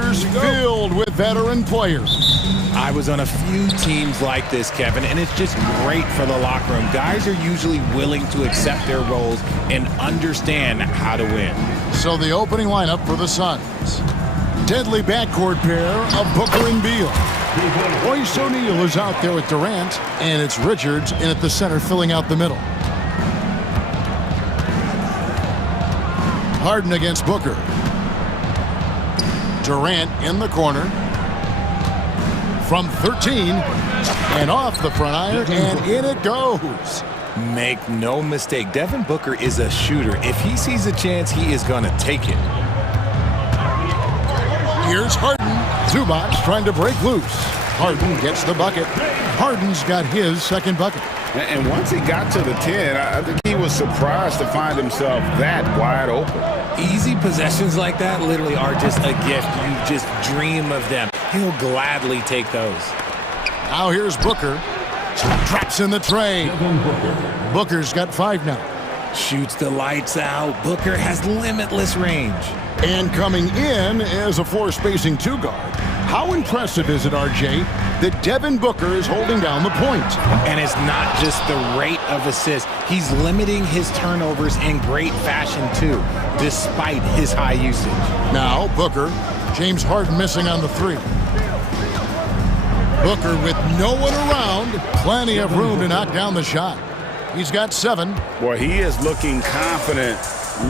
rosters filled with veteran players. I was on a few teams like this, Kevin, and it's just great for the locker room. Guys are usually willing to accept their roles and understand how to win. So the opening lineup for the Suns. Deadly backcourt pair of Booker and Beal. Royce O'Neal is out there with Durant, and it's Richards in at the center filling out the middle. Harden against Booker. Durant in the corner. From 13, and off the front iron, and in it goes. Make no mistake, Devin Booker is a shooter. If he sees a chance, he is going to take it. Here's Harden. Zubac trying to break loose. Harden gets the bucket. Harden's got his second bucket. And once he got to the 10, I think he was surprised to find himself that wide open. Easy possessions like that literally are just a gift. You just dream of them. He'll gladly take those. Now here's Booker. Drops in the tray. Booker's got 5 now. Shoots the lights out. Booker has limitless range. And coming in is a floor-spacing 2-guard. How impressive is it, RJ, that Devin Booker is holding down the point? And it's not just the rate of assists. He's limiting his turnovers in great fashion, too, despite his high usage. Now, Booker. James Harden missing on the 3. Booker with no one around. Plenty of room to knock down the shot. He's got 7. Boy, he is looking confident.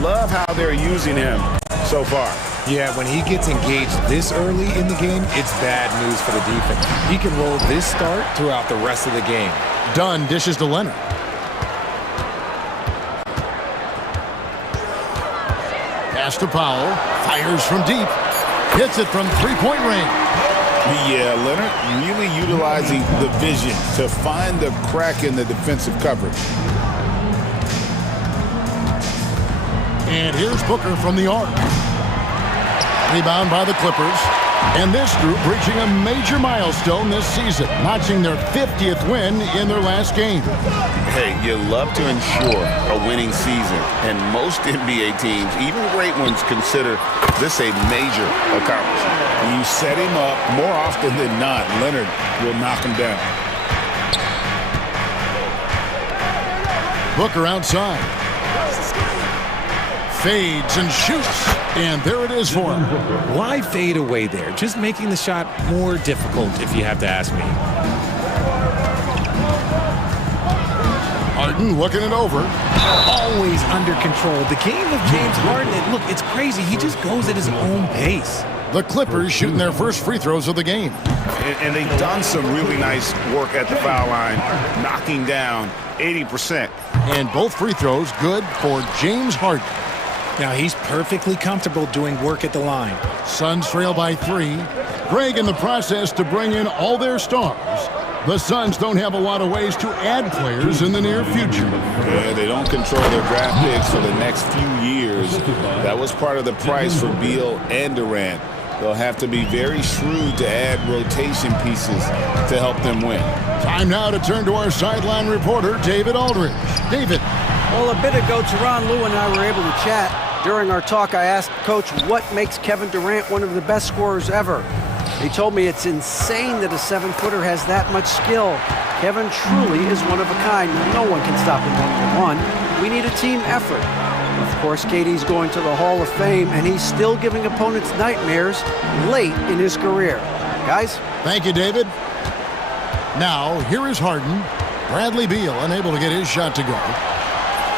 Love how they're using him so far. Yeah, when he gets engaged this early in the game, it's bad news for the defense. He can roll this start throughout the rest of the game. Dunn dishes to Leonard. Pass to Powell. Fires from deep. Hits it from 3-point range. Yeah, Leonard really utilizing the vision to find the crack in the defensive coverage. And here's Booker from the arc. Rebound by the Clippers. And this group reaching a major milestone this season, notching their 50th win in their last game. Hey, you love to ensure a winning season, and most NBA teams, even great ones, consider this a major accomplishment. When you set him up, more often than not, Leonard will knock him down. Booker outside. Fades and shoots. And there it is for him. Why fade away there? Just making the shot more difficult, if you have to ask me. Harden looking it over. Always under control. The game of James Harden, look, it's crazy. He just goes at his own pace. The Clippers shooting their first free throws of the game. And they've done some really nice work at the foul line, knocking down 80%. And both free throws good for James Harden. Now he's perfectly comfortable doing work at the line. Suns trail by 3. Greg in the process to bring in all their stars. The Suns don't have a lot of ways to add players in the near future. Yeah, they don't control their draft picks for the next few years. That was part of the price for Beal and Durant. They'll have to be very shrewd to add rotation pieces to help them win. Time now to turn to our sideline reporter, David Aldridge. David. Well, a bit ago, Teron Lou and I were able to chat. During our talk, I asked Coach what makes Kevin Durant one of the best scorers ever. He told me it's insane that a 7-footer has that much skill. Kevin truly is one of a kind. No one can stop him one-on-one. We need a team effort. Of course, KD's going to the Hall of Fame, and he's still giving opponents nightmares late in his career. Guys? Thank you, David. Now, here is Harden. Bradley Beal unable to get his shot to go.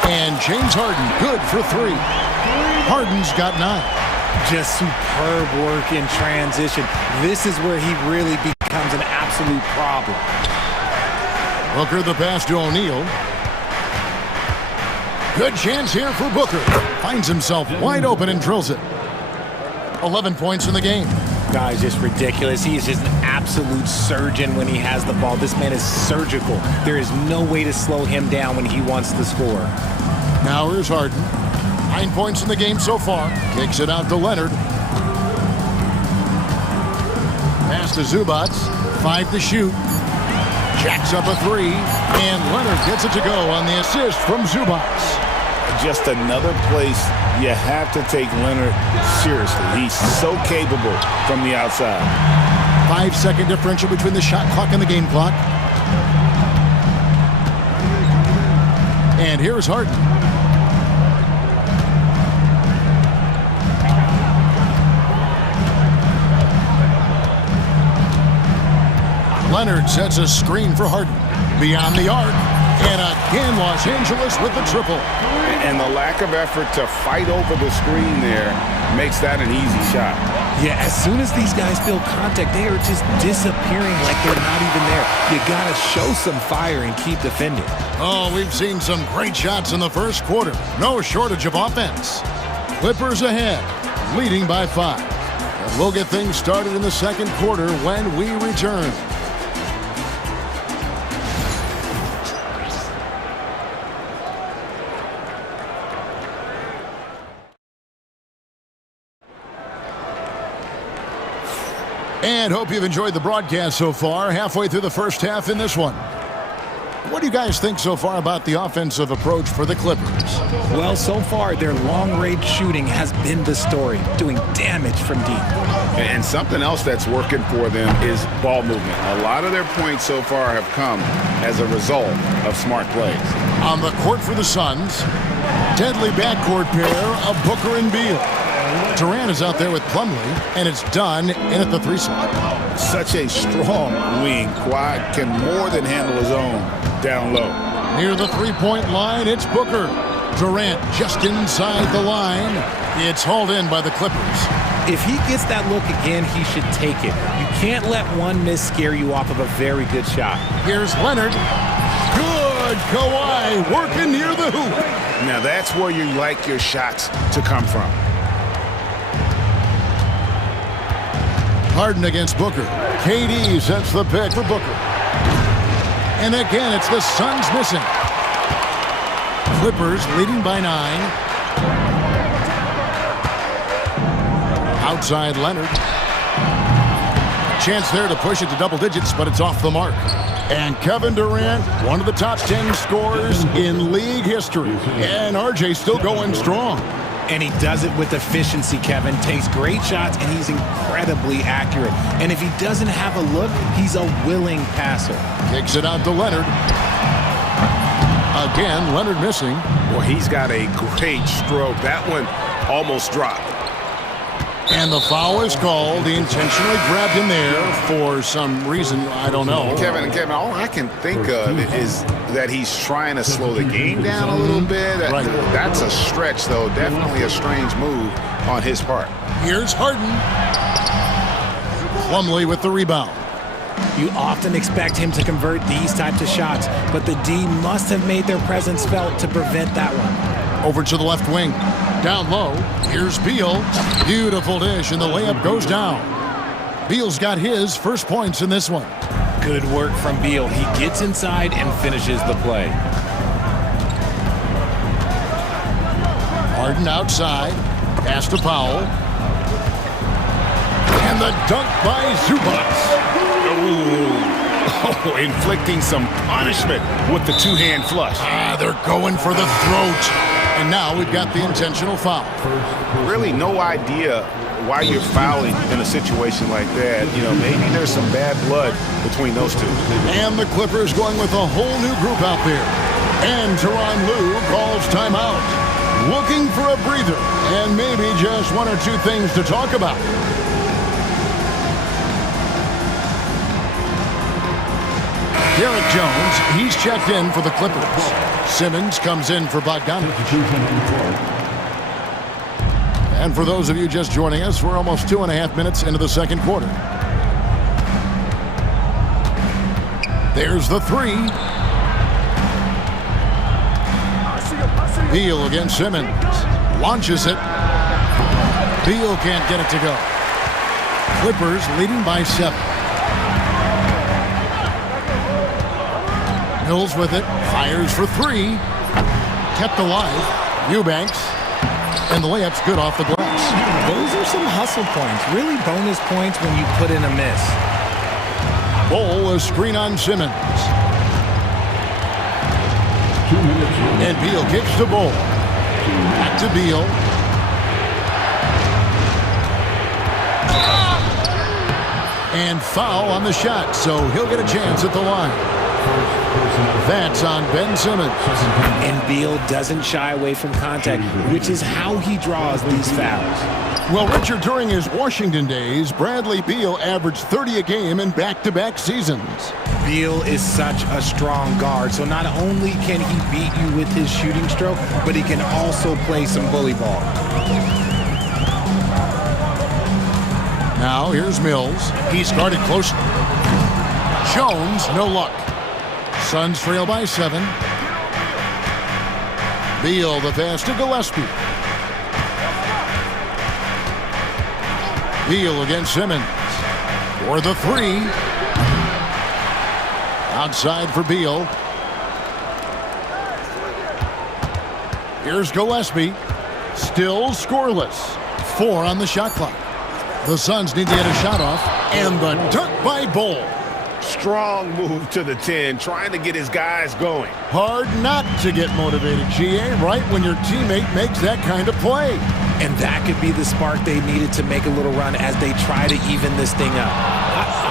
And James Harden good for 3. Harden's got 9. Just superb work in transition. This is where he really becomes an absolute problem. Booker the pass to O'Neal. Good chance here for Booker. Finds himself wide open and drills it. 11 points in the game. Guy's just ridiculous. He is just an absolute surgeon when he has the ball. This man is surgical. There is no way to slow him down when he wants to score. Now here's Harden. 9 points in the game so far. Kicks it out to Leonard. Pass to Zubac. 5 to shoot. Jacks up a 3. And Leonard gets it to go on the assist from Zubac. just another place you have to take Leonard seriously. He's so capable from the outside. 5-second differential between the shot clock and the game clock. And here's Harden. Leonard sets a screen for Harden. Beyond the arc. And again, Los Angeles with the triple. And the lack of effort to fight over the screen there makes that an easy shot. Yeah, as soon as these guys feel contact, they are just disappearing like they're not even there. You got to show some fire and keep defending. Oh, we've seen some great shots in the first quarter. No shortage of offense. Clippers ahead, leading by 5. And we'll get things started in the second quarter when we return. And hope you've enjoyed the broadcast so far. Halfway through the first half in this one. What do you guys think so far about the offensive approach for the Clippers? Well, so far, their long-range shooting has been the story, doing damage from deep. And something else that's working for them is ball movement. A lot of their points so far have come as a result of smart plays. On the court for the Suns, deadly backcourt pair of Booker and Beal. Durant is out there with Plumlee, and it's done in at the 3 spot. Such a strong wing. Kawhi can more than handle his own down low. Near the 3-point line, it's Booker. Durant just inside the line. It's hauled in by the Clippers. If he gets that look again, he should take it. You can't let one miss scare you off of a very good shot. Here's Leonard. Good. Kawhi working near the hoop. Now that's where you like your shots to come from. Harden against Booker. KD sets the pick for Booker. And again, it's the Suns missing. Clippers leading by 9. Outside Leonard. Chance there to push it to double digits, but it's off the mark. And Kevin Durant, one of the top 10 scorers in league history. And RJ still going strong. And he does it with efficiency, Kevin. Takes great shots, and he's incredibly accurate. And if he doesn't have a look, he's a willing passer. Kicks it out to Leonard. Again, Leonard missing. Well, he's got a great stroke. That one almost dropped. And the foul is called. He intentionally grabbed him there for some reason, I don't know. Kevin, all I can think of is that he's trying to slow the game down a little bit. Right. That's a stretch, though. Definitely a strange move on his part. Here's Harden. Plumlee with the rebound. You often expect him to convert these types of shots, but the D must have made their presence felt to prevent that one. Over to the left wing. Down low. Here's Beal. Beautiful dish, and the layup goes down. Beal's got his first points in this one. Good work from Beal. He gets inside and finishes the play. Harden outside. Pass to Powell. And the dunk by Zubac. Oh, inflicting some punishment with the two-hand flush. They're going for the throat. And now we've got the intentional foul. Really no idea why you're fouling in a situation like that. You know, maybe there's some bad blood between those two. And the Clippers going with a whole new group out there. And Tyronn Lue calls timeout. Looking for a breather and maybe just one or two things to talk about. Derek Jones, he's checked in for the Clippers. Simmons comes in for Bogdanovich. And for those of you just joining us, we're almost 2.5 minutes into the second quarter. There's the 3. Beal against Simmons. Launches it. Beal can't get it to go. Clippers leading by 7. Mills with it, fires for 3, kept alive, Eubanks, and the layup's good off the glass. Those are some hustle points, really bonus points when you put in a miss. Bol, a screen on Simmons. And Beal kicks to Bol. Back to Beal. And foul on the shot, so he'll get a chance at the line. That's on Ben Simmons. And Beal doesn't shy away from contact, which is how he draws these fouls. Well, Richard, during his Washington days, Bradley Beal averaged 30 a game in back-to-back seasons. Beal is such a strong guard, so not only can he beat you with his shooting stroke, but he can also play some bully ball. Now, here's Mills. He's guarded close. Jones, no luck. Suns trail by 7. Beal, the pass to Gillespie. Beal against Simmons. For the 3. Outside for Beal. Here's Gillespie. Still scoreless. 4 on the shot clock. The Suns need to get a shot off. And the dunk by Bull. Strong move to the 10, trying to get his guys going. Hard not to get motivated, GA, right when your teammate makes that kind of play. And that could be the spark they needed to make a little run as they try to even this thing up.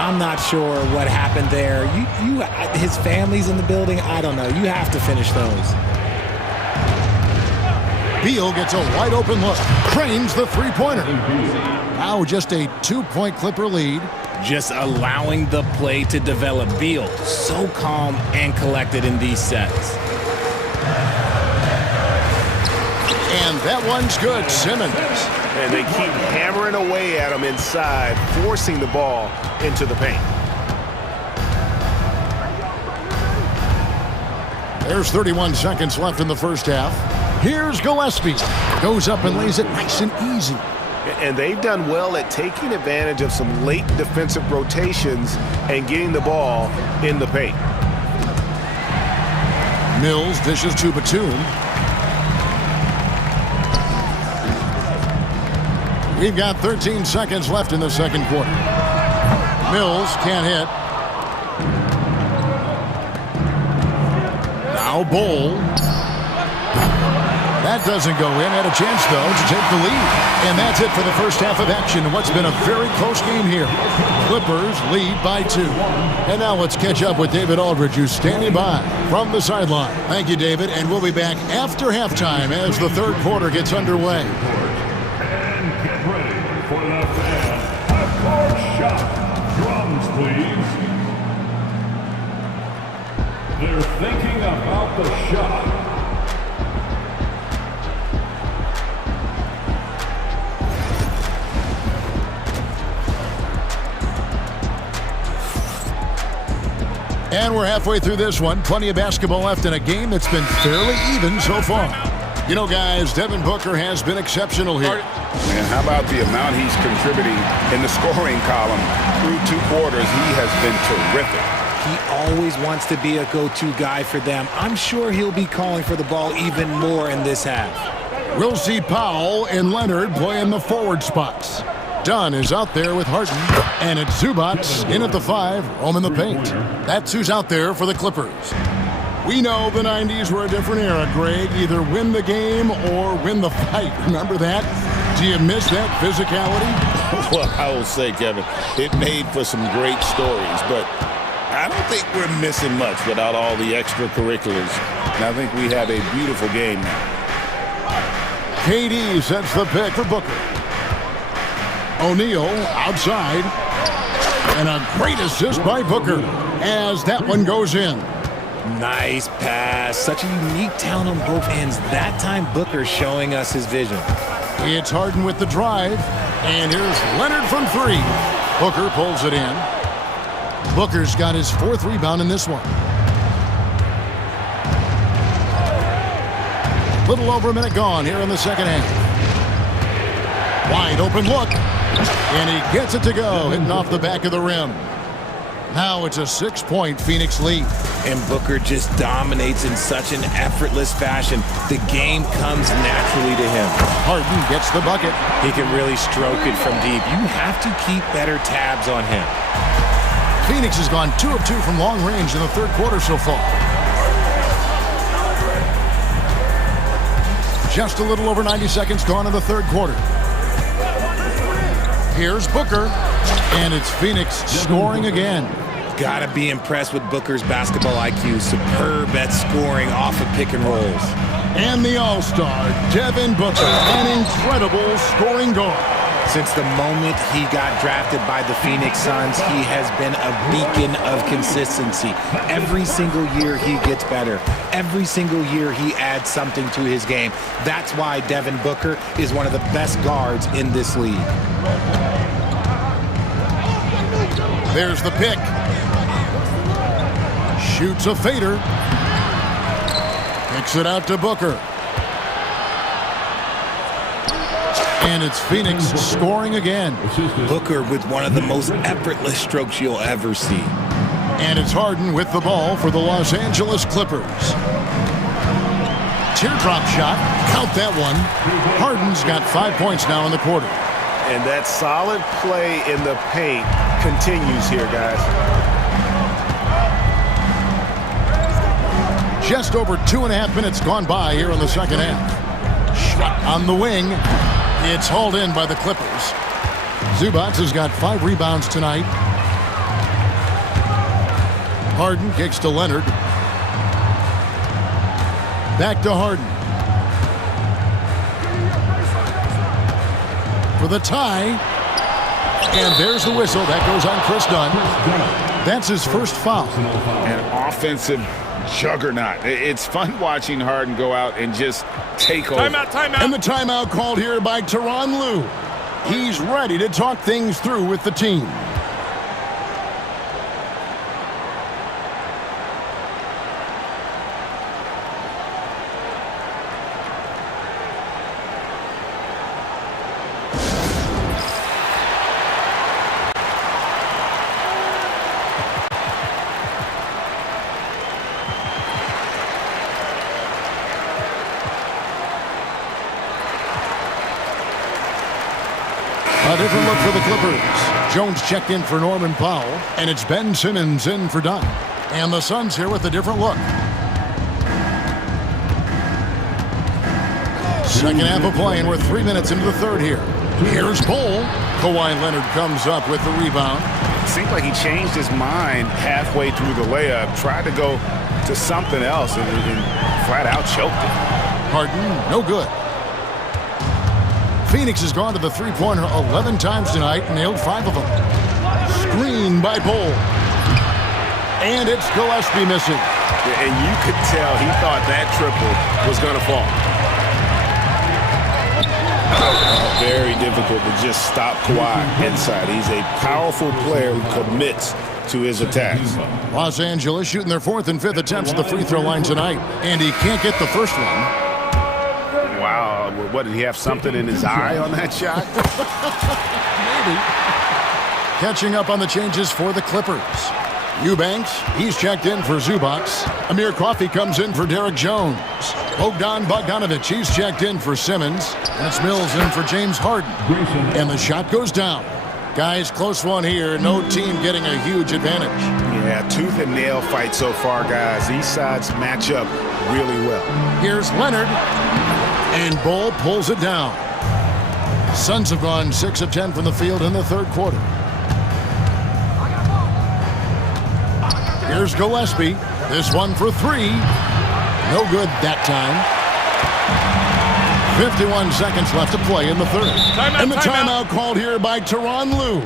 I'm not sure what happened there. His family's in the building. I don't know. You have to finish those. Beal gets a wide open look. Cranes the three-pointer. Now just a 2-point Clipper lead. Just allowing the play to develop. Beal, so calm and collected in these sets. And that one's good. Simmons. And they keep hammering away at him inside, forcing the ball into the paint. There's 31 seconds left in the first half. Here's Gillespie. Goes up and lays it nice and easy. And they've done well at taking advantage of some late defensive rotations and getting the ball in the paint. Mills dishes to Batum. We've got 13 seconds left in the second quarter. Mills can't hit. Now Bull. That doesn't go in. Had a chance, though, to take the lead. And that's it for the first half of action. What's been a very close game here. Clippers lead by 2. And now let's catch up with David Aldridge, who's standing by from the sideline. Thank you, David. And we'll be back after halftime as the third quarter gets underway. And get ready for the half-court shot. Drums, please. They're thinking about the shot. And we're halfway through this one. Plenty of basketball left in a game that's been fairly even so far. You know, guys, Devin Booker has been exceptional here. And how about the amount he's contributing in the scoring column through 2 quarters? He has been terrific. He always wants to be a go-to guy for them. I'm sure he'll be calling for the ball even more in this half. We'll see Powell and Leonard play in the forward spots. Dunn is out there with Harden, and it's Zubac in at the 5, roaming the paint. That's who's out there for the Clippers. We know the 90s were a different era, Greg. Either win the game or win the fight. Remember that? Do you miss that physicality? Well, I will say, Kevin, it made for some great stories, but I don't think we're missing much without all the extracurriculars. And I think we have a beautiful game now. KD sets the pick for Booker. O'Neal outside. And a great assist by Booker as that one goes in. Nice pass. Such a unique talent on both ends. That time, Booker showing us his vision. It's Harden with the drive. And here's Leonard from 3. Booker pulls it in. Booker's got his 4th rebound in this one. Little over a minute gone here in the second half. Wide open look. And he gets it to go, hitting off the back of the rim. Now it's a 6-point Phoenix lead. And Booker just dominates in such an effortless fashion. The game comes naturally to him. Harden gets the bucket. He can really stroke it from deep. You have to keep better tabs on him. Phoenix has gone 2 of 2 from long range in the third quarter so far. Just a little over 90 seconds gone in the third quarter. Here's Booker, and it's Phoenix scoring again. Gotta be impressed with Booker's basketball IQ. Superb at scoring off of pick and rolls. And the all-star, Devin Booker, an incredible scoring guard. Since the moment he got drafted by the Phoenix Suns, he has been a beacon of consistency. Every single year he gets better. Every single year he adds something to his game. That's why Devin Booker is one of the best guards in this league. There's the pick. Shoots a fader. Kicks it out to Booker. And it's Phoenix scoring again. Booker with one of the most effortless strokes you'll ever see. And it's Harden with the ball for the Los Angeles Clippers. Teardrop shot. Count that one. Harden's got 5 points now in the quarter. And that solid play in the paint continues here, guys. Just over 2.5 minutes gone by here in the second half. Shot on the wing. It's hauled in by the Clippers. Zubac has got 5 rebounds tonight. Harden kicks to Leonard. Back to Harden. For the tie. And there's the whistle. That goes on Chris Dunn. That's his first foul. An offensive juggernaut. It's fun watching Harden go out and just take over. Timeout. And the timeout called here by Tyronn Lue. He's ready to talk things through with the team. A different look for the Clippers. Jones checked in for Norman Powell, and it's Ben Simmons in for Dunn. And the Suns here with a different look. Second half of play, and we're 3 minutes into the third here. Here's Bull. Kawhi Leonard comes up with the rebound. It seemed like he changed his mind halfway through the layup, tried to go to something else, and flat out choked it. Harden, no good. Phoenix has gone to the three-pointer 11 times tonight, nailed 5 of them. Screen by Bull. And it's Gillespie missing. And you could tell he thought that triple was going to fall. Very difficult to just stop Kawhi inside. He's a powerful player who commits to his attacks. Los Angeles shooting their 4th and 5th attempts at the free throw line tonight. And he can't get the first one. Wow, what, did he have something in his eye on that shot? Maybe. Catching up on the changes for the Clippers. Eubanks, he's checked in for Zubac. Amir Coffey comes in for Derek Jones. Bogdan Bogdanovic, he's checked in for Simmons. And it's Mills in for James Harden. And the shot goes down. Guys, close one here. No team getting a huge advantage. Yeah, tooth and nail fight so far, guys. These sides match up really well. Here's Leonard. And Bull pulls it down. Suns have gone 6 of 10 from the field in the third quarter. Here's Gillespie. This one for 3. No good that time. 51 seconds left to play in the third. And the timeout called here by Tyronn Lue.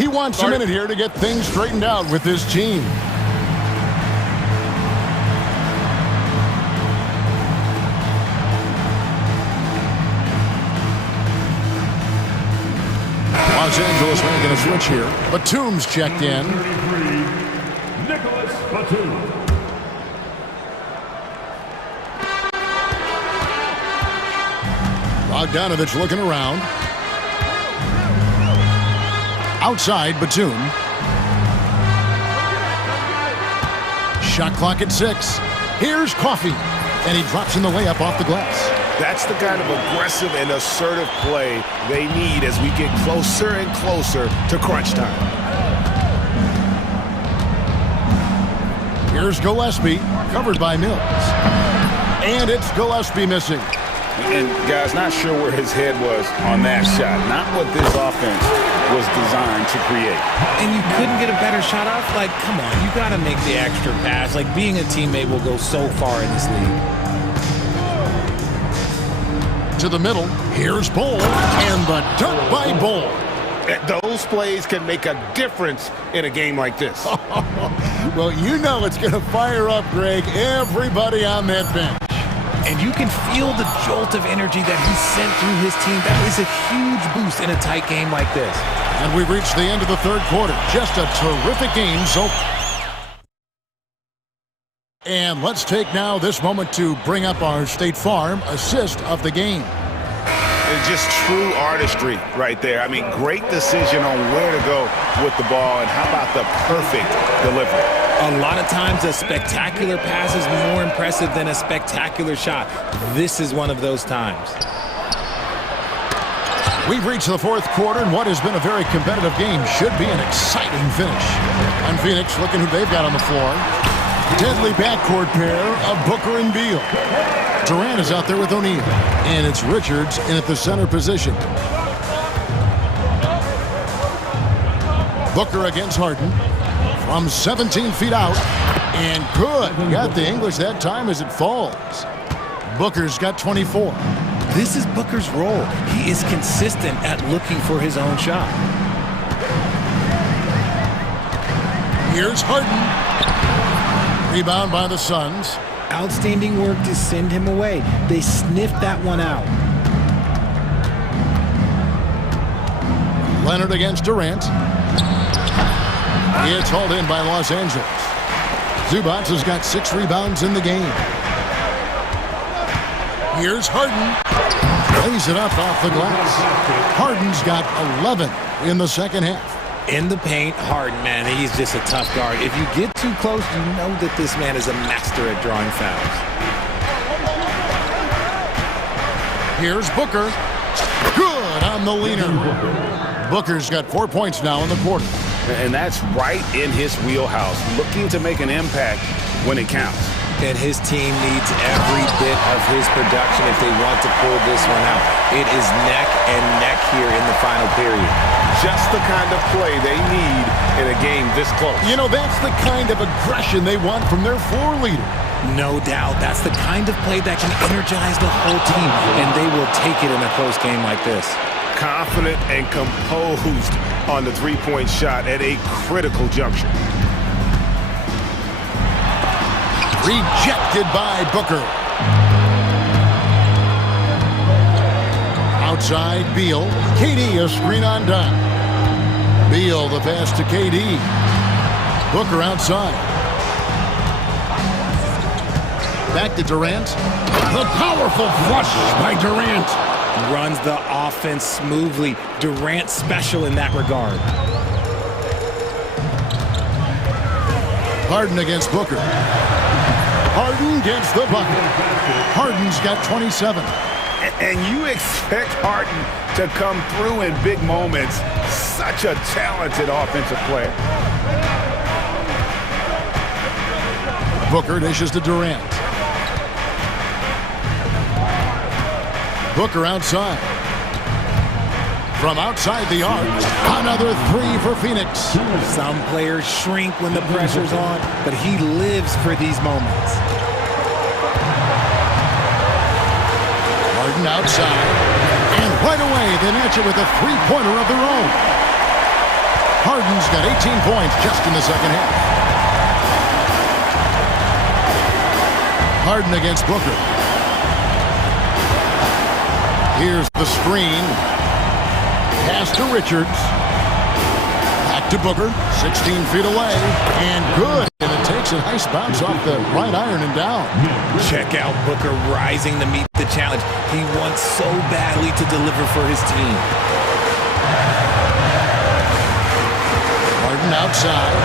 He wants a minute here to get things straightened out with his team. Los Angeles making a switch here. Batum's checked in. Nicholas Batum. Bogdanovic looking around. Outside, Batum. Shot clock at 6. Here's Coffey. And he drops in the layup off the glass. That's the kind of aggressive and assertive play they need as we get closer and closer to crunch time. Here's Gillespie, covered by Mills. And it's Gillespie missing. And guys, not sure where his head was on that shot. Not what this offense was designed to create. And you couldn't get a better shot off? Like, come on, you got to make the extra pass. Like, being a teammate will go so far in this league. To the middle, here's Bull, and the dunk by Bull. Those plays can make a difference in a game like this. Well, you know it's going to fire up, Greg, everybody on that bench. And you can feel the jolt of energy that he sent through his team. That is a huge boost in a tight game like this. And we've reached the end of the third quarter. Just a terrific game. And let's take now this moment to bring up our State Farm assist of the game. It's just true artistry right there. I mean, great decision on where to go with the ball, and how about the perfect delivery? A lot of times a spectacular pass is more impressive than a spectacular shot. This is one of those times. We've reached the fourth quarter, and what has been a very competitive game should be an exciting finish. And Phoenix looking who they've got on the floor. Deadly backcourt pair of Booker and Beal. Durant is out there with O'Neal, and it's Richards in at the center position. Booker against Harden from 17 feet out, and good. Got the English that time as it falls. Booker's got 24. This is Booker's role. He is consistent at looking for his own shot. Here's Harden. Rebound by the Suns. Outstanding work to send him away. They sniffed that one out. Leonard against Durant. It's hauled in by Los Angeles. Zubac has got 6 rebounds in the game. Here's Harden. Lays it up off the glass. Harden's got 11 in the second half. In the paint, Harden, man, he's just a tough guard. If you get too close, you know that this man is a master at drawing fouls. Here's Booker. Good on the leaner. Booker's got 4 points now in the quarter. And that's right in his wheelhouse, looking to make an impact when it counts. And his team needs every bit of his production if they want to pull this one out. It is neck and neck here in the final period. Just the kind of play they need in a game this close. You know, that's the kind of aggression they want from their floor leader. No doubt. That's the kind of play that can energize the whole team, and they will take it in a close game like this. Confident and composed on the three-point shot at a critical juncture. Rejected by Booker. Outside, Beal. KD a screen on done. Beal the pass to KD. Booker outside. Back to Durant. The powerful flush by Durant. Runs the offense smoothly. Durant special in that regard. Harden against Booker. Harden gets the bucket. Harden's got 27. And you expect Harden to come through in big moments. Such a talented offensive player. Booker dishes to Durant. Booker outside. From outside the arc, another 3 for Phoenix. Some players shrink when the pressure's on, but he lives for these moments. Harden outside. And right away, they match it with a three-pointer of their own. Harden's got 18 points just in the second half. Harden against Booker. Here's the screen. Pass to Richards. Back to Booker. 16 feet away. And good. And it takes a nice bounce off the right iron and down. Check out Booker rising to meet the challenge. He wants so badly to deliver for his team. Harden outside.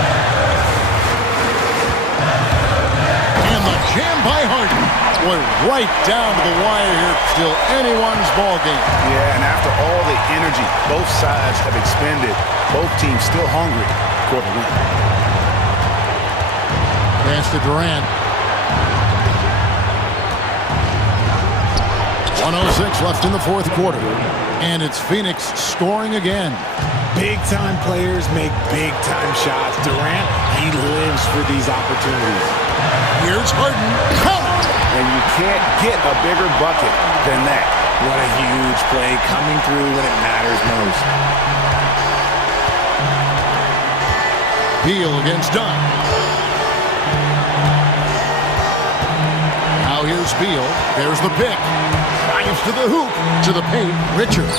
And the jam by Harden. Boy, right down to the wire here. Still anyone's ball game. Yeah, and after all the energy both sides have expended, both teams still hungry for the win. Pass to Durant. 1:06 left in the fourth quarter. And it's Phoenix scoring again. Big-time players make big-time shots. Durant, he lives for these opportunities. Here's Harden. Count! And you can't get a bigger bucket than that. What a huge play coming through when it matters most. Beal against Dunn. Now here's Beal. There's the pick. Drives to the hoop. To the paint. Richards.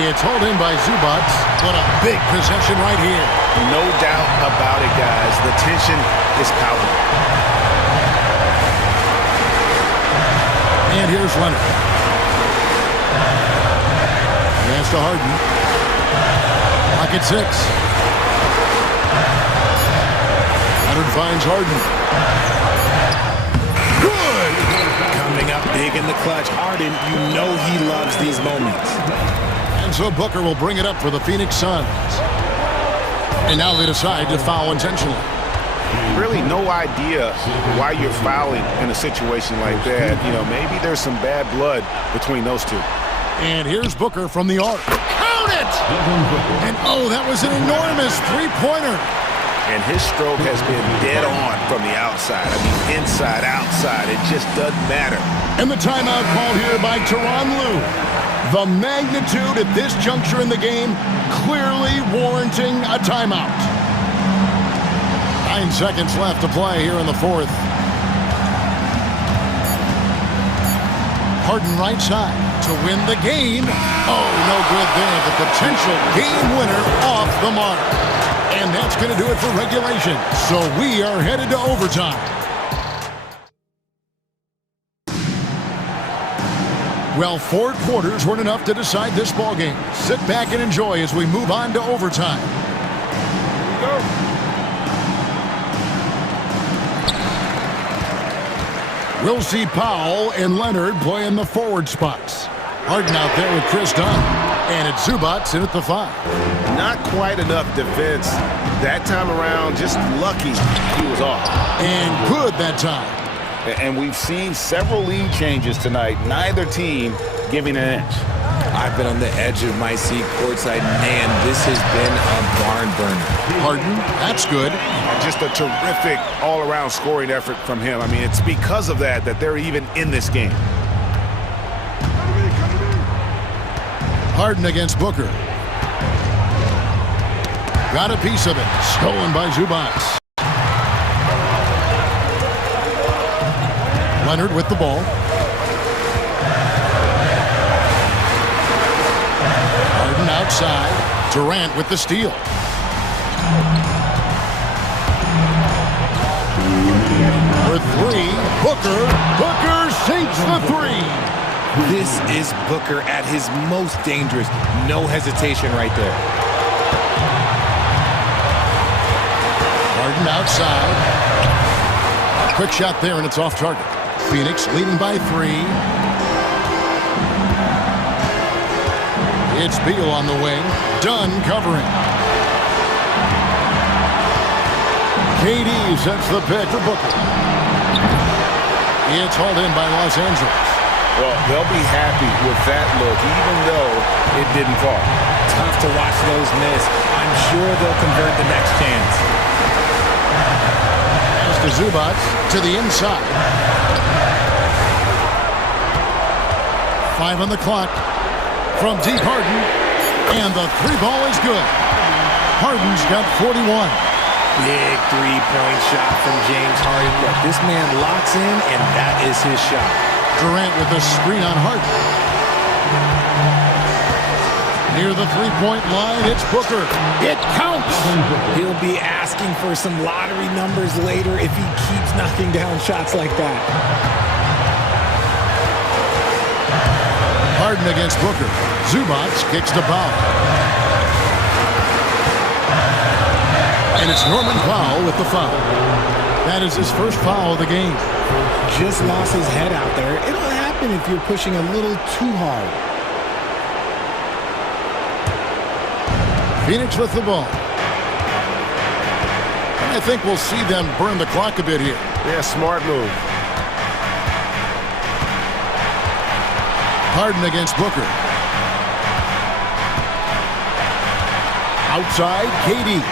It's hauled in by Zubac. What a big possession right here. No doubt about it, guys. The tension is palpable. And here's Leonard. Pass to Harden. Clock at 6. Leonard finds Harden. Good! Coming up big in the clutch. Harden, you know he loves these moments. And so Booker will bring it up for the Phoenix Suns. And now they decide to foul intentionally. Really no idea why you're fouling in a situation like that. You know, maybe there's some bad blood between those two. And here's Booker from the arc. Count it! And oh, that was an enormous three-pointer. And his stroke has been dead on from the outside. I mean, inside, outside, it just doesn't matter. And the timeout called here by Tyronn Lue. The magnitude at this juncture in the game clearly warranting a timeout. 9 seconds left to play here in the fourth. Harden right side to win the game. Oh, no good there. The potential game winner off the mark. And that's going to do it for regulation. So we are headed to overtime. Well, 4 quarters weren't enough to decide this ballgame. Sit back and enjoy as we move on to overtime. Here we go. We'll see Powell and Leonard play in the forward spots. Harden out there with Chris Dunn. And it's Zubac in at the 5. Not quite enough defense that time around. Just lucky he was off. And good that time. And we've seen several lead changes tonight. Neither team giving an inch. I've been on the edge of my seat courtside. Man, this has been a barn burner. Harden, that's good. Just a terrific all-around scoring effort from him. I mean, it's because of that they're even in this game. Harden against Booker. Got a piece of it. Stolen by Zubac. Leonard with the ball. Harden outside. Durant with the steal. For 3, Booker. Booker sinks the 3. This is Booker at his most dangerous. No hesitation right there. Harden outside. Quick shot there, and it's off target. Phoenix leading by 3. It's Beal on the wing. Dunn covering. KD sets the pick for Booker. It's hauled in by Los Angeles. Well, they'll be happy with that look, even though it didn't fall. Tough to watch those miss. I'm sure they'll convert the next chance. Pass to Zubac to the inside. 5 on the clock. From deep Harden. And the 3 ball is good. Harden's got 41. Big three-point shot from James Harden. Look, this man locks in, and that is his shot. Durant with a screen on Harden. Near the three-point line, it's Booker. It counts! He'll be asking for some lottery numbers later if he keeps knocking down shots like that. Harden against Booker. Zubac kicks to Powell. And it's Norman Powell with the foul. That is his first foul of the game. Just lost his head out there. It'll happen if you're pushing a little too hard. Phoenix with the ball. And I think we'll see them burn the clock a bit here. Yeah, smart move. Harden against Booker. Outside, KD.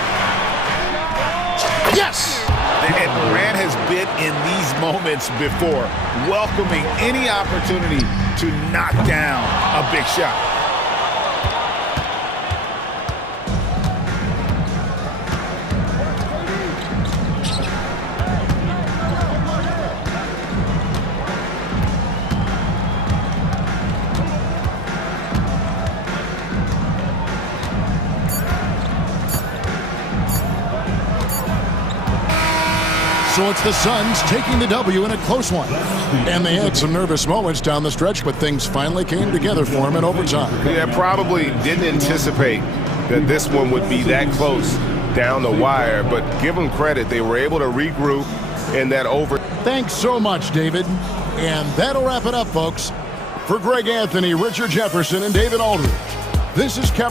Yes! And Durant has been in these moments before, welcoming any opportunity to knock down a big shot. So it's the Suns taking the W in a close one. And they had some nervous moments down the stretch, but things finally came together for them in overtime. Yeah, probably didn't anticipate that this one would be that close down the wire, but give them credit. They were able to regroup in that over. Thanks so much, David. And that'll wrap it up, folks. For Greg Anthony, Richard Jefferson, and David Aldridge, this is Kevin.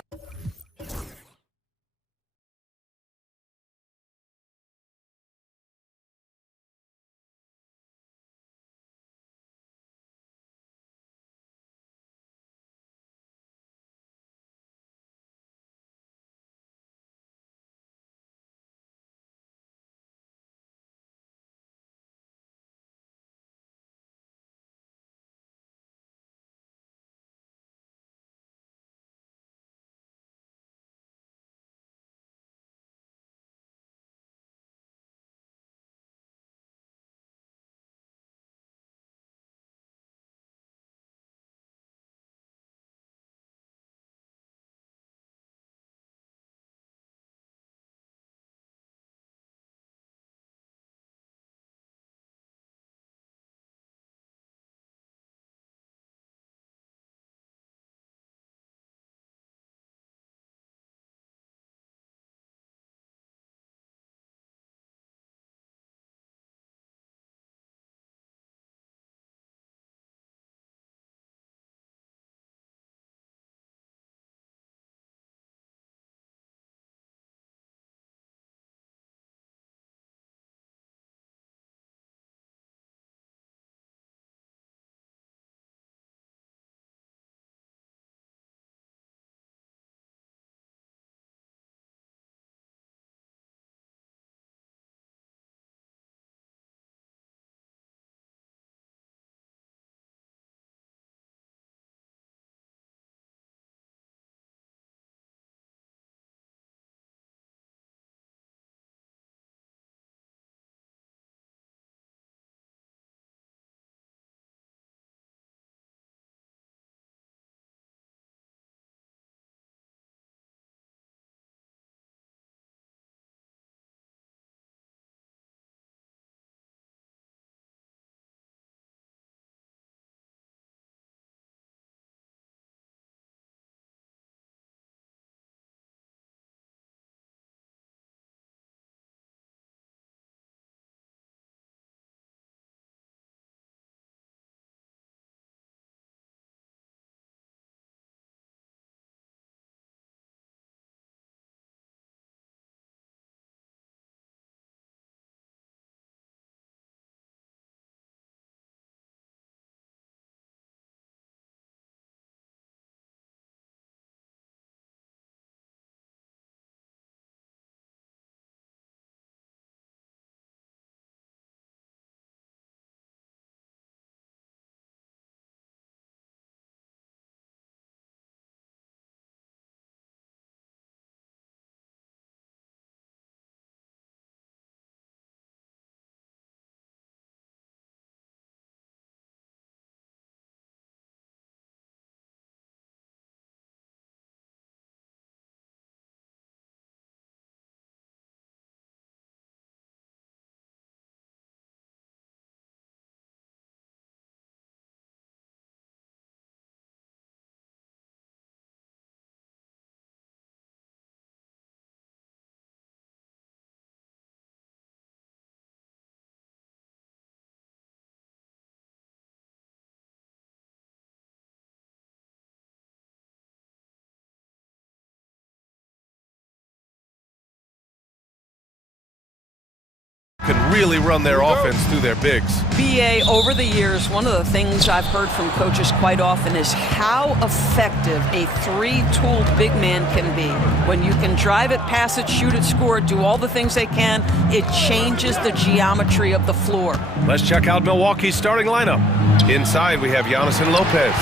can really run their offense through their bigs. BA, over the years, one of the things I've heard from coaches quite often is how effective a three-tooled big man can be. When you can drive it, pass it, shoot it, score, do all the things they can, it changes the geometry of the floor. Let's check out Milwaukee's starting lineup. Inside, we have Giannis and Lopez.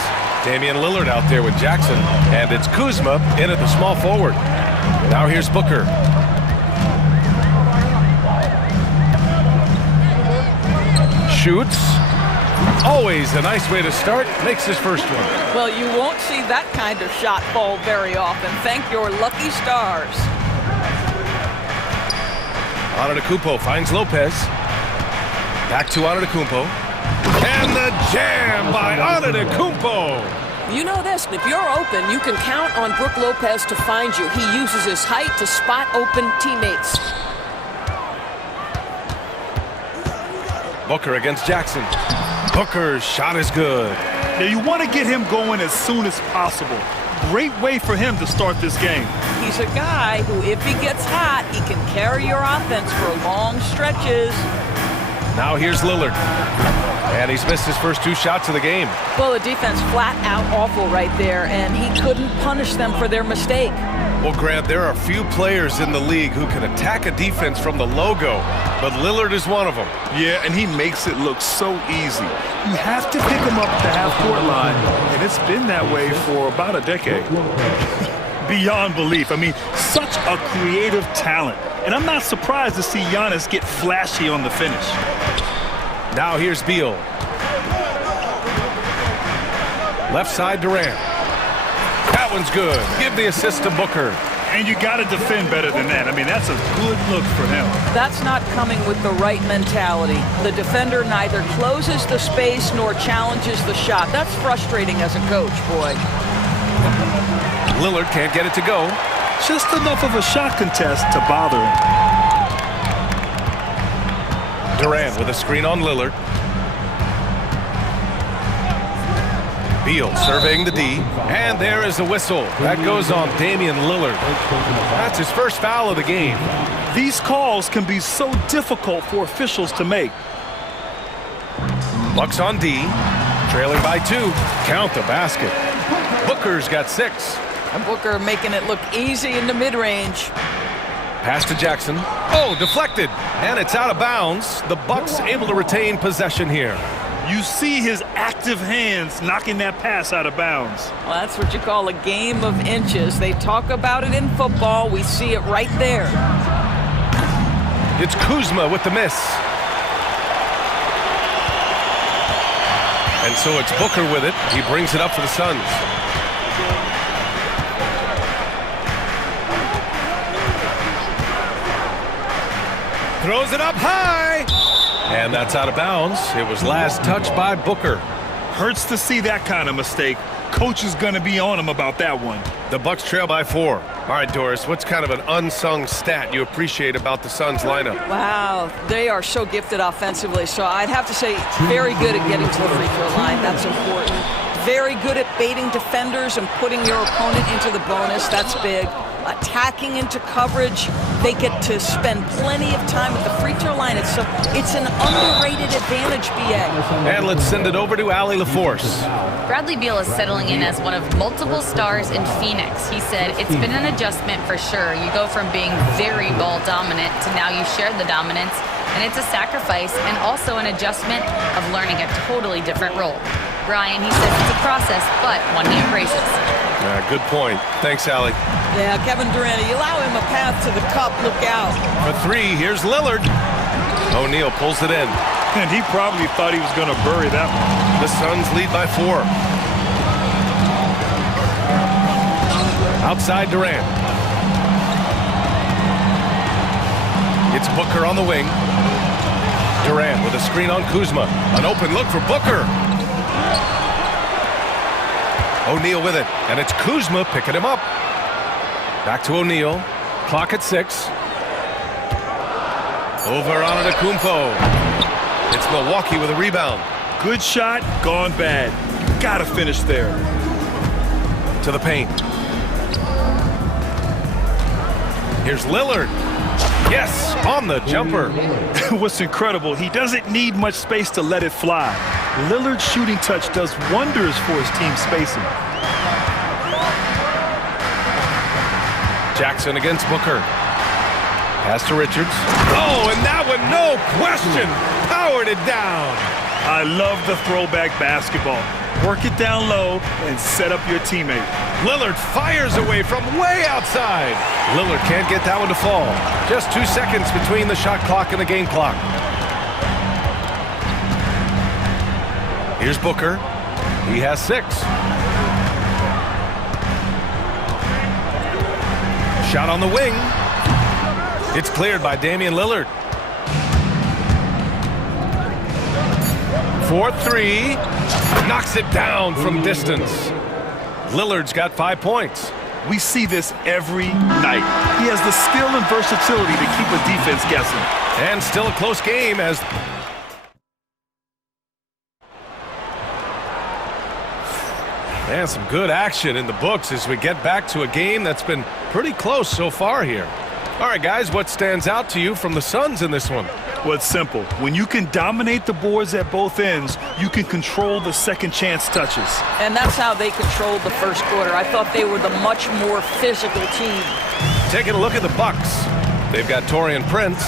Damian Lillard out there with Jackson. And it's Kuzma in at the small forward. Now here's Booker. Shoots. Always a nice way to start. Makes his first one. Well, you won't see that kind of shot fall very often. Thank your lucky stars. Antetokounmpo finds Lopez. Back to Antetokounmpo. And the jam by Antetokounmpo. You know this, if you're open, you can count on Brook Lopez to find you. He uses his height to spot open teammates. Booker against Jackson. Booker's shot is good. Now you want to get him going as soon as possible. Great way for him to start this game. He's a guy who, if he gets hot, he can carry your offense for long stretches. Now here's Lillard. And he's missed his first two shots of the game. Well, the defense flat out awful right there, and he couldn't punish them for their mistake. Well, Grant, there are few players in the league who can attack a defense from the logo, but Lillard is one of them. Yeah, and he makes it look so easy. You have to pick him up at the half-court line, and it's been that way for about a decade. Beyond belief. I mean, such a creative talent. And I'm not surprised to see Giannis get flashy on the finish. Now here's Beal. Left side Durant. That one's good. Give the assist to Booker. And you got to defend better than that. I mean, that's a good look for him. That's not coming with the right mentality. The defender neither closes the space nor challenges the shot. That's frustrating as a coach, boy. Lillard can't get it to go. Just enough of a shot contest to bother him. Durant with a screen on Lillard. Beal surveying the D. And there is a whistle. That goes on Damian Lillard. That's his first foul of the game. These calls can be so difficult for officials to make. Bucks on D. Trailing by 2. Count the basket. Booker's got 6. And Booker making it look easy in the mid-range. Pass to Jackson. Oh, deflected. And it's out of bounds. The Bucks able to retain possession here. You see his active hands knocking that pass out of bounds. Well, that's what you call a game of inches. They talk about it in football. We see it right there. It's Kuzma with the miss. And so it's Booker with it. He brings it up for the Suns. Throws it up high. And that's out of bounds. It was last touched by Booker. Hurts to see that kind of mistake. Coach is going to be on him about that one. The Bucks trail by 4. All right, Doris, what's kind of an unsung stat you appreciate about the Suns lineup? Wow, they are so gifted offensively. So I'd have to say very good at getting to the free throw line. That's important. Very good at baiting defenders and putting your opponent into the bonus. That's big. Attacking into coverage. They get to spend plenty of time at the free throw line. It's an underrated advantage, BA. And let's send it over to Allie LaForce. Bradley Beal is settling in as one of multiple stars in Phoenix. He said, it's been an adjustment for sure. You go from being very ball dominant to now you share the dominance. And it's a sacrifice and also an adjustment of learning a totally different role. Brian, he says it's a process, but one he embraces. Good point. Thanks, Allie. Yeah, Kevin Durant, you allow him a path to the cup. Look out. For 3, here's Lillard. O'Neal pulls it in. And he probably thought he was going to bury that one. The Suns lead by 4. Outside Durant. It's Booker on the wing. Durant with a screen on Kuzma. An open look for Booker. O'Neal with it, and it's Kuzma picking him up. Back to O'Neal. Clock at 6. Over on Antetokounmpo. It's Milwaukee with a rebound. Good shot, gone bad. You gotta finish there. To the paint. Here's Lillard. Yes, on the jumper. What's incredible, he doesn't need much space to let it fly. Lillard's shooting touch does wonders for his team spacing. Jackson against Booker. Pass to Richards. Oh, and that one, no question, powered it down. I love the throwback basketball. Work it down low and set up your teammate. Lillard fires away from way outside. Lillard can't get that one to fall. Just 2 seconds between the shot clock and the game clock. Here's Booker. He has 6. Shot on the wing. It's cleared by Damian Lillard. 4-3. Knocks it down from distance. Lillard's got 5 points. We see this every night. He has the skill and versatility to keep a defense guessing. And still a close game as... And some good action in the books as we get back to a game that's been pretty close so far here. All right, guys, what stands out to you from the Suns in this one? Well, it's simple. When you can dominate the boards at both ends, you can control the second chance touches. And that's how they controlled the first quarter. I thought they were the much more physical team. Taking a look at the Bucks. They've got Taurean Prince,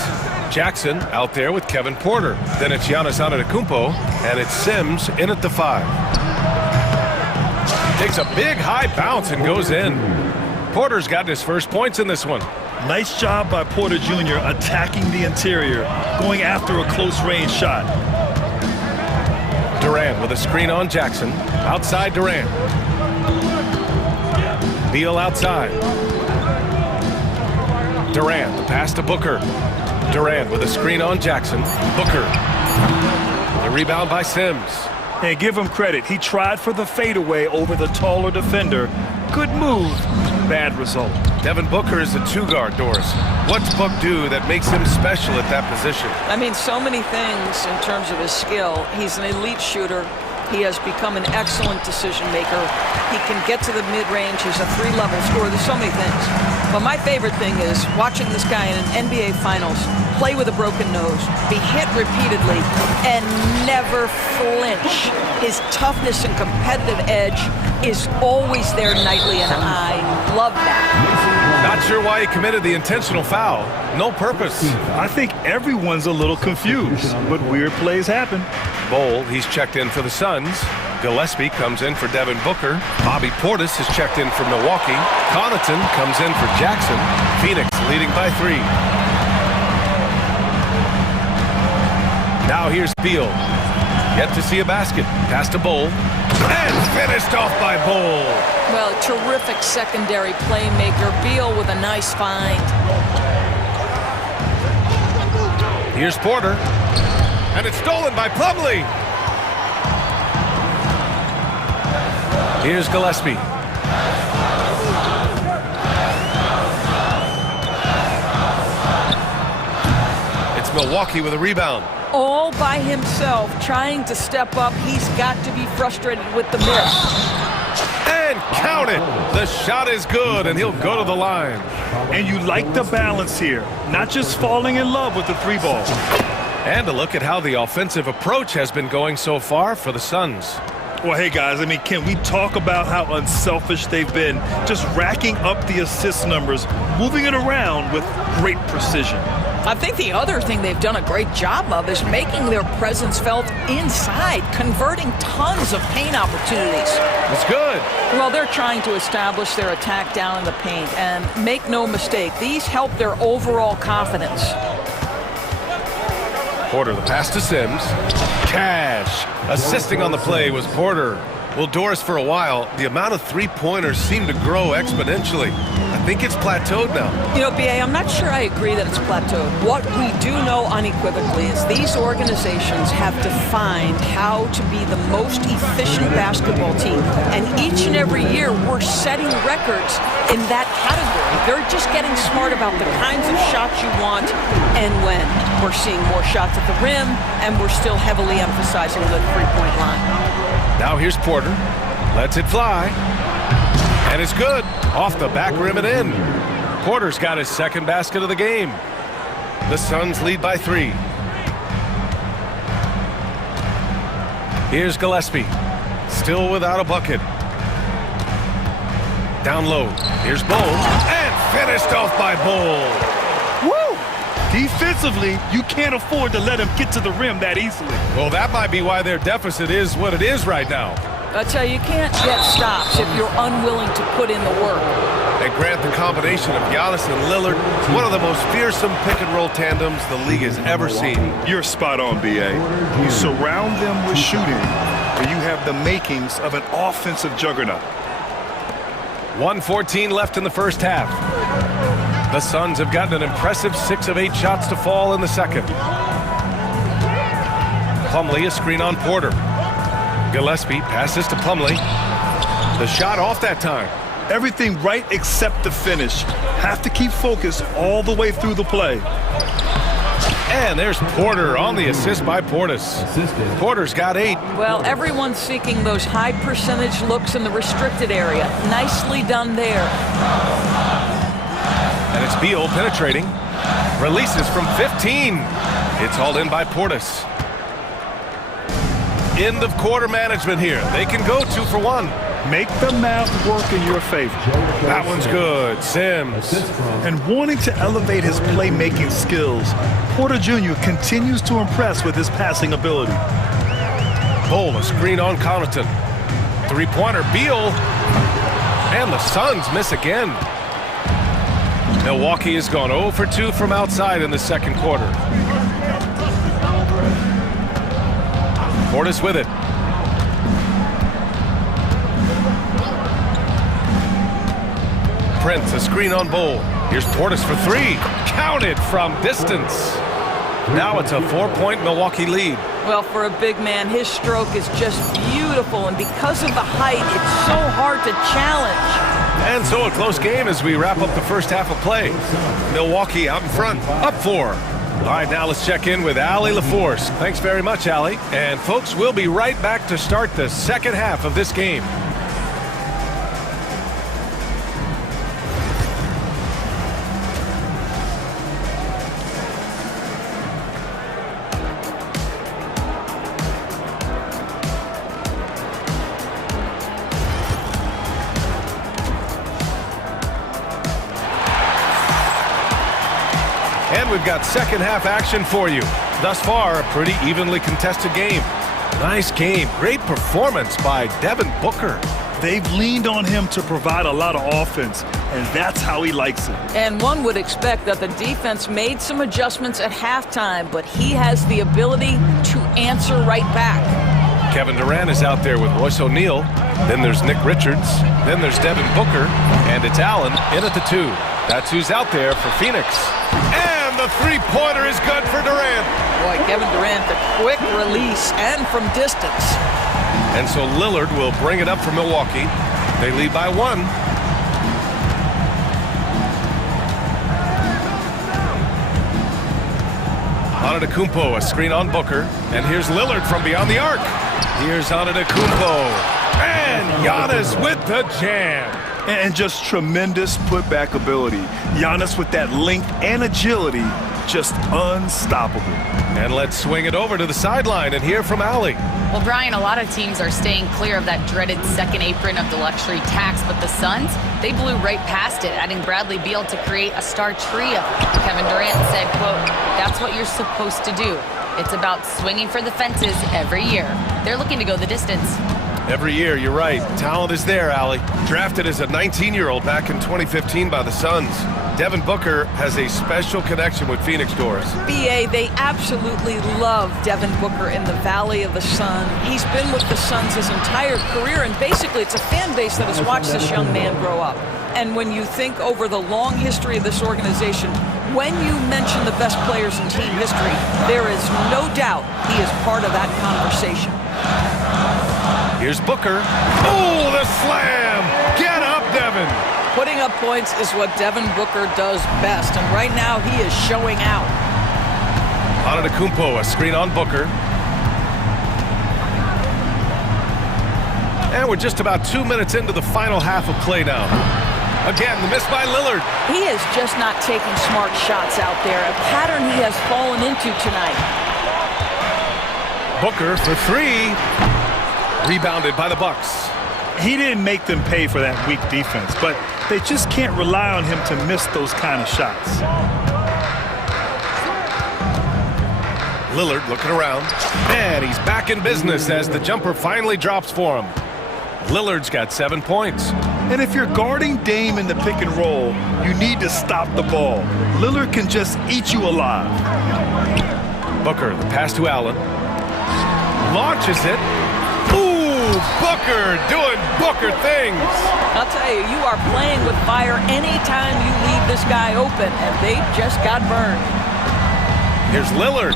Jackson out there with Kevin Porter. Then it's Giannis Antetokounmpo, and it's Sims in at the 5. Takes a big high bounce and goes in. Porter's gotten his first points in this one. Nice job by Porter Jr. attacking the interior, going after a close-range shot. Durant with a screen on Jackson. Outside Durant. Beal outside. Durant, the pass to Booker. Durant with a screen on Jackson. Booker. The rebound by Sims. And give him credit. He tried for the fadeaway over the taller defender. Good move. Bad result. Devin Booker is the 2-guard, Doris. What's Book do that makes him special at that position? I mean, so many things in terms of his skill. He's an elite shooter. He has become an excellent decision maker. He can get to the mid-range. He's a 3-level scorer. There's so many things. But my favorite thing is watching this guy in an NBA Finals play with a broken nose, be hit repeatedly, and never flinch. His toughness and competitive edge is always there nightly, and I love that. Not sure why he committed the intentional foul. No purpose. I think everyone's a little confused, but weird plays happen. Bowl, he's checked in for the Suns. Gillespie comes in for Devin Booker. Bobby Portis has checked in for Milwaukee. Connaughton comes in for Jackson. Phoenix leading by 3. Now here's Beal. Yet to see a basket. Pass to Bowl. And finished off by Bowl. Well, terrific secondary playmaker. Beal with a nice find. Here's Porter. And it's stolen by Plumlee. Here's Gillespie. It's Milwaukee with a rebound. All by himself, trying to step up. He's got to be frustrated with the miss. And count it. The shot is good, and he'll go to the line. And you like the balance here. Not just falling in love with the 3-ball. And a look at how the offensive approach has been going so far for the Suns. Well, hey, guys, I mean, can we talk about how unselfish they've been? Just racking up the assist numbers, moving it around with great precision. I think the other thing they've done a great job of is making their presence felt inside, converting tons of paint opportunities. It's good. Well, they're trying to establish their attack down in the paint, and make no mistake, these help their overall confidence. Porter, the pass to Sims. Cash. Assisting on the play was Porter. Well, Doris, for a while, the amount of 3-pointers seemed to grow exponentially. I think it's plateaued now. You know, B.A., I'm not sure I agree that it's plateaued. What we do know unequivocally is these organizations have defined how to be the most efficient basketball team. And each and every year, we're setting records in that category. They're just getting smart about the kinds of shots you want and when. We're seeing more shots at the rim, and we're still heavily emphasizing the 3-point line. Now here's Porter. Lets it fly. And it's good. Off the back rim and in. Porter's got his second basket of the game. The Suns lead by 3. Here's Gillespie, still without a bucket. Down low, here's Bull, and finished off by Bull. Woo! Defensively, you can't afford to let him get to the rim that easily. Well, that might be why their deficit is what it is right now. I tell you, you can't get stops if you're unwilling to put in the work. And grant the combination of Giannis and Lillard, one of the most fearsome pick-and-roll tandems the league has ever seen. You're spot on, B.A. You surround them with shooting, and you have the makings of an offensive juggernaut. 1:14 left in the first half. The Suns have gotten an impressive 6 of 8 shots to fall in the second. Plumlee, a screen on Porter. Gillespie passes to Plumlee. The shot off that time. Everything right except the finish. Have to keep focused all the way through the play. And there's Porter on the assist by Portis. Porter's got 8. Well, everyone's seeking those high percentage looks in the restricted area. Nicely done there. And it's Beal penetrating. Releases from 15. It's hauled in by Portis. End of quarter management here. They can go 2 for 1. Make the math work in your favor. That one's good. Sims. And wanting to elevate his playmaking skills, Porter Jr. continues to impress with his passing ability. Bull, a screen on Connaughton. Three-pointer, Beal. And the Suns miss again. Milwaukee has gone 0 for 2 from outside in the second quarter. Portis with it. Prince, a screen on Bull. Here's Portis for 3. Counted from distance. Now it's a 4-point Milwaukee lead. Well, for a big man, his stroke is just beautiful, and because of the height, it's so hard to challenge. And so a close game as we wrap up the first half of play. Milwaukee out in front, up 4. All right, now let's check in with Allie LaForce. Thanks very much, Allie. And folks, we'll be right back to start the second half of this game. And we've got second half action for you. Thus far, a pretty evenly contested game. Nice game. Great performance by Devin Booker. They've leaned on him to provide a lot of offense, and that's how he likes it. And one would expect that the defense made some adjustments at halftime, but he has the ability to answer right back. Kevin Durant is out there with Royce O'Neal. Then there's Nick Richards. Then there's Devin Booker. And it's Allen in at the 2. That's who's out there for Phoenix. And the three-pointer is good for Durant. Boy, Kevin Durant, the quick release and from distance. And so Lillard will bring it up for Milwaukee. They lead by 1. Antetokounmpo, a screen on Booker. And here's Lillard from beyond the arc. Here's Antetokounmpo. And Giannis with the jam. And just tremendous putback ability. Giannis with that length and agility, just unstoppable. And let's swing it over to the sideline and hear from Allie. Well, Brian, a lot of teams are staying clear of that dreaded second apron of the luxury tax, but the Suns, they blew right past it, adding Bradley Beal to create a star trio. Kevin Durant said, quote, "That's what you're supposed to do. It's about swinging for the fences every year." They're looking to go the distance. Every year, you're right. Talent is there, Allie. Drafted as a 19-year-old back in 2015 by the Suns. Devin Booker has a special connection with Phoenix Doors. BA, they absolutely love Devin Booker in the Valley of the Sun. He's been with the Suns his entire career, and basically it's a fan base that has watched this young man grow up. And when you think over the long history of this organization, when you mention the best players in team history, there is no doubt he is part of that conversation. Here's Booker. Oh, the slam! Get up, Devin! Putting up points is what Devin Booker does best, and right now he is showing out. Antetokounmpo, a screen on Booker. And we're just about 2 minutes into the final half of play now. Again, the miss by Lillard. He is just not taking smart shots out there, a pattern he has fallen into tonight. Booker for three. Rebounded by the Bucks. He didn't make them pay for that weak defense, but they just can't rely on him to miss those kind of shots. Lillard looking around, and he's back in business as the jumper finally drops for him. Lillard's got 7 points. And if you're guarding Dame in the pick and roll, you need to stop the ball. Lillard can just eat you alive. Booker, the pass to Allen. Launches it. Ooh, Booker doing Booker things. I'll tell you, you are playing with fire anytime you leave this guy open, and they just got burned. Here's Lillard.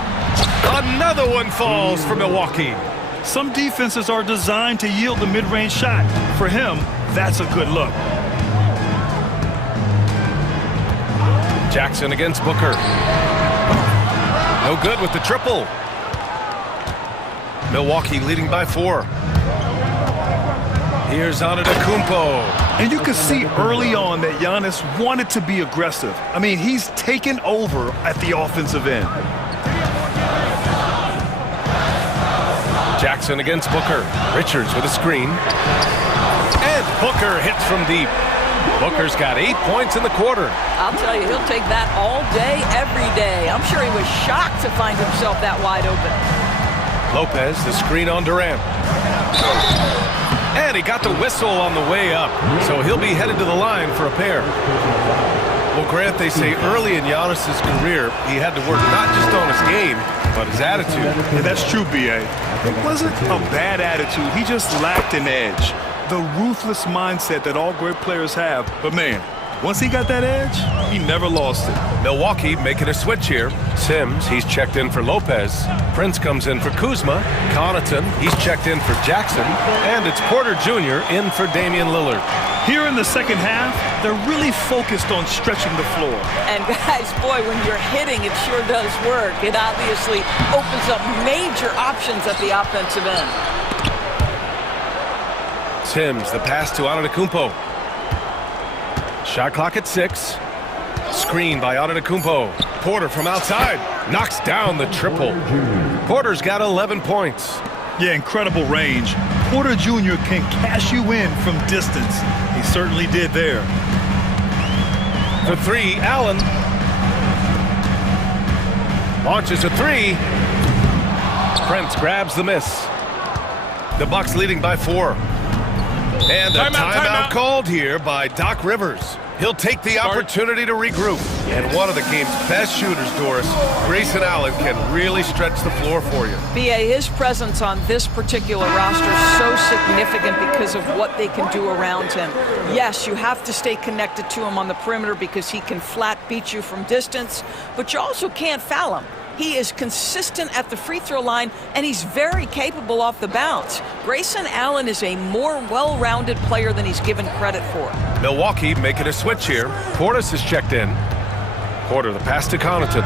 Another one falls for Milwaukee. Some defenses are designed to yield the mid-range shot. For him, that's a good look. Jackson against Booker. No good with the triple. Milwaukee leading by 4. Here's Antetokounmpo. And you can see early on that Giannis wanted to be aggressive. I mean, he's taken over at the offensive end. Jackson against Booker. Richards with a screen. And Booker hits from deep. Booker's got 8 points in the quarter. I'll tell you, he'll take that all day, every day. I'm sure he was shocked to find himself that wide open. Lopez, the screen on Durant. And he got the whistle on the way up, so he'll be headed to the line for a pair. Well, Grant, they say early in Giannis' career, he had to work not just on his game, but his attitude. Yeah, that's true, B.A. It wasn't a bad attitude. He just lacked an edge. The ruthless mindset that all great players have. But, man, once he got that edge, he never lost it. Milwaukee making a switch here. Sims, he's checked in for Lopez. Prince comes in for Kuzma. Connaughton, he's checked in for Jackson. And it's Porter Jr. in for Damian Lillard. Here in the second half, they're really focused on stretching the floor. And guys, boy, when you're hitting, it sure does work. It obviously opens up major options at the offensive end. Sims, the pass to Antetokounmpo. Shot clock at 6. Screen by Antetokounmpo. Porter from outside knocks down the triple. Porter's got 11 points. Yeah, incredible range. Porter Jr. can cash you in from distance. He certainly did there. For 3, Allen. Launches a 3. Prince grabs the miss. The Bucks leading by 4. And a timeout called here by Doc Rivers. He'll take the opportunity to regroup. And one of the game's best shooters, Doris, Grayson Allen, can really stretch the floor for you. B.A., his presence on this particular roster is so significant because of what they can do around him. Yes, you have to stay connected to him on the perimeter because he can flat beat you from distance, but you also can't foul him. He is consistent at the free throw line, and he's very capable off the bounce. Grayson Allen is a more well-rounded player than he's given credit for. Milwaukee making a switch here. Portis is checked in. Porter, the pass to Connaughton.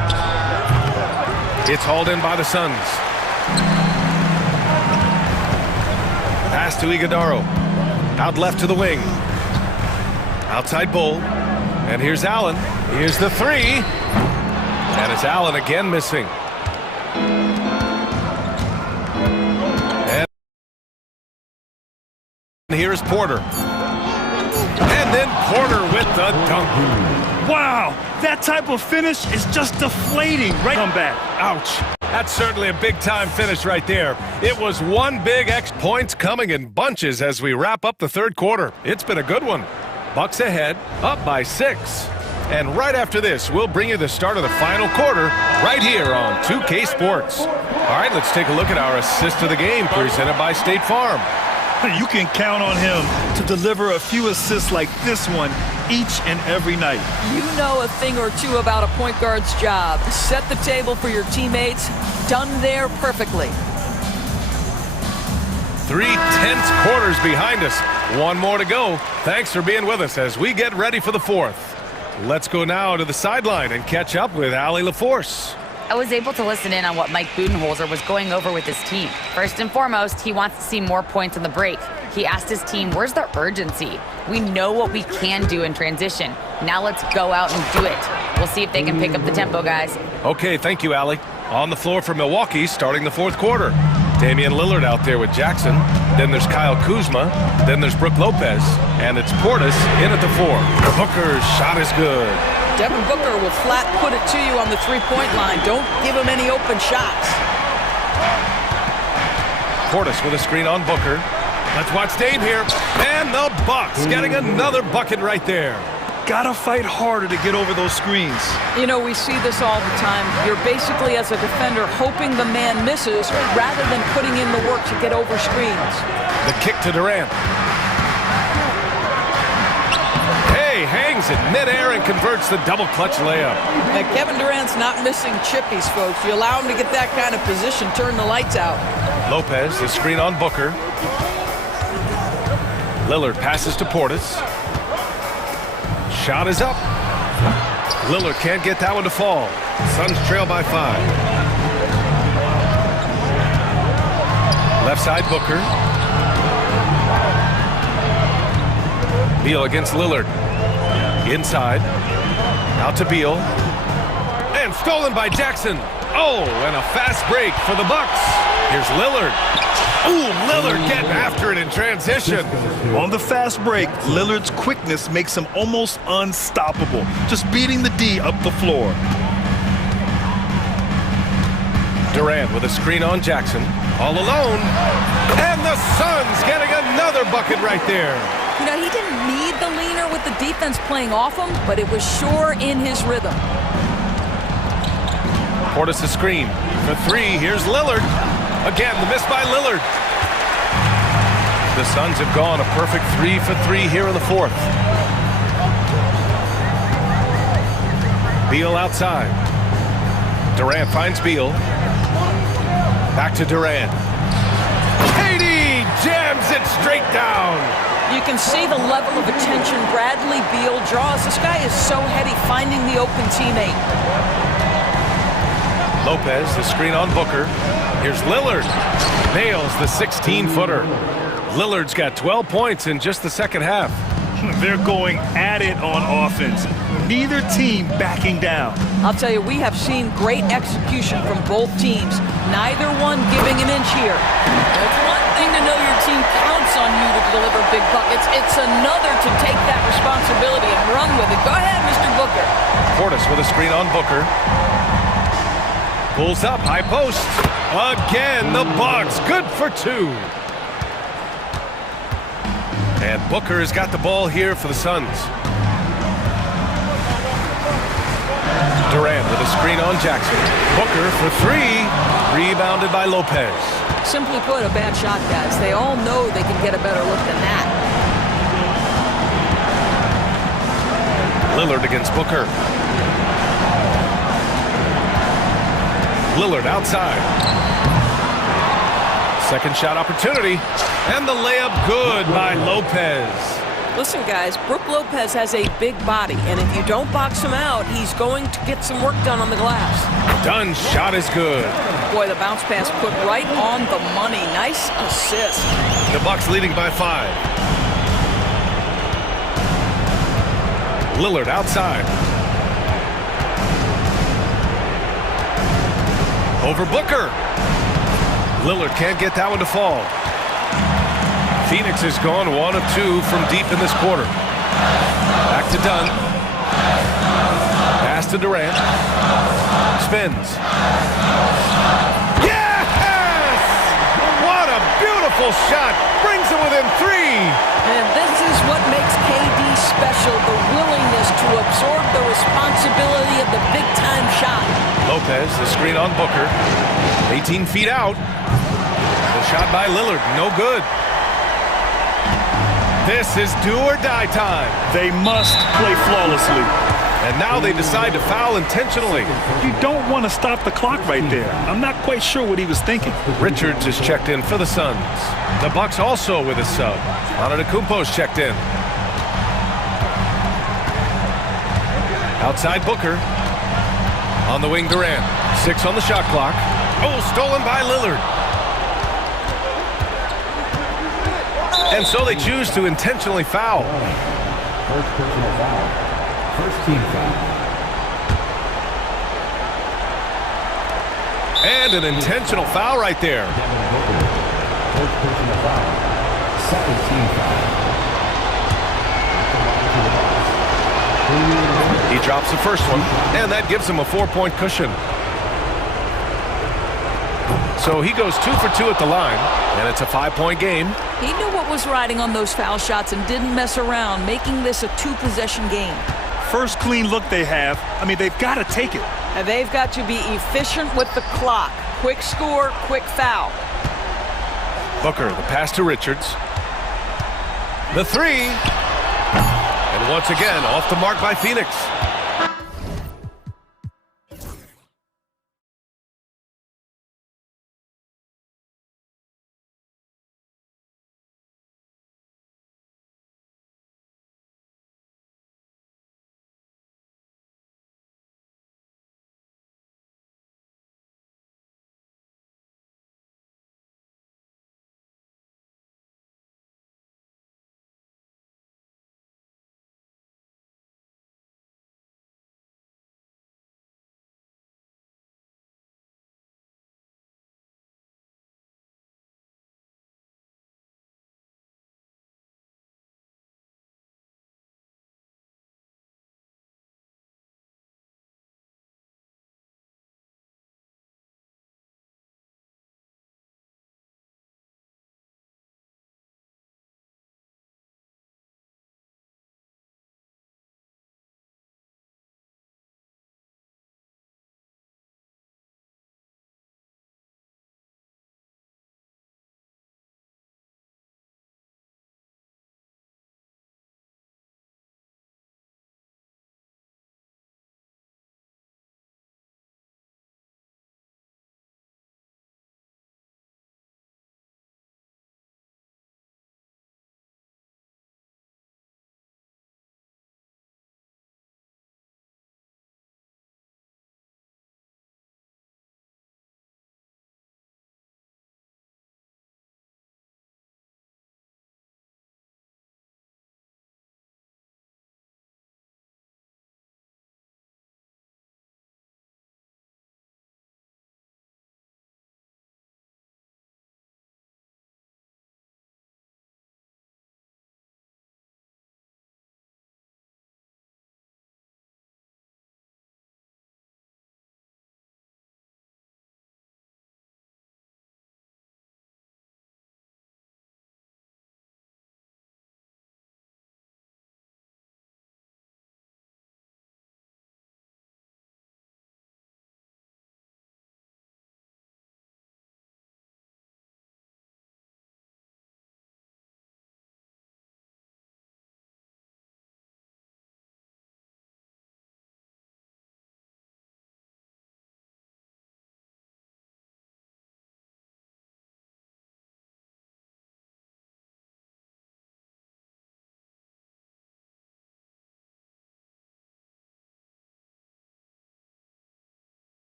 It's hauled in by the Suns. Pass to Iguodaro. Out left to the wing. Outside Bull. And here's Allen. Here's the 3. And it's Allen again missing. And here's Porter. And then Porter with the dunk. Wow, that type of finish is just deflating. Right on back. Ouch. That's certainly a big-time finish right there. It was one big X points coming in bunches as we wrap up the third quarter. It's been a good one. Bucks ahead, up by 6. And right after this, we'll bring you the start of the final quarter right here on 2K Sports. All right, let's take a look at our assist of the game presented by State Farm. You can count on him to deliver a few assists like this one each and every night. You know a thing or two about a point guard's job. Set the table for your teammates. Done there perfectly. 3 tense quarters behind us. One more to go. Thanks for being with us as we get ready for the fourth. Let's go now to the sideline and catch up with Allie LaForce. I was able to listen in on what Mike Budenholzer was going over with his team. First and foremost, he wants to see more points on the break. He asked his team, where's the urgency? We know what we can do in transition. Now let's go out and do it. We'll see if they can pick up the tempo, guys. Okay, thank you, Allie. On the floor for Milwaukee, starting the fourth quarter. Damian Lillard out there with Jackson. Then there's Kyle Kuzma. Then there's Brook Lopez. And it's Portis in at the 4. Booker's shot is good. Devin Booker will flat put it to you on the three-point line. Don't give him any open shots. Portis with a screen on Booker. Let's watch Dame here. And the Bucks getting another bucket right there. Gotta fight harder to get over those screens. You know, we see this all the time. You're basically, as a defender, hoping the man misses rather than putting in the work to get over screens. The kick to Durant. Hey, hangs it midair and converts the double clutch layup. Now, Kevin Durant's not missing chippies, folks. You allow him to get that kind of position, turn the lights out. Lopez, the screen on Booker. Lillard passes to Portis. Shot is up. Lillard can't get that one to fall. Suns trail by 5. Left side, Booker. Beal against Lillard. Inside. Out to Beal. And stolen by Jackson. Oh, and a fast break for the Bucks. Here's Lillard. Ooh, Lillard getting after it in transition. On the fast break, Lillard's quickness makes him almost unstoppable, just beating the D up the floor. Durant with a screen on Jackson, all alone. And the Suns getting another bucket right there. You know, he didn't need the leaner with the defense playing off him, but it was sure in his rhythm. Portis a screen for 3. Here's Lillard. Again, the miss by Lillard. The Suns have gone a perfect 3 for 3 here in the fourth. Beal outside. Durant finds Beal. Back to Durant. KD jams it straight down. You can see the level of attention Bradley Beal draws. This guy is so heady finding the open teammate. Lopez, the screen on Booker. Here's Lillard. Nails the 16-footer. Lillard's got 12 points in just the second half. They're going at it on offense. Neither team backing down. I'll tell you, we have seen great execution from both teams. Neither one giving an inch here. It's one thing to know your team counts on you to deliver big buckets. It's another to take that responsibility and run with it. Go ahead, Mr. Booker. Portis with a screen on Booker. Pulls up, high post. Again, the Bucks, good for 2. And Booker has got the ball here for the Suns. Durant with a screen on Jackson. Booker for 3, rebounded by Lopez. Simply put, a bad shot, guys. They all know they can get a better look than that. Lillard against Booker. Lillard outside. Second shot opportunity. And the layup good by Lopez. Listen, guys, Brook Lopez has a big body, and if you don't box him out, he's going to get some work done on the glass. Dunn's shot is good. Boy, the bounce pass put right on the money. Nice assist. The Bucks leading by 5. Lillard outside. Over Booker. Lillard can't get that one to fall. Phoenix has gone 1 of 2 from deep in this quarter. Back to Dunn. Pass to Durant. Spins. Yes! What a beautiful shot. Brings it within 3. And this is what makes KD special, the willingness to absorb the responsibility of the big-time shot. Lopez, the screen on Booker. 18 feet out. The shot by Lillard, no good. This is do or die time. They must play flawlessly. And now they decide to foul intentionally. You don't want to stop the clock right there. I'm not quite sure what he was thinking. Richards is checked in for the Suns. The Bucks also with a sub. Antetokounmpo's checked in. Outside Booker. On the wing, Durant. 6 on the shot clock. Oh, stolen by Lillard. And so they choose to intentionally foul. First personal foul. First team foul. And an intentional foul right there. First personal foul. Second team foul. He drops the first one, and that gives him a 4-point cushion. So he goes 2 for 2 at the line, and it's a 5-point game. He knew what was riding on those foul shots and didn't mess around, making this a 2-possession game. First clean look they have. I mean, they've got to take it. And they've got to be efficient with the clock. Quick score, quick foul. Booker, the pass to Richards. The three. And once again, off the mark by Phoenix.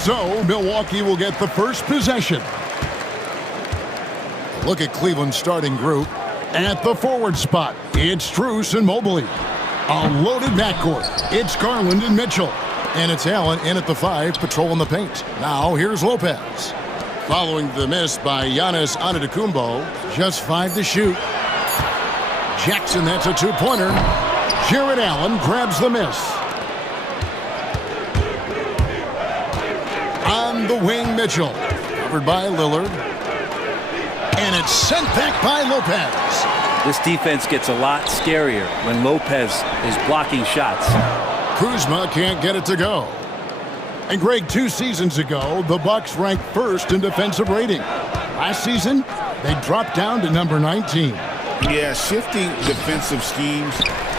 so Milwaukee will get the first possession. Look at Cleveland's starting group. At the forward spot, it's Strus and Mobley. A loaded backcourt. It's Garland and Mitchell. And it's Allen in at the 5, patrolling the paint. Now here's Lopez. Following the miss by Giannis Antetokounmpo, just 5 to shoot. Jackson, that's a two-pointer. Jared Allen grabs the miss. On the wing, Mitchell. Covered by Lillard. And it's sent back by Lopez. This defense gets a lot scarier when Lopez is blocking shots. Kuzma can't get it to go. And Greg, 2 seasons ago, the Bucks ranked first in defensive rating. Last season, they dropped down to number 19. Yeah, shifting defensive schemes,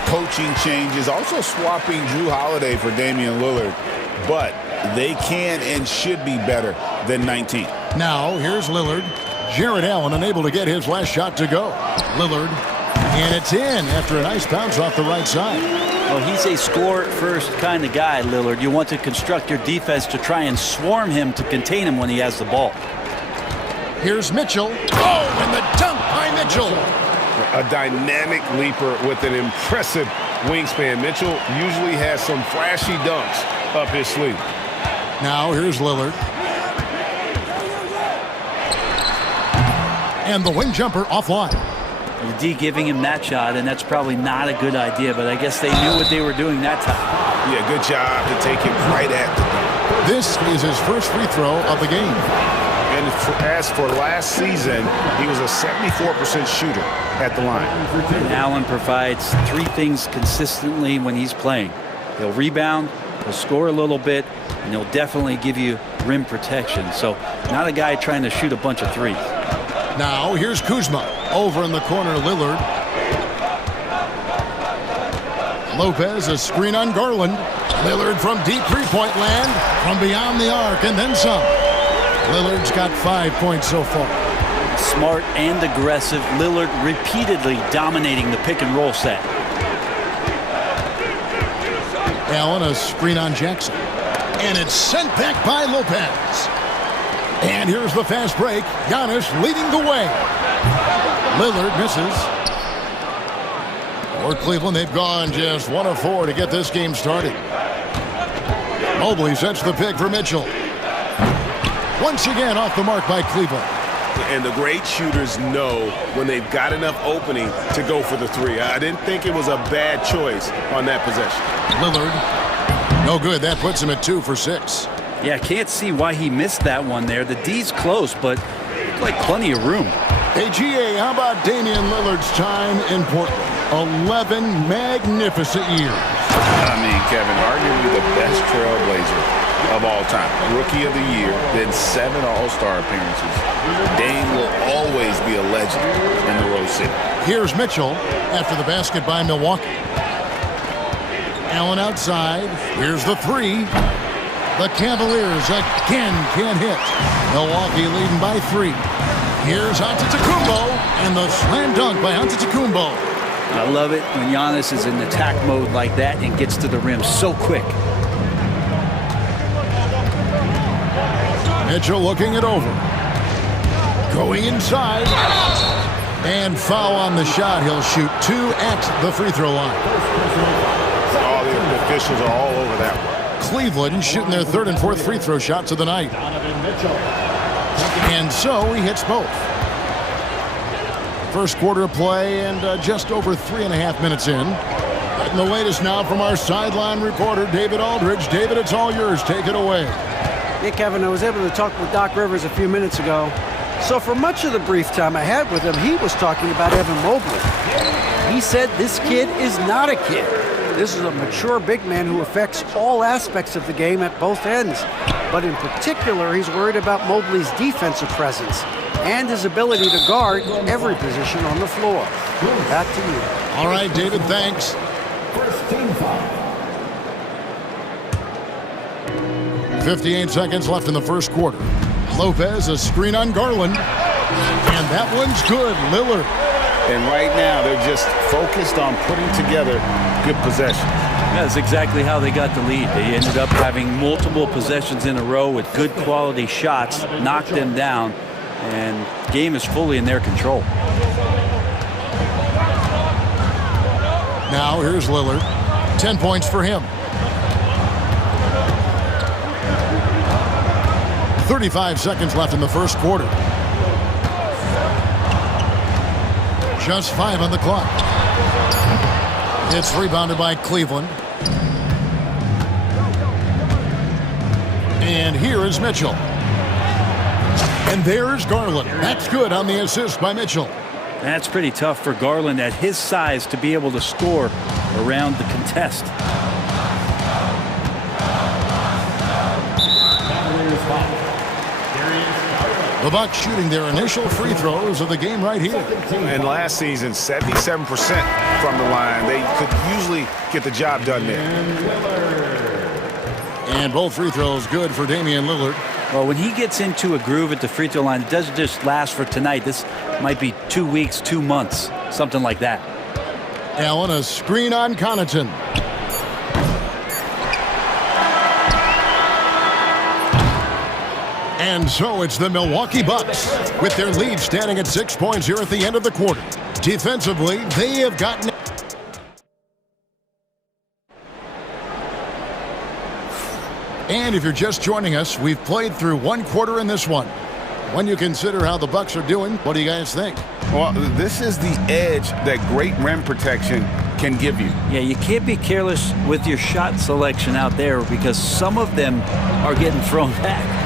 coaching changes, also swapping Drew Holiday for Damian Lillard. But they can and should be better than 19. Now, here's Lillard. Jared Allen unable to get his last shot to go. Lillard, and it's in after a nice bounce off the right side. Well, he's a score-first kind of guy, Lillard. You want to construct your defense to try and swarm him to contain him when he has the ball. Here's Mitchell. Oh, and the dunk by Mitchell. A dynamic leaper with an impressive wingspan. Mitchell usually has some flashy dunks up his sleeve. Now here's Lillard. And the wing jumper offline. The D giving him that shot, and that's probably not a good idea, but I guess they knew what they were doing that time. Yeah, good job to take him right at the dunk. This is his first free throw of the game. And as for last season, he was a 74% shooter at the line. And Allen provides 3 things consistently when he's playing. He'll rebound, he'll score a little bit, and he'll definitely give you rim protection. So not a guy trying to shoot a bunch of threes. Now here's Kuzma. Over in the corner, Lillard. Lopez, a screen on Garland. Lillard from deep three-point land, from beyond the arc, and then some. Lillard's got 5 points so far. Smart and aggressive. Lillard repeatedly dominating the pick-and-roll set. Allen, a screen on Jackson. And it's sent back by Lopez. And here's the fast break. Giannis leading the way. Lillard misses. For Cleveland, they've gone just 1 of 4 to get this game started. Mobley sets the pick for Mitchell. Once again off the mark by Cleveland. And the great shooters know when they've got enough opening to go for the 3. I didn't think it was a bad choice on that possession. Lillard, no good. That puts him at 2 for 6. Yeah, can't see why he missed that one there. The D's close, but looked like plenty of room. Hey, GA, how about Damian Lillard's time in Portland? 11 magnificent years. I mean, Kevin, arguably the best trailblazer of all time. Rookie of the year, then 7 All-Star appearances. Dame will always be a legend in the Rose City. Here's Mitchell after the basket by Milwaukee. Allen outside. Here's the 3. The Cavaliers again can't hit. Milwaukee leading by 3. Here's Antetokounmpo, and the slam dunk by Antetokounmpo. I love it when Giannis is in attack mode like that and gets to the rim so quick. Mitchell looking it over. Going inside. And foul on the shot. He'll shoot 2 at the free throw line. All the officials are all over that one. Cleveland shooting their 3rd and 4th free throw shots of the night. And so he hits both. First quarter of play and just over 3.5 minutes in. Getting the latest now from our sideline reporter, David Aldridge. David, it's all yours. Take it away. Hey, Kevin, I was able to talk with Doc Rivers a few minutes ago. So for much of the brief time I had with him, he was talking about Evan Mobley. He said this kid is not a kid. This is a mature big man who affects all aspects of the game at both ends. But in particular, he's worried about Mobley's defensive presence and his ability to guard every position on the floor. Back to you. All right, David, thanks. 58 seconds left in the first quarter. Lopez, a screen on Garland. And that one's good. Lillard. And right now, they're just focused on putting together good possessions. That's exactly how they got the lead. They ended up having multiple possessions in a row with good quality shots, knocked them down, and the game is fully in their control. Now here's Lillard. 10 points for him. 35 seconds left in the first quarter. Just 5 on the clock. It's rebounded by Cleveland. And here is Mitchell. And there's Garland. That's good on the assist by Mitchell. That's pretty tough for Garland at his size to be able to score around the contest. The Bucks shooting their initial free throws of the game right here. And last season, 77% from the line. They could usually get the job done there. And both free throws good for Damian Lillard. Well, when he gets into a groove at the free throw line, it doesn't just last for tonight. This might be 2 weeks, 2 months, something like that. Allen, a screen on Connaughton. And so it's the Milwaukee Bucks with their lead standing at 6 points here at the end of the quarter. Defensively, they have gotten... And if you're just joining us, we've played through 1 quarter in this one. When you consider how the Bucks are doing, what do you guys think? Well, this is the edge that great rim protection can give you. Yeah, you can't be careless with your shot selection out there because some of them are getting thrown back.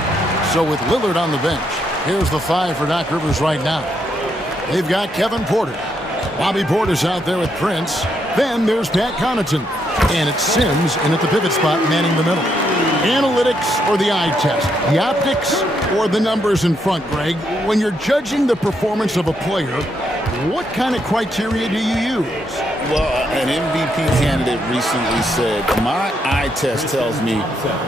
So with Lillard on the bench, here's the 5 for Doc Rivers right now. They've got Kevin Porter. Bobby Porter's out there with Prince. Then there's Pat Connaughton. And it's Sims in at the pivot spot manning the middle. Analytics or the eye test? The optics or the numbers in front, Greg? When you're judging the performance of a player, what kind of criteria do you use? Well, an MVP candidate recently said, my eye test tells me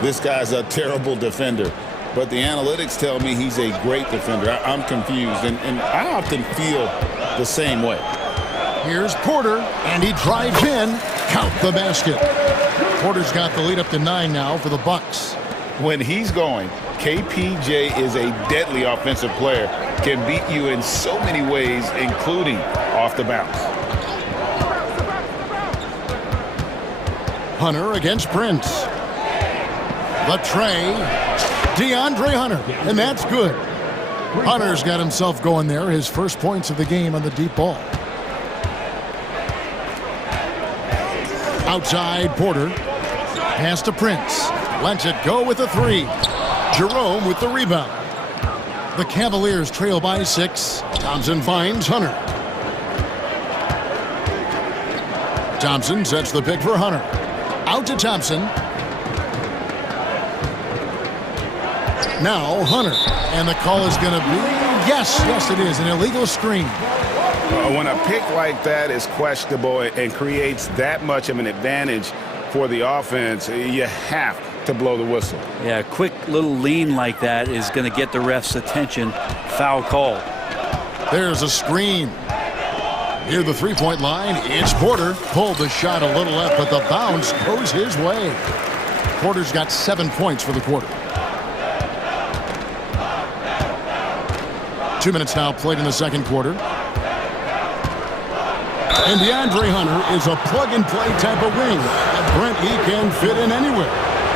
this guy's a terrible defender. But the analytics tell me he's a great defender. I'm confused, and I often feel the same way. Here's Porter, and he drives in. Count the basket. Porter's got the lead up to 9 now for the Bucks. When he's going, KPJ is a deadly offensive player. Can beat you in so many ways, including off the bounce. Hunter against Prince. The tray. DeAndre Hunter, and that's good. Hunter's got himself going there, his first points of the game on the deep ball. Outside, Porter. Pass to Prince. Lets it go with a 3. Jerome with the rebound. The Cavaliers trail by 6. Thompson finds Hunter. Thompson sets the pick for Hunter. Out to Thompson. Now Hunter. And the call is going to be, yes, it is, an illegal screen. When a pick like that is questionable and creates that much of an advantage for the offense, you have to blow the whistle. Yeah, a quick little lean like that is going to get the ref's attention. Foul call. There's a screen. Near the three-point line, it's Porter. Pulled the shot a little left, but the bounce goes his way. Porter's got 7 points for the quarter. 2 minutes now played in the second quarter. And DeAndre Hunter is a plug-and-play type of wing. Brent, he can fit in anywhere.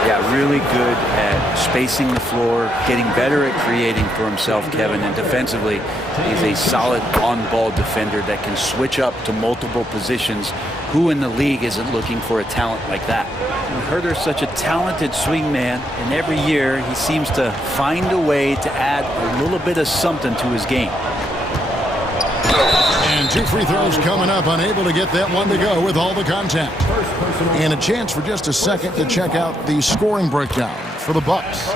Yeah, really good at spacing the floor, getting better at creating for himself, Kevin. And defensively, he's a solid on-ball defender that can switch up to multiple positions. Who in the league isn't looking for a talent like that? Herder's such a talented swingman, and every year he seems to find a way to add a little bit of something to his game. And 2 free throws coming up, unable to get that one to go with all the contact. And a chance for just a second to check out the scoring breakdown for the Bucks.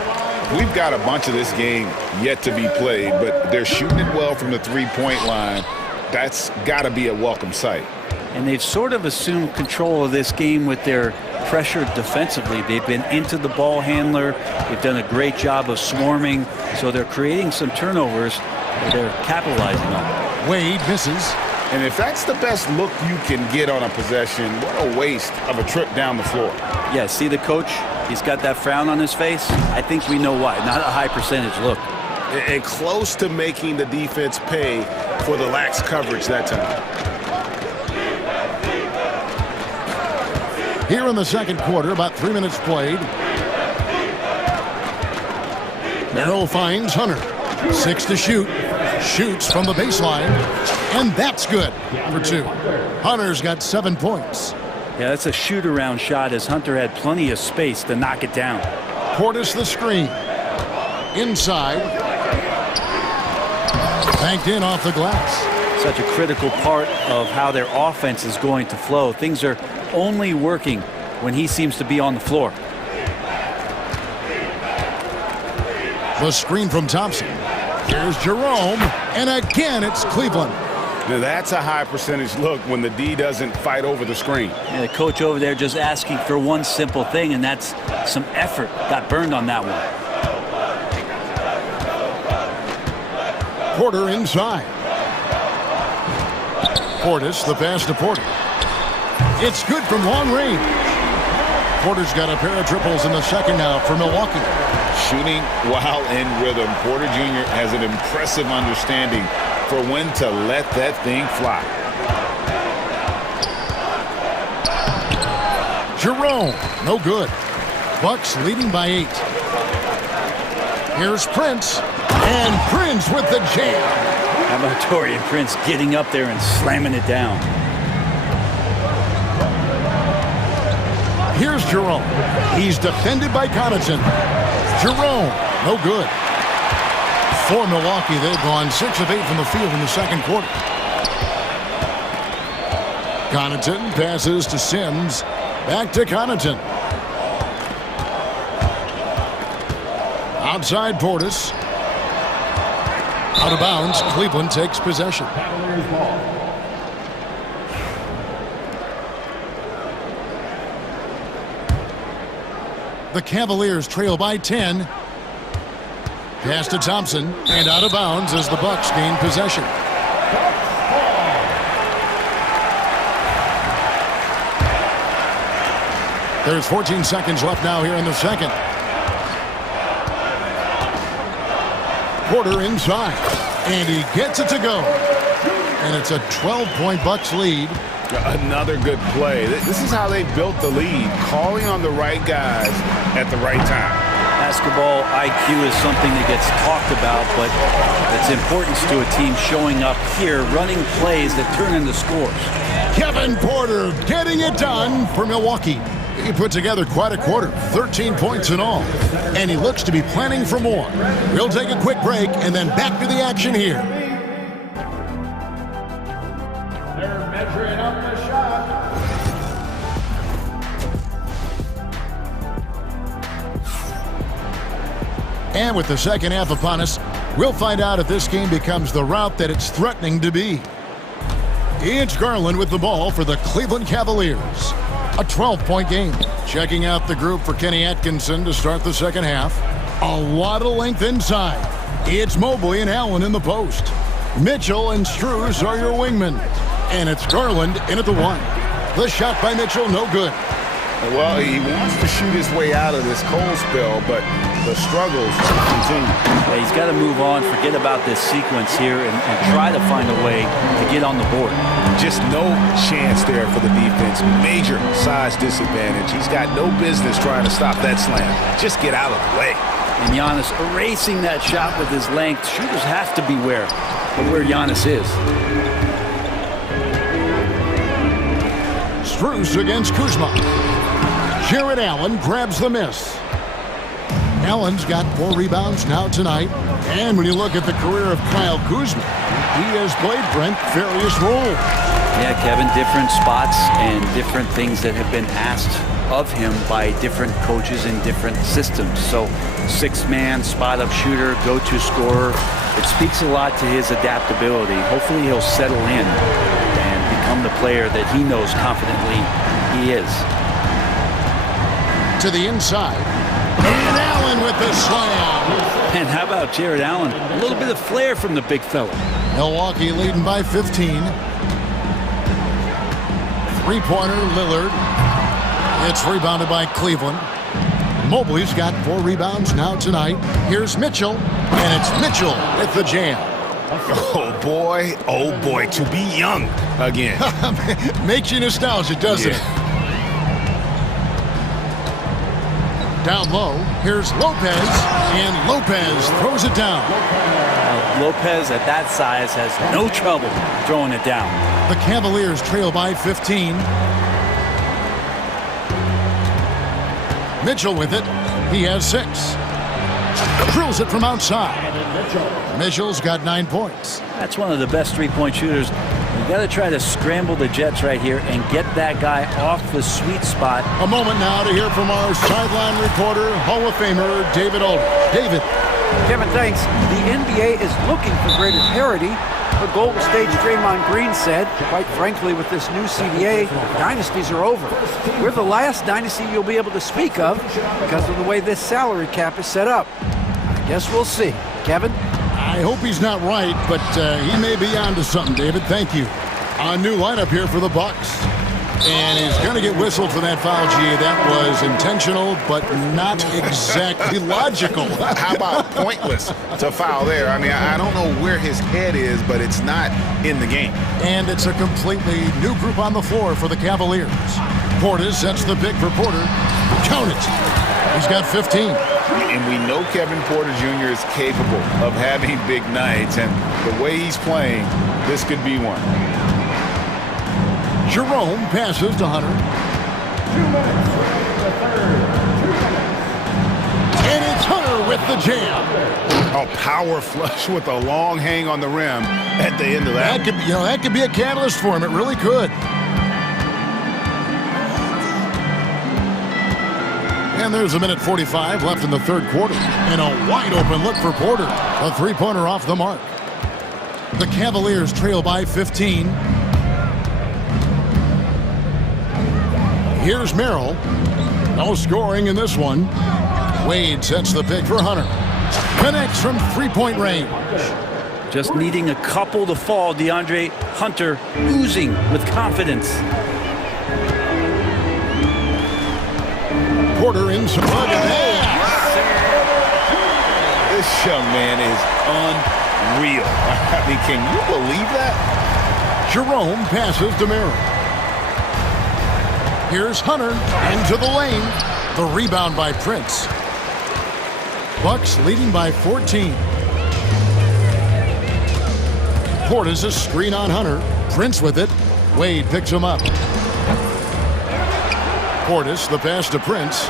We've got a bunch of this game yet to be played, but they're shooting it well from the three-point line. That's got to be a welcome sight. And they've sort of assumed control of this game with their pressure defensively. They've been into the ball handler. They've done a great job of swarming. So they're creating some turnovers that they're capitalizing on. Wade misses. And if that's the best look you can get on a possession, what a waste of a trip down the floor. Yeah, see the coach? He's got that frown on his face. I think we know why. Not a high percentage look. And close to making the defense pay for the lax coverage that time. Here in the second quarter, about 3 minutes played. Merrill finds Hunter. 6 to shoot. Shoots from the baseline. And that's good for 2. Hunter's got 7 points. Yeah, that's a shoot-around shot as Hunter had plenty of space to knock it down. Portis the screen. Inside. Banked in off the glass. Such a critical part of how their offense is going to flow. Things are only working when he seems to be on the floor. The screen from Thompson. Here's Jerome. And again, it's Cleveland. Now that's a high percentage look when the D doesn't fight over the screen. Yeah, the coach over there just asking for one simple thing, and that's some effort. Got burned on that one. Porter inside. Portis, the pass to Porter. It's good from long range. Porter's got a pair of triples in the second now for Milwaukee. Shooting while in rhythm. Porter Jr. has an impressive understanding for when to let that thing fly. Jerome, no good. Bucks leading by 8. Here's Prince, and Prince with the jam. How about Taurean Prince getting up there and slamming it down? Here's Jerome. He's defended by Connaughton. Jerome, no good. For Milwaukee, they've gone 6 of 8 from the field in the second quarter. Connaughton passes to Sims. Back to Connaughton. Outside Portis. Out of bounds. Cleveland takes possession. The Cavaliers trail by 10. Pass to Thompson, and out of bounds as the Bucks gain possession. There's 14 seconds left now here in the second. Porter inside, and he gets it to go. And it's a 12-point Bucks lead. Another good play. This is how they built the lead, calling on the right guys at the right time. Basketball IQ is something that gets talked about, but its importance to a team showing up here, running plays that turn into scores. Kevin Porter getting it done for Milwaukee. He put together quite a quarter, 13 points in all, and he looks to be planning for more. We'll take a quick break and then back to the action here. They're measuring up the shot. And with the second half upon us, we'll find out if this game becomes the route that it's threatening to be. It's Garland with the ball for the Cleveland Cavaliers. A 12-point game. Checking out the group for Kenny Atkinson to start the second half. A lot of length inside. It's Mobley and Allen in the post. Mitchell and Strus are your wingmen. And it's Garland in at the 1. The shot by Mitchell, no good. Well, he wants to shoot his way out of this cold spell, but the struggles continue. Yeah, he's got to move on, forget about this sequence here, and try to find a way to get on the board. Just no chance there for the defense. Major size disadvantage. He's got no business trying to stop that slam. Just get out of the way. And Giannis erasing that shot with his length. Shooters have to beware of where Giannis is. Strus against Kuzma. Jared Allen grabs the miss. Allen's got 4 rebounds now tonight. And when you look at the career of Kyle Kuzma, he has played, Brent, various roles. Yeah, Kevin, different spots and different things that have been asked of him by different coaches in different systems. So 6-man, spot-up shooter, go-to scorer. It speaks a lot to his adaptability. Hopefully he'll settle in and become the player that he knows confidently he is. To the inside. And Allen with the slam. And how about Jared Allen? A little bit of flair from the big fella. Milwaukee leading by 15. Three-pointer, Lillard. It's rebounded by Cleveland. Mobley's got 4 rebounds now tonight. Here's Mitchell, and it's Mitchell with the jam. Oh boy, to be young again. Makes you nostalgic, doesn't it? Down low, here's Lopez, and Lopez throws it down. Lopez at that size has no trouble throwing it down. The Cavaliers trail by 15. Mitchell with it. He has 6. Drills it from outside. Mitchell's got 9 points. That's one of the best three-point shooters. You got to try to scramble the Jets right here and get that guy off the sweet spot. A moment now to hear from our sideline reporter, Hall of Famer David Aldridge. David. Kevin, thanks. The NBA is looking for greater parity. But Golden State's Draymond Green said, quite frankly, with this new CBA, dynasties are over. We're the last dynasty you'll be able to speak of because of the way this salary cap is set up. I guess we'll see. Kevin? I hope he's not right, but he may be onto something, David. Thank you. A new lineup here for the Bucks. And he's going to get whistled for that foul, G. That was intentional, but not exactly logical. How about pointless to foul there? I mean, I don't know where his head is, but it's not in the game. And it's a completely new group on the floor for the Cavaliers. Portis sets the pick for Porter. Count it. He's got 15. And we know Kevin Porter Jr. is capable of having big nights, and the way he's playing, this could be one. Jerome passes to Hunter. 2 minutes. The third. 2 minutes. And it's Hunter with the jam. A power flush with a long hang on the rim at the end of that. That could be a catalyst for him. It really could. And there's a minute 45 left in the third quarter. And a wide open look for Porter. A three-pointer off the mark. The Cavaliers trail by 15. Here's Merrill. No scoring in this one. Wade sets the pick for Hunter. Connects from three-point range. Just needing a couple to fall. DeAndre Hunter oozing with confidence. Porter in some plug. This young man is unreal. I mean, can you believe that? Jerome passes to Merrill. Here's Hunter into the lane. The rebound by Prince. Bucks leading by 14. Portis a screen on Hunter. Prince with it. Wade picks him up. Portis, the pass to Prince.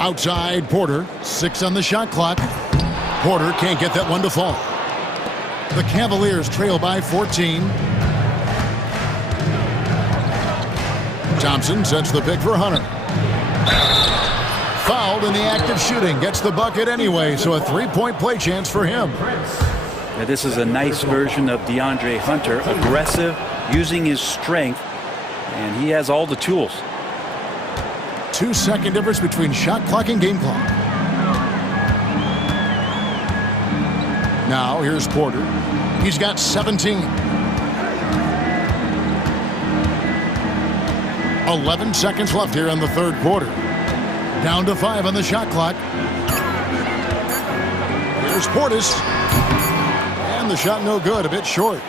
Outside Porter. 6 on the shot clock. Porter can't get that one to fall. The Cavaliers trail by 14. Thompson sets the pick for Hunter. Fouled in the act of shooting. Gets the bucket anyway, so a three-point play chance for him. Now, this is a nice version of DeAndre Hunter. Aggressive, using his strength, and he has all the tools. 2-second difference between shot clock and game clock. Now, here's Porter. He's got 17. 11 seconds left here in the third quarter. Down to 5 on the shot clock. Here's Portis. And the shot no good, a bit short.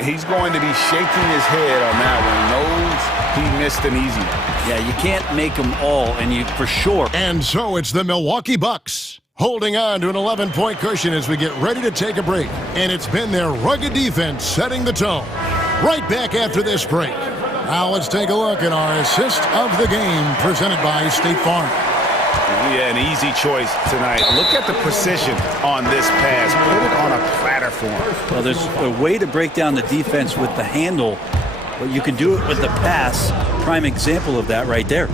He's going to be shaking his head on that one. Knows he missed an easy one. Yeah, you can't make them all, and you for sure. And so it's the Milwaukee Bucks holding on to an 11-point cushion as we get ready to take a break. And it's been their rugged defense setting the tone. Right back after this break. Now let's take a look at our assist of the game presented by State Farm. Yeah, an easy choice tonight. Look at the precision on this pass. Put it on a platter for him. Well, there's a way to break down the defense with the handle, but you can do it with the pass. Prime example of that right there.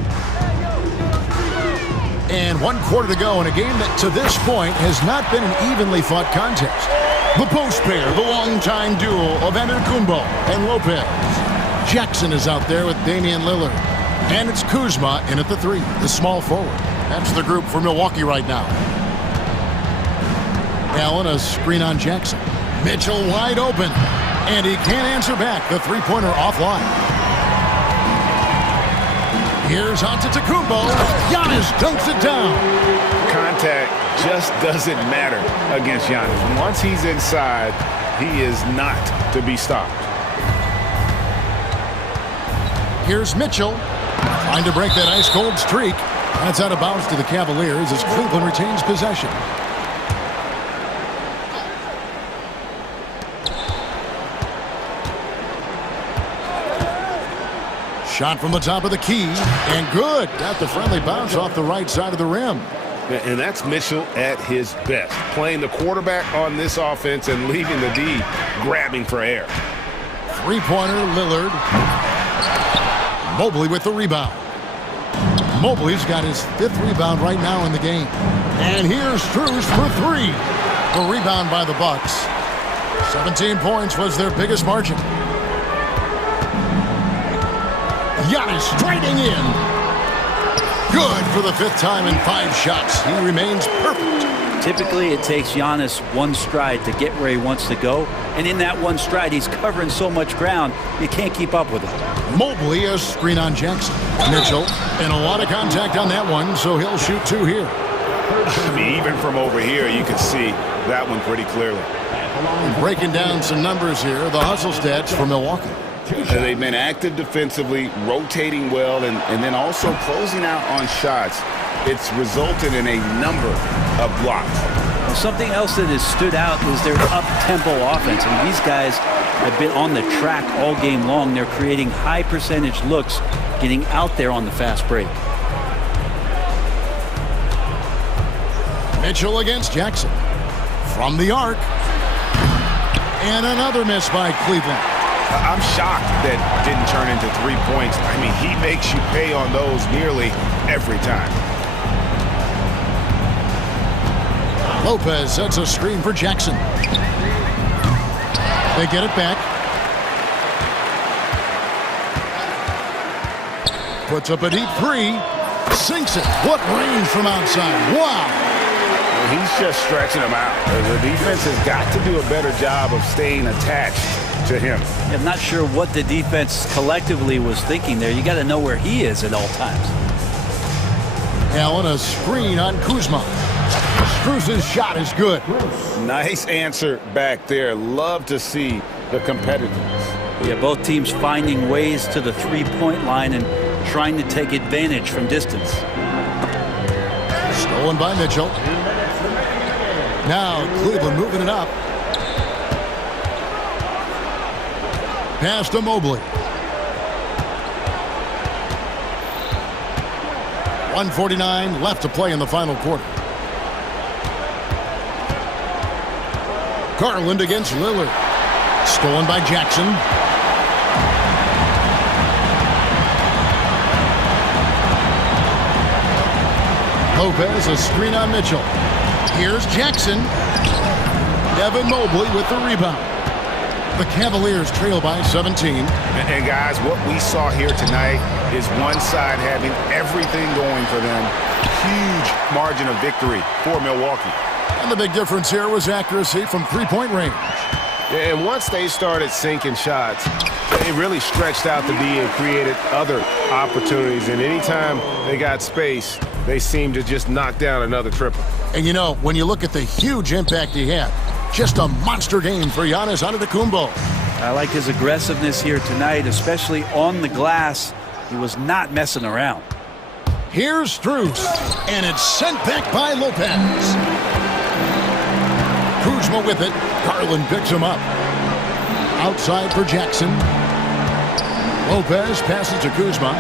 And 1 quarter to go in a game that to this point has not been an evenly fought contest. The post pair, the longtime duo of Antetokounmpo and Lopez. Jackson is out there with Damian Lillard. And it's Kuzma in at the 3, the small forward. That's the group for Milwaukee right now. Allen, a screen on Jackson. Mitchell wide open. And he can't answer back. The three-pointer offline. Here's Antetokounmpo. Giannis dunks it down. Contact just doesn't matter against Giannis. Once he's inside, he is not to be stopped. Here's Mitchell trying to break that ice-cold streak. That's out of bounds to the Cavaliers as Cleveland retains possession. Shot from the top of the key, and good. Got the friendly bounce off the right side of the rim. And that's Mitchell at his best, playing the quarterback on this offense and leaving the D grabbing for air. Three-pointer, Lillard. Mobley with the rebound. Mobley's got his 5th rebound right now in the game. And here's Strus for 3. The rebound by the Bucks. 17 points was their biggest margin. Giannis straighting in. Good for the 5th time in 5 shots. He remains perfect. Typically, it takes Giannis one stride to get where he wants to go. And in that one stride, he's covering so much ground, you can't keep up with him. Mobley, a screen on Jackson. Mitchell, and a lot of contact on that one, so he'll shoot 2 here. I mean, even from over here, you can see that one pretty clearly. Breaking down some numbers here, the hustle stats for Milwaukee. They've been active defensively, rotating well, and then also closing out on shots. It's resulted in a number of blocks. Well, something else that has stood out is their up-tempo offense. I mean, these guys have been on the track all game long. They're creating high percentage looks, getting out there on the fast break. Mitchell against Jackson. From the arc. And another miss by Cleveland. I'm shocked that didn't turn into 3 points. I mean, he makes you pay on those nearly every time. Lopez sets a screen for Jackson. They get it back. Puts up a deep 3. Sinks it. What range from outside. Wow. He's just stretching them out. The defense has got to do a better job of staying attached to him. I'm not sure what the defense collectively was thinking there. You got to know where he is at all times. Allen, a screen on Kuzma. Strus's shot is good. Nice answer back there. Love to see the competitiveness. Yeah, both teams finding ways to the three-point line and trying to take advantage from distance. Stolen by Mitchell. Now Cleveland moving it up. Pass to Mobley. 1:49 left to play in the final quarter. Garland against Lillard. Stolen by Jackson. Lopez, a screen on Mitchell. Here's Jackson. Evan Mobley with the rebound. The Cavaliers trail by 17. And guys, what we saw here tonight is one side having everything going for them. Huge margin of victory for Milwaukee. And the big difference here was accuracy from three-point range. And once they started sinking shots, they really stretched out the D and created other opportunities. And anytime they got space, they seemed to just knock down another triple. And you know, when you look at the huge impact he had, just a monster game for Giannis Antetokounmpo. I like his aggressiveness here tonight, especially on the glass. He was not messing around. Here's Strus, and it's sent back by Lopez. Kuzma with it. Garland picks him up. Outside for Jackson. Lopez passes to Kuzma.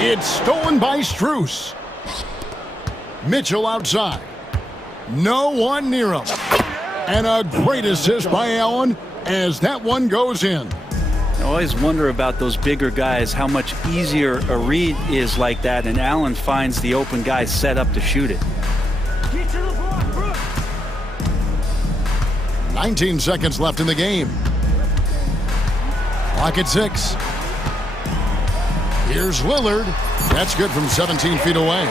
It's stolen by Strus. Mitchell outside. No one near him. And a great assist by Allen as that one goes in. I always wonder about those bigger guys, how much easier a read is like that, and Allen finds the open guy set up to shoot it. 19 seconds left in the game. Clock at 6. Here's Lillard. That's good from 17 feet away.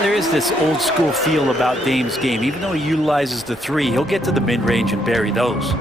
There is this old school feel about Dame's game. Even though he utilizes the three, he'll get to the mid-range and bury those.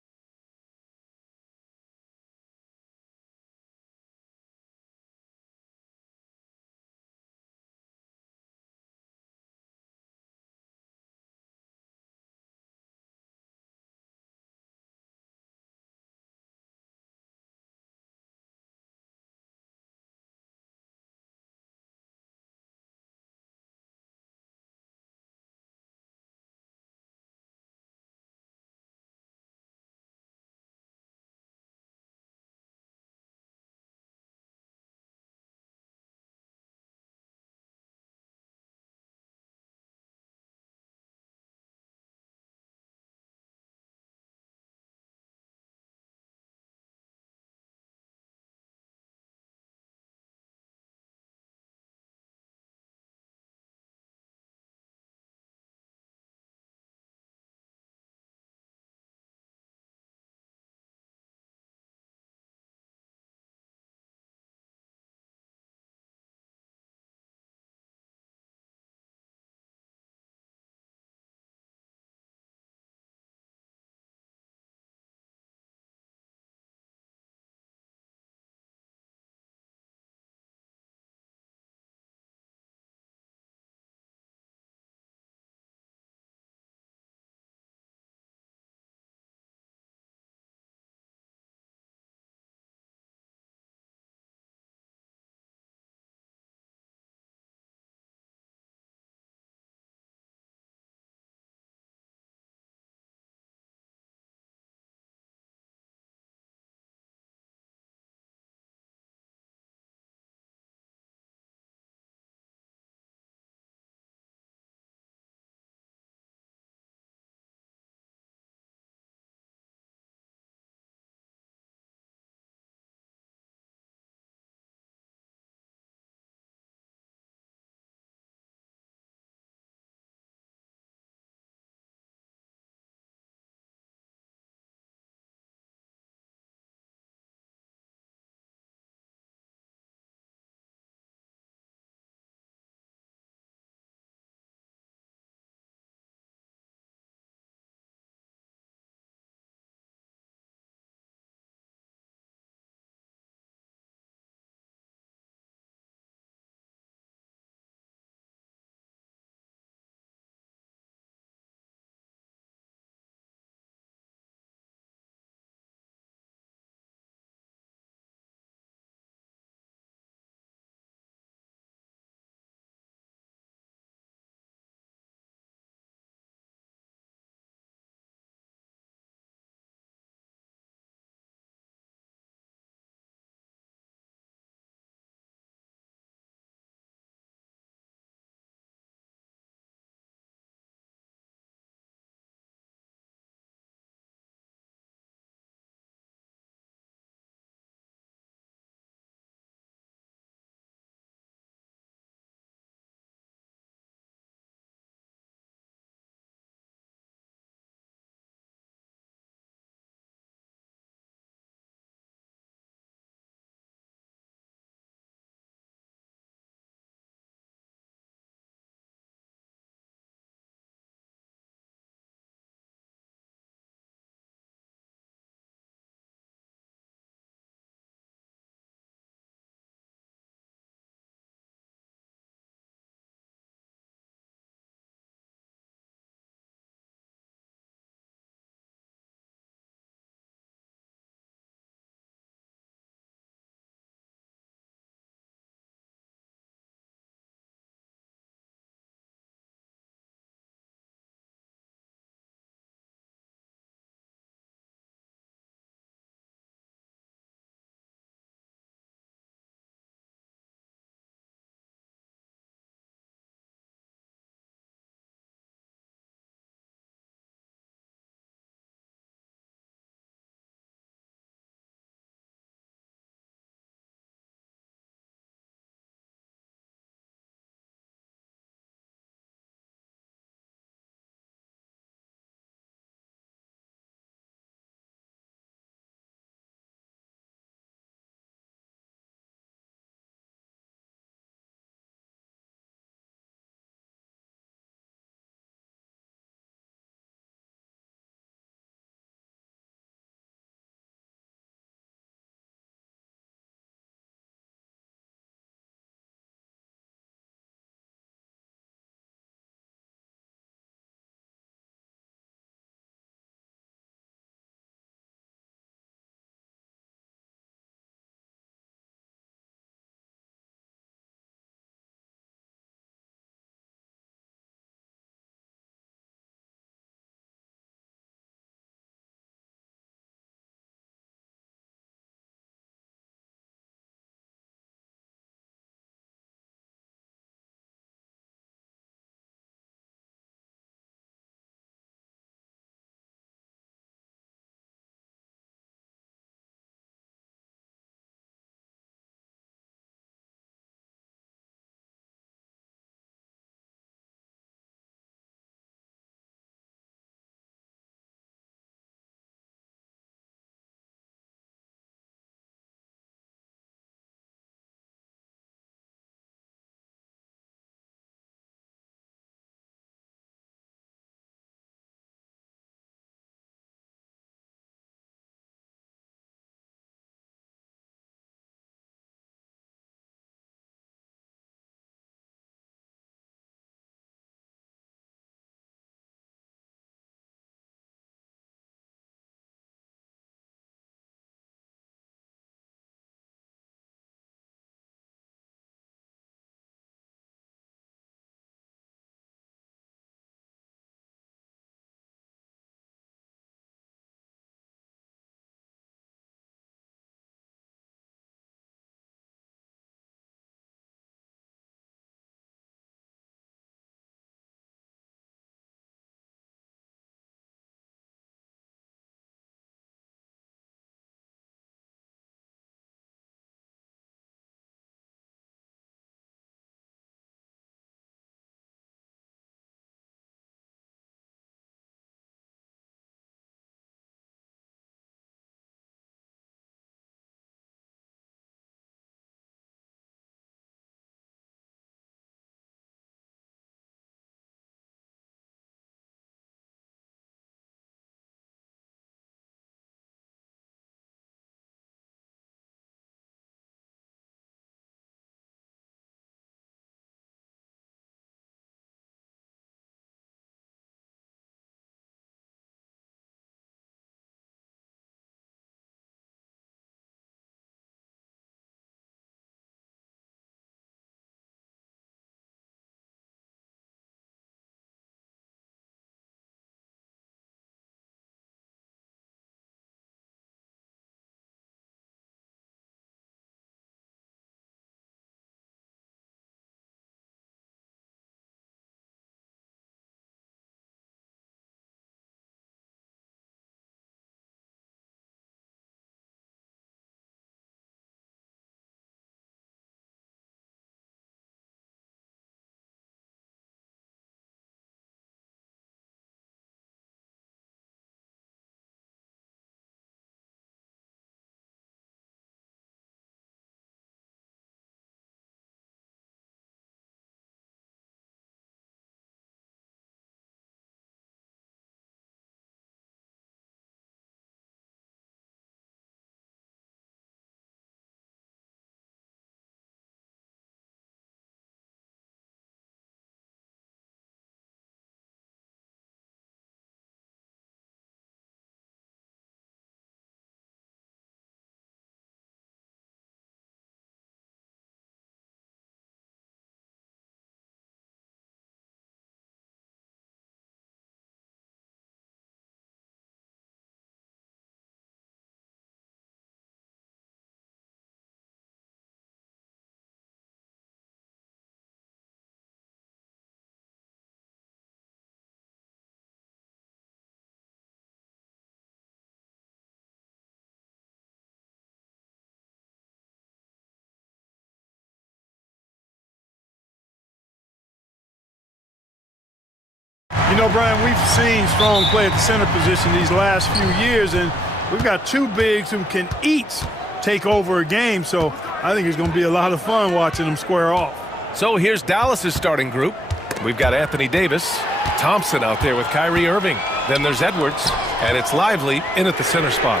You know, Brian, we've seen strong play at the center position these last few years, and we've got two bigs who can each take over a game, so I think it's going to be a lot of fun watching them square off. So here's Dallas's starting group. We've got Anthony Davis, Thompson out there with Kyrie Irving. Then there's Edwards, and it's Lively in at the center spot.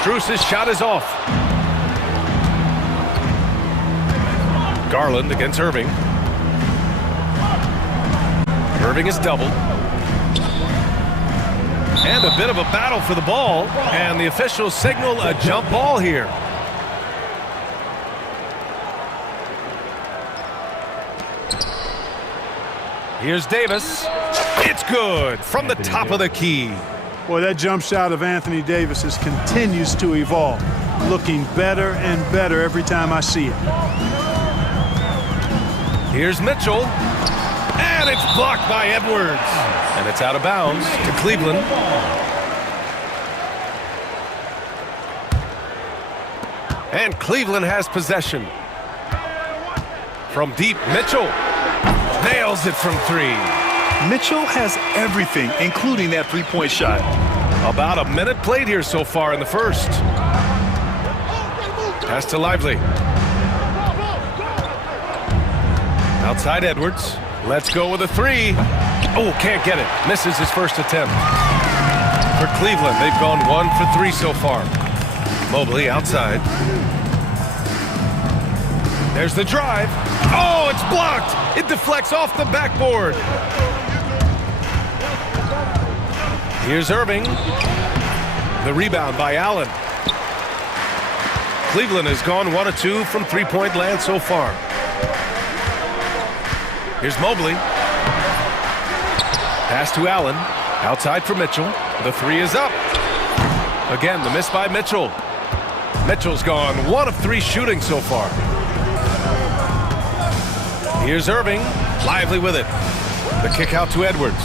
Strus's shot is off. Garland against Irving. Irving is doubled. And a bit of a battle for the ball, and the officials signal a jump ball here. Here's Davis. It's good from the top of the key. Boy, that jump shot of Anthony Davis continues to evolve, looking better and better every time I see it. Here's Mitchell. And it's blocked by Edwards. And it's out of bounds to Cleveland. And Cleveland has possession. From deep, Mitchell nails it from three. Mitchell has everything, including that three-point shot. About a minute played here so far in the first. Pass to Lively. Outside Edwards. Let's go with a three. Oh, can't get it. Misses his first attempt. For Cleveland, they've gone 1 for 3 so far. Mobley outside. There's the drive. Oh, it's blocked. It deflects off the backboard. Here's Irving. The rebound by Allen. Cleveland has gone 1 of 2 from three-point land so far. Here's Mobley. Pass to Allen. Outside for Mitchell. The three is up. Again, the miss by Mitchell. Mitchell's gone 1 of 3 shooting so far. Here's Irving. Lively with it. The kick out to Edwards.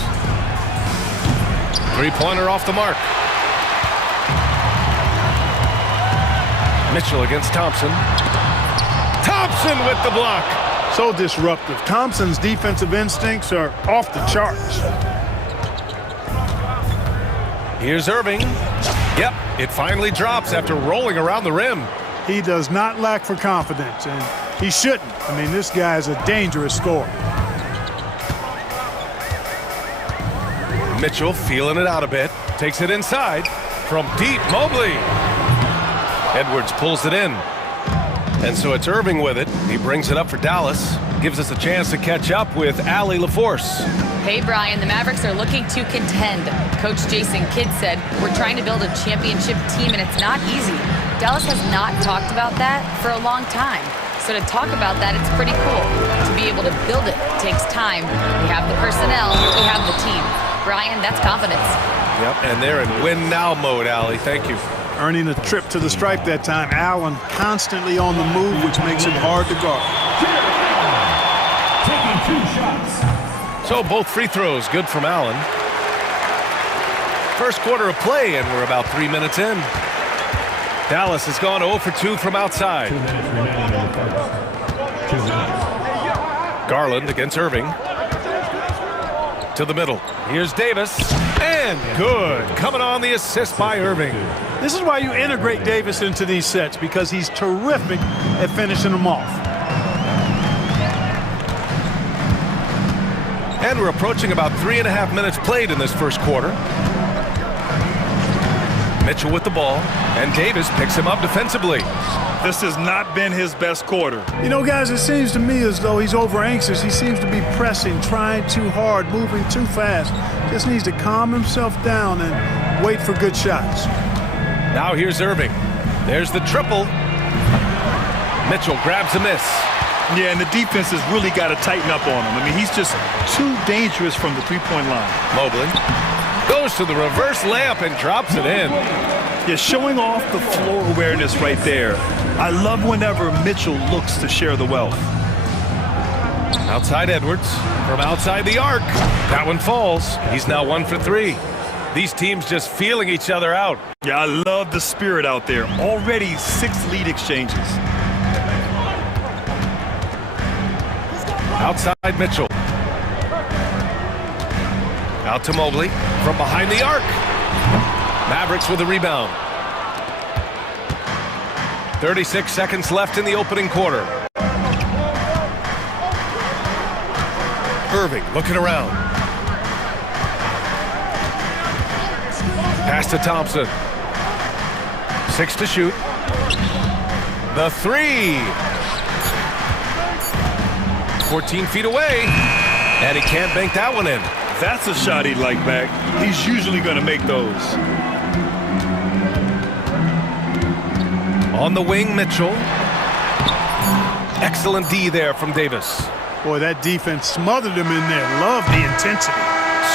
Three-pointer off the mark. Mitchell against Thompson. Thompson with the block. So disruptive. Thompson's defensive instincts are off the charts. Here's Irving. Yep, it finally drops after rolling around the rim. He does not lack for confidence, and he shouldn't. I mean, this guy is a dangerous scorer. Mitchell feeling it out a bit. Takes it inside. From deep, Mobley. Edwards pulls it in. And so it's Irving with it. He brings it up for Dallas. Gives us a chance to catch up with Allie LaForce. Hey, Brian, the Mavericks are looking to contend. Coach Jason Kidd said, we're trying to build a championship team, and it's not easy. Dallas has not talked about that for a long time. So to talk about that, it's pretty cool. To be able to build it takes time. We have the personnel, we have the team. Brian, that's confidence. Yep, and they're in win-now mode, Allie. Thank you. Earning a trip to the stripe that time. Allen constantly on the move, which makes him hard to guard. Taking 2 shots. So both free throws good from Allen. First quarter of play, and we're about 3 minutes in. Dallas has gone 0 for 2 from outside. 2 minutes remaining in the first. 2 minutes. Garland against Irving. To the middle. Here's Davis. And good. Coming on the assist by Irving. This is why you integrate Davis into these sets, because he's terrific at finishing them off. And we're approaching about 3.5 minutes played in this first quarter. Mitchell with the ball, and Davis picks him up defensively. This has not been his best quarter. You know, guys, it seems to me as though he's over anxious. He seems to be pressing, trying too hard, moving too fast. Just needs to calm himself down and wait for good shots. Now here's Irving. There's the triple. Mitchell grabs a miss. Yeah, and the defense has really got to tighten up on him. I mean, he's just too dangerous from the three-point line. Mobley goes to the reverse layup and drops it in. Yeah, showing off the floor awareness right there. I love whenever Mitchell looks to share the wealth. Outside Edwards, from outside the arc. That one falls. He's now 1 for 3. These teams just feeling each other out. Yeah, I love the spirit out there. Already 6 lead exchanges. Outside Mitchell. Out to Mobley from behind the arc. Mavericks with the rebound. 36 seconds left in the opening quarter. Irving looking around. Pass to Thompson. 6 to shoot. The three. 14 feet away. And he can't bank that one in. That's a shot he'd like back. He's usually going to make those. On the wing, Mitchell. Excellent D there from Davis. Boy, that defense smothered him in there. Love the intensity.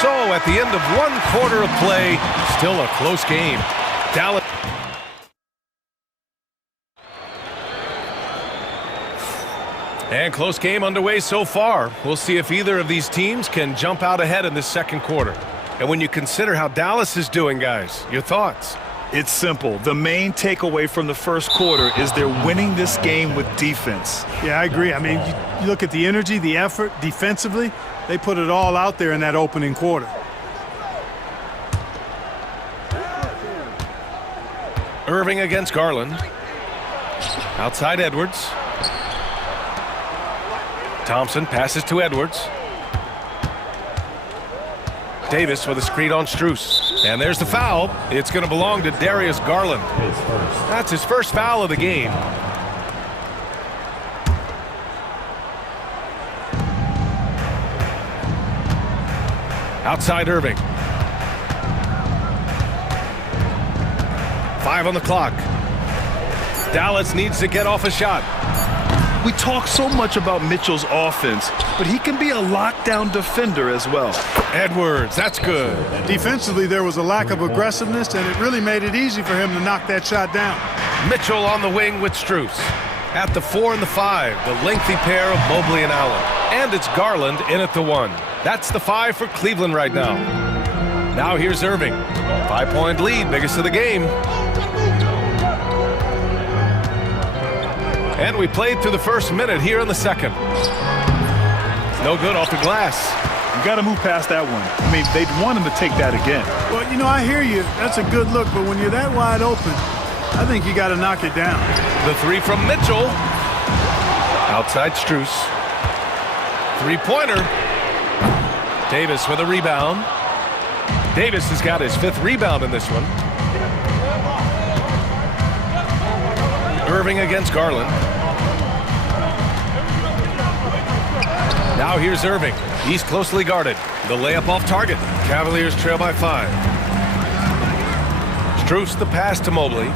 So at the end of 1 quarter of play, still a close game. Dallas. And close game underway so far. We'll see if either of these teams can jump out ahead in this second quarter. And when you consider how Dallas is doing, guys, your thoughts? It's simple. The main takeaway from the first quarter is they're winning this game with defense. Yeah, I agree. I mean, you look at the energy, the effort, defensively, they put it all out there in that opening quarter. Irving against Garland. Outside Edwards. Thompson passes to Edwards. Davis with a screen on Strus. And there's the foul. It's going to belong to Darius Garland. That's his first foul of the game. Outside Irving. 5 on the clock. Dallas needs to get off a shot. We talk so much about Mitchell's offense, but he can be a lockdown defender as well. Edwards, that's good. Defensively, there was a lack of aggressiveness, and it really made it easy for him to knock that shot down. Mitchell on the wing with Strus. At the 4 and the 5, the lengthy pair of Mobley and Allen. And it's Garland in at the 1. That's the 5 for Cleveland right now. Now here's Irving. 5-point lead, biggest of the game. And we played through the first minute here in the second. No good off the glass. You got to move past that one. I mean, they'd want him to take that again. Well, you know, I hear you. That's a good look, but when you're that wide open, I think you got to knock it down. The 3 from Mitchell. Outside Strus. 3-pointer. Davis with a rebound. Davis has got his 5th rebound in this one. Irving against Garland. Now here's Irving. He's closely guarded. The layup off target. Cavaliers trail by 5. Strus the pass to Mobley.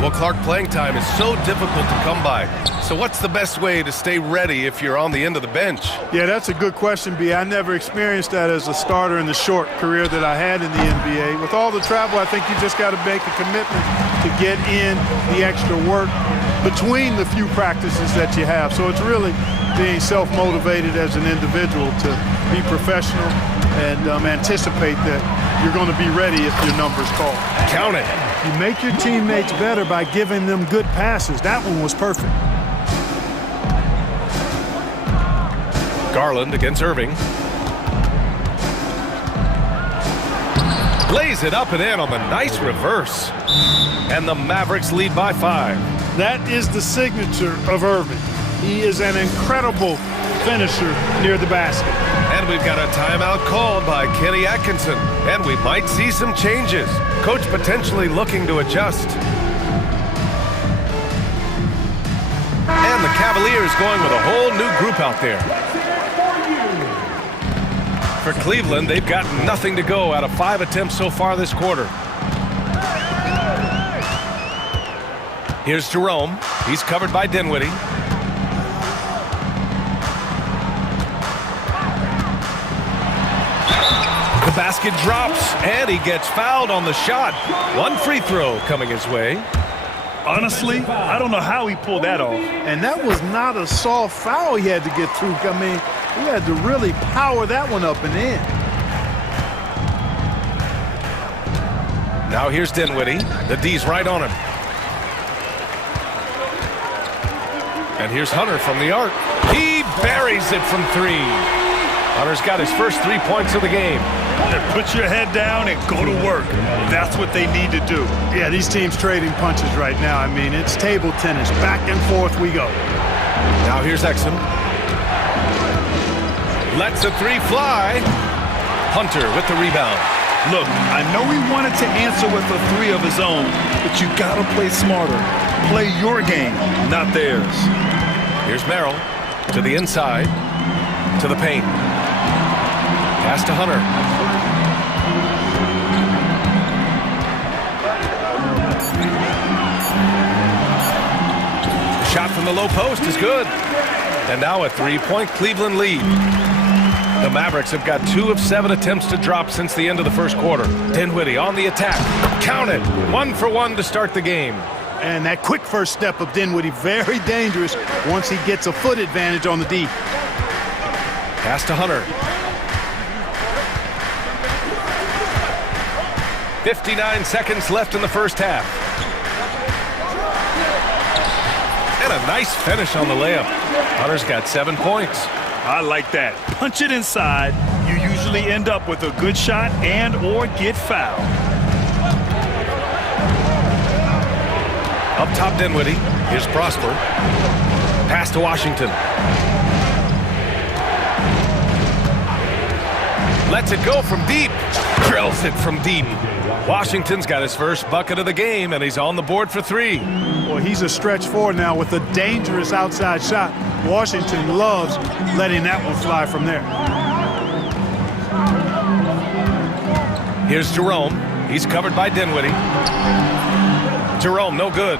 Well, Clark, playing time is so difficult to come by. So what's the best way to stay ready if you're on the end of the bench? Yeah, that's a good question, B. I never experienced that as a starter in the short career that I had in the NBA. With all the travel, I think you just got to make a commitment to get in the extra work between the few practices that you have. So it's really being self-motivated as an individual to be professional and anticipate that you're going to be ready if your number's called. Count it. You make your teammates better by giving them good passes. That one was perfect. Garland against Irving. Lays it up and in on the nice reverse. And the Mavericks lead by 5. That is the signature of Irving. He is an incredible finisher near the basket. And we've got a timeout called by Kenny Atkinson. And we might see some changes. Coach potentially looking to adjust. And the Cavaliers going with a whole new group out there. For Cleveland, they've got nothing to go out of 5 attempts so far this quarter. Here's Jerome. He's covered by Dinwiddie. The basket drops, and he gets fouled on the shot. 1 free throw coming his way. Honestly, I don't know how he pulled that off. And that was not a soft foul he had to get through. I mean, he had to really power that one up and in. Now here's Dinwiddie. The D's right on him. And here's Hunter from the arc. He buries it from three. Hunter's got his first 3 points of the game. Put your head down and go to work. That's what they need to do. Yeah, these teams trading punches right now. I mean, it's table tennis. Back and forth we go. Now here's Exum. Lets a three fly. Hunter with the rebound. Look, I know he wanted to answer with a three of his own, but you gotta play smarter. Play your game, not theirs. Here's Merrill to the inside, to the paint. Pass to Hunter. The shot from the low post is good. And now a three-point Cleveland lead. The Mavericks have got 2 of 7 attempts to drop since the end of the first quarter. Dinwiddie on the attack. Count it. 1 for 1 to start the game. And that quick first step of Dinwiddie, very dangerous once he gets a foot advantage on the D. Pass to Hunter. 59 seconds left in the first half. And a nice finish on the layup. Hunter's got 7 points. I like that. Punch it inside. You usually end up with a good shot and or get fouled. Up top, Dinwiddie. Here's Prosper. Pass to Washington. Lets it go from deep. Drills it from deep. Washington's got his first bucket of the game, and he's on the board for 3. Well, he's a stretch forward now with a dangerous outside shot. Washington loves letting that one fly from there. Here's Jerome. He's covered by Dinwiddie. Jerome, no good.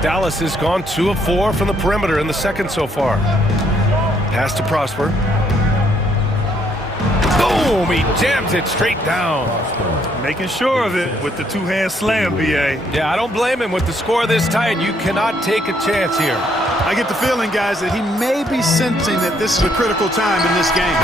Dallas has gone 2 of 4 from the perimeter in the second so far. Pass to Prosper. Boom! He jams it straight down. Making sure of it with the two-hand slam, B.A. Yeah, I don't blame him with the score this tight. You cannot take a chance here. I get the feeling, guys, that he may be sensing that this is a critical time in this game.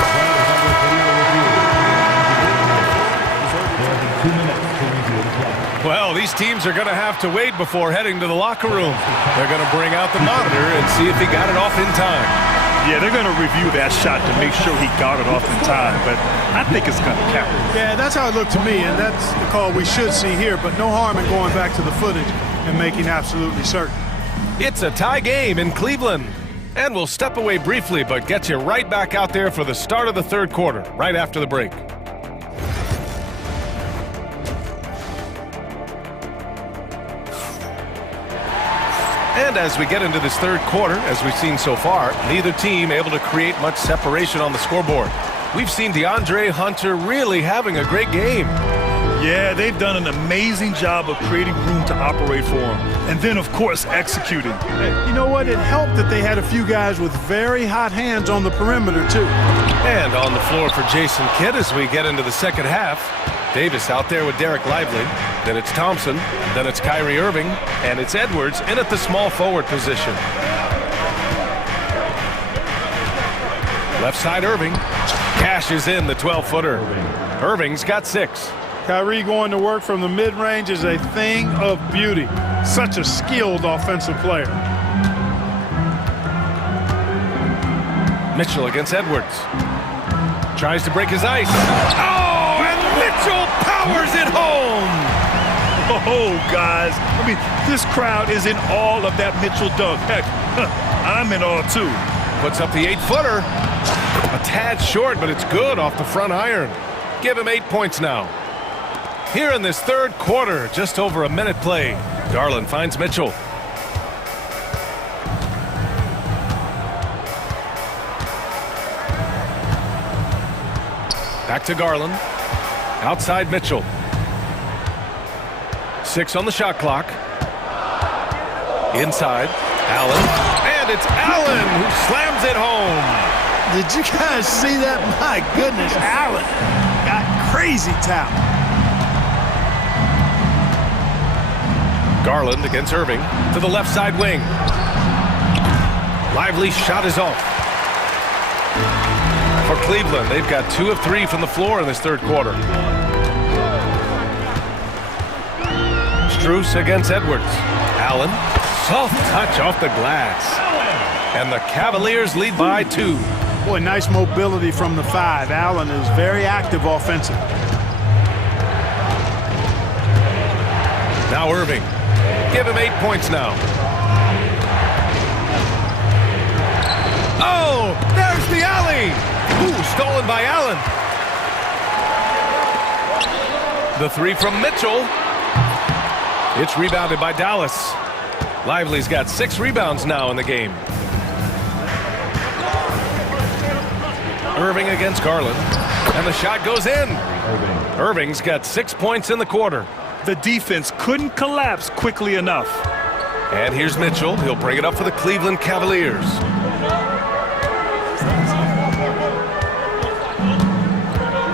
Well, these teams are going to have to wait before heading to the locker room. They're going to bring out the monitor and see if he got it off in time. Yeah, they're going to review that shot to make sure he got it off in time, but I think it's going to count. Yeah, that's how it looked to me, and that's the call we should see here, but no harm in going back to the footage and making absolutely certain. It's a tie game in Cleveland. And we'll step away briefly, but get you right back out there for the start of the third quarter, right after the break. And as we get into this third quarter, as we've seen so far, neither team able to create much separation on the scoreboard. We've seen DeAndre Hunter really having a great game. Yeah, they've done an amazing job of creating room to operate for him. And then, of course, executing. You know what? It helped that they had a few guys with very hot hands on the perimeter, too. And on the floor for Jason Kidd as we get into the second half. Davis out there with Derek Lively. Then it's Thompson. Then it's Kyrie Irving. And it's Edwards in at the small forward position. Left side Irving. Cashes in the 12-footer. Irving's got 6. Kyrie going to work from the mid-range is a thing of beauty. Such a skilled offensive player. Mitchell against Edwards. Tries to break his ice. Oh, and Mitchell powers it home. Oh, guys. I mean, this crowd is in awe of that Mitchell dunk. Heck, I'm in awe, too. Puts up the 8-footer. A tad short, but it's good off the front iron. Give him 8 points now. Here in this third quarter, just over a minute play. Garland finds Mitchell. Back to Garland. Outside Mitchell. 6 on the shot clock. Inside, Allen. And it's Allen who slams it home. Did you guys see that? My goodness, Allen got crazy talent. Garland against Irving to the left side wing. Lively shot is off. For Cleveland, they've got 2 of 3 from the floor in this third quarter. Strus against Edwards. Allen, soft touch off the glass. And the Cavaliers lead by 2. Boy, nice mobility from the 5. Allen is very active offensively. Now Irving. Give him 8 points now. Oh, there's the alley. Ooh, stolen by Allen. The 3 from Mitchell. It's rebounded by Dallas. Lively's got 6 rebounds now in the game. Irving against Garland. And the shot goes in. Irving's got 6 points in the quarter. The defense couldn't collapse quickly enough. And here's Mitchell. He'll bring it up for the Cleveland Cavaliers.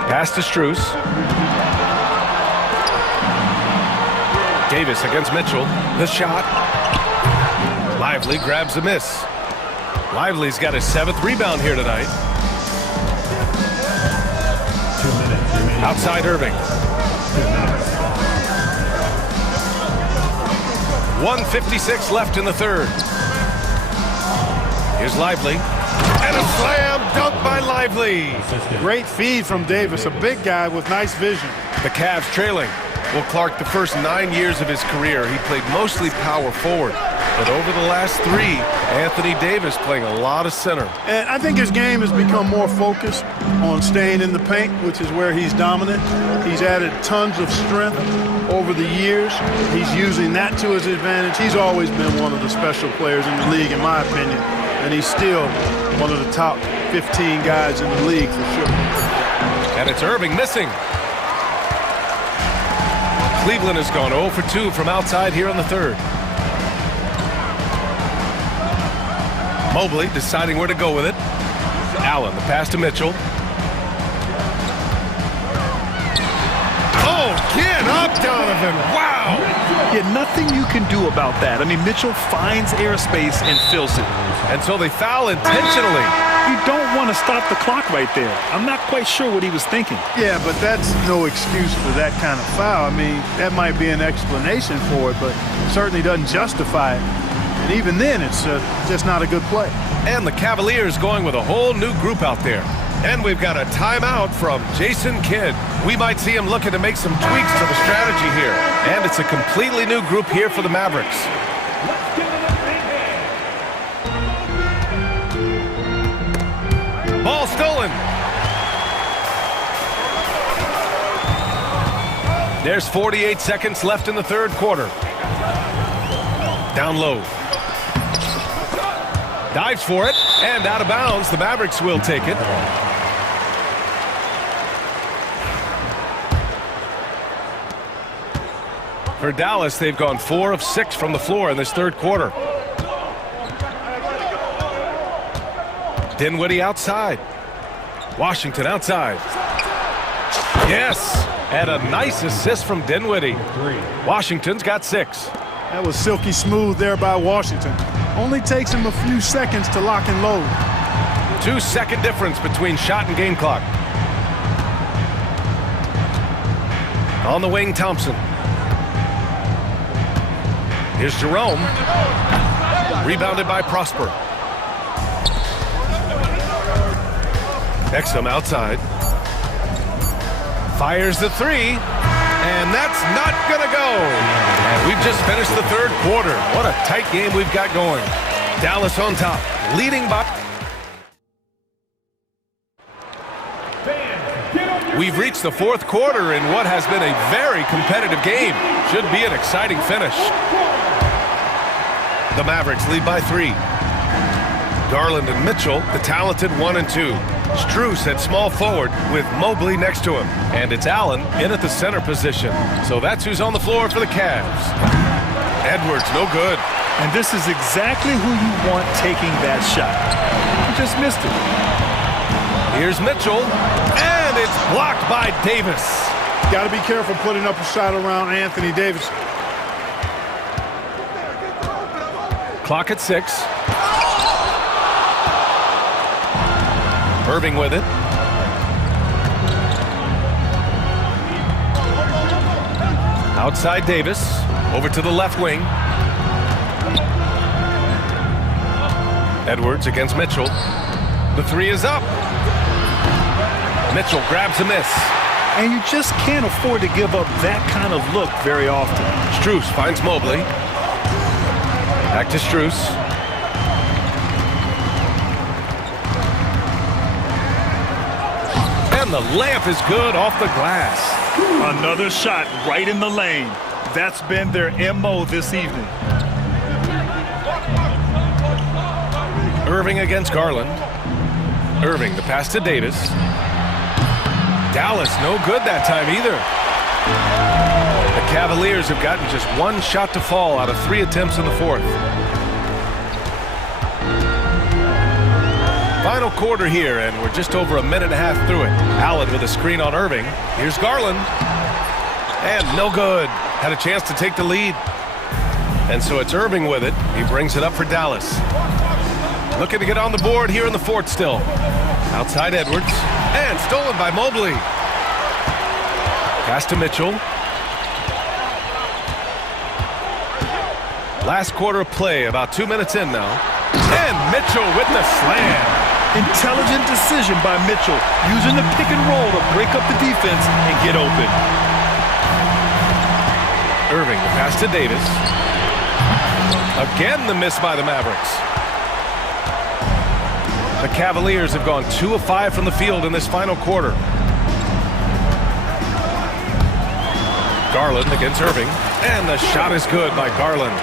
Pass to Strus. Davis against Mitchell. The shot. Lively grabs a miss. Lively's got his 7th rebound here tonight. Outside Irving. 1:56 left in the third. Here's Lively. And a slam dunk by Lively. Great feed from Davis, a big guy with nice vision. The Cavs trailing. Well, Clark, the first 9 years of his career, he played mostly power forward. But over the last 3, Anthony Davis playing a lot of center. And I think his game has become more focused on staying in the paint, which is where he's dominant. He's added tons of strength over the years. He's using that to his advantage. He's always been one of the special players in the league, in my opinion. And he's still one of the top 15 guys in the league for sure. And it's Irving missing. Cleveland has gone 0 for 2 from outside here in the third. Mobley deciding where to go with it. Allen, the pass to Mitchell. Oh, get up, Donovan. Wow. Yeah, nothing you can do about that. I mean, Mitchell finds airspace and fills it. And so they foul intentionally. You don't want to stop the clock right there. I'm not quite sure what he was thinking. Yeah, but that's no excuse for that kind of foul. I mean, that might be an explanation for it, but it certainly doesn't justify it. And even then, it's just not a good play. And the Cavaliers going with a whole new group out there. And we've got a timeout from Jason Kidd. We might see him looking to make some tweaks to the strategy here. And it's a completely new group here for the Mavericks. Ball stolen. There's 48 seconds left in the third quarter. Down low. Dives for it, and out of bounds. The Mavericks will take it. For Dallas, they've gone 4 of 6 from the floor in this third quarter. Dinwiddie outside. Washington outside. Yes, and a nice assist from Dinwiddie. Washington's got 6. That was silky smooth there by Washington. Only takes him a few seconds to lock and load. 2-second difference between shot and game clock. On the wing, Thompson. Here's Jerome. Rebounded by Prosper. Exum outside. Fires the 3. And that's not going to go. And we've just finished the third quarter. What a tight game we've got going. Dallas on top, leading by... We've reached the fourth quarter in what has been a very competitive game. Should be an exciting finish. The Mavericks lead by 3. Garland and Mitchell, the talented 1 and 2. Strus at small forward with Mobley next to him. And it's Allen in at the center position. So that's who's on the floor for the Cavs. Edwards, no good. And this is exactly who you want taking that shot. You just missed it. Here's Mitchell. And it's blocked by Davis. Got to be careful putting up a shot around Anthony Davis. Clock at 6. Irving with it. Outside Davis. Over to the left wing. Edwards against Mitchell. The three is up. Mitchell grabs a miss. And you just can't afford to give up that kind of look very often. Strus finds Mobley. Back to Strus. And the layup is good off the glass. Another shot right in the lane. That's been their MO this evening. Irving against Garland. Irving, the pass to Davis. Dallas, no good that time either. The Cavaliers have gotten just one shot to fall out of 3 attempts in the fourth. Final quarter here, and we're just over a minute and a half through it. Allen with a screen on Irving. Here's Garland. And no good. Had a chance to take the lead. And so it's Irving with it. He brings it up for Dallas. Looking to get on the board here in the fourth still. Outside Edwards. And stolen by Mobley. Pass to Mitchell. Last quarter of play, about 2 minutes in now. And Mitchell with the slam. Intelligent decision by Mitchell, using the pick and roll to break up the defense and get open. Irving, the pass to Davis. Again, the miss by the Mavericks. The Cavaliers have gone 2 of 5 from the field in this final quarter. Garland against Irving. And the shot is good by Garland.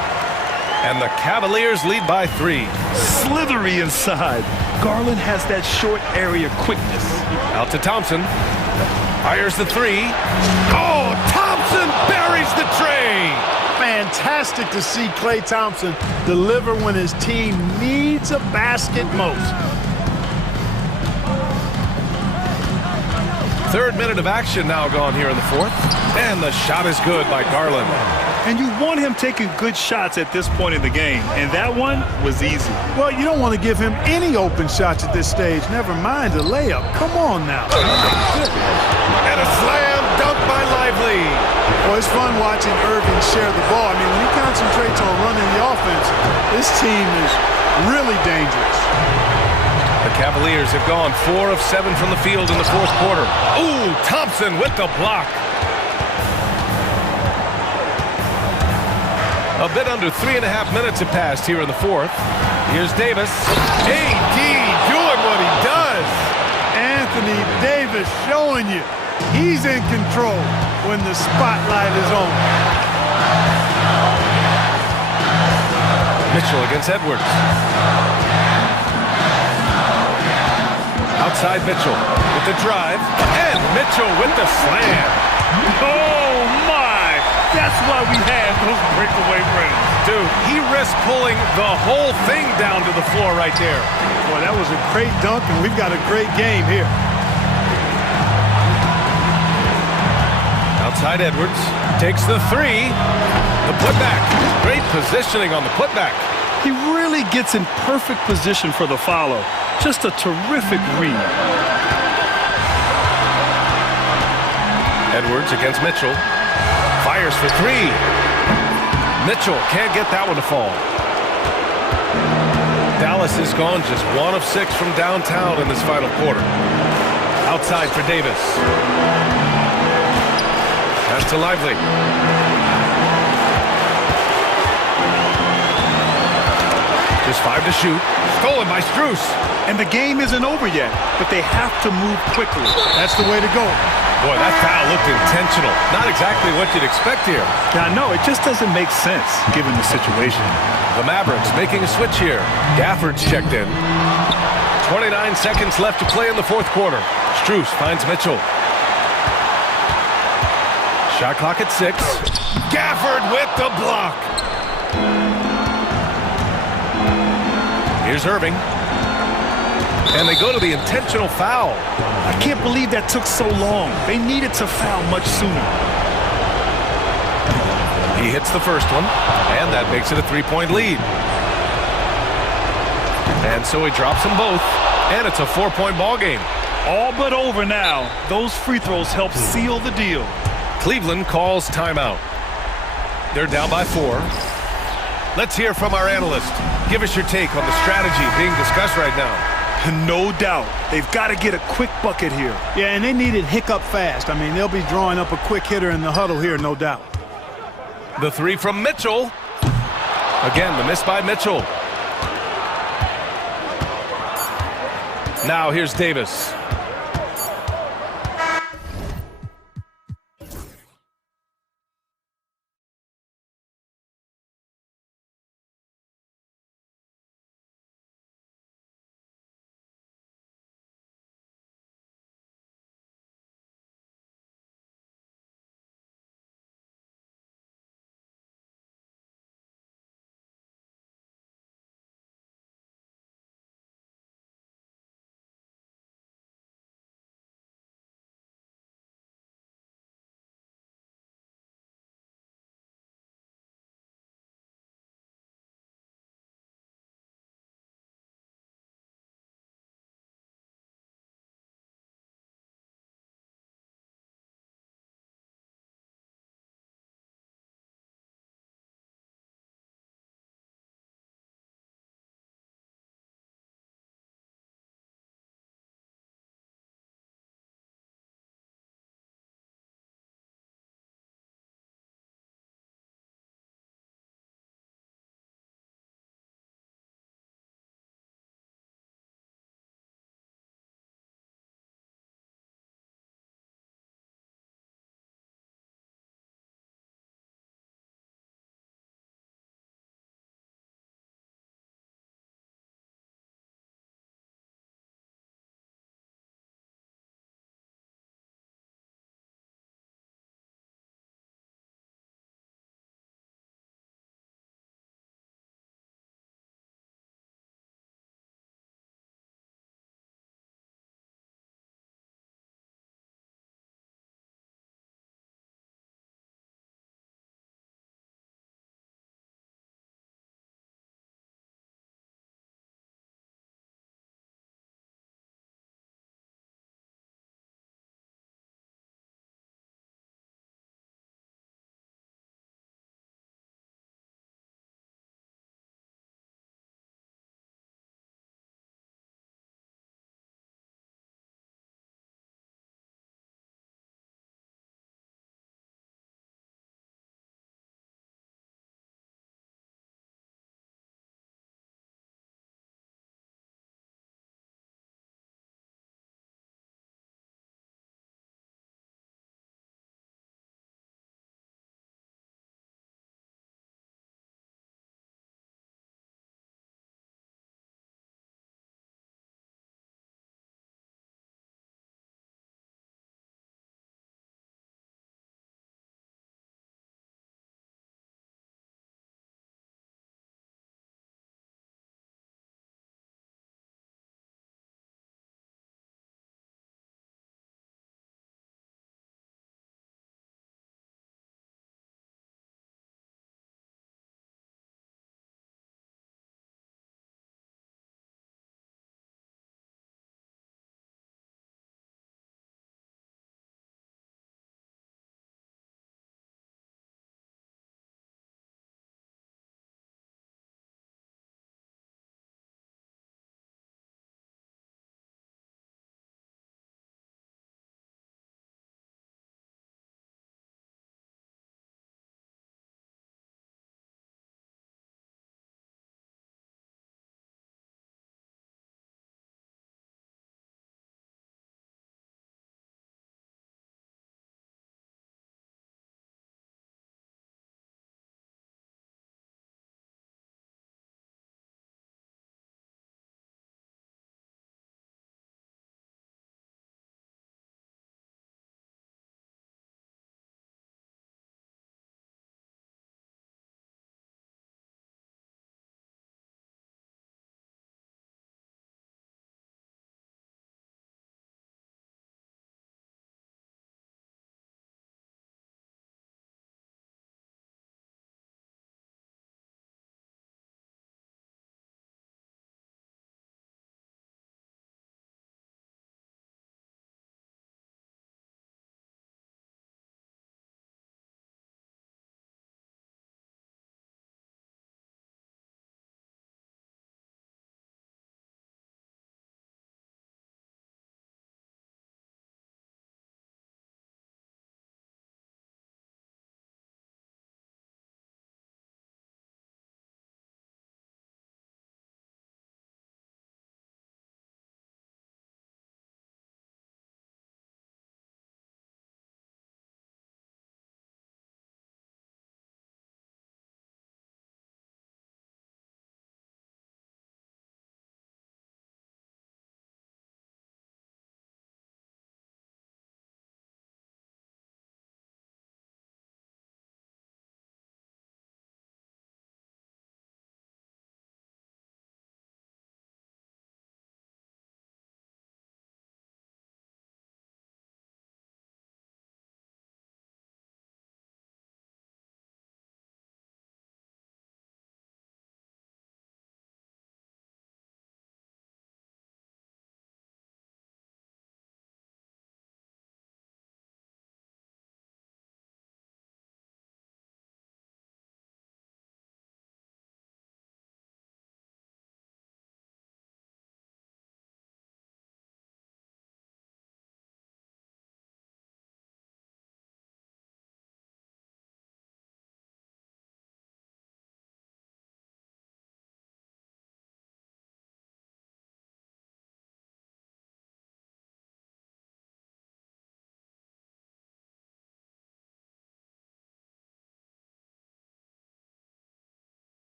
And the Cavaliers lead by 3. Slithery inside. Garland has that short area quickness. Out to Thompson. Fires the 3. Oh, Thompson buries the tray. Fantastic to see Klay Thompson deliver when his team needs a basket most. Third minute of action now gone here in the fourth. And the shot is good by Garland. And you want him taking good shots at this point in the game. And that one was easy. Well, you don't want to give him any open shots at this stage. Never mind a layup. Come on now. And a slam dunk by Lively. Well, it's fun watching Irving share the ball. I mean, when he concentrates on running the offense, this team is really dangerous. The Cavaliers have gone 4 of 7 from the field in the fourth quarter. Ooh, Thompson with the block. A bit under 3.5 minutes have passed here in the fourth. Here's Davis. AD doing what he does. Anthony Davis showing you he's in control when the spotlight is on. Mitchell against Edwards. Outside Mitchell with the drive. And Mitchell with the slam. Oh, my. That's why we have those breakaway rims. Dude, he risked pulling the whole thing down to the floor right there. Boy, that was a great dunk, and we've got a great game here. Outside Edwards. Takes the 3. The putback. Great positioning on the putback. He really gets in perfect position for the follow. Just a terrific read. Edwards against Mitchell. Fires for 3. Mitchell can't get that one to fall. Dallas has gone just 1 of 6 from downtown in this final quarter. Outside for Davis. Pass to Lively. Just 5 to shoot. Stolen by Strus. And the game isn't over yet, but they have to move quickly. That's the way to go. Boy, that foul looked intentional. Not exactly what you'd expect here. Yeah, no, it just doesn't make sense given the situation. The Mavericks making a switch here. Gafford's checked in. 29 seconds left to play in the fourth quarter. Strus finds Mitchell. Shot clock at 6. Gafford with the block. Here's Irving. And they go to the intentional foul. I can't believe that took so long. They needed to foul much sooner. He hits the first one, and that makes it a 3-point lead. And so he drops them both, and it's a 4-point ball game. All but over now. Those free throws help seal the deal. Cleveland calls timeout. They're down by 4. Let's hear from our analyst. Give us your take on the strategy being discussed right now. No doubt. They've got to get a quick bucket here. Yeah, and they need it hiccup fast. I mean, they'll be drawing up a quick hitter in the huddle here, no doubt. The three from Mitchell. Again, the miss by Mitchell. Now here's Davis.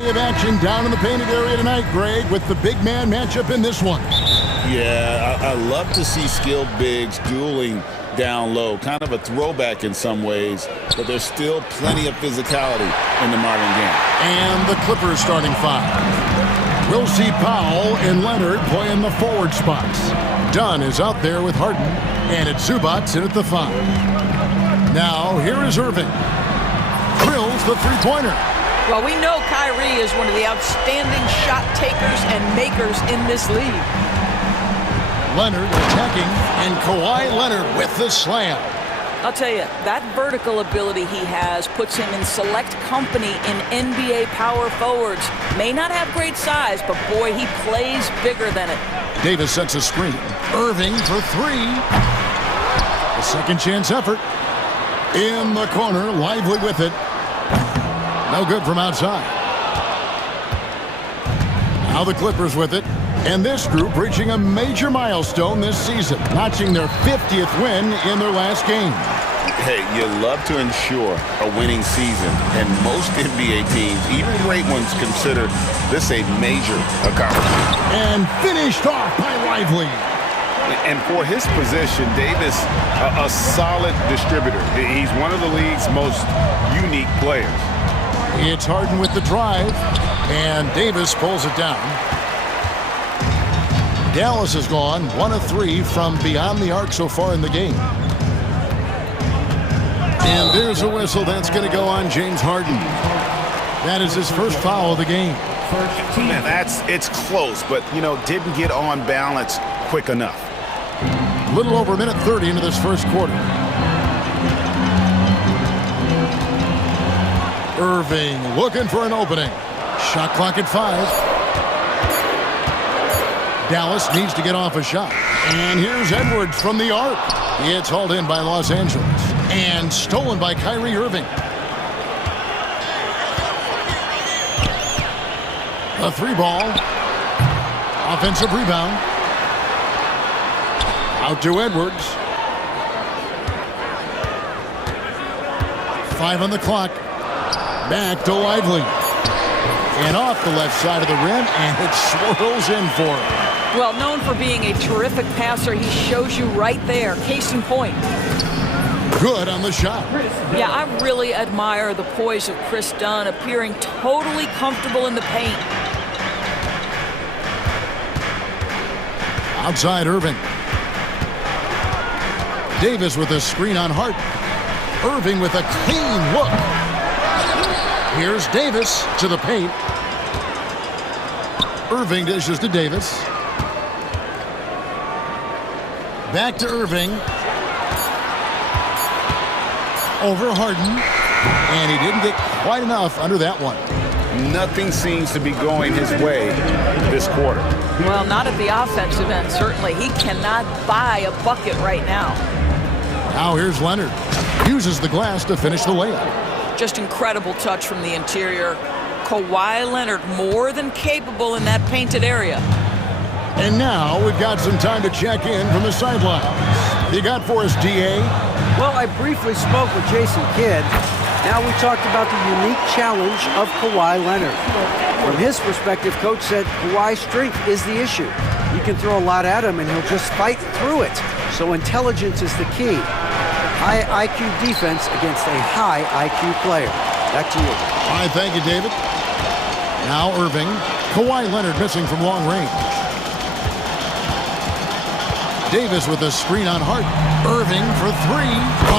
Of action down in the painted area tonight, Greg, with the big man matchup in this one. Yeah, I love to see skilled bigs dueling down low. Kind of a throwback in some ways, but there's still plenty of physicality in the modern game. And the Clippers starting five. We'll see Powell and Leonard play in the forward spots. Dunn is out there with Harden, and it's Zubats in at the five. Now, here is Irving. Drills the three-pointer. Well, we know Kyrie is one of the outstanding shot takers and makers in this league. Leonard attacking, and Kawhi Leonard with the slam. I'll tell you, that vertical ability he has puts him in select company in NBA power forwards. May not have great size, but boy, he plays bigger than it. Davis sets a screen. Irving for three. A second chance effort. In the corner, Lively with it. No good from outside. Now the Clippers with it. And this group reaching a major milestone this season, notching their 50th win in their last game. Hey, you love to ensure a winning season, and most NBA teams, even great ones, consider this a major accomplishment. And finished off by Lively. And for his position, Davis, a solid distributor. He's one of the league's most unique players. It's Harden with the drive, and Davis pulls it down. Dallas has gone 1 of 3 from beyond the arc so far in the game. And there's a whistle that's going to go on James Harden. That is his first foul of the game. Man, it's close, but, didn't get on balance quick enough. Little over a minute 30 into this first quarter. Irving looking for an opening. Shot clock at 5. Dallas needs to get off a shot. And here's Edwards from the arc. It's hauled in by Los Angeles. And stolen by Kyrie Irving. A three ball. Offensive rebound. Out to Edwards. 5 on the clock. Back to Lively. And off the left side of the rim, and it swirls in for him. Well, known for being a terrific passer, he shows you right there. Case in point. Good on the shot. Yeah, I really admire the poise of Chris Dunn, appearing totally comfortable in the paint. Outside Irving. Davis with a screen on Harden. Irving with a clean look. Here's Davis to the paint. Irving dishes to Davis. Back to Irving. Over Harden. And he didn't get quite enough under that one. Nothing seems to be going his way this quarter. Well, not at the offensive end, certainly. He cannot buy a bucket right now. Now here's Leonard. Uses the glass to finish the layup. Just incredible touch from the interior. Kawhi Leonard more than capable in that painted area. And now we've got some time to check in from the sidelines. You got for us, D.A.? Well, I briefly spoke with Jason Kidd. Now we talked about the unique challenge of Kawhi Leonard. From his perspective, Coach said Kawhi's strength is the issue. You can throw a lot at him and he'll just fight through it. So intelligence is the key. High IQ defense against a high IQ player. Back to you. All right, thank you, David. Now Irving. Kawhi Leonard missing from long range. Davis with a screen on Harden. Irving for 3.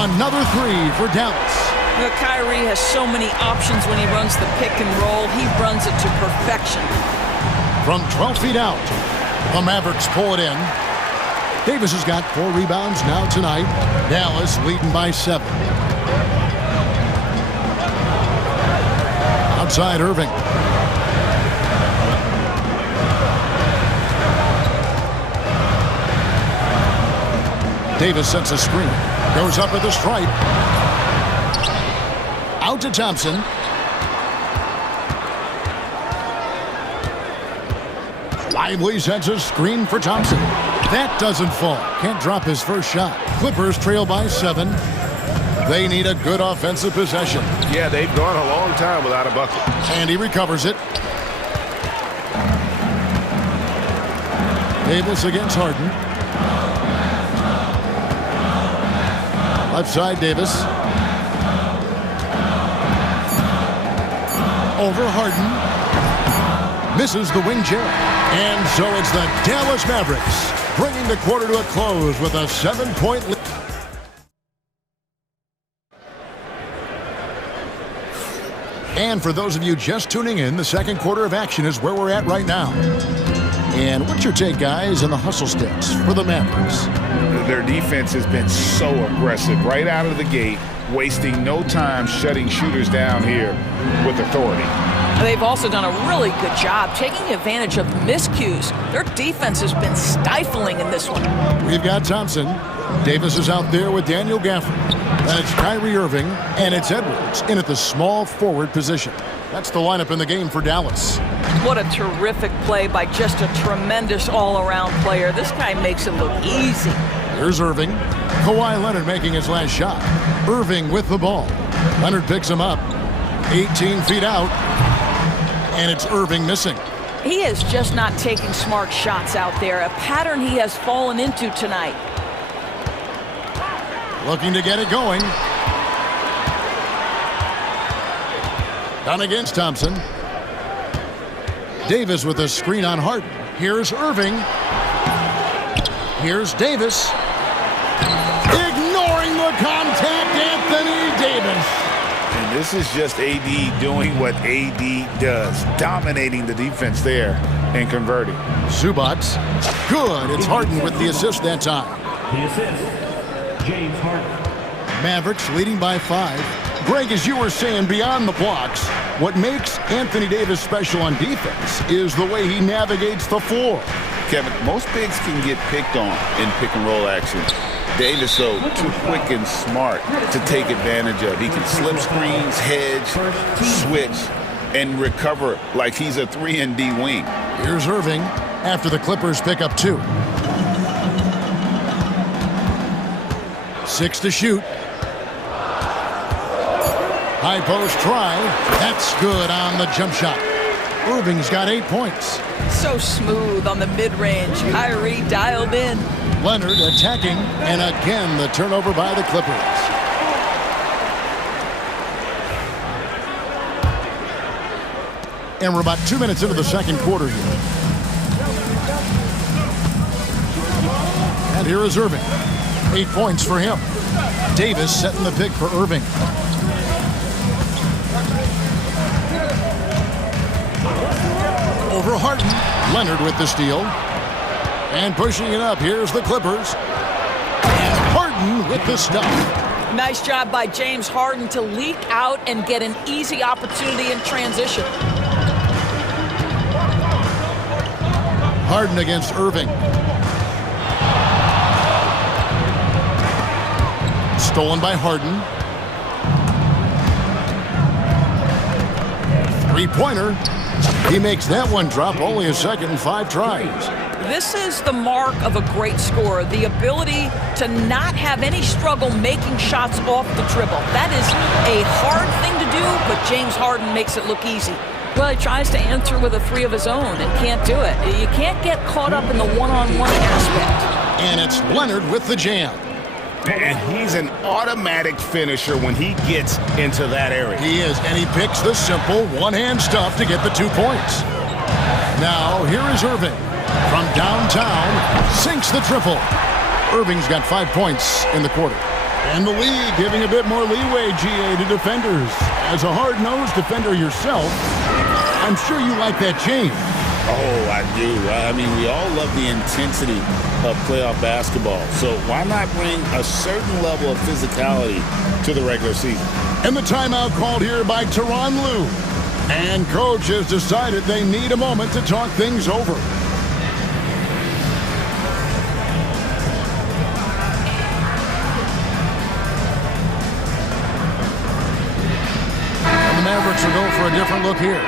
Another 3 for Dallas. You know, Kyrie has so many options when he runs the pick and roll. He runs it to perfection. From 12 feet out, the Mavericks pull it in. Davis has got 4 rebounds now tonight. Dallas leading by 7. Outside Irving. Davis sets a screen. Goes up at the stripe. Out to Thompson. Lively sets a screen for Thompson. That doesn't fall. Can't drop his first shot. Clippers trail by 7. They need a good offensive possession. Yeah, they've gone a long time without a bucket. And he recovers it. Davis against Harden. Left side, Davis. Over Harden. Misses the wing chair. And so it's the Dallas Mavericks bringing the quarter to a close with a 7-point lead. And for those of you just tuning in, the second quarter of action is where we're at right now. And what's your take, guys, on the hustle steps for the Mavericks? Their defense has been so aggressive right out of the gate, wasting no time shutting shooters down here with authority. They've also done a really good job taking advantage of miscues. Their defense has been stifling in this one. We've got Thompson. Davis is out there with Daniel Gafford. Then it's Kyrie Irving, and it's Edwards in at the small forward position. That's the lineup in the game for Dallas. What a terrific play by just a tremendous all-around player. This guy makes it look easy. Here's Irving. Kawhi Leonard making his last shot. Irving with the ball. Leonard picks him up. 18 feet out. And it's Irving missing. He is just not taking smart shots out there, a pattern he has fallen into tonight. Looking to get it going. Down against Thompson. Davis with a screen on Harden. Here's Irving. Here's Davis. Ignoring the contact, Anthony Davis. And this is just AD doing what AD does, dominating the defense there and converting. Zubac. Good. It's Harden with the assist that time. The assist, James Harden. Mavericks leading by 5. Greg, as you were saying, beyond the blocks, what makes Anthony Davis special on defense is the way he navigates the floor. Kevin, most bigs can get picked on in pick-and-roll action. Davis, though, too quick and smart to take advantage of. He can slip screens, hedge, switch, and recover like he's a 3-and-D wing. Here's Irving after the Clippers pick up 2. 6 to shoot. High post try. That's good on the jump shot. Irving's got 8 points. So smooth on the mid-range. Kyrie dialed in. Leonard attacking, and again the turnover by the Clippers. And we're about 2 minutes into the second quarter here. And here is Irving. 8 points for him. Davis setting the pick for Irving. Over Harden. Leonard with the steal. And pushing it up. Here's the Clippers. And Harden with the stuff. Nice job by James Harden to leak out and get an easy opportunity in transition. Harden against Irving. Stolen by Harden. Three-pointer. He makes that one drop. Only a second and 5 tries. This is the mark of a great scorer, the ability to not have any struggle making shots off the dribble. That is a hard thing to do, but James Harden makes it look easy. Well, he tries to answer with a 3 of his own and can't do it. You can't get caught up in the one-on-one aspect. And it's Leonard with the jam. And he's an automatic finisher when he gets into that area. He is, and he picks the simple one-hand stuff to get the 2 points. Now, here is Irving. From downtown, sinks the triple. Irving's got 5 points in the quarter. And the league giving a bit more leeway, GA, to defenders. As a hard-nosed defender yourself, I'm sure you like that change. Oh, I do. I mean, we all love the intensity of playoff basketball. So why not bring a certain level of physicality to the regular season? And the timeout called here by Tyronn Lue. And coach has decided they need a moment to talk things over. And the Mavericks will go for a different look here.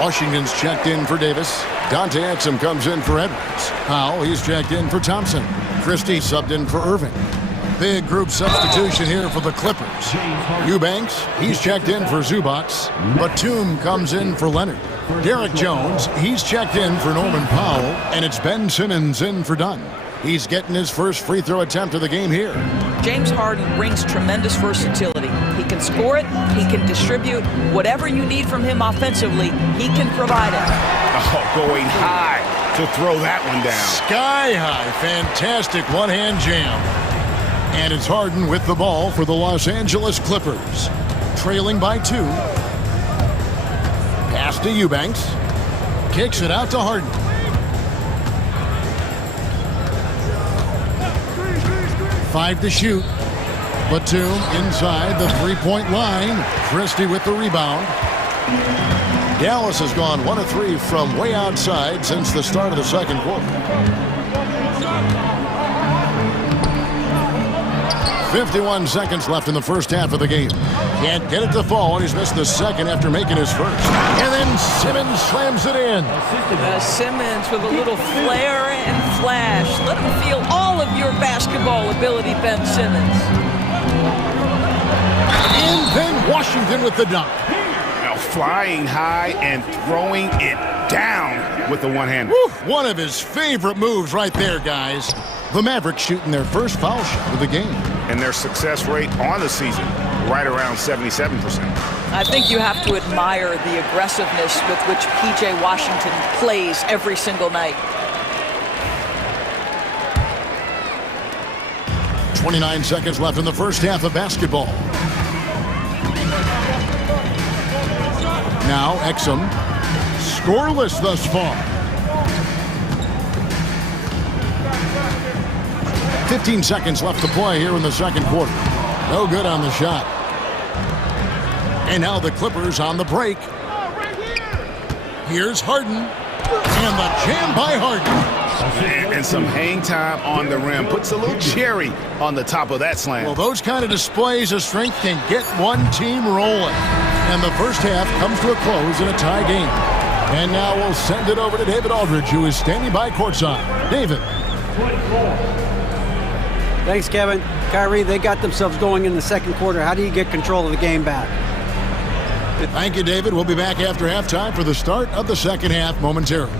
Washington's checked in for Davis. Dante Exum comes in for Edwards. Powell, he's checked in for Thompson. Christie subbed in for Irving. Big group substitution here for the Clippers. Eubanks, he's checked in for Zubac. Batum comes in for Leonard. Derek Jones, he's checked in for Norman Powell. And it's Ben Simmons in for Dunn. He's getting his first free throw attempt of the game here. James Harden brings tremendous versatility. He can score it, he can distribute. Whatever you need from him offensively, he can provide it. Oh, going high to throw that one down. Sky high, fantastic one-hand jam. And it's Harden with the ball for the Los Angeles Clippers. Trailing by 2. Pass to Eubanks. Kicks it out to Harden. Five to shoot. Batum inside the three-point line. Christie with the rebound. Dallas has gone 1 of 3 from way outside since the start of the second quarter. 51 seconds left in the first half of the game. Can't get it to fall, and he's missed the second after making his first. And then Simmons slams it in. Simmons with a little flair and flash. Let him feel all of your basketball ability, Ben Simmons. And then Washington with the dunk. Now flying high and throwing it down with the one-hander. One of his favorite moves right there, guys. The Mavericks shooting their first foul shot of the game. And their success rate on the season, right around 77%. I think you have to admire the aggressiveness with which P.J. Washington plays every single night. 29 seconds left in the first half of basketball. Now Exum, scoreless thus far. 15 seconds left to play here in the second quarter. No good on the shot. And now the Clippers on the break. Here's Harden. And the jam by Harden. And some hang time on the rim. Puts a little cherry on the top of that slam. Well, those kind of displays of strength can get one team rolling. And the first half comes to a close in a tie game. And now we'll send it over to David Aldridge, who is standing by courtside. David. Thanks, Kevin. Kyrie, they got themselves going in the second quarter. How do you get control of the game back? Thank you, David. We'll be back after halftime for the start of the second half momentarily.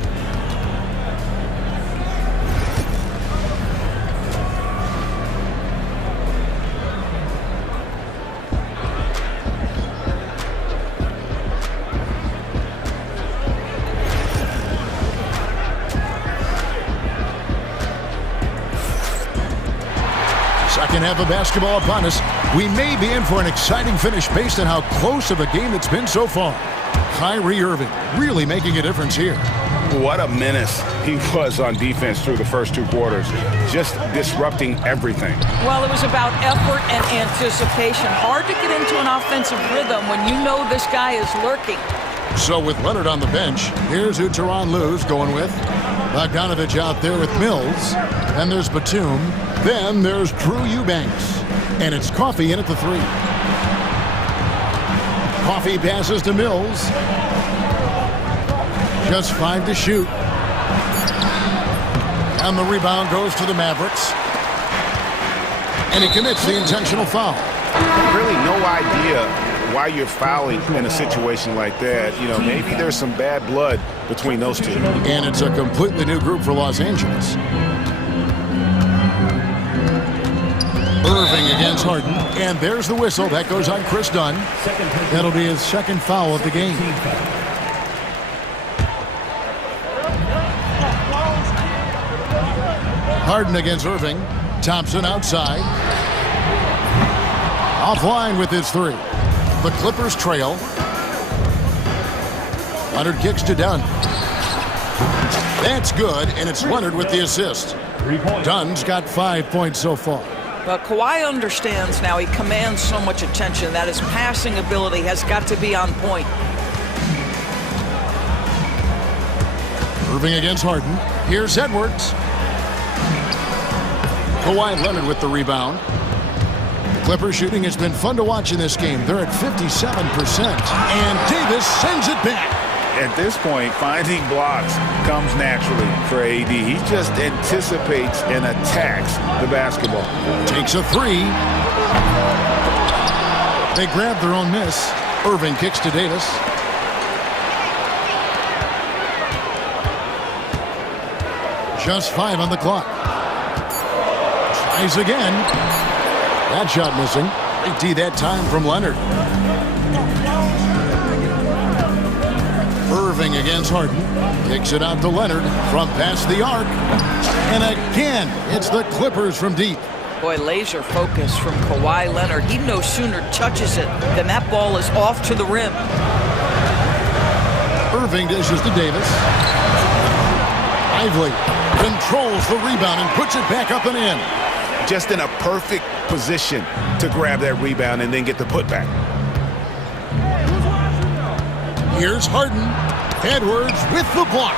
Second half of basketball upon us. We may be in for an exciting finish based on how close of a game it's been so far. Kyrie Irving really making a difference here. What a menace he was on defense through the first 2 quarters. Just disrupting everything. Well, it was about effort and anticipation. Hard to get into an offensive rhythm when you know this guy is lurking. So with Leonard on the bench, here's who Tyronn Lue's going with. Bogdanovich out there with Mills. Then there's Batum. Then there's Drew Eubanks. And it's Coffey in at the 3. Coffey passes to Mills. Just 5 to shoot. And the rebound goes to the Mavericks. And he commits the intentional foul. Really no idea why you're fouling in a situation like that. You know, maybe there's some bad blood between those two. And it's a completely new group for Los Angeles. Irving against Harden. And there's the whistle. That goes on Chris Dunn. That'll be his second foul of the game. Harden against Irving. Thompson outside. Offline with his 3. The Clippers trail. Leonard kicks to Dunn. That's good, and it's Leonard with the assist. Dunn's got 5 points so far. But Kawhi understands now he commands so much attention that his passing ability has got to be on point. Irving against Harden. Here's Edwards. Kawhi Leonard with the rebound. Clippers shooting has been fun to watch in this game. They're at 57%. And Davis sends it back. At this point, finding blocks comes naturally for AD. He just anticipates and attacks the basketball. Takes a three. They grab their own miss. Irving kicks to Davis. Just 5 on the clock. Tries again. That shot missing. Great D that time from Leonard. Irving against Harden. Kicks it out to Leonard from past the arc. And again, it's the Clippers from deep. Boy, laser focus from Kawhi Leonard. He no sooner touches it than that ball is off to the rim. Irving dishes to Davis. Lively controls the rebound and puts it back up and in. Just in a perfect position to grab that rebound and then get the putback. Here's Harden. Edwards with the block.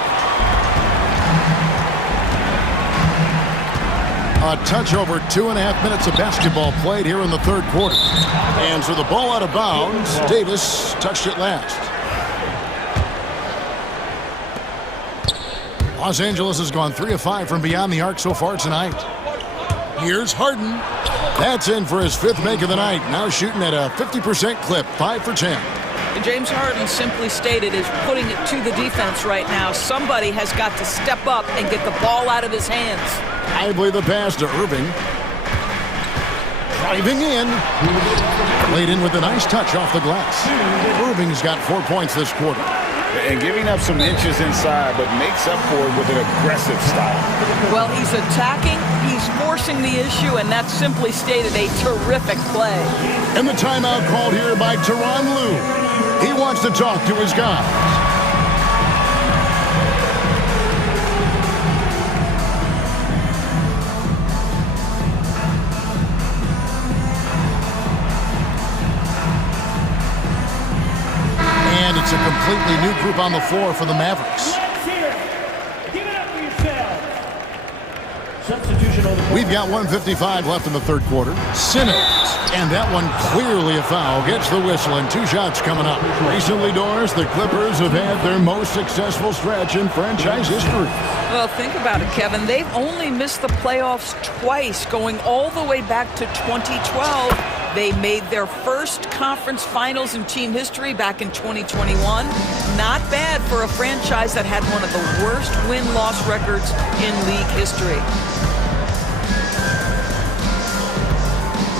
A touch over 2.5 minutes of basketball played here in the third quarter. And so the ball out of bounds. Davis touched it last. Los Angeles has gone 3 of 5 from beyond the arc so far tonight. Here's Harden. That's in for his 5th make of the night. Now shooting at a 50% clip, 5 for 10. And James Harden, simply stated, is putting it to the defense right now. Somebody has got to step up and get the ball out of his hands. Lively the pass to Irving. Driving in. Laid in with a nice touch off the glass. Irving's got 4 points this quarter. And giving up some inches inside, but makes up for it with an aggressive style. Well, he's attacking, he's forcing the issue, and that's simply stated a terrific play. And the timeout called here by Tyronn Lue. He wants to talk to his guys. And it's a completely new group on the floor for the Mavericks. We've got 1:55 left in the third quarter. Simmons, and that one clearly a foul, gets the whistle, and 2 shots coming up. Recently, Doris, the Clippers have had their most successful stretch in franchise history. Well, think about it, Kevin. They've only missed the playoffs twice, going all the way back to 2012. They made their first conference finals in team history back in 2021. Not bad for a franchise that had one of the worst win-loss records in league history.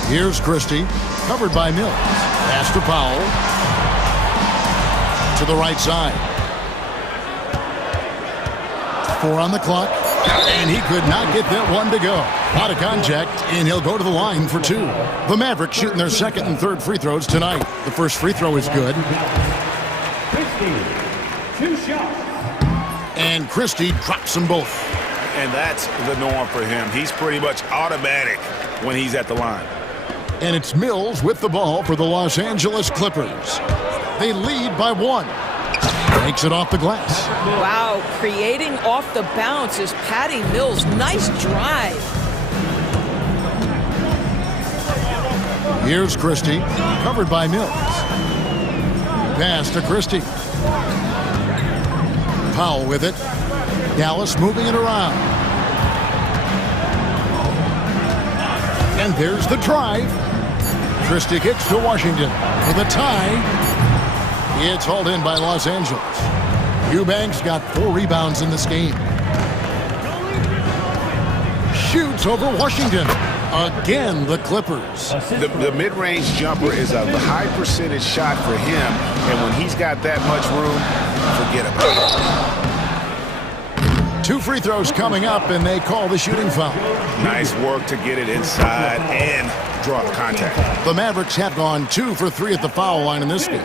Here's Christie, covered by Mills. Pass to Powell. To the right side. 4 on the clock. And he could not get that one to go. Out of contact, and he'll go to the line for 2. The Mavericks shooting their 2nd and 3rd free throws tonight. The first free throw is good. Christie, 2 shots. And Christie drops them both. And that's the norm for him. He's pretty much automatic when he's at the line. And it's Mills with the ball for the Los Angeles Clippers. They lead by 1. Makes it off the glass. Wow, creating off the bounce is Patty Mills. Nice drive. Here's Christie, covered by Mills. Pass to Christie. Powell with it. Dallas moving it around. And there's the drive. Christie kicks to Washington with a tie. It's hauled in by Los Angeles. Eubanks got 4 rebounds in this game. Shoots over Washington. Again, the Clippers. The mid-range jumper is a high percentage shot for him, and when he's got that much room, forget about it. 2 free throws coming up, and they call the shooting foul. Nice work to get it inside and draw the contact. The Mavericks have gone 2 for 3 at the foul line in this game.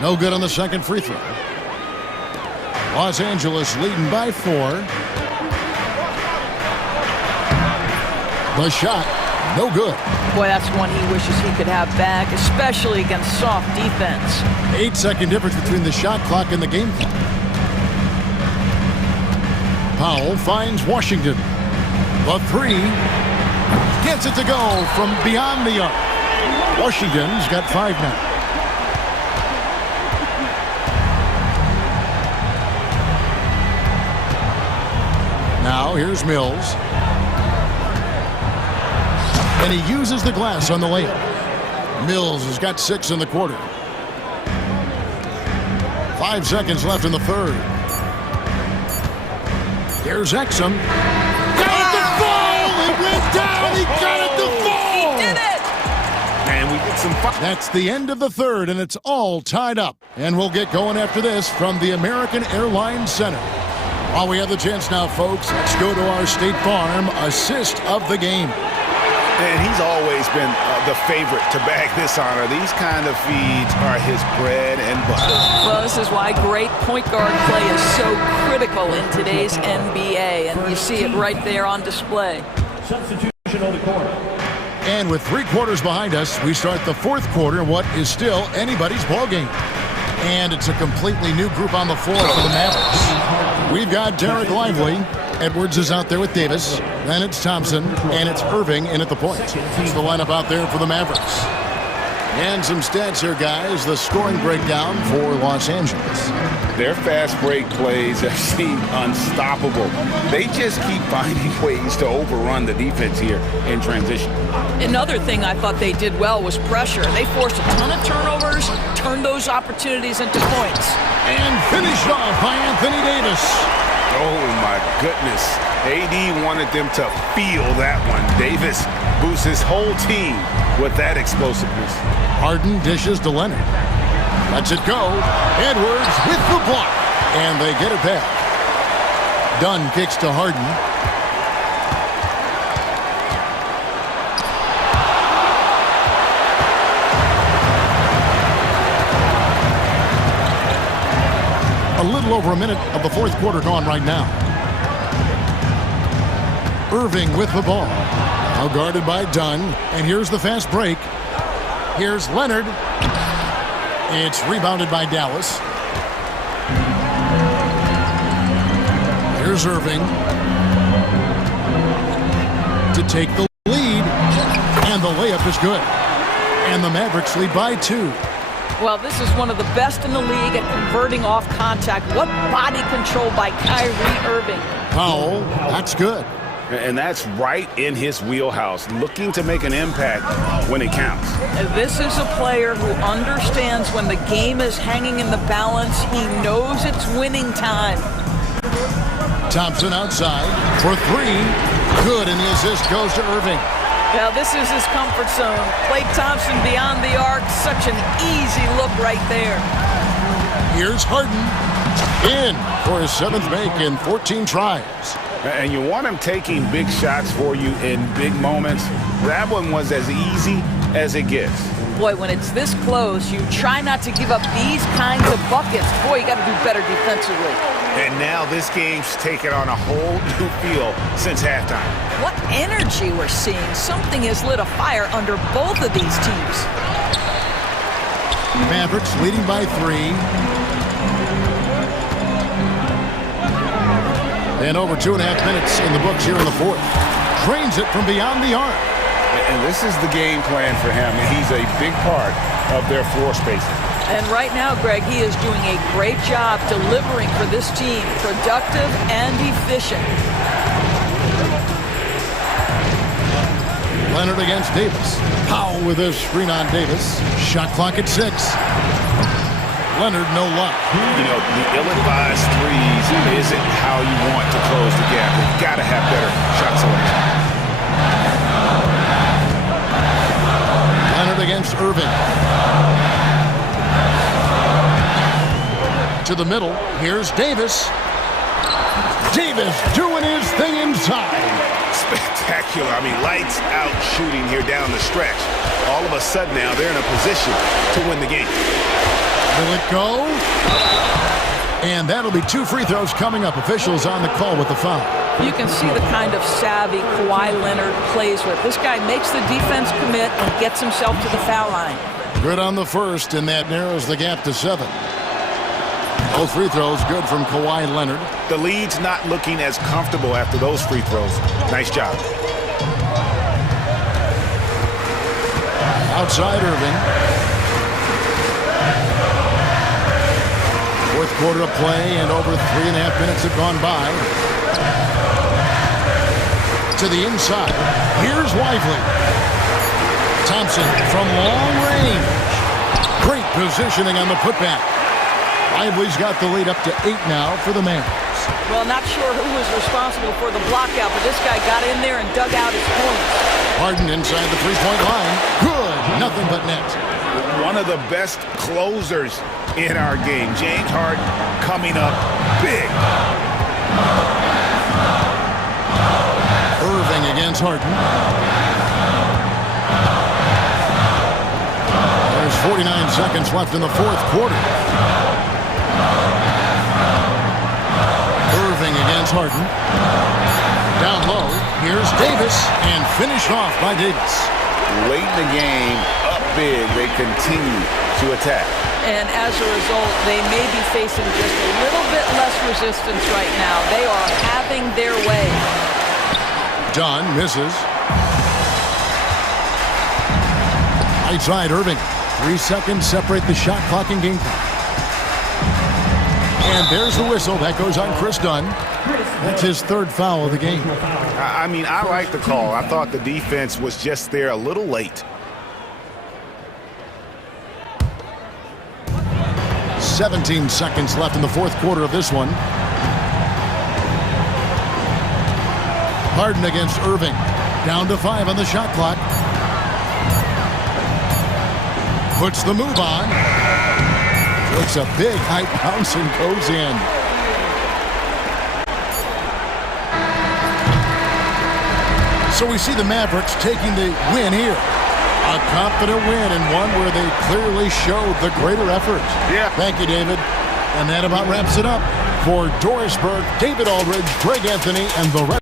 No good on the second free throw. Los Angeles leading by 4. The shot, no good. Boy, that's one he wishes he could have back, especially against soft defense. 8-second difference between the shot clock and the game clock. Powell finds Washington. The 3. Gets it to go from beyond the arc. Washington's got 5 now. Here's Mills. And he uses the glass on the layup. Mills has got 6 in the quarter. 5 seconds left in the third. Here's Exum. Got it to fall! It went down! He got it to fall! He did it! And we get some fun. That's the end of the third, and it's all tied up. And we'll get going after this from the American Airlines Center. While we have the chance now, folks, let's go to our State Farm assist of the game. And he's always been the favorite to bag this honor. These kind of feeds are his bread and butter. Well, this is why great point guard play is so critical in today's NBA, and you see it right there on display. Substitution on the court. And with 3 quarters behind us, we start the 4th quarter, what is still anybody's ballgame. And it's a completely new group on the floor for the Mavericks. We've got Derek Lively. Edwards is out there with Davis. Then it's Thompson, and it's Irving in at the point. It's the lineup out there for the Mavericks. And some stats here, guys. The scoring breakdown for Los Angeles. Their fast break plays have seemed unstoppable. They just keep finding ways to overrun the defense here in transition. Another thing I thought they did well was pressure. They forced a ton of turnovers, turned those opportunities into points. And finished off by Anthony Davis. Oh, my goodness. AD wanted them to feel that one. Davis boosts his whole team with that explosiveness. Harden dishes to Leonard. Lets it go. Edwards with the block. And they get it back. Dunn kicks to Harden. A little over a minute of the 4th quarter gone right now. Irving with the ball. Now guarded by Dunn. And here's the fast break. Here's Leonard. It's rebounded by Dallas. Here's Irving to take the lead. And the layup is good. And the Mavericks lead by 2. Well, this is one of the best in the league at converting off contact. What body control by Kyrie Irving. Powell, that's good. And that's right in his wheelhouse, looking to make an impact when it counts. This is a player who understands when the game is hanging in the balance. He knows it's winning time. Thompson outside for 3. Good, and the assist goes to Irving. Now, this is his comfort zone. Klay Thompson beyond the arc. Such an easy look right there. Here's Harden. In for his 7th make in 14 tries. And you want him taking big shots for you in big moments. That one was as easy as it gets. Boy, when it's this close, you try not to give up these kinds of buckets. Boy, you got to do better defensively. And now this game's taken on a whole new feel since halftime. What energy we're seeing. Something has lit a fire under both of these teams. Mavericks leading by 3. And over 2.5 minutes in the books here in the 4th. Drains it from beyond the arc. And this is the game plan for him. And he's a big part of their floor spacing. And right now, Greg, he is doing a great job delivering for this team. Productive and efficient. Leonard against Davis. Powell with a screen on Davis. Shot clock at 6. Leonard, no luck. You know, the ill-advised threes isn't how you want to close the gap. You've got to have better shot selection. Leonard against Irving. To the middle. Here's Davis. Davis doing his thing inside. Spectacular. I mean, lights out shooting here down the stretch. All of a sudden now they're in a position to win the game. Will it go? And that'll be 2 free throws coming up. Officials on the call with the foul. You can see the kind of savvy Kawhi Leonard plays with. This guy makes the defense commit and gets himself to the foul line. Good on the first, and that narrows the gap to 7. Both free throws good from Kawhi Leonard. The lead's not looking as comfortable after those free throws. Nice job. Outside Irving. 4th quarter of play, and over 3.5 minutes have gone by. to the inside. Here's Lively. Thompson from long range. Great positioning on the putback. Lively's got the lead up to 8 now for the Mavericks. Well, not sure who was responsible for the blockout, but this guy got in there and dug out his points. Harden inside the three-point line. Good. Nothing but net. One of the best closers in our game. James Harden coming up big. Irving against Harden. There's 49 seconds left in the fourth quarter. Irving against Harden. Down low. Here's Davis, and finished off by Davis. Late in the game, up big, they continue to attack. And as a result, they may be facing just a little bit less resistance right now. They are having their way. Dunn misses. Right side, Irving. 3 seconds separate the shot clock and game clock. And there's the whistle. That goes on Chris Dunn. That's his third foul of the game. I mean, I like the call. I thought the defense was just there a little late. 17 seconds left in the fourth quarter of this one. Harden against Irving. Down to 5 on the shot clock. Puts the move on. Looks a big high bounce and goes in. So we see the Mavericks taking the win here. A confident win, and one where they clearly showed the greater effort. Yeah. Thank you, David. And that about wraps it up. For Doris Burke, David Aldridge, Greg Anthony, and the rest.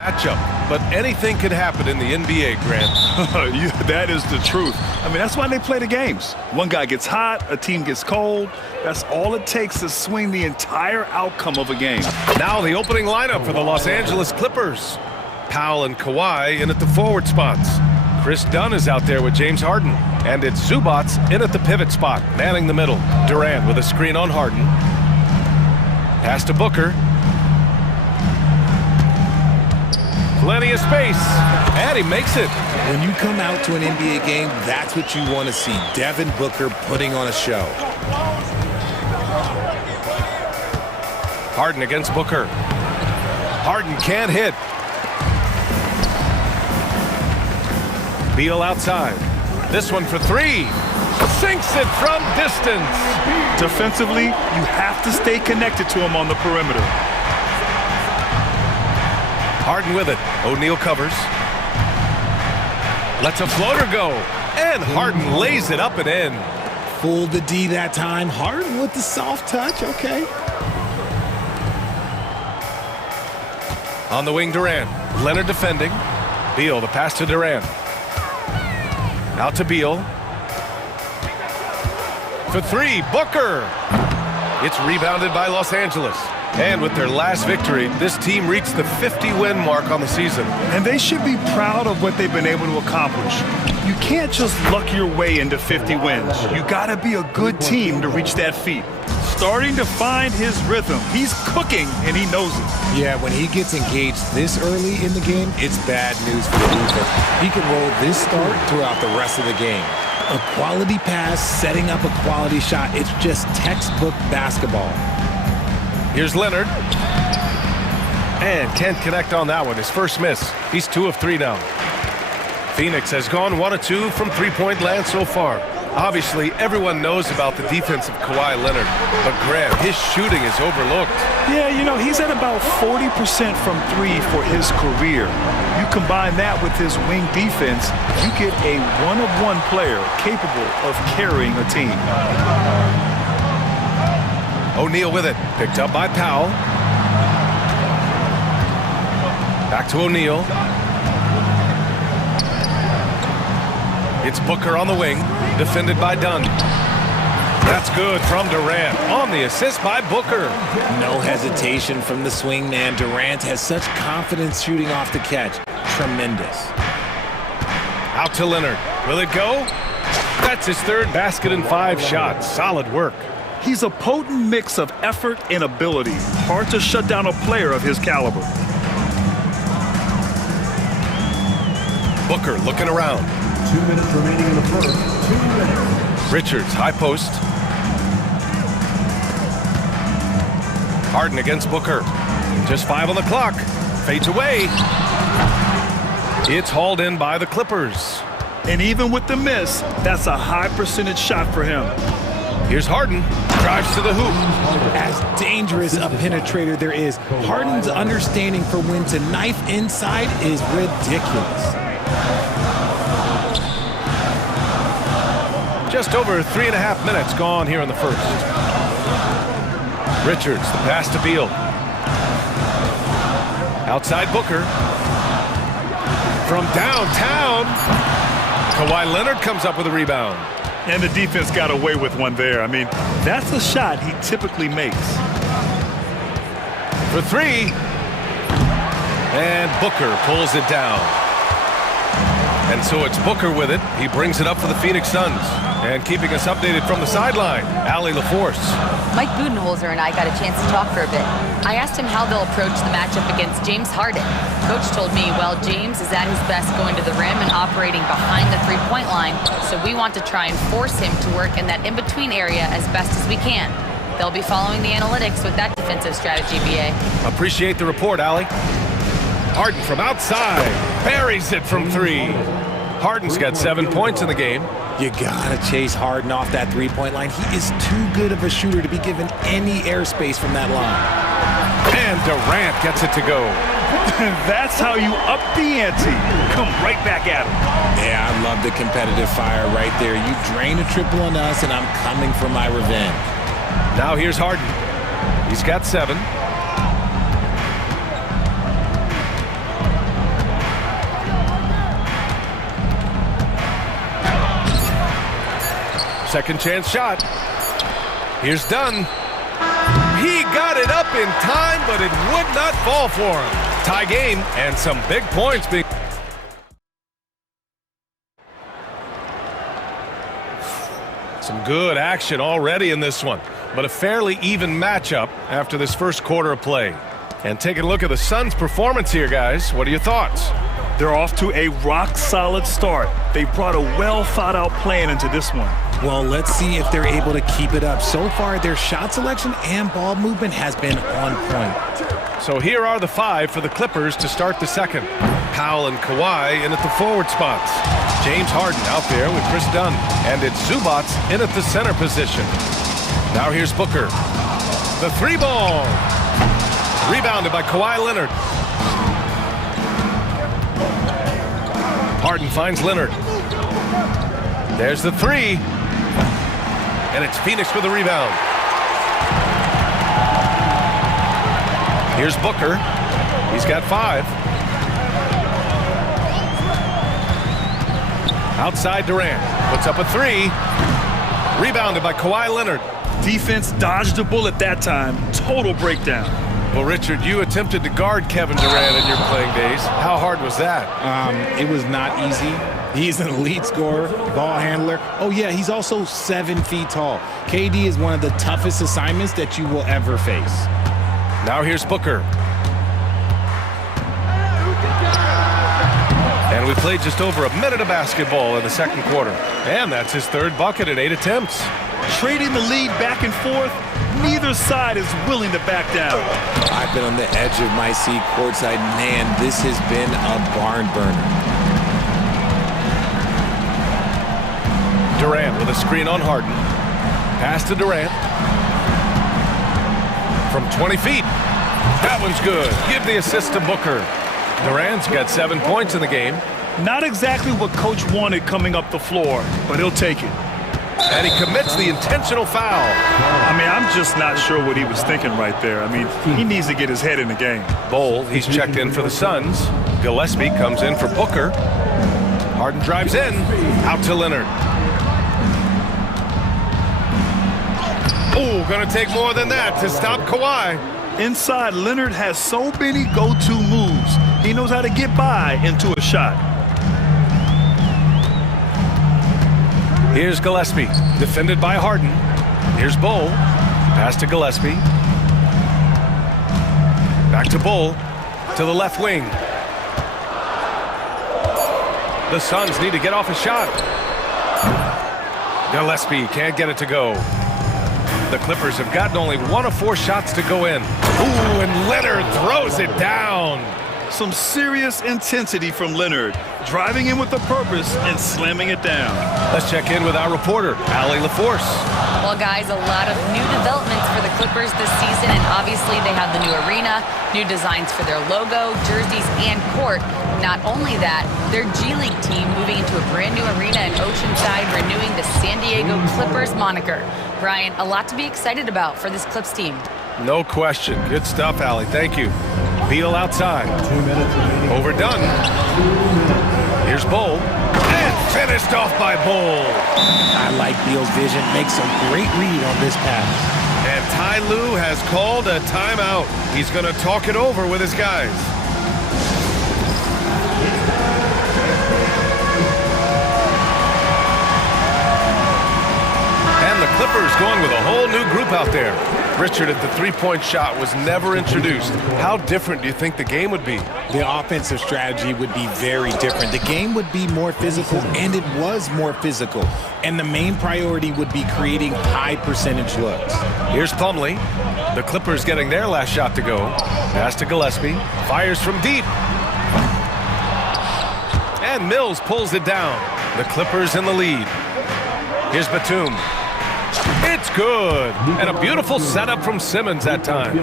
Matchup, but anything can happen in the NBA, Grant. That is the truth. I mean, that's why they play the games. One guy gets hot, a team gets cold. That's all it takes to swing the entire outcome of a game. Now the opening lineup for the Los Angeles Clippers. Powell and Kawhi in at the forward spots. Chris Dunn is out there with James Harden. And it's Zubats in at the pivot spot, manning the middle. Durant with a screen on Harden. Pass to Booker. Plenty of space, and he makes it. When you come out to an NBA game, that's what you want to see. Devin Booker putting on a show. Harden against Booker. Harden can't hit. Beal outside. This one for three. Sinks it from distance. Defensively, you have to stay connected to him on the perimeter. Harden with it. O'Neal covers. Lets a floater go. And Harden lays it up and in. Fooled the D that time. Harden with the soft touch. Okay. On the wing, Durant. Leonard defending. Beal, the pass to Durant. Out to Beal. For three, Booker. It's rebounded by Los Angeles. And with their last victory, this team reached the 50-win mark on the season. And they should be proud of what they've been able to accomplish. You can't just luck your way into 50 wins. You gotta be a good team to reach that feat. Starting to find his rhythm. He's cooking, and he knows it. Yeah, when he gets engaged this early in the game, it's bad news for the defense. He can roll this start throughout the rest of the game. A quality pass, setting up a quality shot. It's just textbook basketball. Here's Leonard. And can't connect on that one. His first miss. He's 2 of 3 now. Phoenix has gone 1 of 2 from three-point land so far. Obviously, everyone knows about the defense of Kawhi Leonard. But Graham, his shooting is overlooked. Yeah, you know, he's at about 40% from three for his career. You combine that with his wing defense, you get a one-of-one player capable of carrying a team. O'Neal with it. Picked up by Powell. Back to O'Neal. It's Booker on the wing. Defended by Dunn. That's good from Durant. On the assist by Booker. No hesitation from the swing man. Durant has such confidence shooting off the catch. Tremendous. Out to Leonard. Will it go? That's his third basket in 5 shots. Solid work. He's a potent mix of effort and ability. Hard to shut down a player of his caliber. Booker looking around. 2 minutes remaining in the first. 2 minutes. Richards, high post. Harden against Booker. Just 5 on the clock. Fades away. It's hauled in by the Clippers. And even with the miss, that's a high percentage shot for him. Here's Harden. Drives to the hoop. As dangerous a penetrator there is, Harden's understanding for when to knife inside is ridiculous. Just over 3.5 minutes gone here in the first. Richards, the pass to Beal. Outside Booker. From downtown, Kawhi Leonard comes up with a rebound. And the defense got away with one there. I mean, that's a shot he typically makes. For 3. And Booker pulls it down. And so it's Booker with it. He brings it up for the Phoenix Suns. And keeping us updated from the sideline, Allie LaForce. Mike Budenholzer and I got a chance to talk for a bit. I asked him how they'll approach the matchup against James Harden. Coach told me, well, James is at his best going to the rim and operating behind the three-point line, so we want to try and force him to work in that in-between area as best as we can. They'll be following the analytics with that defensive strategy, BA. Appreciate the report, Allie. Harden from outside. Buries it from 3. Harden's got 7 points in the game. You gotta chase Harden off that three-point line. He is too good of a shooter to be given any airspace from that line. And Durant gets it to go. That's how you up the ante. Come right back at him. Yeah, I love the competitive fire right there. You drain a triple on us, and I'm coming for my revenge. Now here's Harden. He's got 7. Second chance shot. Here's Dunn. He got it up in time, but it would not fall for him. Tie game and some big points being... Some good action already in this one, but a fairly even matchup after this first quarter of play. And taking a look at the Suns' performance here, guys. What are your thoughts? They're off to a rock-solid start. They brought a well-thought-out plan into this one. Well, let's see if they're able to keep it up. So far, their shot selection and ball movement has been on point. So here are the five for the Clippers to start the second. Powell and Kawhi in at the forward spots. James Harden out there with Chris Dunn. And it's Zubats in at the center position. Now here's Booker. The three ball. Rebounded by Kawhi Leonard. Harden finds Leonard. There's the three. And it's Phoenix with the rebound. Here's Booker. He's got 5. Outside Durant. Puts up a 3. Rebounded by Kawhi Leonard. Defense dodged the bullet that time. Total breakdown. Well, Richard, you attempted to guard Kevin Durant in your playing days. How hard was that? It was not easy. He's an elite scorer, ball handler. Oh, yeah, he's also 7 feet tall. KD is one of the toughest assignments that you will ever face. Now here's Booker. And we played just over a minute of basketball in the second quarter. And that's his third bucket in 8 attempts. Trading the lead back and forth, neither side is willing to back down. I've been on the edge of my seat courtside. Man, this has been a barn burner. Durant with a screen on Harden. Pass to Durant. From 20 feet. That one's good. Give the assist to Booker. Durant's got 7 points in the game. Not exactly what coach wanted coming up the floor, but he'll take it. And he commits the intentional foul. I mean, I'm just not sure what he was thinking right there. I mean, he needs to get his head in the game. Bol, he's checked in for the Suns. Gillespie comes in for Booker. Harden drives in. Out to Leonard. Oh, gonna take more than that to stop Kawhi. Inside, Leonard has so many go-to moves. He knows how to get by into a shot. Here's Gillespie, defended by Harden. Here's Bol. Pass to Gillespie. Back to Bol. To the left wing. The Suns need to get off a shot. Gillespie can't get it to go. The Clippers have gotten only 1 of 4 shots to go in. Ooh, and Leonard throws it down. Some serious intensity from Leonard, driving in with a purpose and slamming it down. Let's check in with our reporter, Allie LaForce. Well, guys, a lot of new developments for the Clippers this season, and obviously they have the new arena, new designs for their logo, jerseys, and court. Not only that, their G League team moving into a brand new arena in Oceanside, renewing the San Diego Clippers moniker. Brian, a lot to be excited about for this Clips team. No question. Good stuff, Allie. Thank you. Beal outside. Overdone. Here's Bol. And finished off by Bol. I like Beal's vision. Makes a great read on this pass. And Ty Lue has called a timeout. He's going to talk it over with his guys. And the Clippers going with a whole new group out there. Richard, if the three-point shot was never introduced, how different do you think the game would be? The offensive strategy would be very different. The game would be more physical, and it was more physical. And the main priority would be creating high-percentage looks. Here's Plumlee. The Clippers getting their last shot to go. Pass to Gillespie. Fires from deep. And Mills pulls it down. The Clippers in the lead. Here's Batum. It's good. And a beautiful setup from Simmons that time.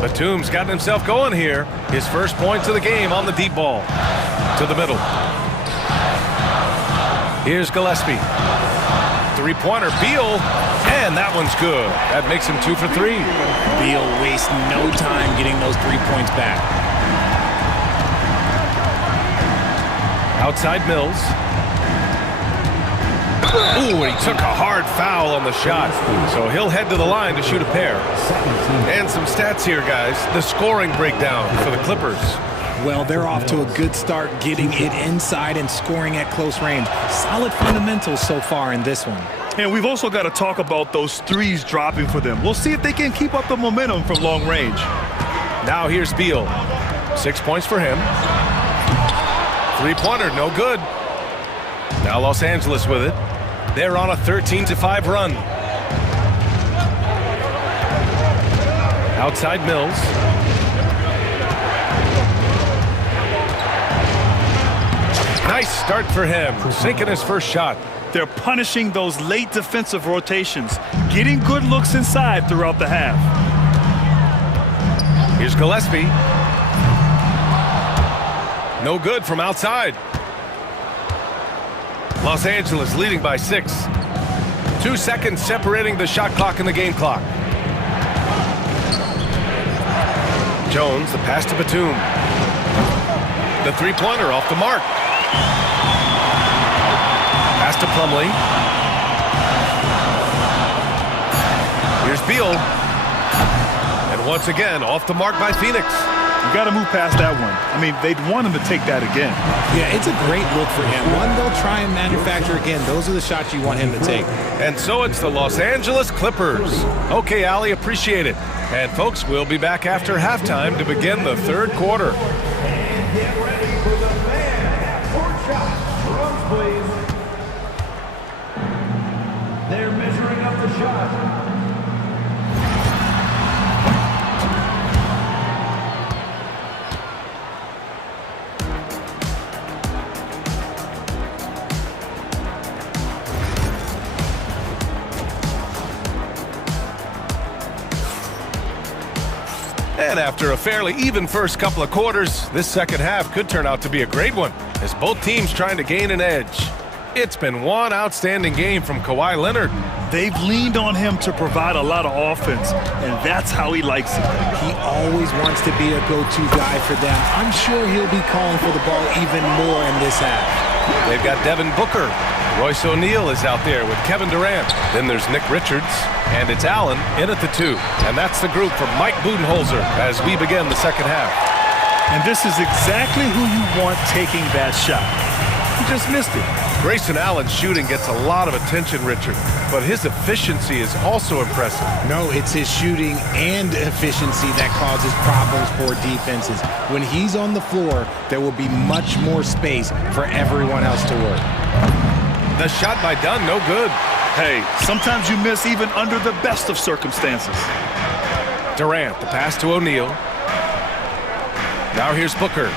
Batum's gotten himself going here. His first points of the game on the deep ball. To the middle. Here's Gillespie. Three-pointer, Beal. And that one's good. That makes him 2 for 3. Beal wastes no time getting those 3 points back. Outside Mills. Ooh, and he took a hard foul on the shot. So he'll head to the line to shoot a pair. And some stats here, guys. The scoring breakdown for the Clippers. Well, they're off to a good start getting it inside and scoring at close range. Solid fundamentals so far in this one. And we've also got to talk about those threes dropping for them. We'll see if they can keep up the momentum from long range. Now here's Beal. 6 points for him. Three-pointer, no good. Now Los Angeles with it. They're on a 13-5 run. Outside Mills. Nice start for him, sinking his first shot. They're punishing those late defensive rotations, getting good looks inside throughout the half. Here's Gillespie. No good from outside. Los Angeles leading by 6. 2 seconds separating the shot clock and the game clock. Jones, the pass to Batum. The three-pointer off the mark. Pass to Plumlee. Here's Beal. And once again, off the mark by Phoenix. You got to move past that one. I mean, they'd want him to take that again. Yeah, it's a great look for him. One they'll try and manufacture again. Those are the shots you want him to take. And so it's the Los Angeles Clippers. Okay, Allie, appreciate it. And folks, we'll be back after halftime to begin the third quarter. And get ready for the man court shots. Drums, please. They're measuring up the shot. And after a fairly even first couple of quarters, this second half could turn out to be a great one, as both teams trying to gain an edge. It's been one outstanding game from Kawhi Leonard. They've leaned on him to provide a lot of offense, and that's how he likes it. He always wants to be a go-to guy for them. I'm sure he'll be calling for the ball even more in this half. They've got Devin Booker. Royce O'Neal is out there with Kevin Durant. Then there's Nick Richards, and it's Allen in at the 2. And that's the group from Mike Budenholzer as we begin the second half. And this is exactly who you want taking that shot. He just missed it. Grayson Allen's shooting gets a lot of attention, Richard, but his efficiency is also impressive. No, it's his shooting and efficiency that causes problems for defenses. When he's on the floor, there will be much more space for everyone else to work. The shot by Dunn, no good. Hey, sometimes you miss even under the best of circumstances. Durant, the pass to O'Neal. Now here's Booker.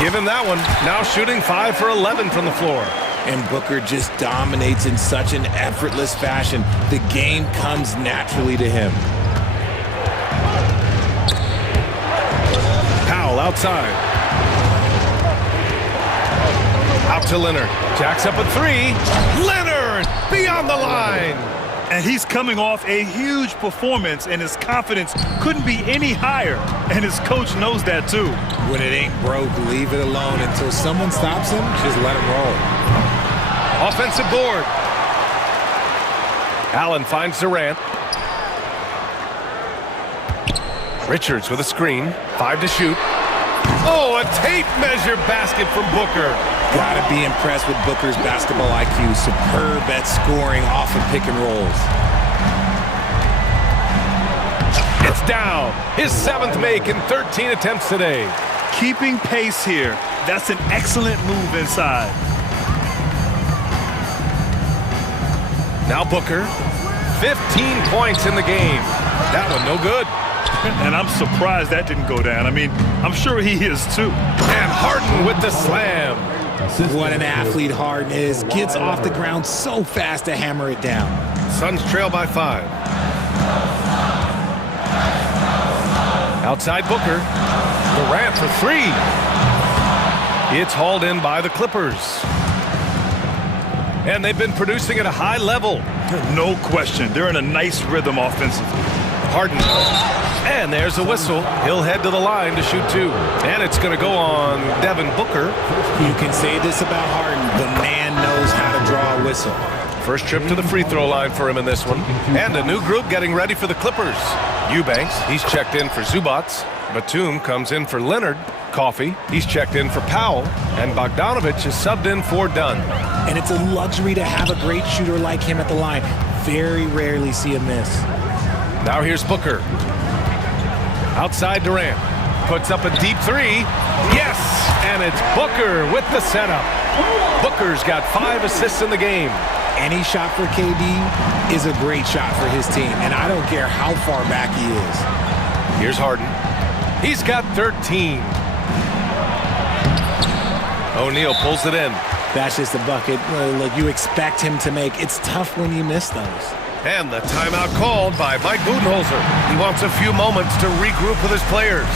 Give him that one. Now shooting 5 for 11 from the floor. And Booker just dominates in such an effortless fashion. The game comes naturally to him. Powell outside. Out to Leonard. Jacks up a 3. Leonard beyond the line. And he's coming off a huge performance, and his confidence couldn't be any higher. And his coach knows that too. When it ain't broke, leave it alone. Until someone stops him, just let him roll. Offensive board. Allen finds Durant. Richards with a screen. 5 to shoot. Oh, a tape measure basket from Booker. Gotta be impressed with Booker's basketball IQ. Superb at scoring off of pick and rolls. It's down. His 7th make in 13 attempts today. Keeping pace here. That's an excellent move inside. Now Booker. 15 points in the game. That one no good. And I'm surprised that didn't go down. I mean, I'm sure he is too. And Harden with the slam. What an athlete Harden is. Gets off the ground so fast to hammer it down. Suns trail by 5. Outside Booker. Durant for 3. It's hauled in by the Clippers. And they've been producing at a high level. No question. They're in a nice rhythm offensively. Harden. And there's a whistle. He'll head to the line to shoot 2. And it's going to go on Devin Booker. You can say this about Harden. The man knows how to draw a whistle. First trip to the free throw line for him in this one. And a new group getting ready for the Clippers. Eubanks, he's checked in for Zubats. Batum comes in for Leonard. Coffey, he's checked in for Powell. And Bogdanovich is subbed in for Dunn. And it's a luxury to have a great shooter like him at the line. Very rarely see a miss. Now here's Booker. Outside Durant. Puts up a deep 3. Yes! And it's Booker with the setup. Booker's got 5 assists in the game. Any shot for KD is a great shot for his team, and I don't care how far back he is. Here's Harden. He's got 13. O'Neal pulls it in. That's just a bucket. Look, you expect him to make. It's tough when you miss those. And the timeout called by Mike Budenholzer. He wants a few moments to regroup with his players.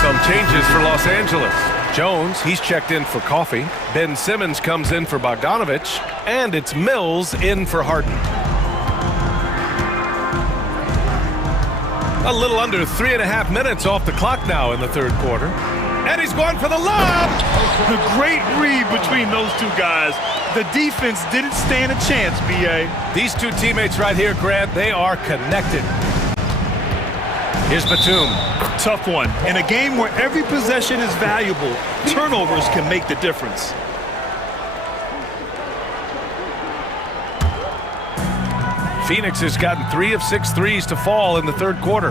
Some changes for Los Angeles. Jones, he's checked in for Coffey. Ben Simmons comes in for Bogdanovich. And it's Mills in for Harden. A little under 3.5 minutes off the clock now in the third quarter. And he's going for the lob! The great read between those two guys. The defense didn't stand a chance, B.A. These two teammates right here, Grant, they are connected. Here's Batum. Tough one. In a game where every possession is valuable, turnovers can make the difference. Phoenix has gotten 3 of 6 threes to fall in the third quarter.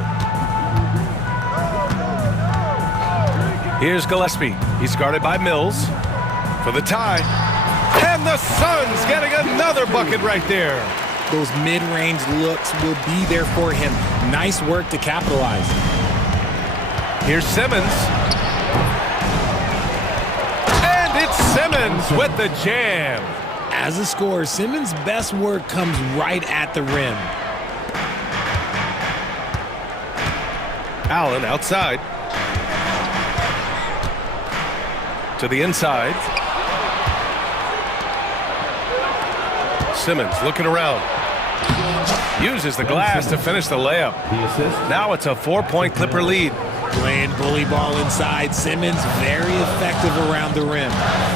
Here's Gillespie. He's guarded by Mills for the tie. And the Suns getting another bucket right there. Those mid-range looks will be there for him. Nice work to capitalize. Here's Simmons. And it's Simmons with the jam. As a scorer, Simmons' best work comes right at the rim. Allen outside. To the inside. Simmons looking around. Uses the glass to finish the layup. Now it's a 4-point Clipper lead. Playing bully ball inside. Simmons very effective around the rim.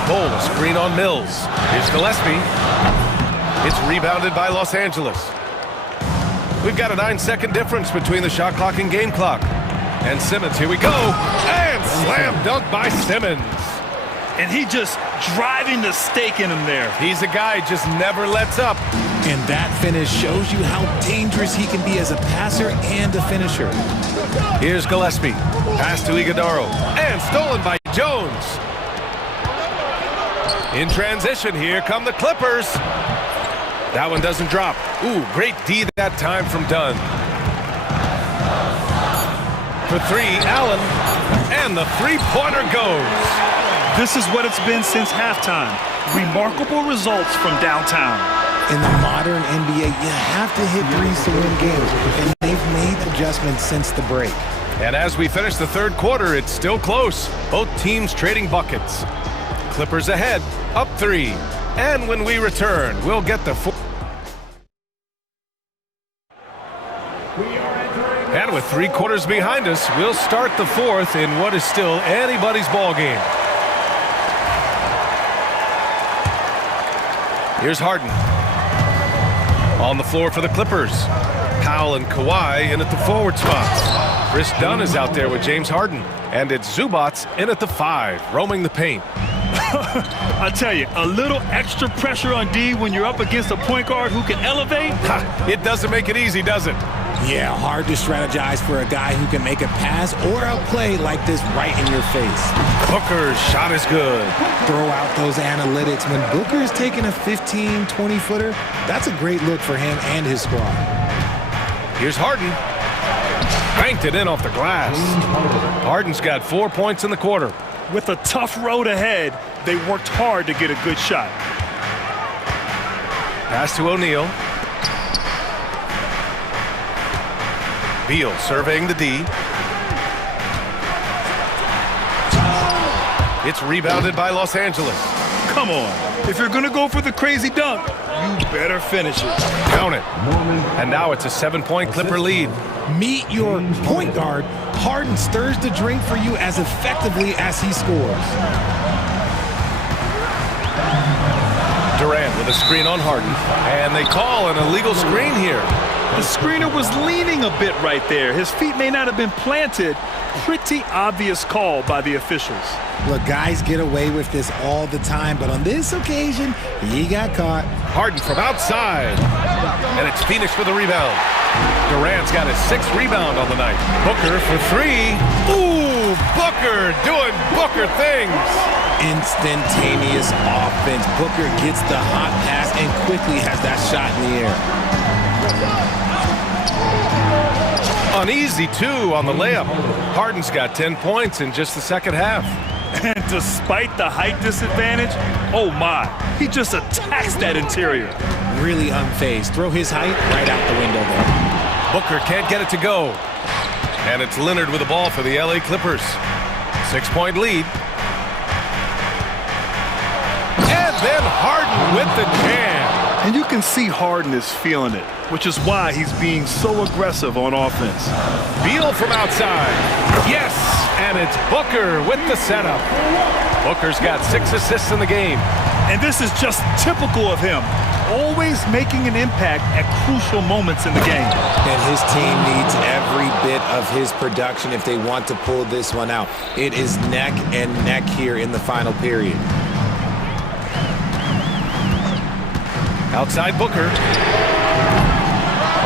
Cole, a screen on Mills. Here's Gillespie. It's rebounded by Los Angeles. We've got a 9-second difference between the shot clock and game clock. And Simmons, here we go. And slam dunk by Simmons. And he just driving the stake in him there. He's a guy just never lets up. And that finish shows you how dangerous he can be as a passer and a finisher. Here's Gillespie. Pass to Iguodaro. And stolen by Jones. In transition, here come the Clippers. That one doesn't drop. Ooh, great D that time from Dunn. For 3, Allen. And the three-pointer goes. This is what it's been since halftime. Remarkable results from downtown. In the modern NBA, you have to hit threes to win games, and they've made adjustments since the break. And as we finish the third quarter, it's still close. Both teams trading buckets. Clippers ahead, up 3. And when we return, we'll get the 4. And with 3 quarters behind us, we'll start the fourth in what is still anybody's ball game. Here's Harden. On the floor for the Clippers. Powell and Kawhi in at the forward spots. Chris Dunn is out there with James Harden. And it's Zubats in at the 5, roaming the paint. I tell you, a little extra pressure on D when you're up against a point guard who can elevate. It doesn't make it easy, does it? Yeah, hard to strategize for a guy who can make a pass or a play like this right in your face. Booker's shot is good. Throw out those analytics. When Booker is taking a 15, 20-footer, that's a great look for him and his squad. Here's Harden. Banked it in off the glass. Harden's got 4 points in the quarter. With a tough road ahead, they worked hard to get a good shot. Pass to O'Neal. Beal surveying the D. It's rebounded by Los Angeles. Come on. If you're going to go for the crazy dunk, you better finish it. Count it. And now it's a 7-point Clipper lead. Meet your point guard. Harden stirs the drink for you as effectively as he scores. Durant with a screen on Harden. And they call an illegal screen here. The screener was leaning a bit right there. His feet may not have been planted. Pretty obvious call by the officials. Look, guys get away with this all the time, but on this occasion, he got caught. Harden from outside. And it's Phoenix for the rebound. Durant's got his 6th rebound on the night. Booker for 3. Ooh, Booker doing Booker things. Instantaneous offense. Booker gets the hot pass and quickly has that shot in the air. Uneasy, too, on the layup. Harden's got 10 points in just the second half. And despite the height disadvantage, oh my, he just attacks that interior. Really unfazed. Throw his height right out the window there. Booker can't get it to go. And it's Leonard with the ball for the LA Clippers. 6-point lead. And then Harden with the jam. And you can see Harden is feeling it, which is why he's being so aggressive on offense. Beal from outside. Yes, and it's Booker with the setup. Booker's got 6 assists in the game. And this is just typical of him, always making an impact at crucial moments in the game. And his team needs every bit of his production if they want to pull this one out. It is neck and neck here in the final period. Outside Booker.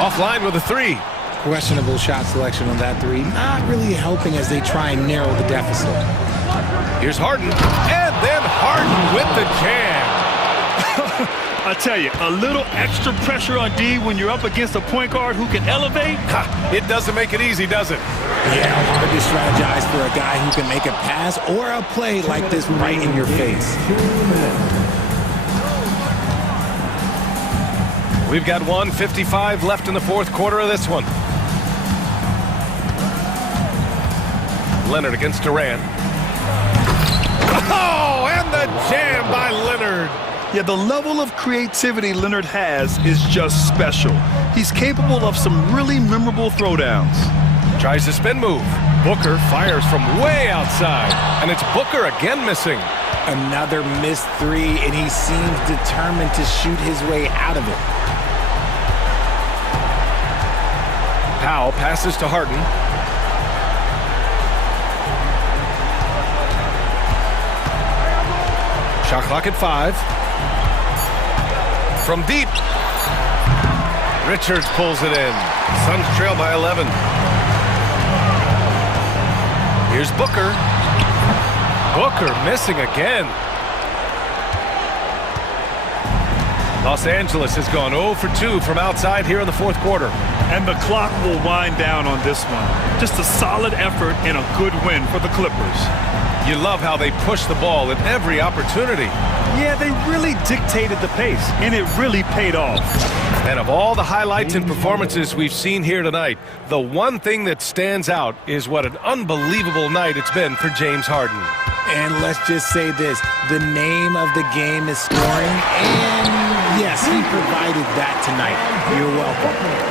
Offline with a 3. Questionable shot selection on that 3. Not really helping as they try and narrow the deficit. Here's Harden. And then Harden with the jam. I tell you, a little extra pressure on D when you're up against a point guard who can elevate. It doesn't make it easy, does it? Yeah, hard to strategize for a guy who can make a pass or a play like this right in your face. We've got 1:55 left in the 4th quarter of this one. Leonard against Durant. Oh, and the jam by Leonard. Yeah, the level of creativity Leonard has is just special. He's capable of some really memorable throwdowns. Tries the spin move. Booker fires from way outside. And it's Booker again missing. Another missed 3, and he seems determined to shoot his way out of it. Powell passes to Harden. Shot clock at 5. From deep. Richards pulls it in. Suns trail by 11. Here's Booker. Booker missing again. Los Angeles has gone 0 for 2 from outside here in the 4th quarter. And the clock will wind down on this one. Just a solid effort and a good win for the Clippers. You love how they push the ball at every opportunity. Yeah, they really dictated the pace, and it really paid off. And of all the highlights and performances we've seen here tonight, the one thing that stands out is what an unbelievable night it's been for James Harden. And let's just say this, the name of the game is scoring, and yes, he provided that tonight. You're welcome.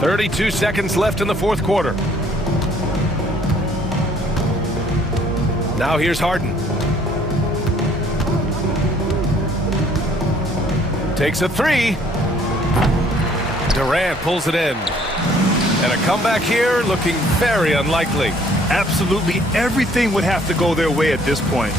32 seconds left in the 4th quarter. Now here's Harden. Takes a 3. Durant pulls it in. And a comeback here looking very unlikely. Absolutely everything would have to go their way at this point.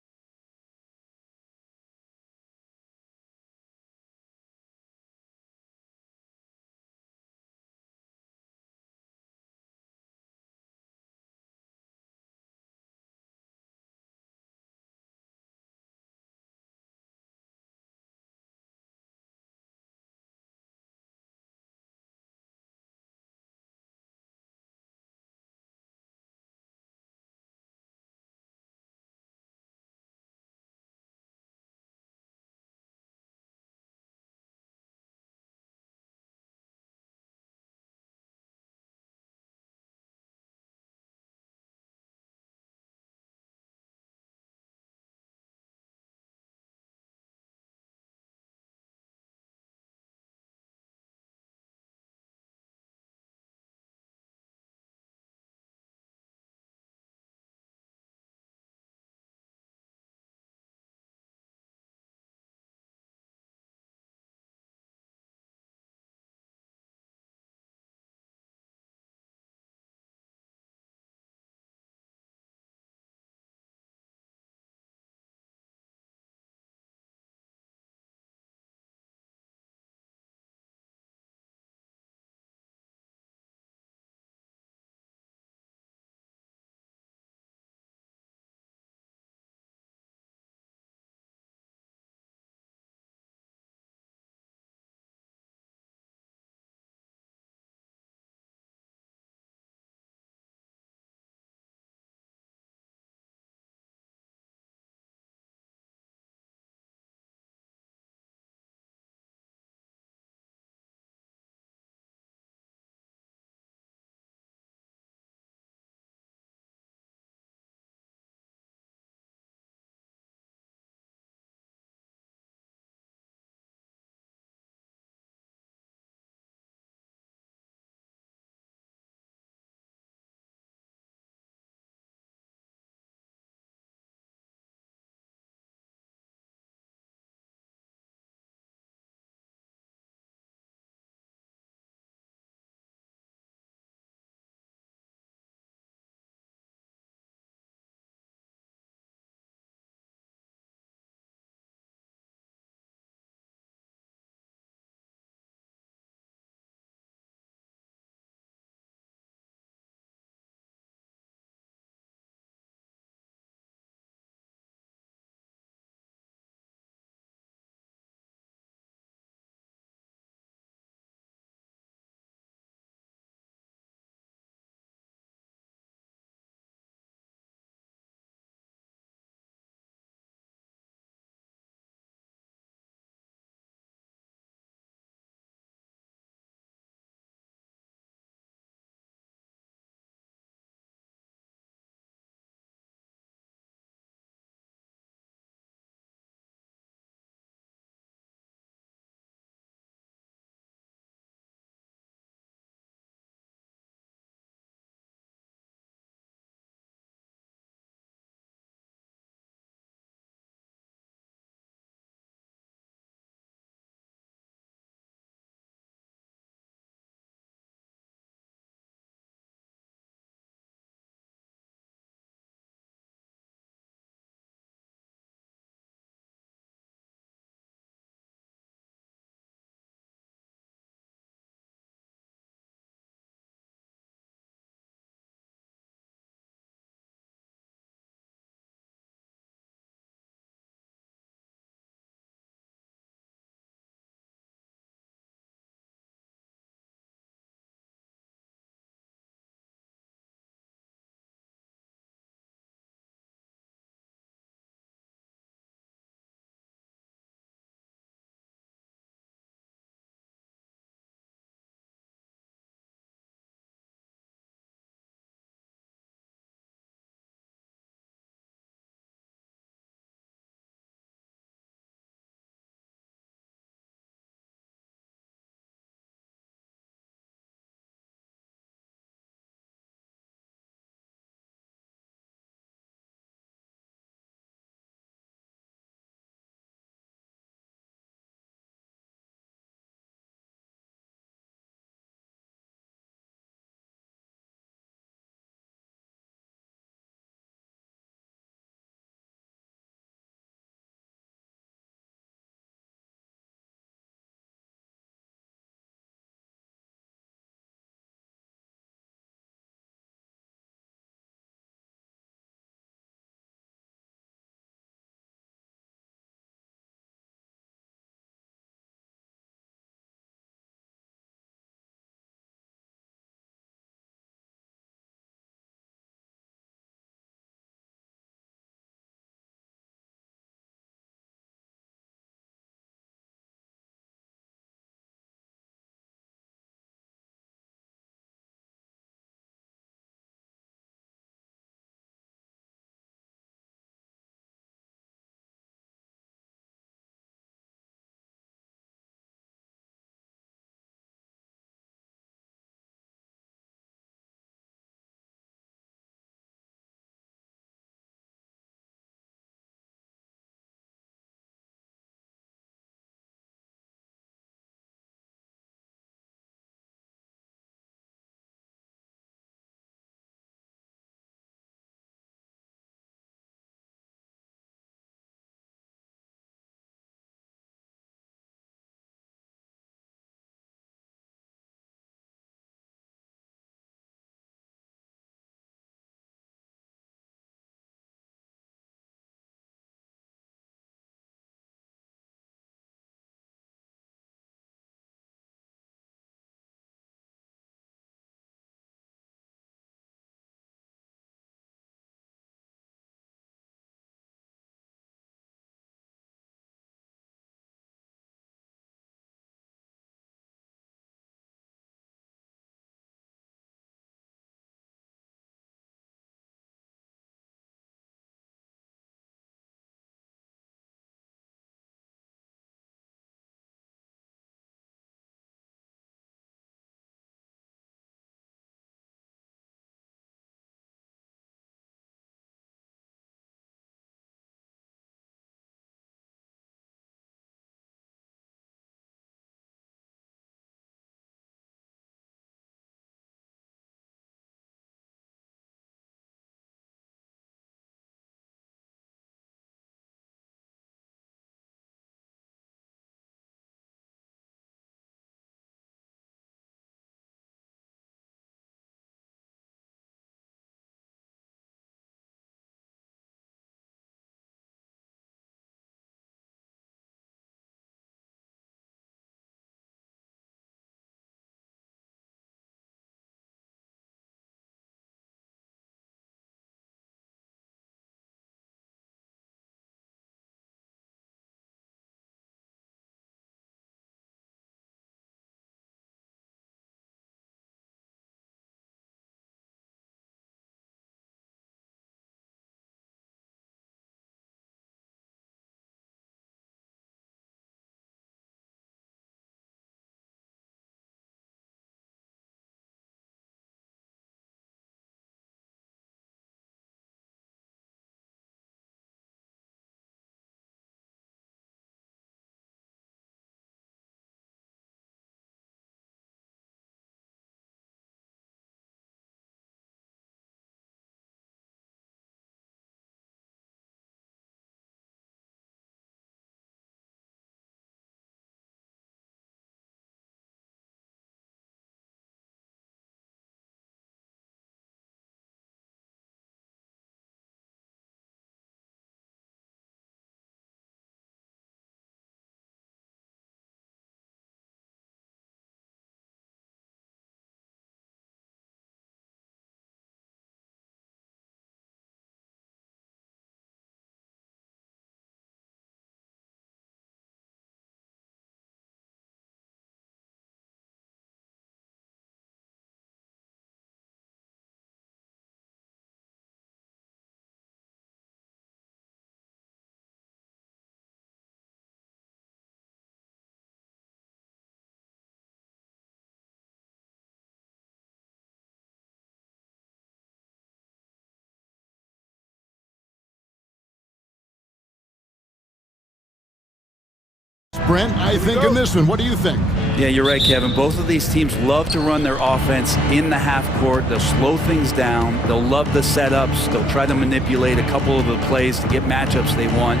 Brent, I think, in this one. What do you think? Yeah, you're right, Kevin. Both of these teams love to run their offense in the half court. They'll slow things down. They'll love the setups. They'll try to manipulate a couple of the plays to get matchups they want.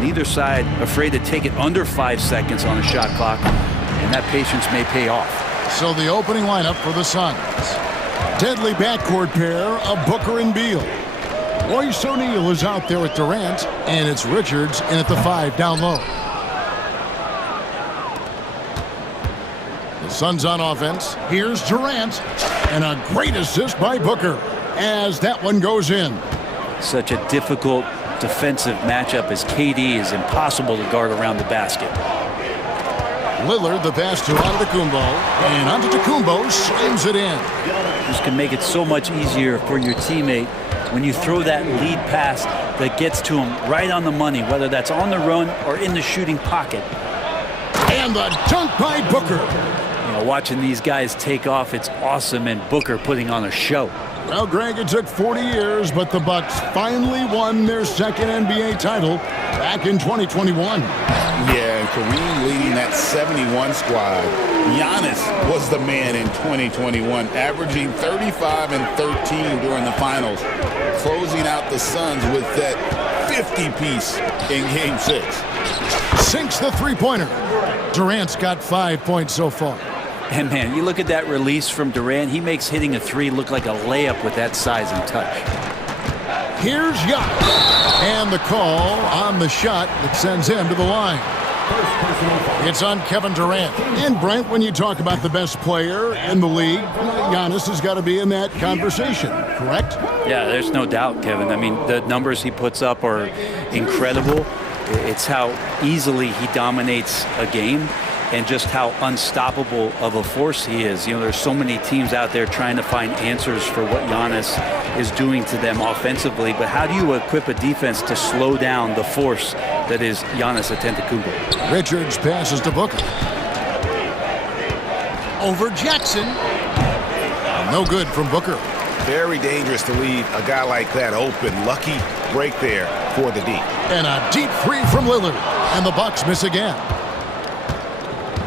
Neither side afraid to take it under 5 seconds on a shot clock, and that patience may pay off. So the opening lineup for the Suns. Deadly backcourt pair of Booker and Beal. Royce O'Neal is out there with Durant, and it's Richards in at the 5 down low. The Suns on offense. Here's Durant, and a great assist by Booker as that one goes in. Such a difficult defensive matchup as KD is impossible to guard around the basket. Lillard, the pass to Antetokounmpo, and Antetokounmpo slams it in. This can make it so much easier for your teammate when you throw that lead pass that gets to him right on the money, whether that's on the run or in the shooting pocket. And the dunk by Booker. You know, watching these guys take off, it's awesome, and Booker putting on a show. Well, Greg, it took 40 years, but the Bucks finally won their second NBA title back in 2021. Yeah, and Kareem leading that 71 squad. Giannis was the man in 2021, averaging 35 and 13 during the finals, closing out the Suns with that 50-piece in Game 6. Sinks the three-pointer. Durant's got 5 points so far. And man, you look at that release from Durant, he makes hitting a three look like a layup with that size and touch. Here's Giannis, and the call on the shot that sends him to the line. It's on Kevin Durant. And Brent, when you talk about the best player in the league, Giannis has got to be in that conversation, correct? Yeah, there's no doubt, Kevin. I mean, the numbers he puts up are incredible. It's how easily he dominates a game and just how unstoppable of a force he is. You know, there's so many teams out there trying to find answers for what Giannis is doing to them offensively, but how do you equip a defense to slow down the force that is Giannis Antetokounmpo? Richards passes to Booker. Over Jackson. No good from Booker. Very dangerous to leave a guy like that open. Lucky break there for the D. And a deep three from Lillard. And the Bucks miss again.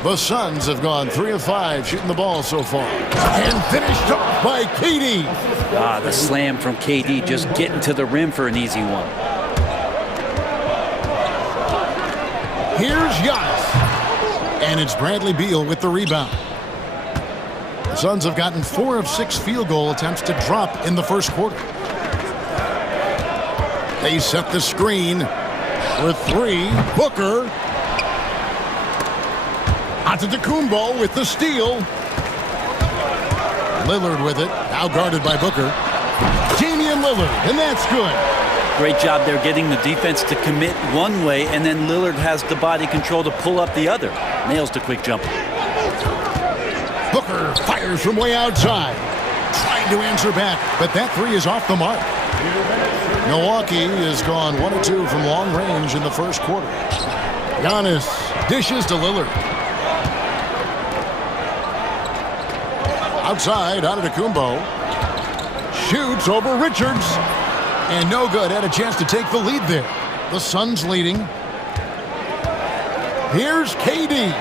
The Suns have gone 3 of 5 shooting the ball so far. And finished off by KD. The slam from KD, just getting to the rim for an easy one. Here's Giannis. And it's Bradley Beal with the rebound. The Suns have gotten 4 of 6 field goal attempts to drop in the first quarter. They set the screen with 3. Booker. Antetokounmpo with the steal. Lillard with it, now guarded by Booker. Damian Lillard, and that's good. Great job there getting the defense to commit one way, and then Lillard has the body control to pull up the other. Nails the quick jumper. Booker fires from way outside. Trying to answer back, but that 3 is off the mark. Milwaukee has gone 1 of 2 from long range in the first quarter. Giannis dishes to Lillard. Outside, Antetokounmpo shoots over Richards. And no good. Had a chance to take the lead there. The Suns leading. Here's KD.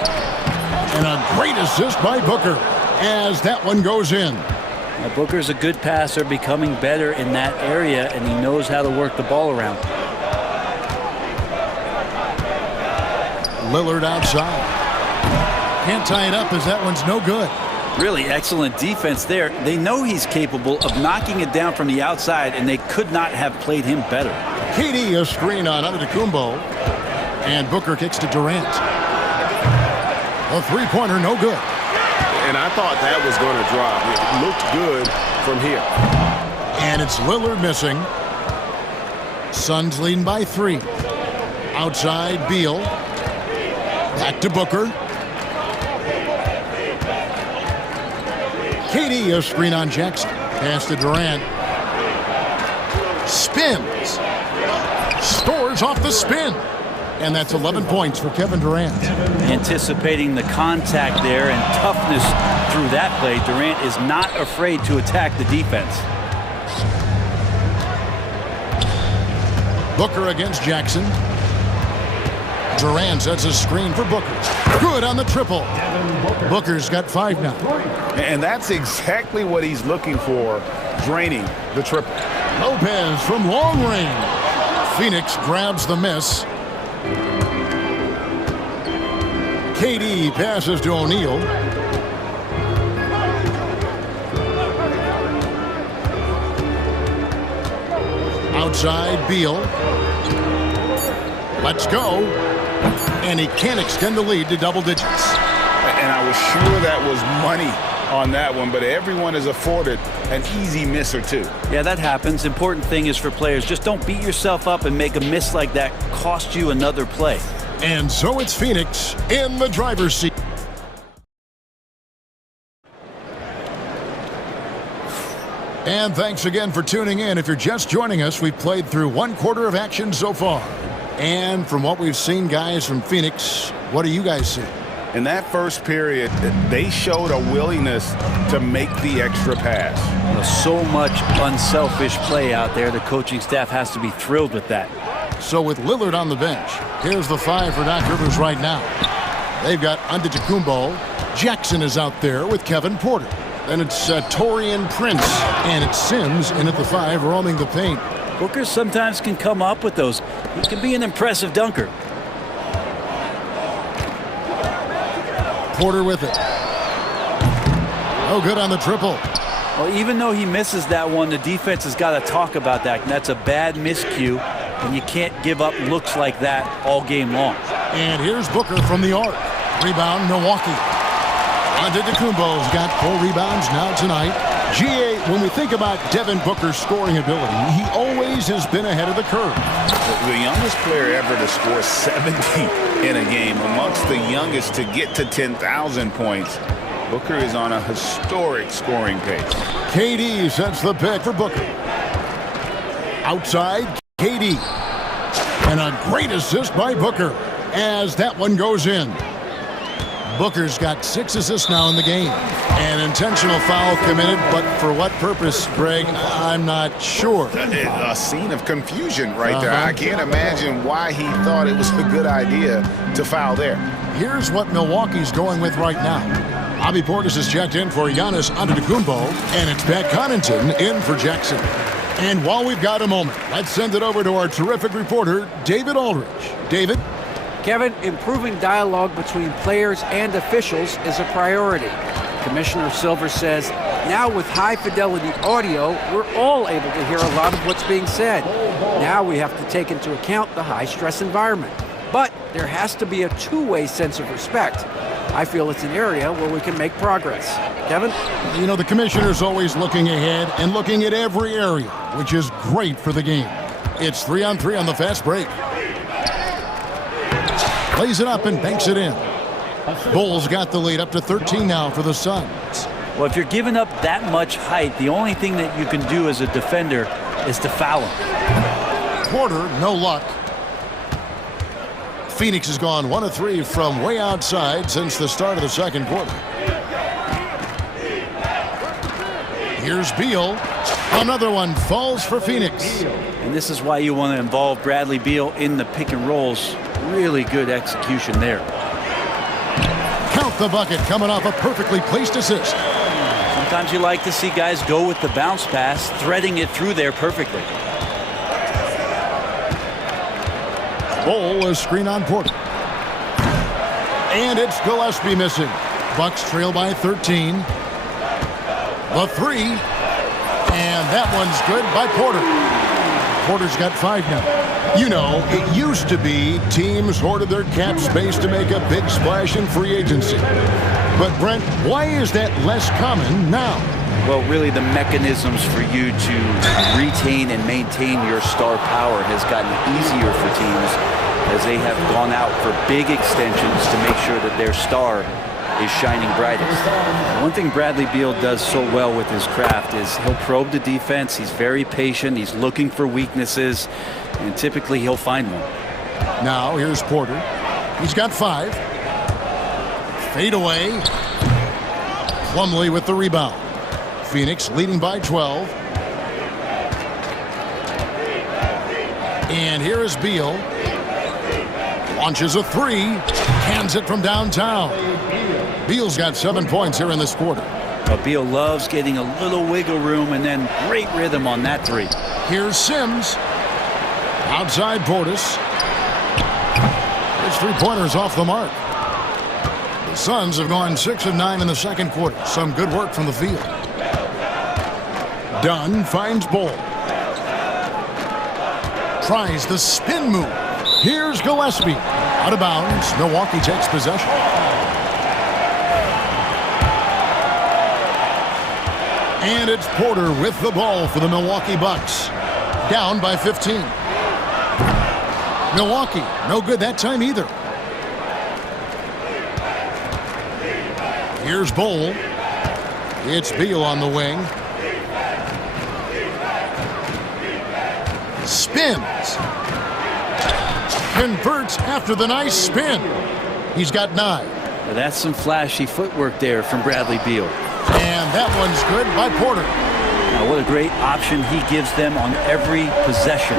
And a great assist by Booker as that one goes in. Now, Booker's a good passer, becoming better in that area, and he knows how to work the ball around. Lillard outside. Can't tie it up as that one's no good. Really excellent defense there. They know he's capable of knocking it down from the outside, and they could not have played him better. KD a screen on Antetokounmpo, and Booker kicks to Durant. A three-pointer, no good. And I thought that was going to drop. It looked good from here. And it's Lillard missing. Suns leading by 3. Outside, Beal. Back to Booker. KD a screen on Jackson. Pass to Durant. Spins. Stores off the spin. And that's 11 points for Kevin Durant. Anticipating the contact there and toughness through that play, Durant is not afraid to attack the defense. Booker against Jackson. Durant sets a screen for Booker. Good on the triple. Booker's got 5 now. And that's exactly what he's looking for, draining the triple. Lopez from long range. Phoenix grabs the miss. KD passes to O'Neal. Outside, Beal. Let's go. And he can't extend the lead to double digits. And I was sure that was money on that one, but everyone is afforded an easy miss or two. Yeah, that happens. Important thing is for players, just don't beat yourself up and make a miss like that cost you another play. And so it's Phoenix in the driver's seat. And thanks again for tuning in. If you're just joining us, we've played through 1/4 of action so far. And from what we've seen, guys, from Phoenix, what do you guys see? In that first period, they showed a willingness to make the extra pass. So much unselfish play out there. The coaching staff has to be thrilled with that. So with Lillard on the bench, here's the 5 for Doc Rivers right now. They've got Antetokounmpo. Jackson is out there with Kevin Porter. Then it's Taurean Prince, and it's Sims in at the 5, roaming the paint. Booker sometimes can come up with those. He can be an impressive dunker. Porter with it. Oh, good on the triple. Well, even though he misses that one, the defense has got to talk about that. And that's a bad miscue, and you can't give up looks like that all game long. And here's Booker from the arc. Rebound, Milwaukee. Antetokounmpo's got 4 rebounds now tonight. GA, when we think about Devin Booker's scoring ability, he always has been ahead of the curve. The youngest player ever to score 70 in a game, amongst the youngest to get to 10,000 points. Booker is on a historic scoring pace. KD sets the pick for Booker. Outside, KD. And a great assist by Booker as that one goes in. Booker's got 6 assists now in the game. An intentional foul committed, but for what purpose, Greg, I'm not sure. A scene of confusion right there. I can't imagine why he thought it was a good idea to foul there. Here's what Milwaukee's going with right now. Bobby Portis is checked in for Giannis Antetokounmpo, and it's Pat Connaughton in for Jackson. And while we've got a moment, let's send it over to our terrific reporter, David Aldridge. David? Kevin, improving dialogue between players and officials is a priority. Commissioner Silver says, now with high-fidelity audio, we're all able to hear a lot of what's being said. Now we have to take into account the high-stress environment. But there has to be a two-way sense of respect. I feel it's an area where we can make progress. Kevin? You know, the commissioner's always looking ahead and looking at every area, which is great for the game. It's 3-on-3 on the fast break. Plays it up and banks it in. Bulls got the lead up to 13 now for the Suns. Well, if you're giving up that much height, the only thing that you can do as a defender is to foul him. Porter, no luck. Phoenix has gone 1 of 3 from way outside since the start of the second quarter. Here's Beal. Another one falls for Phoenix. And this is why you want to involve Bradley Beal in the pick and rolls. Really good execution there. Count the bucket coming off a perfectly placed assist. Sometimes you like to see guys go with the bounce pass, threading it through there perfectly. Bull is screen on Porter. And it's Gillespie missing. Bucks trail by 13. The 3. And that one's good by Porter. Porter's got 5 now. You know, it used to be teams hoarded their cap space to make a big splash in free agency. But, Brent, why is that less common now? Well, really the mechanisms for you to retain and maintain your star power has gotten easier for teams as they have gone out for big extensions to make sure that their star is shining brightest. One thing Bradley Beal does so well with his craft is he'll probe the defense. He's very patient. He's looking for weaknesses, and typically he'll find one. Now here's Porter. He's got 5. Fade away. Plumlee with the rebound. Phoenix leading by 12. And here is Beal. Launches a three. Cans it from downtown. Beal's got 7 points here in this quarter. Beal loves getting a little wiggle room and then great rhythm on that three. Here's Sims. Outside Portis. His three-pointer's off the mark. The Suns have gone 6 of 9 in the second quarter. Some good work from the field. Dunn finds Bol. Tries the spin move. Here's Gillespie. Out of bounds. Milwaukee takes possession. And it's Porter with the ball for the Milwaukee Bucks. Down by 15. Milwaukee, no good that time either. Here's Bol. It's Beal on the wing. Spins. Converts after the nice spin. He's got 9. Well, that's some flashy footwork there from Bradley Beal. And that one's good by Porter. Now, what a great option he gives them on every possession.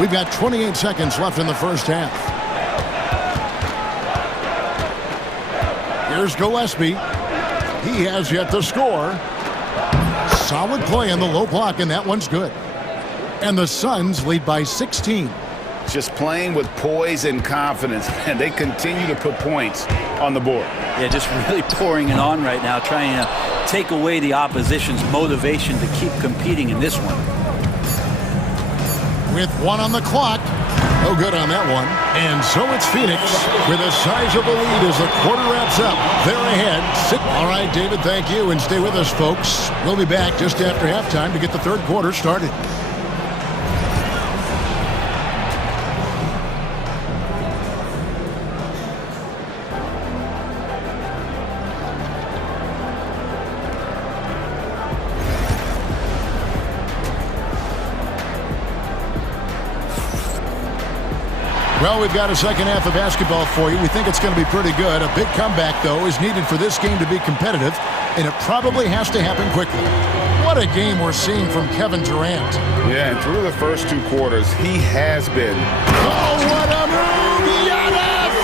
We've got 28 seconds left in the first half. Here's Gillespie. He has yet to score. Solid play in the low block, and that one's good. And the Suns lead by 16. Just playing with poise and confidence, and they continue to put points on the board. Yeah, just really pouring it on right now, trying to take away the opposition's motivation to keep competing in this one. With 1 on the clock. No good on that one. And so it's Phoenix with a sizable lead as the quarter wraps up. They're ahead. All right, David, thank you. And stay with us, folks. We'll be back just after halftime to get the third quarter started. Well, we've got a second half of basketball for you. We think it's going to be pretty good. A big comeback, though, is needed for this game to be competitive, and it probably has to happen quickly. What a game we're seeing from Kevin Durant. Yeah, and through the first 2 quarters, he has been. Oh, what a move, Giannis!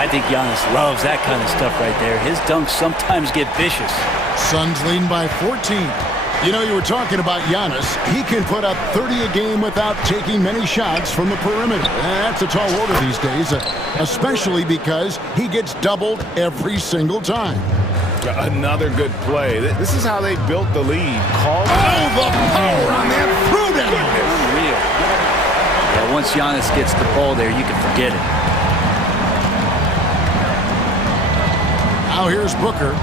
I think Giannis loves that kind of stuff right there. His dunks sometimes get vicious. Suns leading by 14. You know, you were talking about Giannis. He can put up 30 a game without taking many shots from the perimeter. That's a tall order these days, especially because he gets doubled every single time. Another good play. This is how they built the lead. Oh, the power on that throw-down. Unreal. Yeah, once Giannis gets the ball there, you can forget it. Now here's Booker.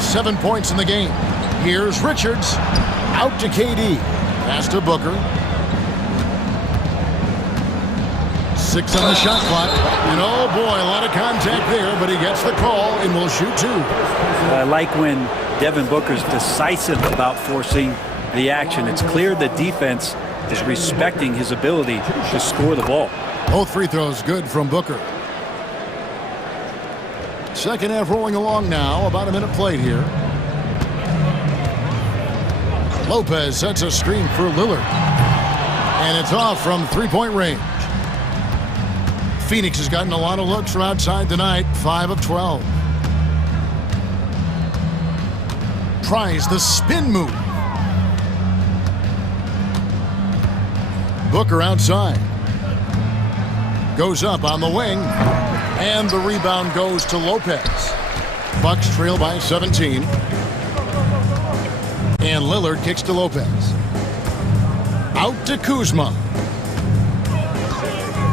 7 points in the game. Here's Richards. Out to KD. Pass to Booker. 6 on the shot clock. And oh boy, a lot of contact there, but he gets the call and will shoot 2. I like when Devin Booker's decisive about forcing the action. It's clear the defense is respecting his ability to score the ball. Both free throws good from Booker. Second half rolling along now. About a minute played here. Lopez sets a screen for Lillard. And it's off from three-point range. Phoenix has gotten a lot of looks from outside tonight. 5 of 12. Tries the spin move. Booker outside. Goes up on the wing. And the rebound goes to Lopez. Bucks trail by 17. And Lillard kicks to Lopez. Out to Kuzma.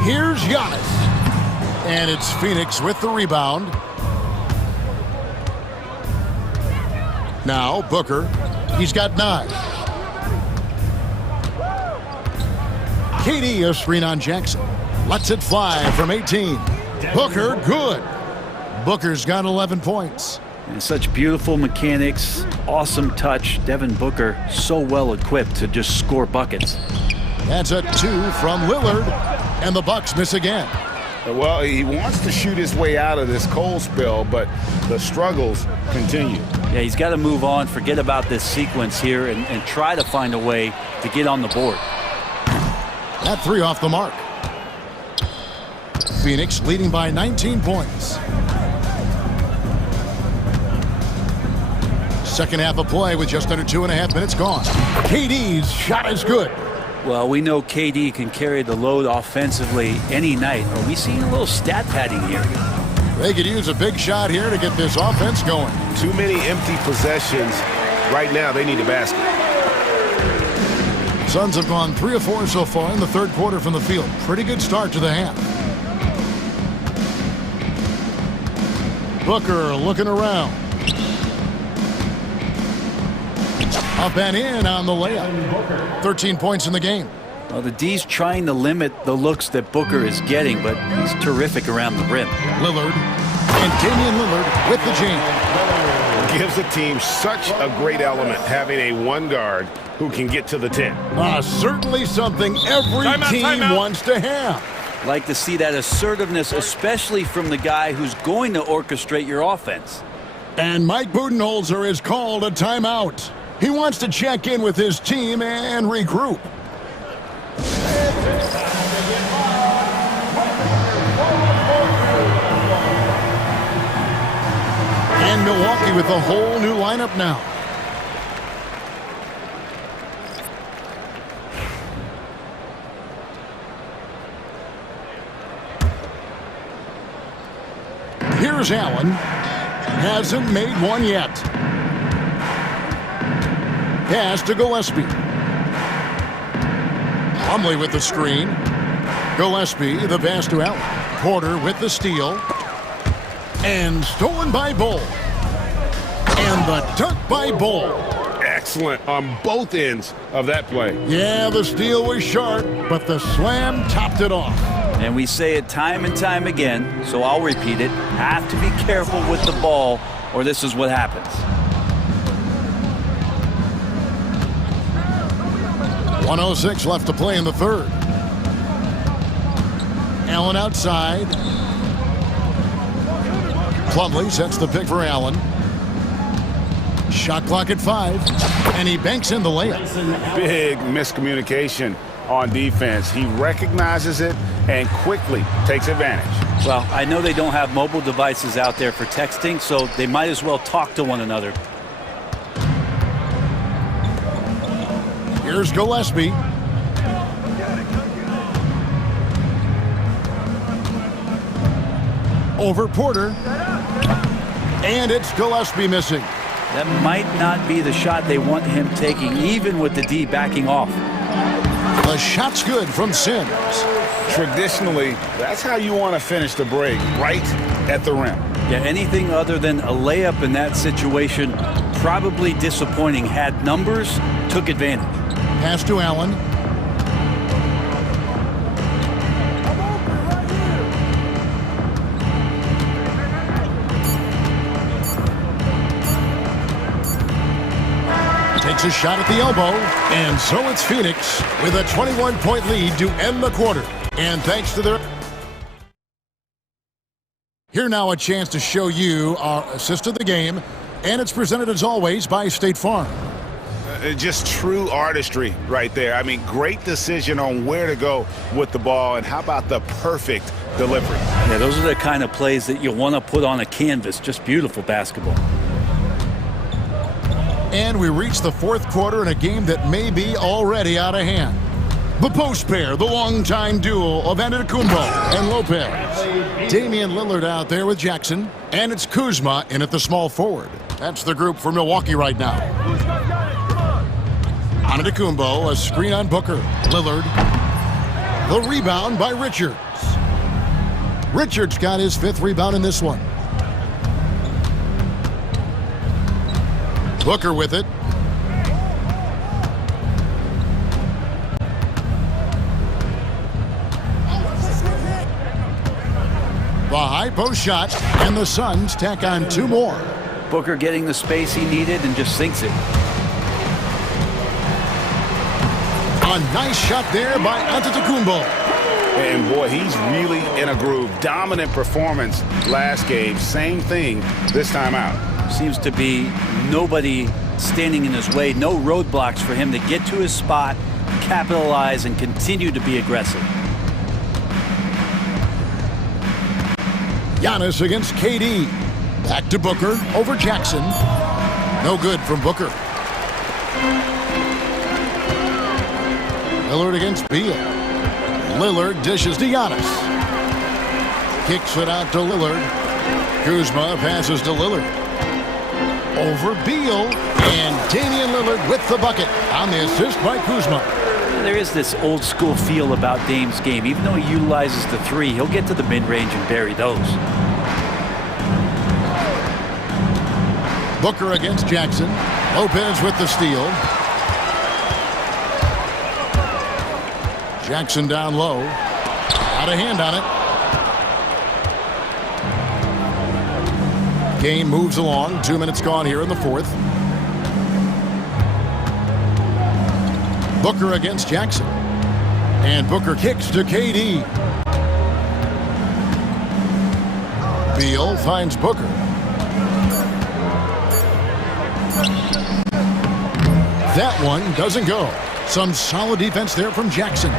Here's Giannis. And it's Phoenix with the rebound. Now Booker. He's got 9. KD a screen on Jackson. Lets it fly from 18. Booker, good. Booker's got 11 points. And such beautiful mechanics, awesome touch. Devin Booker so well equipped to just score buckets. That's a 2 from Lillard, and the Bucks miss again. Well, he wants to shoot his way out of this cold spell, but the struggles continue. Yeah, he's got to move on, forget about this sequence here, and try to find a way to get on the board. That three off the mark. Phoenix leading by 19 points. Second half of play with just under 2.5 minutes gone. KD's shot is good. Well, we know KD can carry the load offensively any night. Are we seeing a little stat padding here? They could use a big shot here to get this offense going. Too many empty possessions. Right now, they need a basket. Suns have gone 3 of 4 so far in the third quarter from the field. Pretty good start to the half. Booker looking around. Up and in on the layup. 13 points in the game. Well, the D's trying to limit the looks that Booker is getting, but he's terrific around the rim. Lillard and Damian Lillard with the jam. Gives a team such a great element having a one guard who can get to the 10. Certainly something every team wants to have. Like to see that assertiveness, especially from the guy who's going to orchestrate your offense. And Mike Budenholzer has called a timeout. He wants to check in with his team and regroup. And Milwaukee with a whole new lineup now. Here's Allen. Hasn't made one yet. Pass to Gillespie. Plumlee with the screen. Gillespie, the pass to Allen. Porter with the steal. And stolen by Bull. And the dunk by Bull. Excellent on both ends of that play. Yeah, the steal was sharp, but the slam topped it off. And we say it time and time again, so I'll repeat it. Have to be careful with the ball, or this is what happens. 1:06 left to play in the third. Allen outside. Plumlee sets the pick for Allen. Shot clock at 5, and he banks in the layup. Big miscommunication on defense. He recognizes it and quickly takes advantage. Well, I know they don't have mobile devices out there for texting, so they might as well talk to one another. Here's Gillespie. Over Porter. And it's Gillespie missing. That might not be the shot they want him taking, even with the D backing off. The shot's good from Sims. Traditionally, that's how you want to finish the break, right at the rim. Yeah, anything other than a layup in that situation, probably disappointing. Had numbers, took advantage. Pass to Allen. Takes a shot at the elbow, and so it's Phoenix with a 21-point lead to end the quarter. And thanks to their... Here now a chance to show you our assist of the game, and it's presented as always by State Farm. Just true artistry right there. I mean, great decision on where to go with the ball, and how about the perfect delivery? Yeah, those are the kind of plays that you want to put on a canvas. Just beautiful basketball. And we reach the fourth quarter in a game that may be already out of hand. The post pair, the longtime duel of Antetokounmpo and Lopez. Damian Lillard out there with Jackson, and it's Kuzma in at the small forward. That's the group for Milwaukee right now. Antetokounmpo, a screen on Booker. Lillard. The rebound by Richards. Richards got his 5th rebound in this one. Booker with it. The high post shot, and the Suns tack on 2 more. Booker getting the space he needed and just sinks it. A nice shot there by Antetokounmpo. And boy, he's really in a groove. Dominant performance last game. Same thing this time out. Seems to be nobody standing in his way. No roadblocks for him to get to his spot, capitalize and continue to be aggressive. Giannis against KD. Back to Booker over Jackson. No good from Booker. Lillard against Beal. Lillard dishes to Giannis. Kicks it out to Lillard. Kuzma passes to Lillard. Over Beal. And Damian Lillard with the bucket on the assist by Kuzma. There is this old school feel about Dame's game. Even though he utilizes the three, he'll get to the mid-range and bury those. Booker against Jackson. Lopez with the steal. Jackson down low. Out of hand on it. Game moves along. 2 minutes gone here in the fourth. Booker against Jackson. And Booker kicks to KD. Beal finds Booker. That one doesn't go. Some solid defense there from Jackson.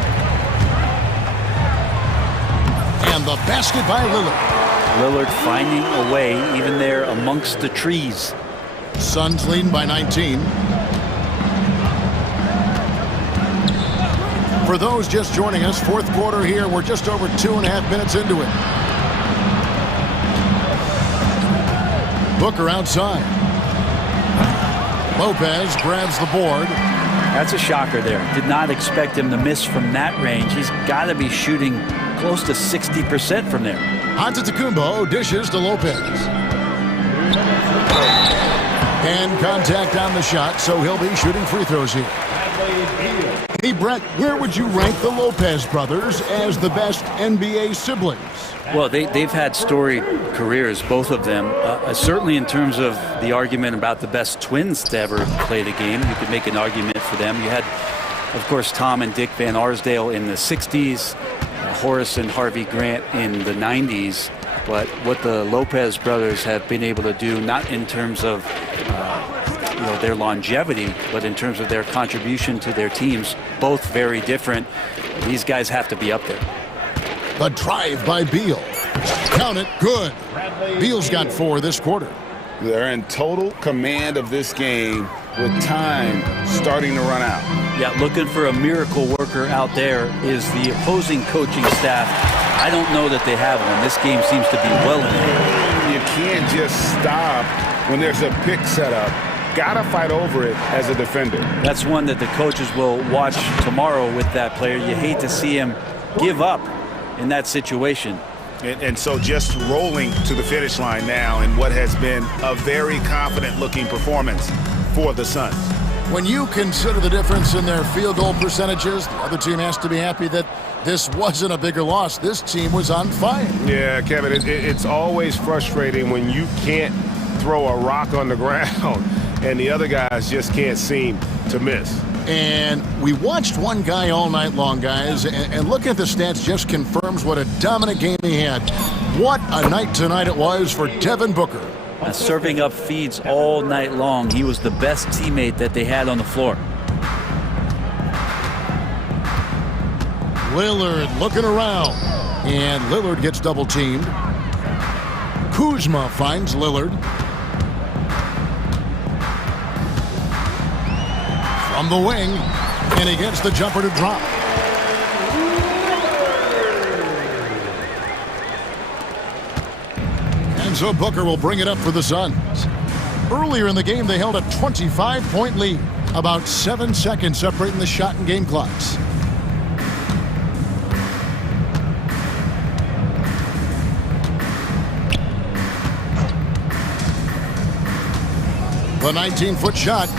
And the basket by Lillard. Lillard finding a way even there amongst the trees. Suns leading by 19. For those just joining us, fourth quarter here. We're just over 2.5 minutes into it. Booker outside. Lopez grabs the board. That's a shocker there. Did not expect him to miss from that range. He's got to be shooting close to 60% from there. Antetokounmpo dishes to Lopez. And contact on the shot, so he'll be shooting free throws here. Hey, Brett, where would you rank the Lopez brothers as the best NBA siblings? Well, they've had storied careers, both of them. Certainly in terms of the argument about the best twins to ever play the game, you could make an argument for them. You had, of course, Tom and Dick Van Arsdale in the 60s, Horace and Harvey Grant in the 90s. But what the Lopez brothers have been able to do, not in terms of their longevity, but in terms of their contribution to their teams, both very different. These guys have to be up there. The drive by Beal. Count it, good. Beal's got 4 this quarter. They're in total command of this game with time starting to run out. Yeah, looking for a miracle worker out there is the opposing coaching staff. I don't know that they have one. This game seems to be well in hand. You can't just stop when there's a pick set up. Gotta fight over it as a defender. That's one that the coaches will watch tomorrow with that player. You hate to see him give up in that situation. And so just rolling to the finish line now in what has been a very confident-looking performance for the Suns. When you consider the difference in their field goal percentages, the other team has to be happy that this wasn't a bigger loss. This team was on fire. Yeah, Kevin, it's always frustrating when you can't throw a rock on the ground and the other guys just can't seem to miss. And we watched one guy all night long, guys, and looking at the stats just confirms what a dominant game he had. What a night tonight it was for Devin Booker. Serving up feeds all night long. He was the best teammate that they had on the floor. Lillard looking around, and Lillard gets double teamed. Kuzma finds Lillard. From the wing, and he gets the jumper to drop. And so Booker will bring it up for the Suns. Earlier in the game, they held a 25-point lead. About 7 seconds separating the shot and game clocks. The 19-foot shot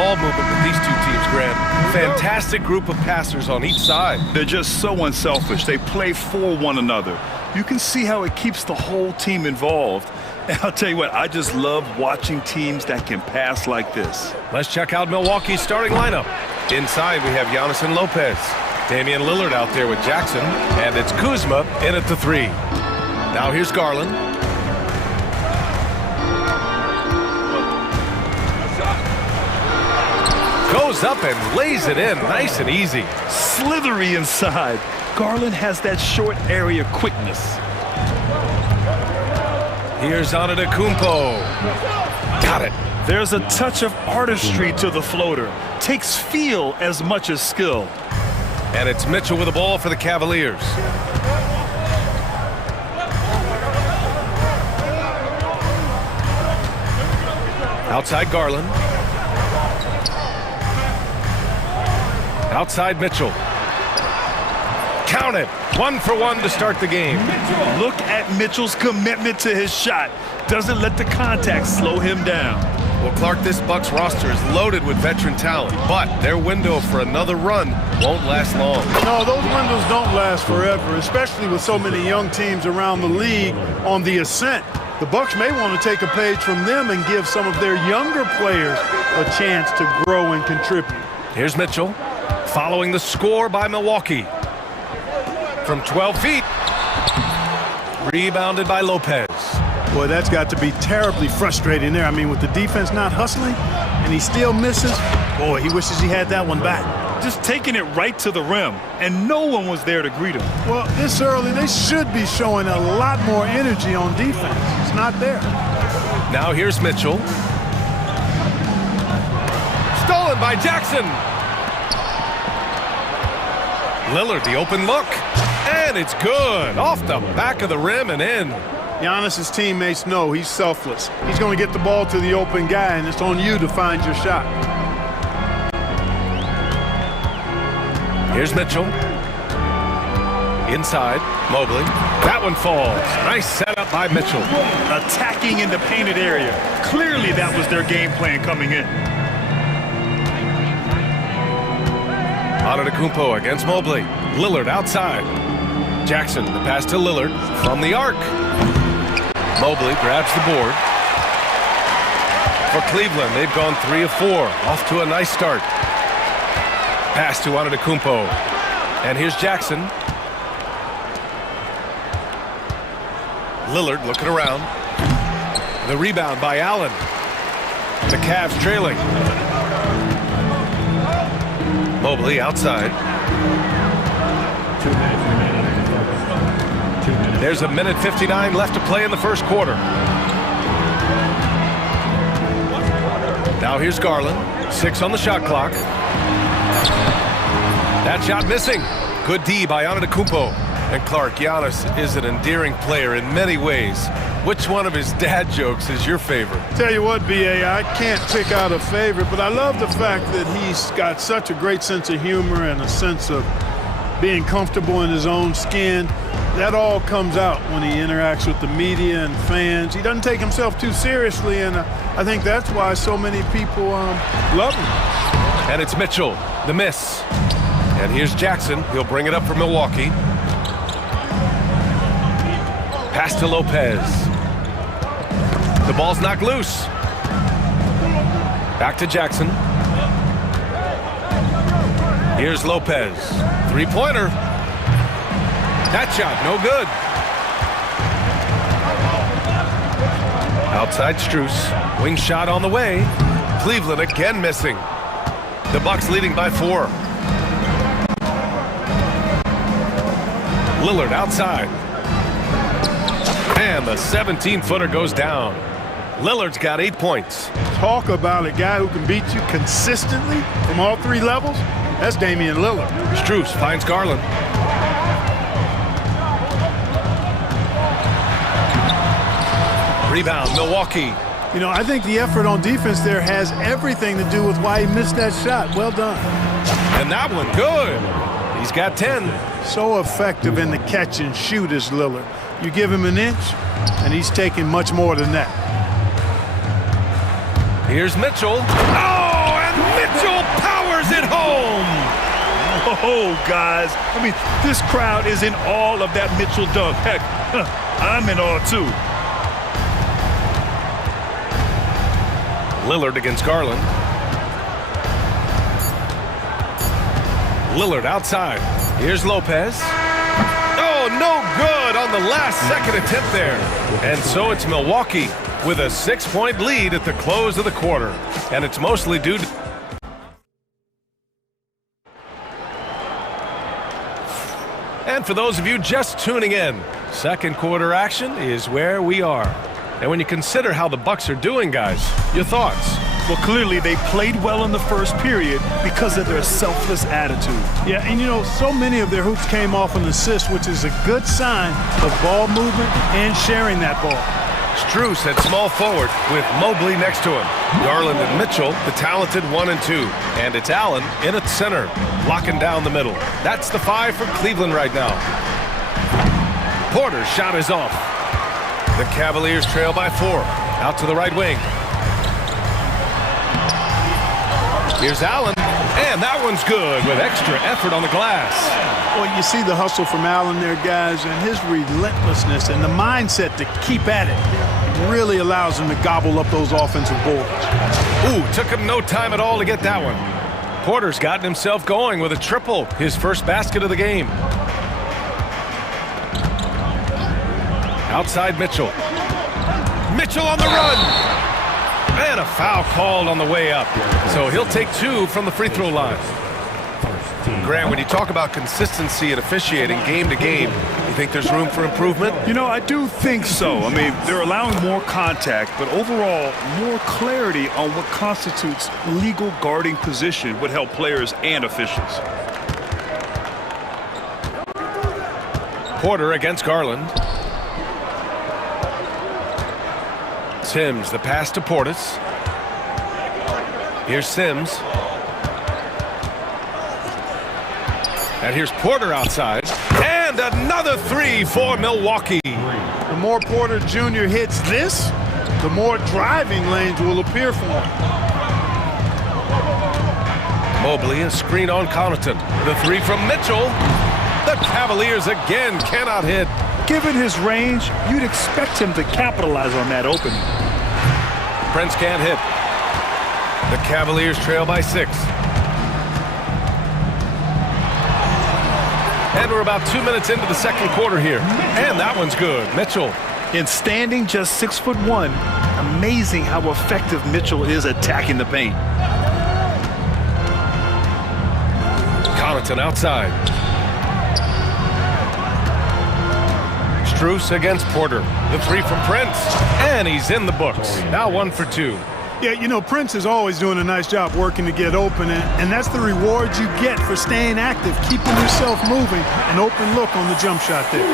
ball movement with these two teams, Grant. Fantastic group of passers on each side. They're just so unselfish. They play for one another. You can see how it keeps the whole team involved. And I'll tell you what, I just love watching teams that can pass like this. Let's check out Milwaukee's starting lineup. Inside, we have Giannis and Lopez. Damian Lillard out there with Jackson. And it's Kuzma in at the 3. Now here's Garland. Goes up and lays it in, nice and easy. Slithery inside. Garland has that short area quickness. Here's Antetokounmpo. Got it. There's a touch of artistry to the floater. Takes feel as much as skill. And it's Mitchell with the ball for the Cavaliers. Outside Garland. Outside Mitchell. Count it. 1 for 1 to start the game. Look at Mitchell's commitment to his shot. Doesn't let the contact slow him down. Well, Clark, this Bucks roster is loaded with veteran talent, but their window for another run won't last long. No, those windows don't last forever, especially with so many young teams around the league on the ascent. The Bucks may want to take a page from them and give some of their younger players a chance to grow and contribute. Here's Mitchell, following the score by Milwaukee. From 12 feet, rebounded by Lopez. Boy, that's got to be terribly frustrating there. I mean, with the defense not hustling and he still misses, boy, he wishes he had that one back. Just taking it right to the rim, and no one was there to greet him. Well, this early, they should be showing a lot more energy on defense. It's not there. Now here's Mitchell. Stolen by Jackson. Lillard, the open look. And it's good. Off the back of the rim and in. Giannis's teammates know he's selfless. He's going to get the ball to the open guy, and it's on you to find your shot. Here's Mitchell. Inside, Mobley. That one falls. Nice setup by Mitchell. Attacking in the painted area. Clearly that was their game plan coming in. Antetokounmpo against Mobley. Lillard outside. Jackson, the pass to Lillard from the arc. Mobley grabs the board. For Cleveland, they've gone 3 of 4. Off to a nice start. Pass to Antetokounmpo. And here's Jackson. Lillard looking around. The rebound by Allen. The Cavs trailing. Mobley outside. There's 1:59 left to play in the first quarter. Now here's Garland. 6 on the shot clock. That shot missing. Good D by Antetokounmpo. And Clark, Giannis is an endearing player in many ways. Which one of his dad jokes is your favorite? Tell you what, B.A., I can't pick out a favorite, but I love the fact that he's got such a great sense of humor and a sense of being comfortable in his own skin. That all comes out when he interacts with the media and fans. He doesn't take himself too seriously, and I think that's why so many people love him. And it's Mitchell, the miss. And here's Jackson. He'll bring it up for Milwaukee. Pass to Lopez. The ball's knocked loose. Back to Jackson. Here's Lopez. Three-pointer. That shot, no good. Outside Strus. Wing shot on the way. Cleveland again missing. The Bucks leading by 4. Lillard outside. And the 17-footer goes down. Lillard's got 8 points. Talk about a guy who can beat you consistently from all 3 levels. That's Damian Lillard. Strus finds Garland. Rebound, Milwaukee. You know, I think the effort on defense there has everything to do with why he missed that shot. Well done. And that one, good. He's got 10. So effective in the catch and shoot is Lillard. You give him an inch, and he's taking much more than that. Here's Mitchell. Oh, and Mitchell powers it home. Oh, guys. I mean, this crowd is in awe of that Mitchell dunk. Heck, I'm in awe, too. Lillard against Garland. Lillard outside. Here's Lopez. Oh, no good on the last-second attempt there. And so it's Milwaukee with a 6-point lead at the close of the quarter. And it's mostly due to... And for those of you just tuning in, second quarter action is where we are. And when you consider how the Bucks are doing, guys, your thoughts? Well, clearly they played well in the first period because of their selfless attitude. Yeah, and you know, so many of their hoops came off an assist, which is a good sign of ball movement and sharing that ball. Strus at small forward with Mobley next to him. Garland and Mitchell, the talented 1 and 2. And it's Allen in at center, locking down the middle. That's the 5 for Cleveland right now. Porter's shot is off. The Cavaliers trail by 4. Out to the right wing. Here's Allen, and that one's good with extra effort on the glass. Well, you see the hustle from Allen there, guys, and his relentlessness and the mindset to keep at it really allows him to gobble up those offensive boards. Ooh, took him no time at all to get that one. Porter's gotten himself going with a triple, his first basket of the game. Outside Mitchell. Mitchell on the run. And a foul called on the way up. So he'll take 2 from the free throw line. Grant, when you talk about consistency and officiating game to game, you think there's room for improvement? You know, I do think so. I mean, they're allowing more contact, but overall, more clarity on what constitutes legal guarding position would help players and officials. Porter against Garland. Sims, the pass to Portis. Here's Sims. And here's Porter outside. And another 3 for Milwaukee. The more Porter Jr. hits this, the more driving lanes will appear for him. Mobley, a screen on Connaughton. The 3 from Mitchell. The Cavaliers again cannot hit. Given his range, you'd expect him to capitalize on that opening. Prince can't hit. The Cavaliers trail by 6. And we're about 2 minutes into the second quarter here. And that one's good. Mitchell. In standing just 6'1", amazing how effective Mitchell is attacking the paint. Connaughton outside. Strus against Porter. The 3 from Prince. And he's in the books. Now 1 for 2. Yeah, you know, Prince is always doing a nice job working to get open, and that's the reward you get for staying active, keeping yourself moving, an open look on the jump shot there.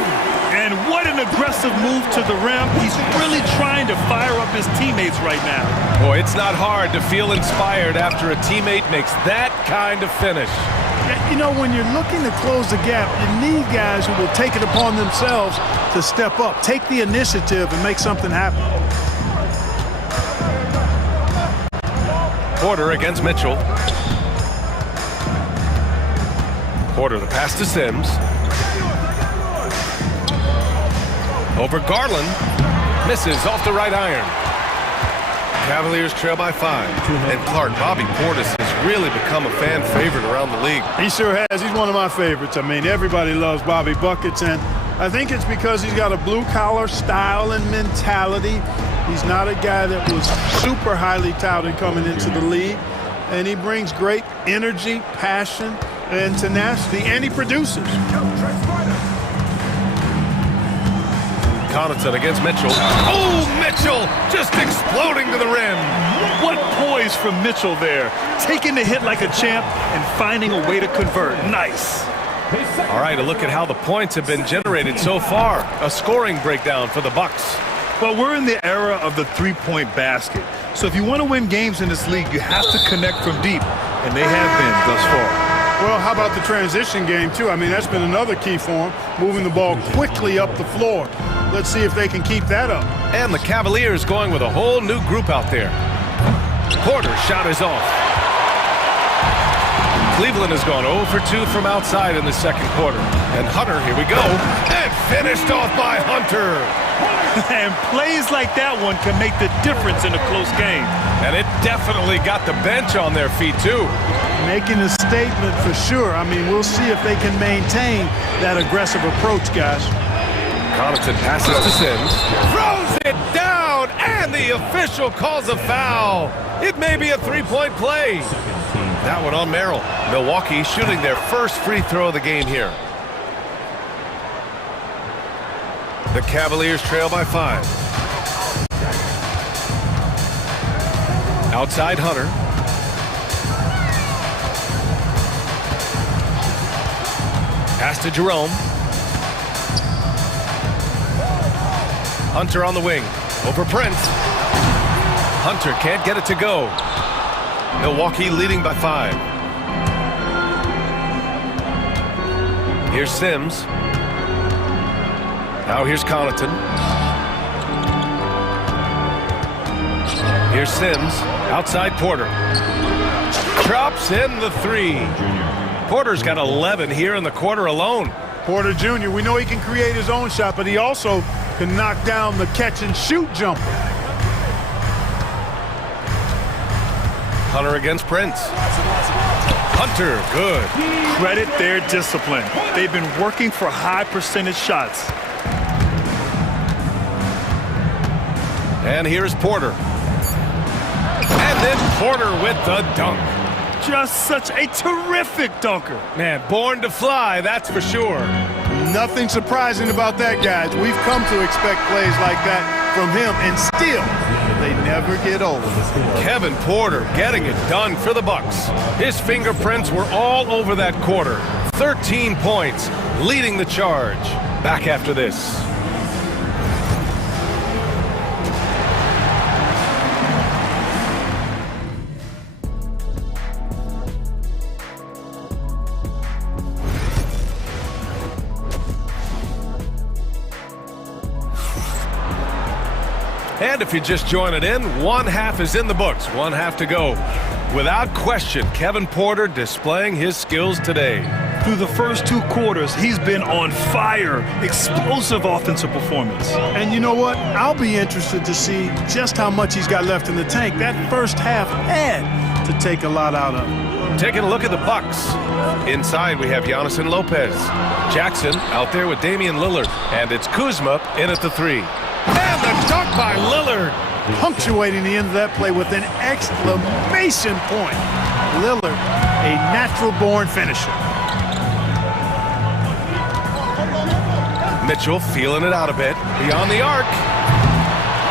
And what an aggressive move to the rim. He's really trying to fire up his teammates right now. Boy, it's not hard to feel inspired after a teammate makes that kind of finish. You know, when you're looking to close the gap, you need guys who will take it upon themselves to step up, take the initiative, and make something happen. Porter against Mitchell. Porter, the pass to Sims. Over Garland. Misses off the right iron. Cavaliers trail by 5. And Clark, Bobby Portis has really become a fan favorite around the league. He sure has. He's one of my favorites. I mean, everybody loves Bobby Buckets, and I think it's because he's got a blue-collar style and mentality. He's not a guy that was super highly touted coming into the league, and he brings great energy, passion, and tenacity, and he produces. Connaughton against Mitchell. Oh, Mitchell just exploding to the rim. What poise from Mitchell there. Taking the hit like a champ and finding a way to convert. Nice. All right, a look at how the points have been generated so far. A scoring breakdown for the Bucks. Well, we're in the era of the three-point basket. So if you want to win games in this league, you have to connect from deep, and they have been thus far. Well, how about the transition game, too? I mean, that's been another key for them, moving the ball quickly up the floor. Let's see if they can keep that up. And the Cavaliers going with a whole new group out there. Porter's shot is off. Cleveland has gone 0 for 2 from outside in the second quarter. And Hunter, here we go, and finished off by Hunter. And plays like that one can make the difference in a close game. And it definitely got the bench on their feet, too. Making a statement for sure. I mean, we'll see if they can maintain that aggressive approach, guys. Connaughton passes to Sims, throws it down, and the official calls a foul. It may be a three-point play. That one on Merrill. Milwaukee shooting their first free throw of the game here. The Cavaliers trail by 5. Outside Hunter. Pass to Jerome. Hunter on the wing. Over Prince. Hunter can't get it to go. Milwaukee leading by 5. Here's Sims. Now here's Connaughton. Here's Sims. Outside Porter. Drops in the 3. Porter's got 11 here in the quarter alone. Porter Jr., we know he can create his own shot, but he also can knock down the catch-and-shoot jumper. Hunter against Prince. Hunter, good. Credit their discipline. They've been working for high percentage shots. And here's Porter. And then Porter with the dunk. Just such a terrific dunker. Man, born to fly, that's for sure. Nothing surprising about that, guys. We've come to expect plays like that from him, and still, they never get old. Kevin Porter getting it done for the Bucks. His fingerprints were all over that quarter. 13 points, leading the charge. Back after this. And if you're just joining in, one half is in the books, one half to go. Without question, Kevin Porter displaying his skills today. Through the first 2 quarters, he's been on fire. Explosive offensive performance. And you know what? I'll be interested to see just how much he's got left in the tank. That first half had to take a lot out of him. Taking a look at the Bucks. Inside, we have Giannis and Lopez. Jackson out there with Damian Lillard. And it's Kuzma in at the 3. And the dunk by Lillard. Punctuating the end of that play with an exclamation point. Lillard, a natural-born finisher. Mitchell feeling it out a bit. Beyond the arc.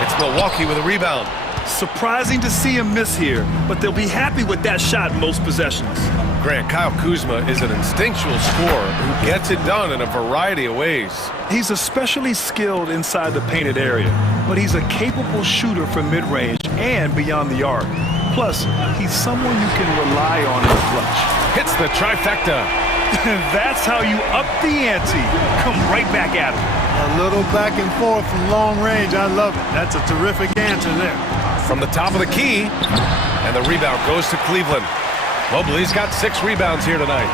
It's Milwaukee with a rebound. Surprising to see him miss here, but they'll be happy with that shot most possessions. Grant, Kyle Kuzma is an instinctual scorer who gets it done in a variety of ways. He's especially skilled inside the painted area, but he's a capable shooter from mid-range and beyond the arc. Plus, he's someone you can rely on in the clutch. Hits the trifecta. That's how you up the ante. Come right back at him. A little back and forth from long range. I love it. That's a terrific answer there. From the top of the key, and the rebound goes to Cleveland. Mobley's got 6 rebounds here tonight.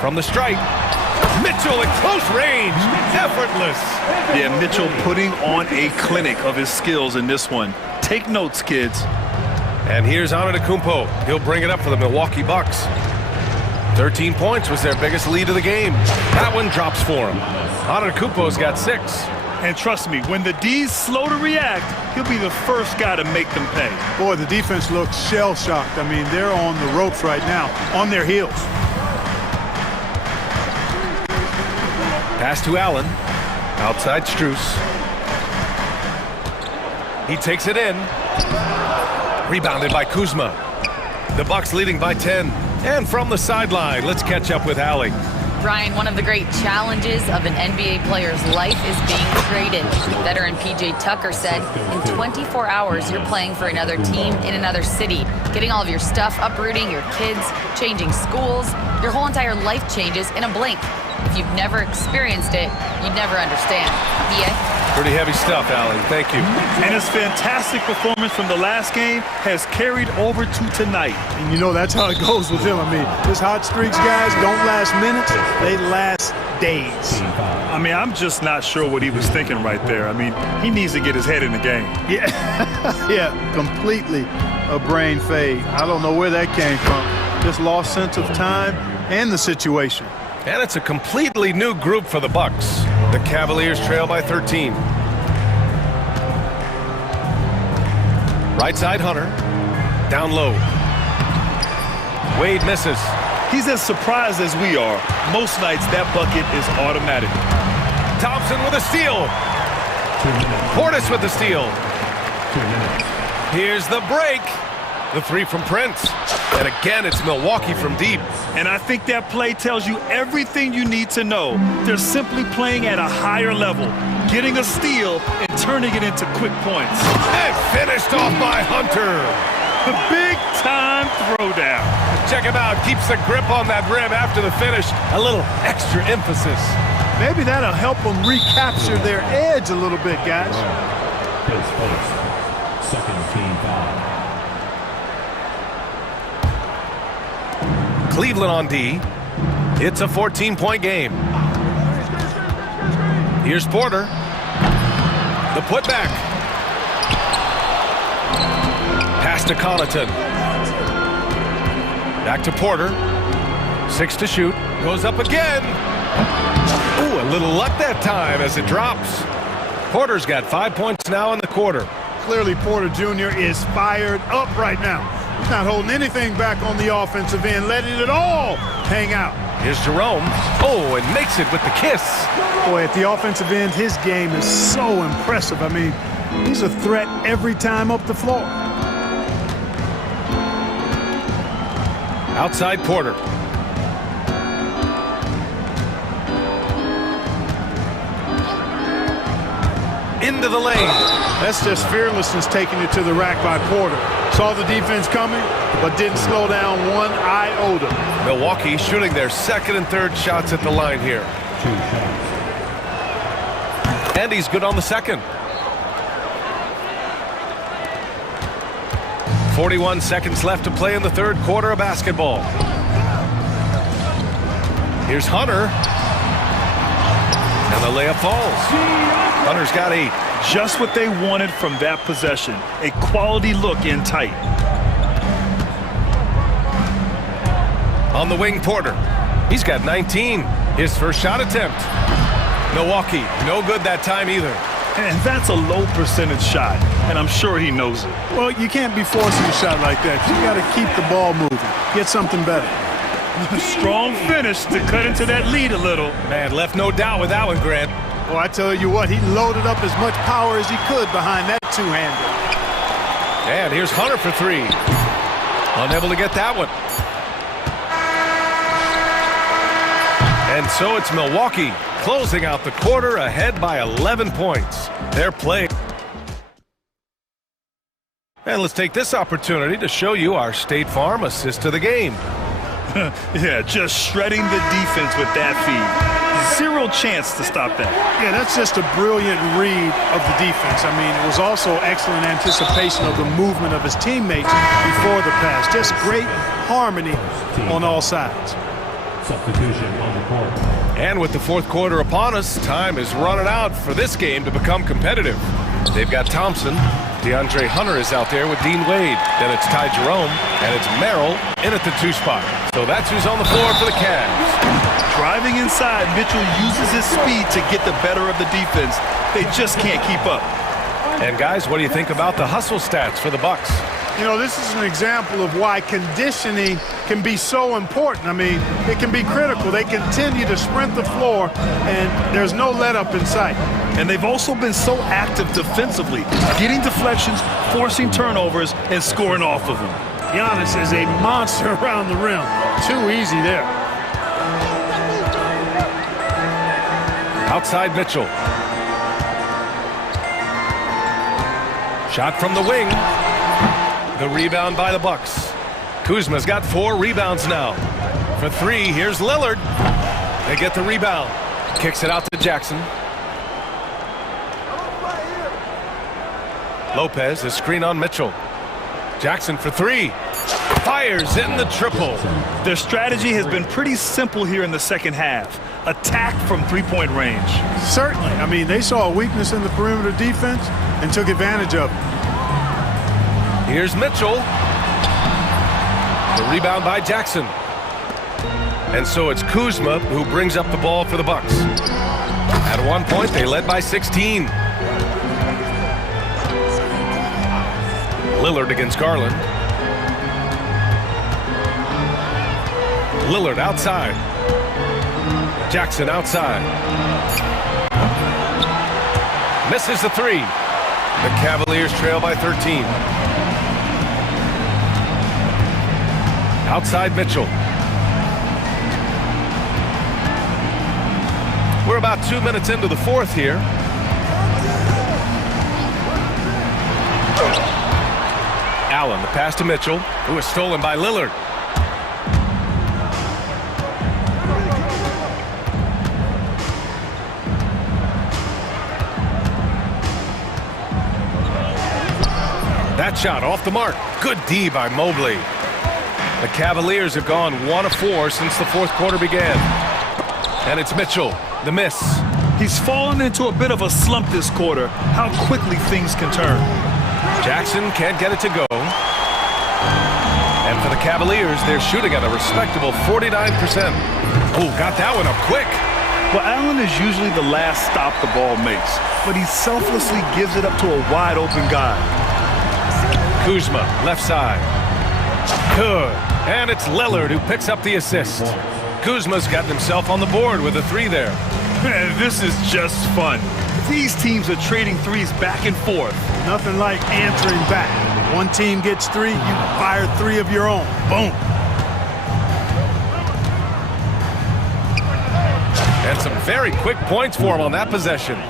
From the stripe, Mitchell at close range, effortless. Yeah, Mitchell putting on a clinic of his skills in this one. Take notes, kids. And here's Antetokounmpo. He'll bring it up for the Milwaukee Bucks. 13 points was their biggest lead of the game. That one drops for him. Antetokounmpo's got 6. And trust me, when the D's slow to react, he'll be the first guy to make them pay. Boy, the defense looks shell-shocked. I mean, they're on the ropes right now, on their heels. Pass to Allen. Outside Strus. He takes it in. Rebounded by Kuzma. The Bucks leading by 10. And from the sideline, let's catch up with Allie. Brian, one of the great challenges of an NBA player's life is being traded. Veteran PJ Tucker said, in 24 hours, you're playing for another team in another city, getting all of your stuff, uprooting your kids, changing schools. Your whole entire life changes in a blink. If you've never experienced it, you'd never understand. VA? Pretty heavy stuff, Allie. Thank you. And his fantastic performance from the last game has carried over to tonight. And you know that's how it goes with him. I mean, his hot streaks, guys, don't last minutes. They last days. I mean, I'm just not sure what he was thinking right there. I mean, he needs to get his head in the game. Yeah, yeah, completely a brain fade. I don't know where that came from. Just lost sense of time and the situation. And it's a completely new group for the Bucks. The Cavaliers trail by 13. Right side, Hunter. Down low. Wade misses. He's as surprised as we are. Most nights, that bucket is automatic. Thompson with a steal. Portis with the steal. Here's the break. The three from Prince. And again, it's Milwaukee from deep. And I think that play tells you everything you need to know. They're simply playing at a higher level, getting a steal and turning it into quick points. And finished off by Hunter. The big-time throwdown. Check him out. Keeps the grip on that rim after the finish. A little extra emphasis. Maybe that'll help them recapture their edge a little bit, guys. Second team foul. Cleveland on D. It's a 14-point game. Here's Porter. The putback. Pass to Connaughton. Back to Porter. 6 to shoot. Goes up again. Ooh, a little luck that time as it drops. Porter's got 5 points now in the quarter. Clearly, Porter Jr. is fired up right now. He's not holding anything back on the offensive end, letting it all hang out. Here's Jerome. Oh, and makes it with the kiss. Boy, at the offensive end, his game is so impressive. I mean, he's a threat every time up the floor. Outside Porter. Into the lane. That's just fearlessness taking it to the rack by Porter. Saw the defense coming, but didn't slow down one iota. Milwaukee shooting their second and third shots at the line here. 2 shots. And he's good on the second. 41 seconds left to play in the third quarter of basketball. Here's Hunter. And the layup falls. Hunter's got 8. Just what they wanted from that possession. A quality look in tight. On the wing, Porter. He's got 19. His first shot attempt. Milwaukee, no good that time either. And that's a low percentage shot, and I'm sure he knows it. Well, you can't be forcing a shot like that. You got to keep the ball moving. Get something better. Strong finish to cut into that lead a little. Man, left no doubt with that one, Grant. Well, I tell you what, he loaded up as much power as he could behind that two-hander. And here's Hunter for 3. Unable to get that one. And so it's Milwaukee closing out the quarter ahead by 11 points. They're playing. And let's take this opportunity to show you our State Farm assist to the game. Yeah, just shredding the defense with that feed. Zero chance to stop that. Yeah, that's just a brilliant read of the defense. I mean, it was also excellent anticipation of the movement of his teammates before the pass. Just great harmony on all sides. Substitution on the court. And with the fourth quarter upon us, time is running out for this game to become competitive. They've got Thompson. DeAndre Hunter is out there with Dean Wade. Then it's Ty Jerome, and it's Merrill in at the 2 spot. So that's who's on the floor for the Cavs. Driving inside, Mitchell uses his speed to get the better of the defense. They just can't keep up. And guys, what do you think about the hustle stats for the Bucks? You know, this is an example of why conditioning can be so important. I mean, it can be critical. They continue to sprint the floor, and there's no let-up in sight. And they've also been so active defensively, getting deflections, forcing turnovers, and scoring off of them. Giannis is a monster around the rim. Too easy there. Outside Mitchell. Shot from the wing. The rebound by the Bucks. Kuzma's got 4 rebounds now. For 3, here's Lillard. They get the rebound. Kicks it out to Jackson. Lopez, a screen on Mitchell. Jackson for three. Fires in the triple. Their strategy has been pretty simple here in the second half. Attack from three-point range. Certainly. I mean, they saw a weakness in the perimeter defense and took advantage of it. Here's Mitchell. The rebound by Jackson. And so it's Kuzma who brings up the ball for the Bucks. At one point, they led by 16. Lillard against Garland. Lillard outside. Jackson outside. Misses the three. The Cavaliers trail by 13. Outside Mitchell. We're about 2 minutes into the fourth here. Allen, the pass to Mitchell, who is stolen by Lillard. That shot off the mark. Good D by Mobley. The Cavaliers have gone 1 of 4 since the fourth quarter began. And it's Mitchell, the miss. He's fallen into a bit of a slump this quarter. How quickly things can turn. Jackson can't get it to go. And for the Cavaliers, they're shooting at a respectable 49%. Oh, got that one up quick. Well, Allen is usually the last stop the ball makes, but he selflessly gives it up to a wide open guy. Kuzma, left side. Good. And it's Lillard who picks up the assist. Kuzma's got himself on the board with a three there. Man, this is just fun. These teams are trading threes back and forth. Nothing like answering back. One team gets three, you fire three of your own. Boom. And some very quick points for him on that possession.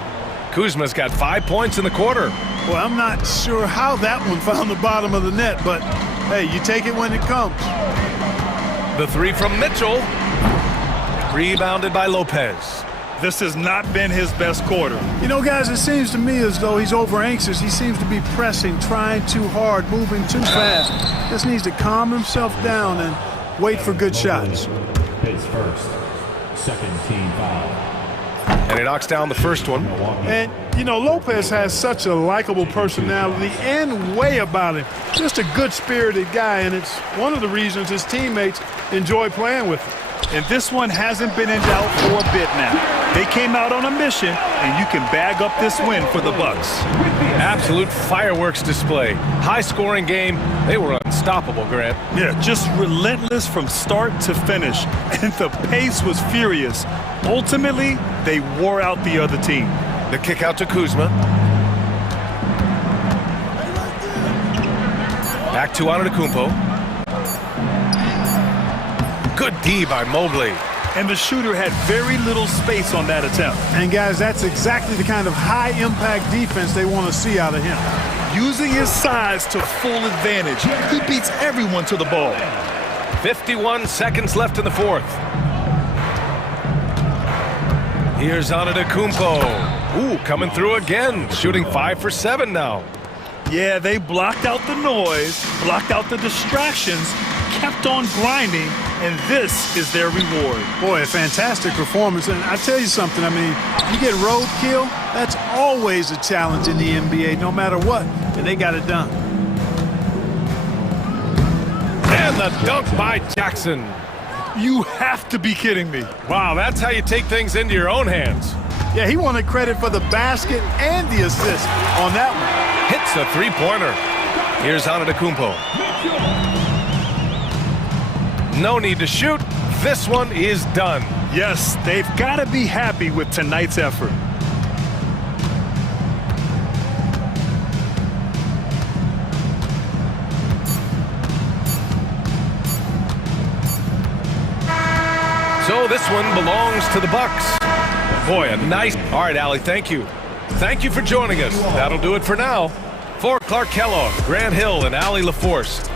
Kuzma's got 5 points in the quarter. Well, I'm not sure how that one found the bottom of the net, but hey, you take it when it comes. The three from Mitchell. Rebounded by Lopez. This has not been his best quarter. You know, guys, it seems to me as though he's over anxious. He seems to be pressing, trying too hard, moving too fast. Just needs to calm himself down and wait for good shots. His first, second team foul. And he knocks down the first one. And, you know, Lopez has such a likable personality and way about him. Just a good-spirited guy, and it's one of the reasons his teammates enjoy playing with him. And this one hasn't been in doubt for a bit now. They came out on a mission, and you can bag up this win for the Bucks. Absolute fireworks display. High-scoring game. They were unstoppable, Grant. Yeah, just relentless from start to finish. And the pace was furious. Ultimately, they wore out the other team. The kick out to Kuzma. Back to Antetokounmpo. Good D by Mobley. And the shooter had very little space on that attempt. And, guys, that's exactly the kind of high-impact defense they want to see out of him. Using his size to full advantage, he beats everyone to the ball. 51 seconds left in the fourth. Here's Antetokounmpo. Ooh, coming through again, shooting 5 for 7 now. Yeah, they blocked out the noise, blocked out the distractions, kept on grinding, and this is their reward. Boy, a fantastic performance. And I tell you something, I mean, you get roadkill, that's always a challenge in the NBA, no matter what. And they got it done. And the dunk by Jackson. You have to be kidding me. Wow, that's how you take things into your own hands. Yeah, he wanted credit for the basket and the assist on that one. Hits a three-pointer. Here's Antetokounmpo. No need to shoot. This one is done. Yes, they've got to be happy with tonight's effort. So this one belongs to the Bucks. Boy, a nice... All right, Allie, thank you. Thank you for joining us. That'll do it for now. For Clark Kellogg, Grant Hill, and Allie LaForce.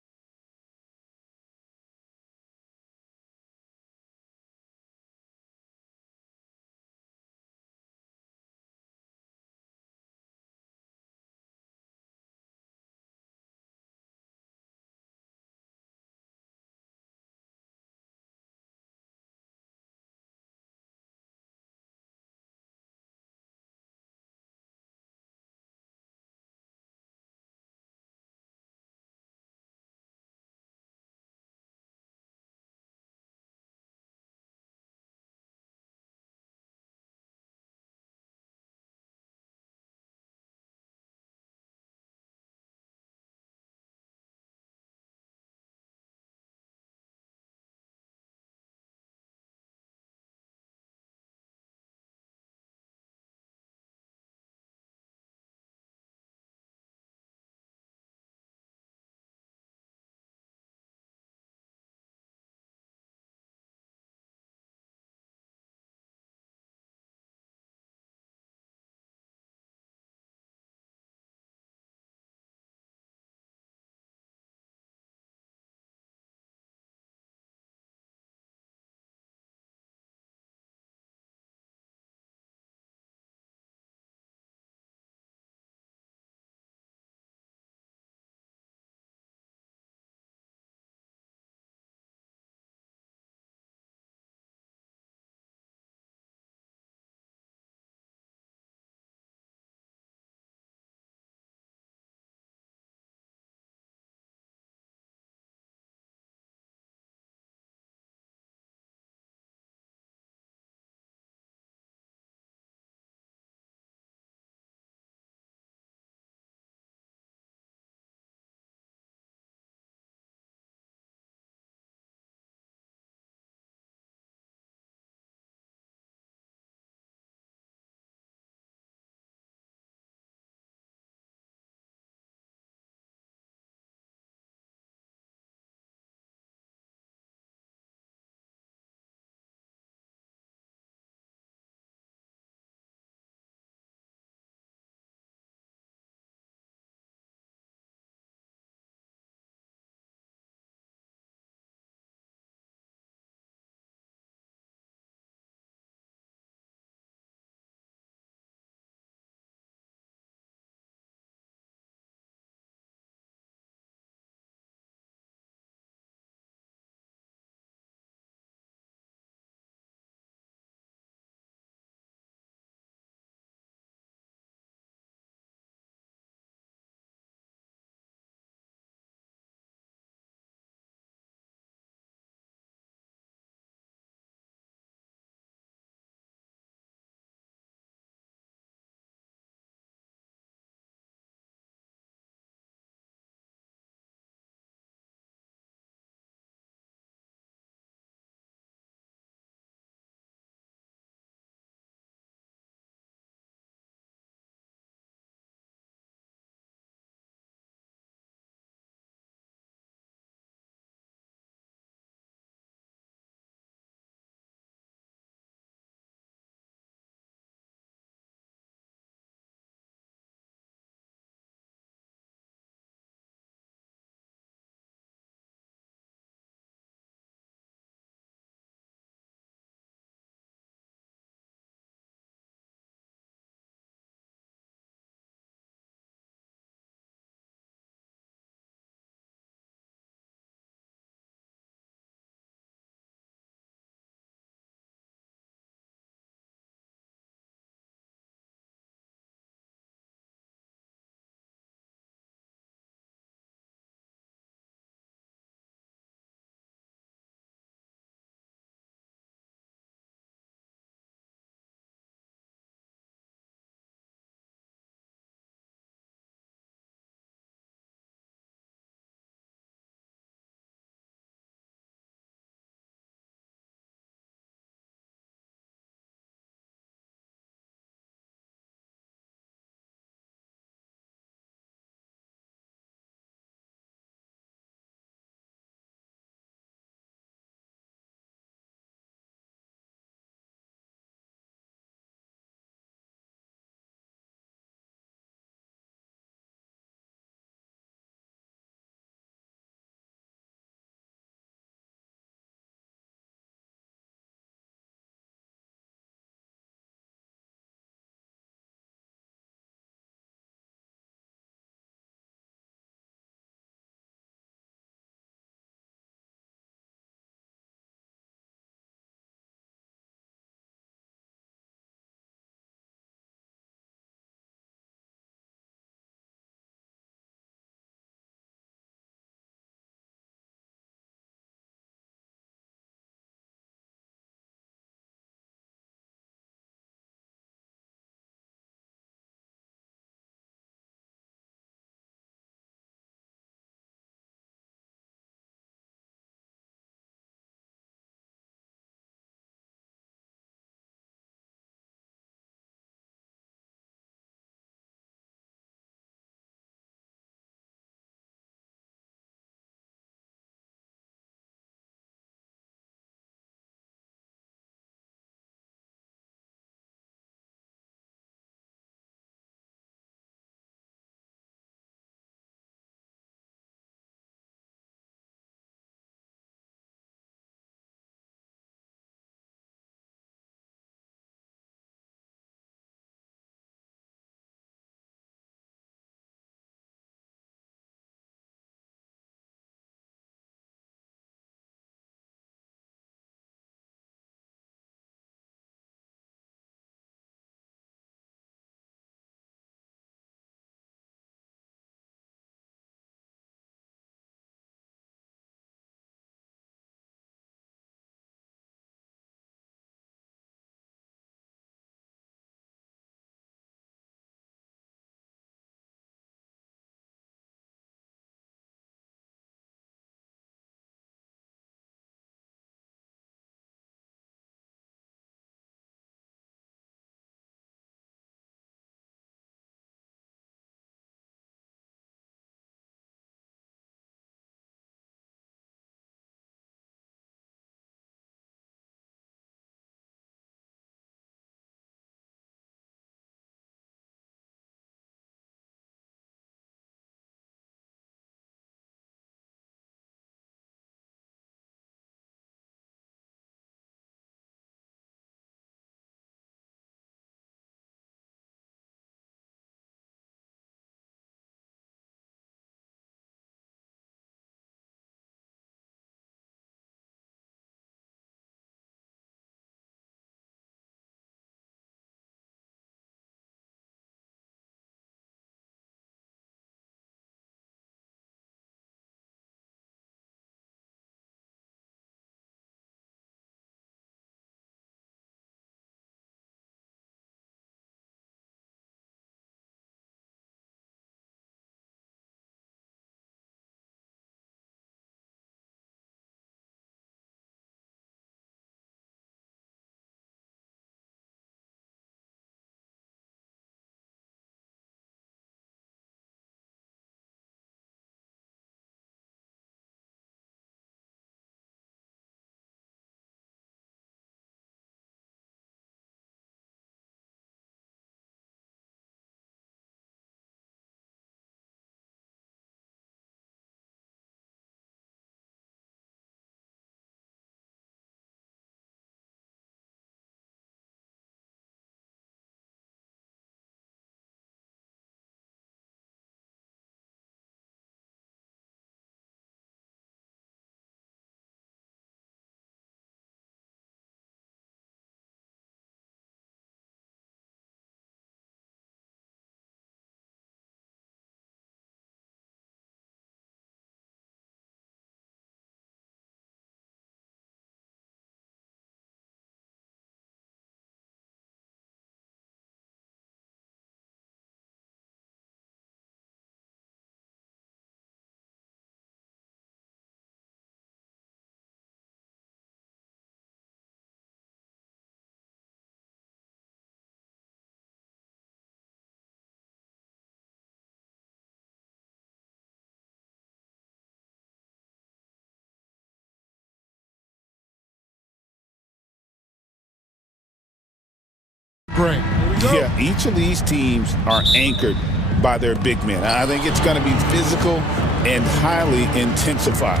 Great. Yeah, each of these teams are anchored by their big men. I think it's going to be physical and highly intensified.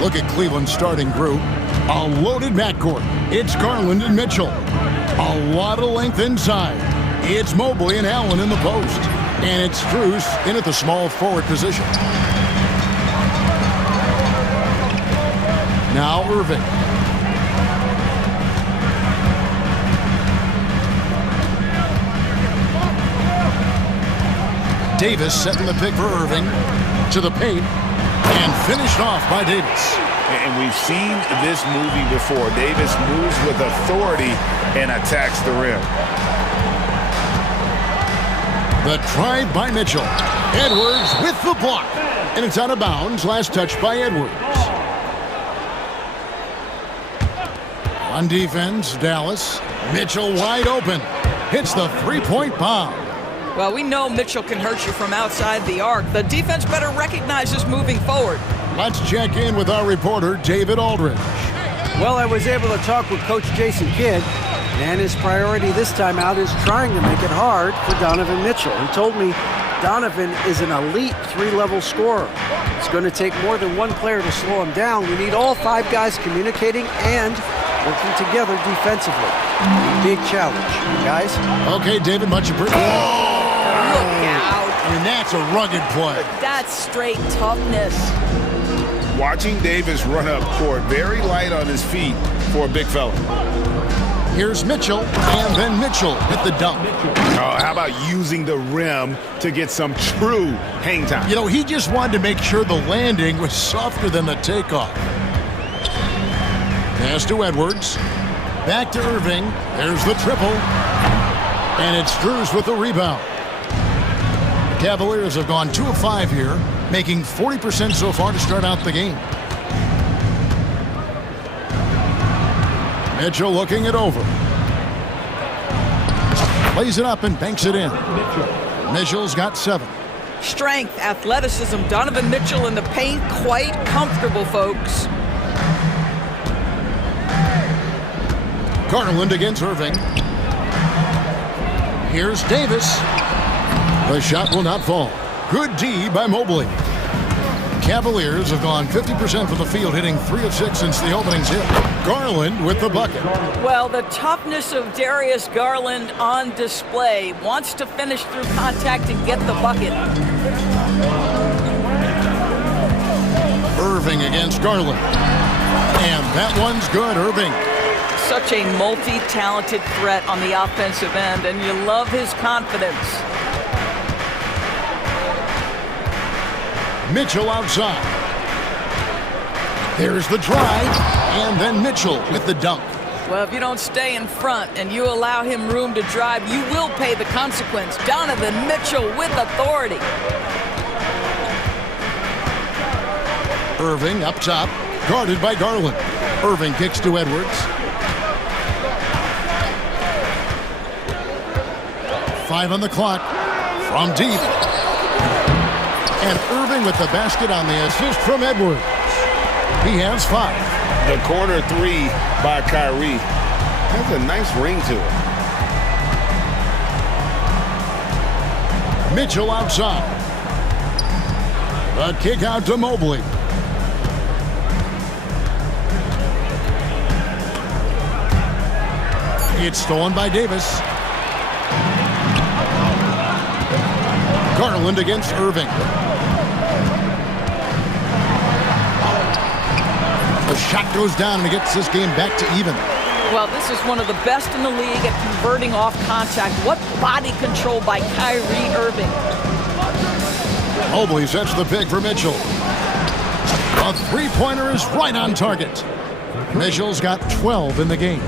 Look at Cleveland's starting group. A loaded backcourt. It's Garland and Mitchell. A lot of length inside. It's Mobley and Allen in the post. And it's Strus in at the small forward position. Now Irving. Davis setting the pick for Irving. To the paint. And finished off by Davis. And we've seen this movie before. Davis moves with authority and attacks the rim. The drive by Mitchell. Edwards with the block. And it's out of bounds. Last touch by Edwards. On defense, Dallas. Mitchell wide open. Hits the three-point bomb. Well, we know Mitchell can hurt you from outside the arc. The defense better recognize this moving forward. Let's check in with our reporter, David Aldridge. Well, I was able to talk with Coach Jason Kidd, and his priority this time out is trying to make it hard for Donovan Mitchell. He told me Donovan is an elite three-level scorer. It's going to take more than one player to slow him down. We need all five guys communicating and working together defensively. Big challenge, guys. Okay, David, much appreciated. Look out. I mean, that's a rugged play. That's straight toughness. Watching Davis run up court, very light on his feet for a big fella. Here's Mitchell, and then Mitchell with the dunk. Oh, how about using the rim to get some true hang time? You know, he just wanted to make sure the landing was softer than the takeoff. Pass to Edwards. Back to Irving. There's the triple. And it's Strus with the rebound. Cavaliers have gone 2 of 5 here, making 40% so far to start out the game. Mitchell looking it over. Plays it up and banks it in. Mitchell's got 7. Strength, athleticism, Donovan Mitchell in the paint, quite comfortable, folks. Garland against Irving. Here's Davis. The shot will not fall. Good D by Mobley. Cavaliers have gone 50% from the field, hitting 3 of 6 since the opening tip. Garland with the bucket. Well, the toughness of Darius Garland on display. Wants to finish through contact and get the bucket. Irving against Garland. And that one's good, Irving. Such a multi-talented threat on the offensive end, and you love his confidence. Mitchell outside. There's the drive, and then Mitchell with the dunk. Well, if you don't stay in front and you allow him room to drive, you will pay the consequence. Donovan Mitchell with authority. Irving up top, guarded by Garland. Irving kicks to Edwards. 5 on the clock, from deep. And Irving with the basket on the assist from Edwards. He has 5. The corner 3 by Kyrie has a nice ring to it. Mitchell outside. The kick out to Mobley. It's stolen by Davis. Garland against Irving. The shot goes down and it gets this game back to even. Well, this is one of the best in the league at converting off contact. What body control by Kyrie Irving. Mobley sets the pick for Mitchell. A three-pointer is right on target. Mitchell's got 12 in the game.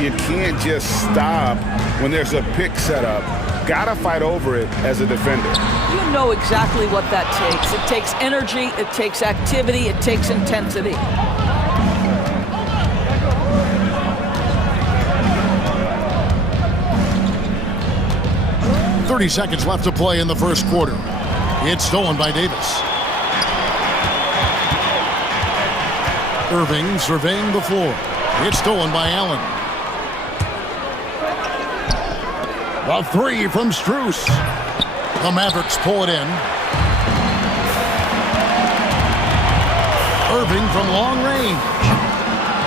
You can't just stop when there's a pick set up. Gotta fight over it as a defender. You know exactly what that takes. It takes energy, it takes activity, it takes intensity. .30 seconds left to play in the first quarter. It's stolen by Davis. Irving surveying the floor. It's stolen by Allen. The three from Strus. The Mavericks pull it in. Irving from long range.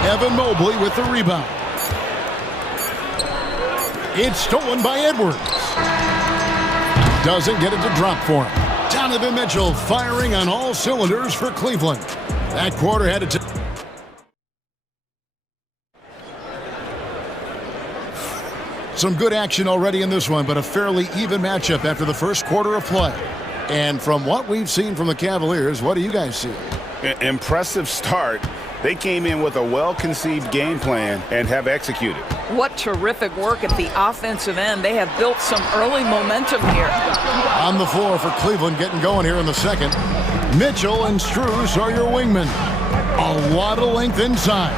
Evan Mobley with the rebound. It's stolen by Edwards. Doesn't get it to drop for him. Donovan Mitchell firing on all cylinders for Cleveland. That quarter had to... Some good action already in this one, but a fairly even matchup after the first quarter of play. And from what we've seen from the Cavaliers, what do you guys see? Impressive start. They came in with a well-conceived game plan and have executed. What terrific work at the offensive end. They have built some early momentum here. On the floor for Cleveland, getting going here in the second. Mitchell and Strus are your wingmen. A lot of length inside.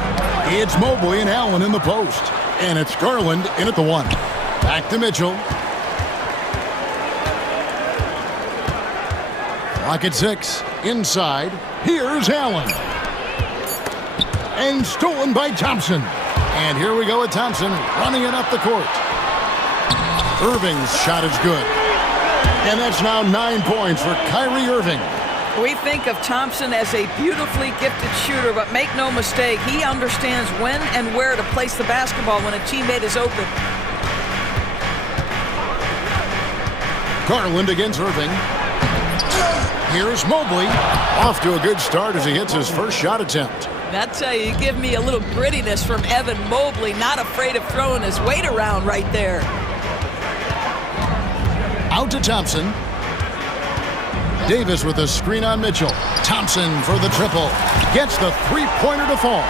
It's Mobley and Allen in the post. And it's Garland in at the one. Back to Mitchell. Clock at 6. Inside. Here's Allen. And stolen by Thompson. And here we go with Thompson running it up the court. Irving's shot is good. And that's now 9 points for Kyrie Irving. We think of Thompson as a beautifully gifted shooter, but make no mistake, he understands when and where to place the basketball when a teammate is open. Garland against Irving. Here's Mobley. Off to a good start as he hits his first shot attempt. That's how you give me a little grittiness from Evan Mobley, not afraid of throwing his weight around right there. Out to Thompson. Davis with a screen on Mitchell. Thompson for the triple. Gets the three-pointer to fall.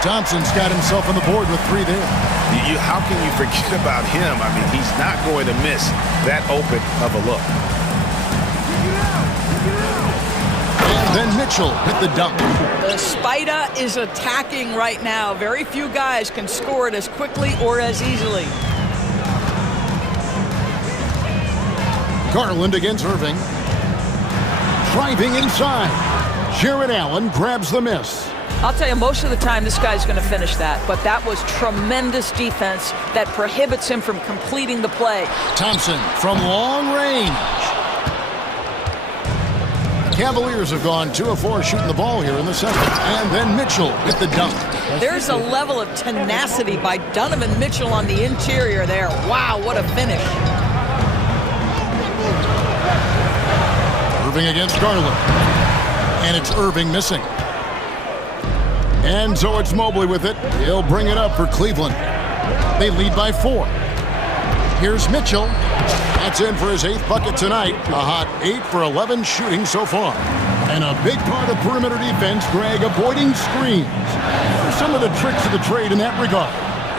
Thompson's got himself on the board with 3 there. How can you forget about him? I mean, he's not going to miss that open of a look. And then Mitchell hit the dunk. The Spider is attacking right now. Very few guys can score it as quickly or as easily. Garland against Irving. Driving inside. Jared Allen grabs the miss. I'll tell you, most of the time this guy's going to finish that, but that was tremendous defense that prohibits him from completing the play. Thompson from long range. Cavaliers have gone 2 of 4 shooting the ball here in the second. And then Mitchell hit the dunk. There's a level of tenacity by Donovan Mitchell on the interior there. Wow, what a finish. Irving against Garland. And it's Irving missing. And so it's Mobley with it. He'll bring it up for Cleveland. They lead by 4. Here's Mitchell. That's in for his 8th bucket tonight. A hot 8 for 11 shooting so far. And a big part of perimeter defense, Greg, avoiding screens. What are some of the tricks of the trade in that regard?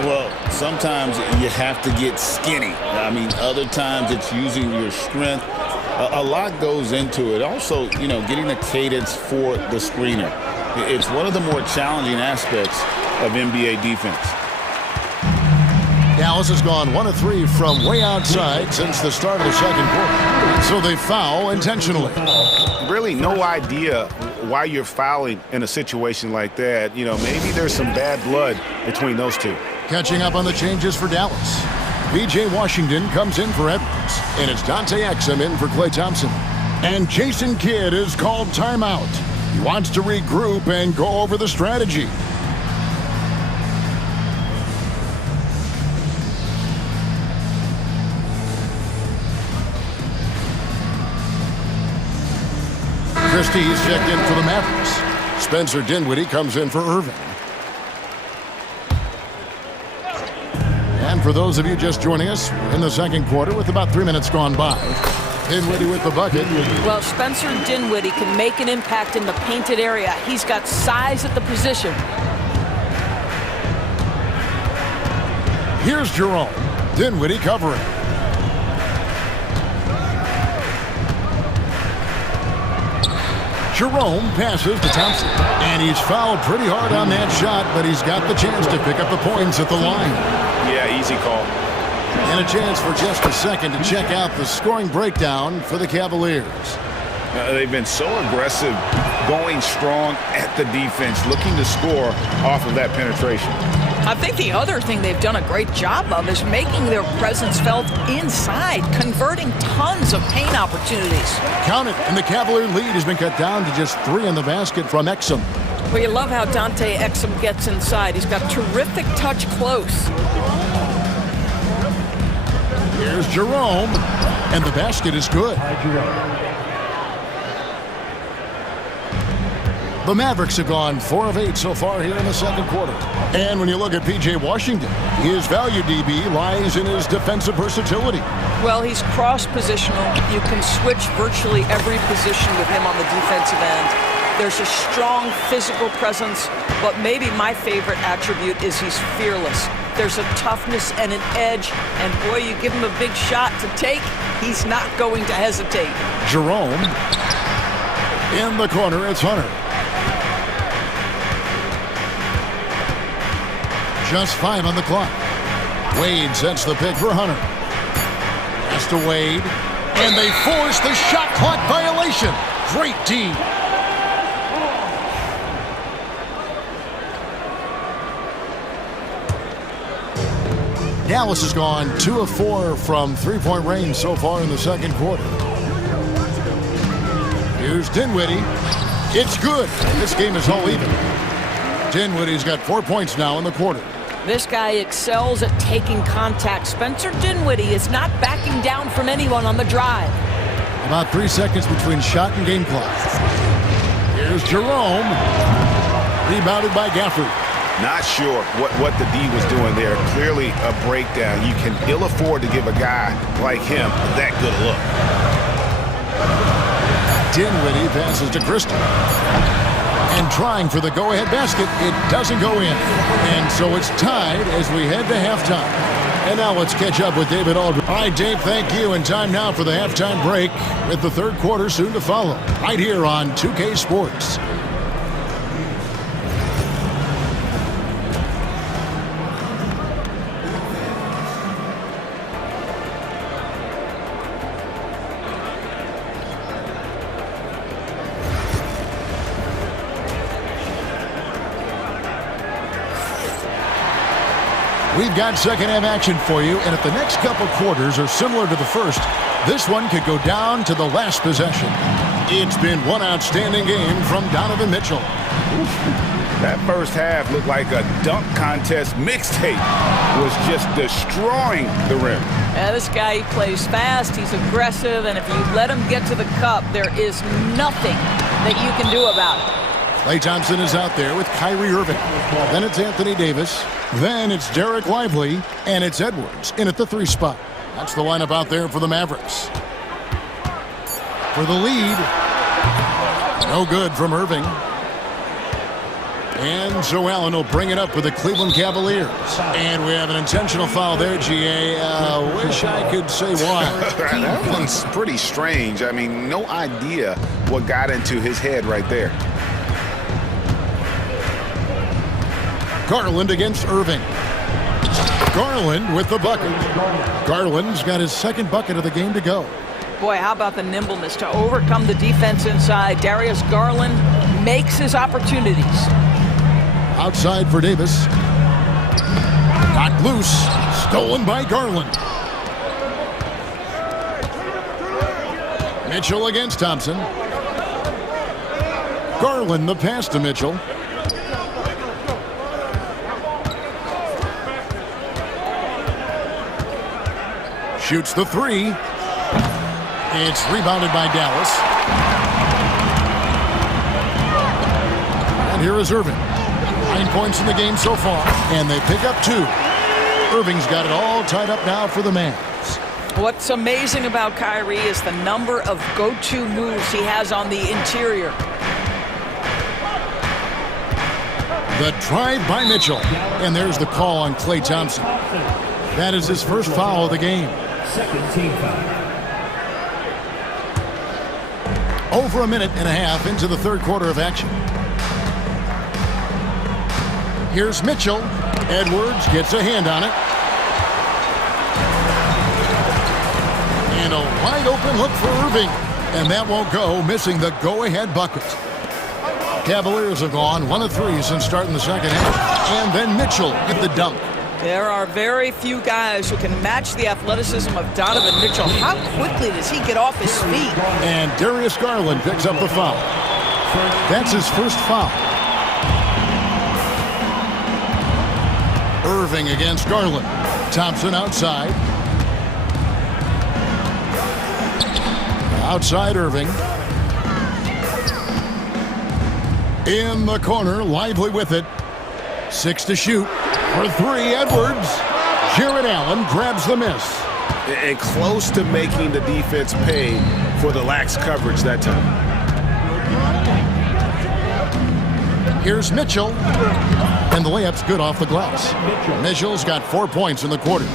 Well, sometimes you have to get skinny. I mean, other times it's using your strength. A lot goes into it. Also, getting the cadence for the screener. It's one of the more challenging aspects of NBA defense. Dallas has gone 1 of 3 from way outside since the start of the second quarter. So they foul intentionally. Really no idea why you're fouling in a situation like that. Maybe there's some bad blood between those two. Catching up on the changes for Dallas. B.J. Washington comes in for Edwards. And it's Dante Exum in for Klay Thompson. And Jason Kidd is called timeout. He wants to regroup and go over the strategy. Christie's checked in for the Mavericks. Spencer Dinwiddie comes in for Irving. And for those of you just joining us, we're in the second quarter with about 3 minutes gone by. Dinwiddie with the bucket. Well, Spencer Dinwiddie can make an impact in the painted area. He's got size at the position. Here's Jerome. Dinwiddie covering. Jerome passes to Thompson. And he's fouled pretty hard on that shot, but he's got the chance to pick up the points at the line. Yeah, easy call. And a chance for just a second to check out the scoring breakdown for the Cavaliers. They've been so aggressive, going strong at the defense, looking to score off of that penetration. I think the other thing they've done a great job of is making their presence felt inside, converting tons of paint opportunities. Count it, and the Cavalier lead has been cut down to just 3 in the basket from Exum. Well, you love how Dante Exum gets inside. He's got terrific touch close. Here's Jerome, and the basket is good. The Mavericks have gone 4 of 8 so far here in the second quarter. And when you look at P.J. Washington, his value DB lies in his defensive versatility. Well, he's cross-positional. You can switch virtually every position with him on the defensive end. There's a strong physical presence, but maybe my favorite attribute is he's fearless. There's a toughness and an edge, and boy, you give him a big shot to take, he's not going to hesitate. Jerome. In the corner, it's Hunter. Just 5 on the clock. Wade sets the pick for Hunter. Pass to Wade. And they force the shot clock violation. Great team. Dallas has gone 2 of 4 from three-point range so far in the second quarter. Here's Dinwiddie. It's good. This game is all even. Dinwiddie's got 4 points now in the quarter. This guy excels at taking contact. Spencer Dinwiddie is not backing down from anyone on the drive. About 3 seconds between shot and game clock. Here's Jerome. Rebounded by Gafford. Not sure what the D was doing there. Clearly a breakdown. You can ill afford to give a guy like him that good a look. Dinwiddie passes to Crystal. And trying for the go-ahead basket, it doesn't go in. And so it's tied as we head to halftime. And now let's catch up with David Aldridge. All right, Dave, thank you. And time now for the halftime break with the third quarter soon to follow. Right here on 2K Sports. We've got second half action for you, and if the next couple quarters are similar to the first, this one could go down to the last possession. It's been one outstanding game from Donovan Mitchell. That first half looked like a dunk contest mixtape. Was just destroying the rim. Yeah, this guy, he plays fast, he's aggressive, and if you let him get to the cup, there is nothing that you can do about it. Klay Thompson is out there with Kyrie Irving. Then it's Anthony Davis. Then it's Derek Lively. And it's Edwards in at the 3 spot. That's the lineup out there for the Mavericks. For the lead. No good from Irving. And Joe Allen will bring it up for the Cleveland Cavaliers. And we have an intentional foul there, GA. Wish I could say why. That one's pretty strange. I mean, no idea what got into his head right there. Garland against Irving. Garland with the bucket. Garland's got his second bucket of the game to go. Boy, how about the nimbleness to overcome the defense inside. Darius Garland makes his opportunities. Outside for Davis. Knocked loose. Stolen by Garland. Mitchell against Thompson. Garland the pass to Mitchell. Shoots the 3. It's rebounded by Dallas. And here is Irving. 9 points in the game so far, and they pick up 2. Irving's got it all tied up now for the Mavs. What's amazing about Kyrie is the number of go-to moves he has on the interior. The drive by Mitchell, and there's the call on Klay Thompson. That is his first foul of the game. Second team foul. Over a minute and a half into the third quarter of action. Here's Mitchell. Edwards gets a hand on it. And a wide open look for Irving. And that won't go, missing the go-ahead bucket. Cavaliers have gone 1 of 3 since starting the second half. And then Mitchell with the dunk. There are very few guys who can match the athleticism of Donovan Mitchell. How quickly does he get off his feet? And Darius Garland picks up the foul. That's his first foul. Irving against Garland. Thompson outside. Outside Irving. In the corner, Lively with it. 6 to shoot. For 3, Edwards. Jared Allen grabs the miss. And close to making the defense pay for the lax coverage that time. Here's Mitchell. And the layup's good off the glass. Mitchell's got 4 points in the quarter.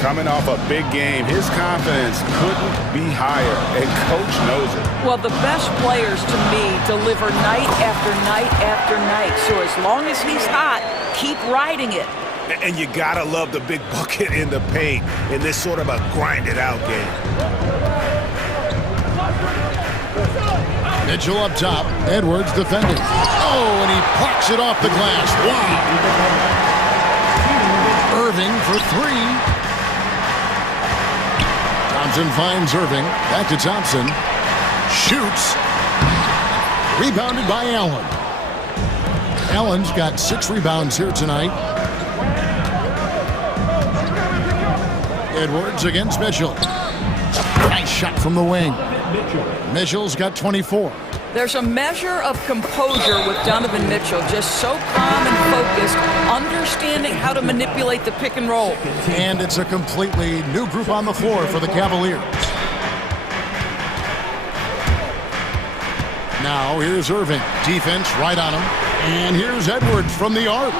Coming off a big game, his confidence couldn't be higher, and Coach knows it. Well, the best players, to me, deliver night after night after night. So as long as he's hot, keep riding it. And you gotta love the big bucket in the paint in this sort of a grinded-out game. Mitchell up top. Edwards defending. Oh, and he plucks it off the glass. Wow. Irving for 3. Thompson finds Irving. Back to Thompson. Shoots. Rebounded by Allen. Allen's got 6 rebounds here tonight. Edwards against Mitchell. Nice shot from the wing. Mitchell's got 24. There's a measure of composure with Donovan Mitchell, just so calm and focused, understanding how to manipulate the pick and roll. And it's a completely new group on the floor for the Cavaliers. Now here's Irving. Defense right on him. And here's Edwards from the arc.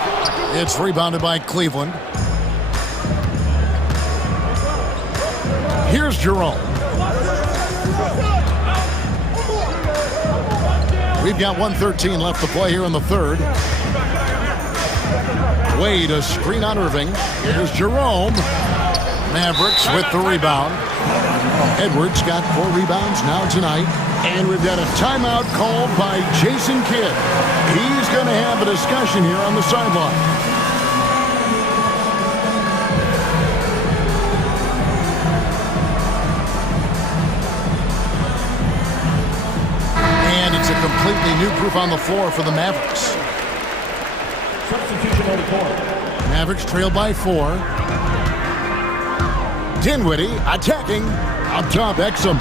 It's rebounded by Cleveland. Here's Jerome. We've got 1:13 left to play here in the third. Wade a screen on Irving. Here's Jerome. Mavericks with the rebound. Edwards got 4 rebounds now tonight. And we've got a timeout called by Jason Kidd. He's going to have a discussion here on the sideline. And it's a completely new group on the floor for the Mavericks. Substitution on the court. Mavericks trailed by 4. Dinwiddie attacking. Up top, Exum.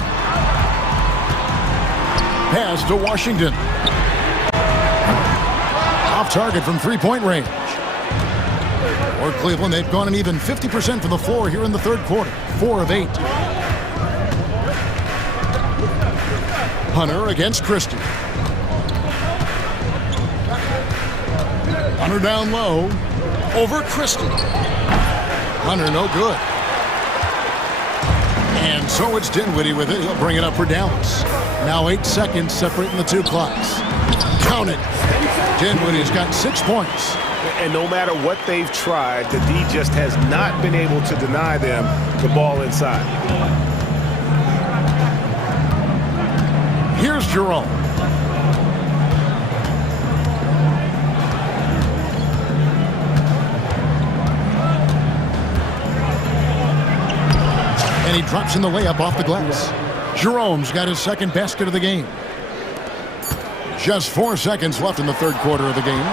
Pass to Washington. Off target from 3-point range. For Cleveland, they've gone an even 50% from the floor here in the third quarter. 4 of 8. Hunter against Christie. Hunter down low. Over Christie. Hunter no good. And so it's Dinwiddie with it. He'll bring it up for Dallas. Now 8 seconds separating the 2 clocks. Count it. Dinwiddie's got 6 points. And no matter what they've tried, the D just has not been able to deny them the ball inside. Here's Jerome. And he drops in the layup off the glass. Jerome's got his second basket of the game. Just 4 seconds left in the third quarter of the game.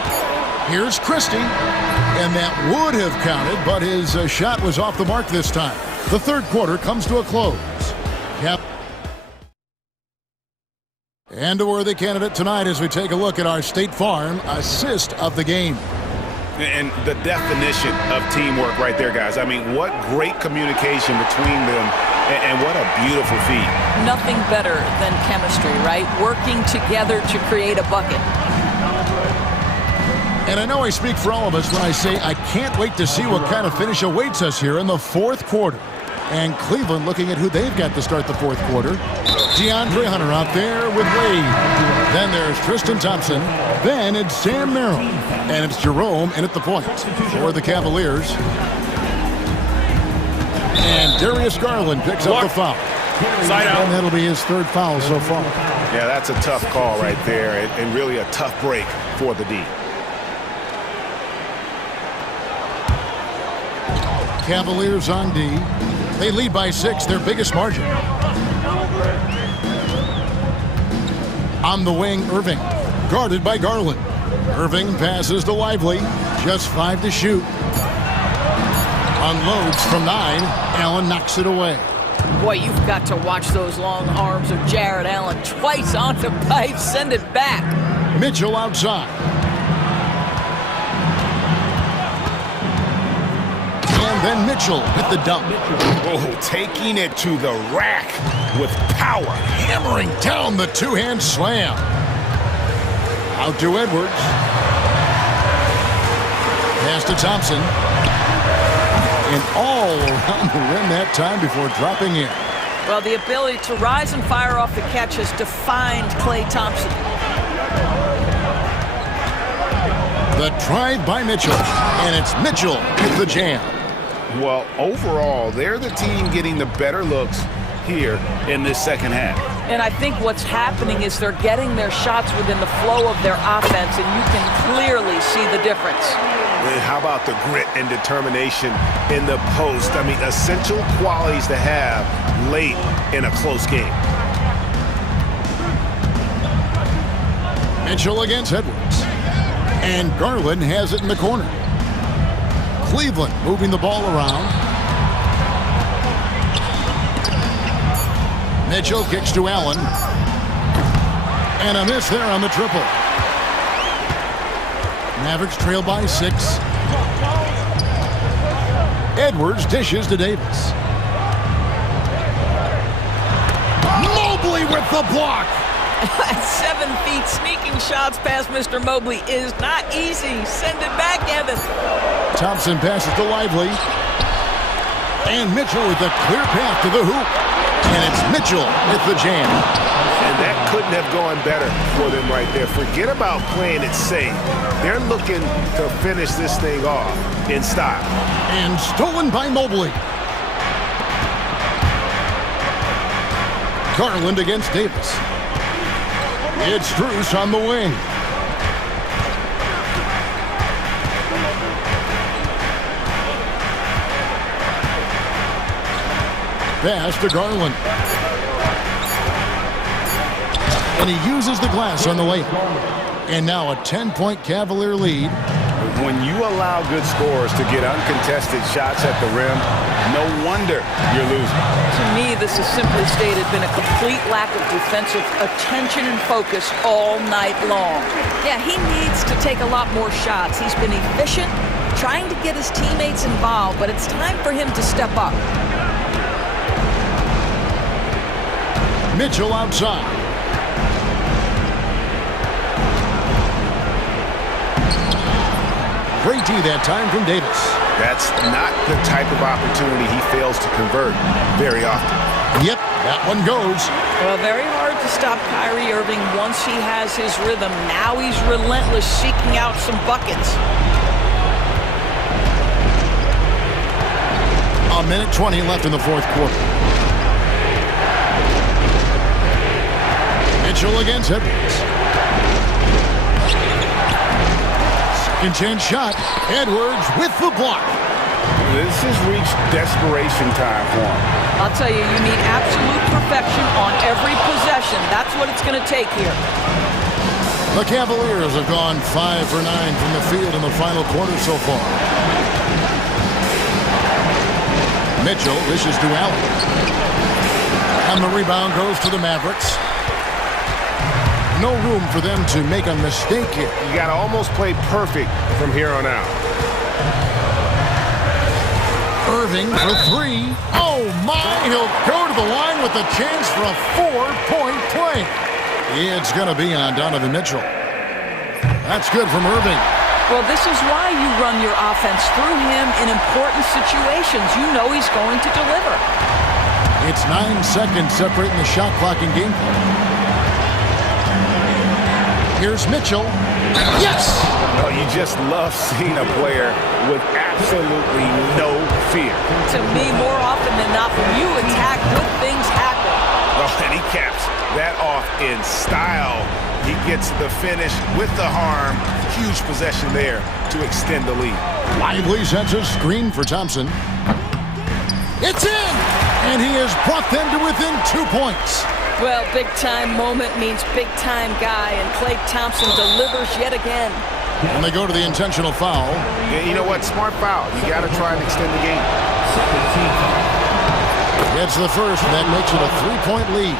Here's Christie. And that would have counted, but his shot was off the mark this time. The third quarter comes to a close. Yep. And a worthy candidate tonight as we take a look at our State Farm assist of the game. And the definition of teamwork right there, guys. I mean, what great communication between them, and what a beautiful feat. Nothing better than chemistry, right? Working together to create a bucket. And I know I speak for all of us when I say I can't wait to see what kind of finish awaits us here in the fourth quarter. And Cleveland looking at who they've got to start the fourth quarter. DeAndre Hunter out there with Wade. Then there's Tristan Thompson. Then it's Sam Merrill. And it's Jerome in at the point for the Cavaliers. And Darius Garland picks up the foul. Side out. And that'll be his third foul so far. Yeah, that's a tough call right there, and really a tough break for the D. Cavaliers on D. They lead by 6, their biggest margin. On the wing, Irving, guarded by Garland. Irving passes to Lively, just 5 to shoot. Unloads from 9, Allen knocks it away. Boy, you've got to watch those long arms of Jared Allen. Twice on the pipe, send it back. Mitchell outside. And then Mitchell with the dump. Oh, taking it to the rack with power. Hammering down the two-hand slam. Out to Edwards. Pass to Thompson. And all around the rim that time before dropping in. Well, the ability to rise and fire off the catch has defined Klay Thompson. The drive by Mitchell. And it's Mitchell with the jam. Well, overall, they're the team getting the better looks here in this second half. And I think what's happening is they're getting their shots within the flow of their offense, and you can clearly see the difference. And how about the grit and determination in the post? I mean, essential qualities to have late in a close game. Mitchell against Edwards. And Garland has it in the corner. Cleveland moving the ball around. Mitchell kicks to Allen. And a miss there on the triple. Mavericks trail by 6. Edwards dishes to Davis. Mobley with the block. At 7 feet, sneaking shots past Mr. Mobley is not easy. Send it back, Evan. Thompson passes to Lively. And Mitchell with a clear path to the hoop. And it's Mitchell with the jam. And that couldn't have gone better for them right there. Forget about playing it safe. They're looking to finish this thing off in style. And stolen by Mobley. Garland against Davis. It's Strus on the wing. Pass to Garland. And he uses the glass on the layup. And now a 10-point Cavalier lead. When you allow good scorers to get uncontested shots at the rim, no wonder you're losing. To me, this has simply stated been a complete lack of defensive attention and focus all night long. Yeah, he needs to take a lot more shots. He's been efficient, trying to get his teammates involved, but it's time for him to step up. Mitchell outside. Great D that time from Davis. That's not the type of opportunity he fails to convert very often. Yep, that one goes. Well, very hard to stop Kyrie Irving once he has his rhythm. Now he's relentless, seeking out some buckets. A minute 20 left in the fourth quarter. Mitchell against Edwards. Second chance shot. Edwards with the block. This has reached desperation time for him. I'll tell you, you need absolute perfection on every possession. That's what it's going to take here. The Cavaliers have gone 5 for 9 from the field in the final quarter so far. Mitchell dishes to Allen. And the rebound goes to the Mavericks. No room for them to make a mistake here. You got to almost play perfect from here on out. Irving for 3. Oh my, he'll go to the line with a chance for a 4-point play. It's going to be on Donovan Mitchell. That's good from Irving. Well, this is why you run your offense through him in important situations. You know he's going to deliver. It's 9 seconds separating the shot clock and game clock. Here's Mitchell. Yes! Oh, you just love seeing a player with absolutely no fear. To me, more often than not, when you attack, good things happen. Oh, and he caps that off in style. He gets the finish with the harm. Huge possession there to extend the lead. Lively sets a screen for Thompson. It's in! And he has brought them to within 2 points. Well, big-time moment means big-time guy, and Klay Thompson delivers yet again. And they go to the intentional foul. Yeah, you know what? Smart foul. You got to try and extend the game. Gets the first, and that makes it a 3-point lead.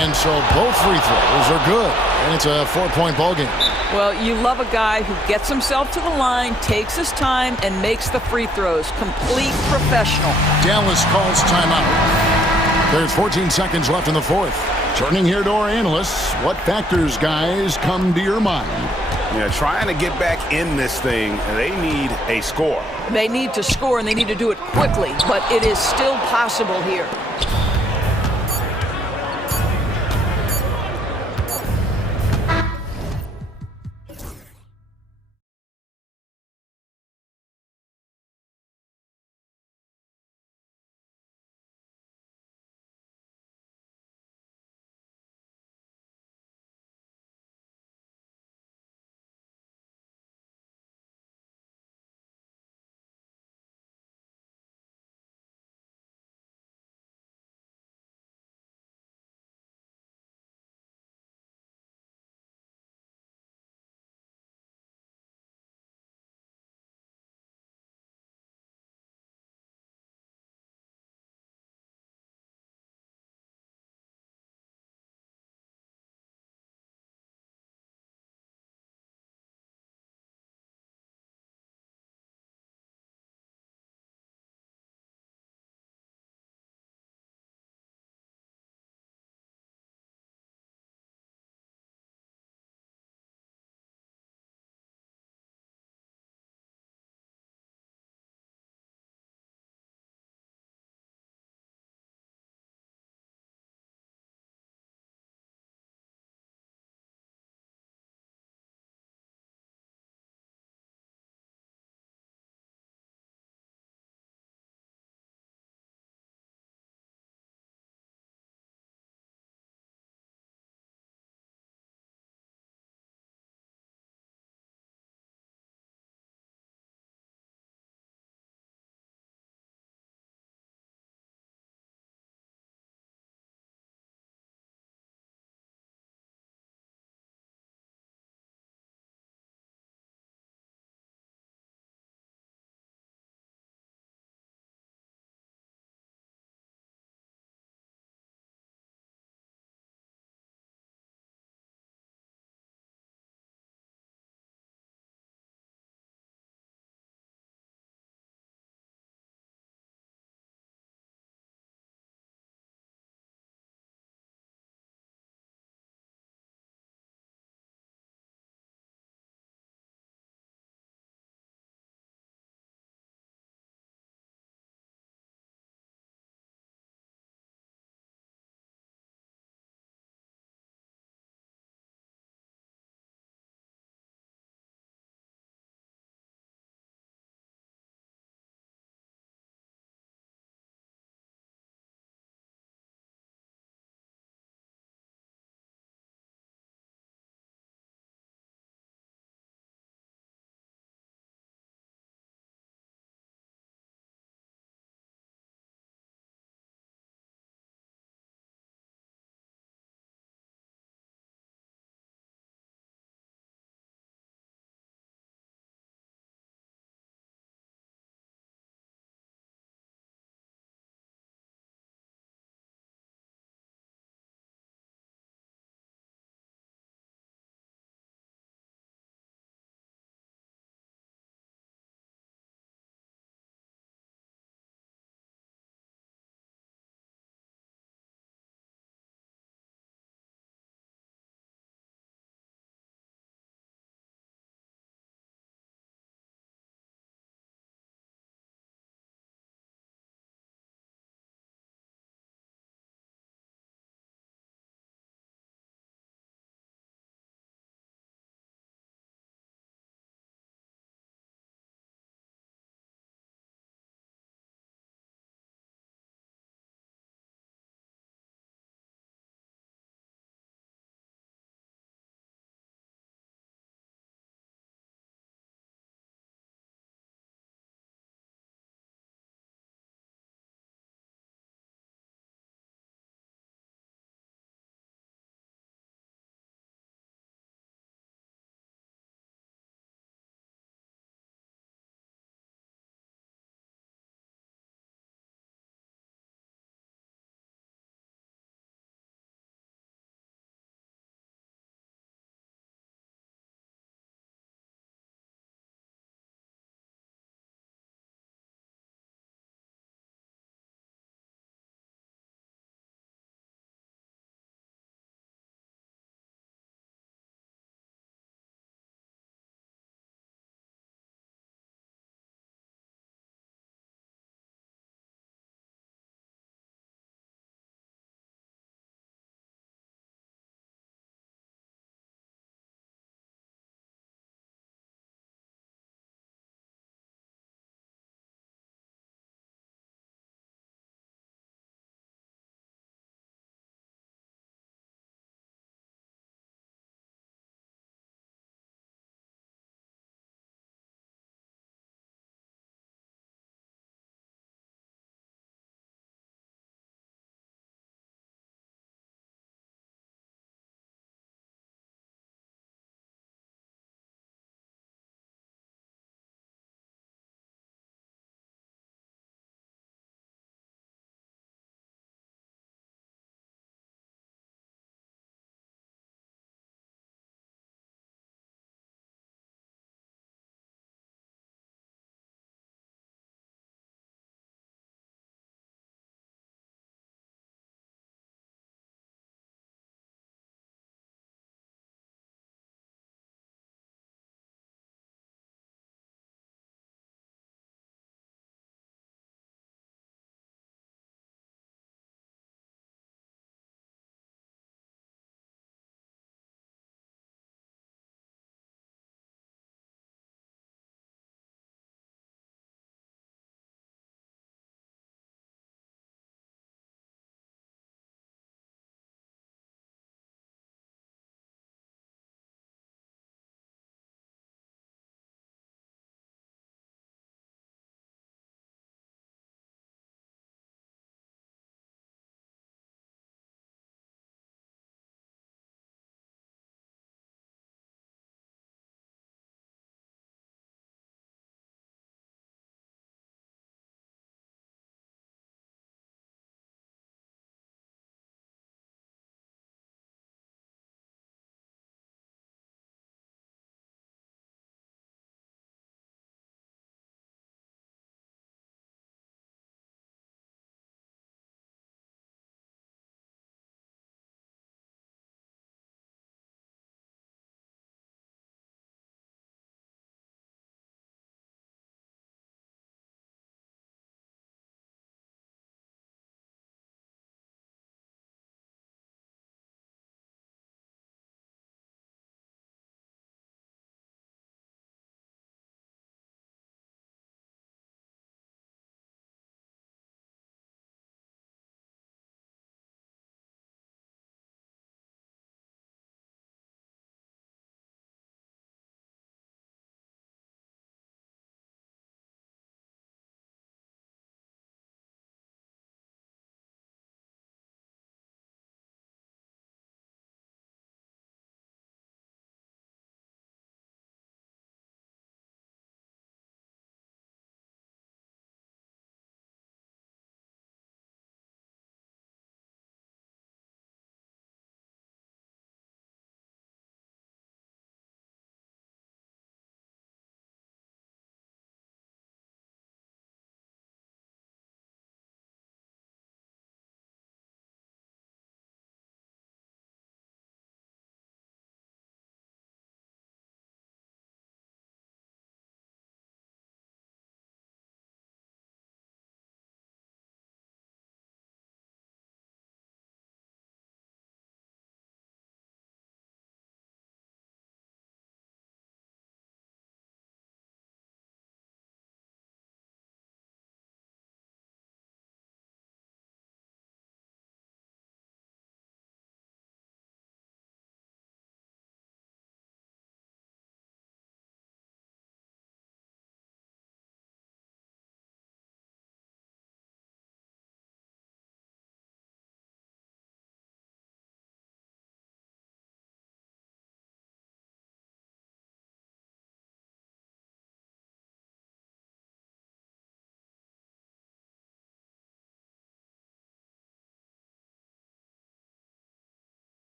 And so both free throws are good, and it's a 4-point ball game. Well, you love a guy who gets himself to the line, takes his time, and makes the free throws. Complete professional. Dallas calls timeout. There's 14 seconds left in the fourth. Turning here to our analysts, what factors, guys, come to your mind? Yeah, trying to get back in this thing, they need a score. They need to score, and they need to do it quickly, but it is still possible here.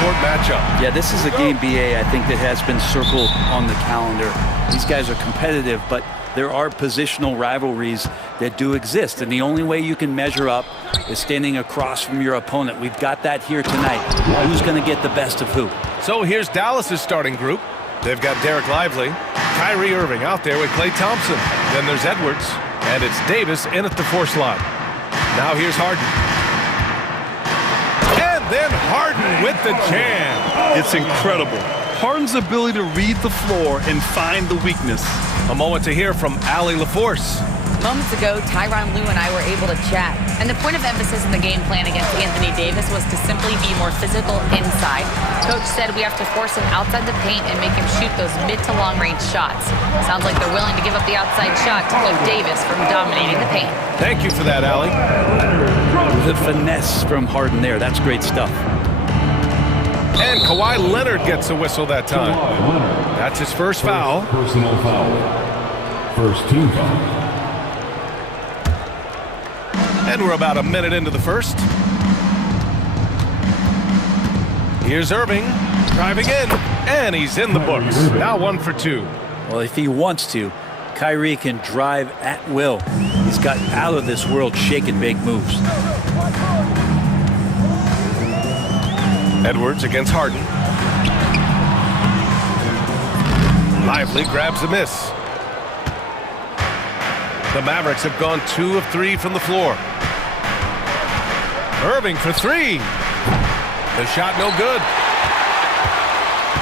court matchup. Yeah, this is a game, BA, I think that has been circled on the calendar. These guys are competitive, but there are positional rivalries that do exist, and the only way you can measure up is standing across from your opponent. We've got that here tonight. Who's going to get the best of who? So here's Dallas's starting group. They've got Derek Lively, Kyrie Irving out there with Klay Thompson. Then there's Edwards, and it's Davis in at the 4 slot. Now here's Harden. And then Harden with the jam. It's incredible. Harden's ability to read the floor and find the weakness. A moment to hear from Allie LaForce. Moments ago, Tyronn Lue and I were able to chat. And the point of emphasis in the game plan against Anthony Davis was to simply be more physical inside. Coach said we have to force him outside the paint and make him shoot those mid to long range shots. Sounds like they're willing to give up the outside shot to keep Davis from dominating the paint. Thank you for that, Allie. The finesse from Harden there. That's great stuff. And Kawhi Leonard gets a whistle that time. That's his first foul. Personal foul. First team foul. And we're about a minute into the first. Here's Irving driving in, and he's in the books. Now 1 for 2. Well, if he wants to, Kyrie can drive at will. He's got out of this world shake and bake moves. Edwards against Harden. Lively grabs a miss. The Mavericks have gone 2 of 3 from the floor. Irving for 3. The shot no good.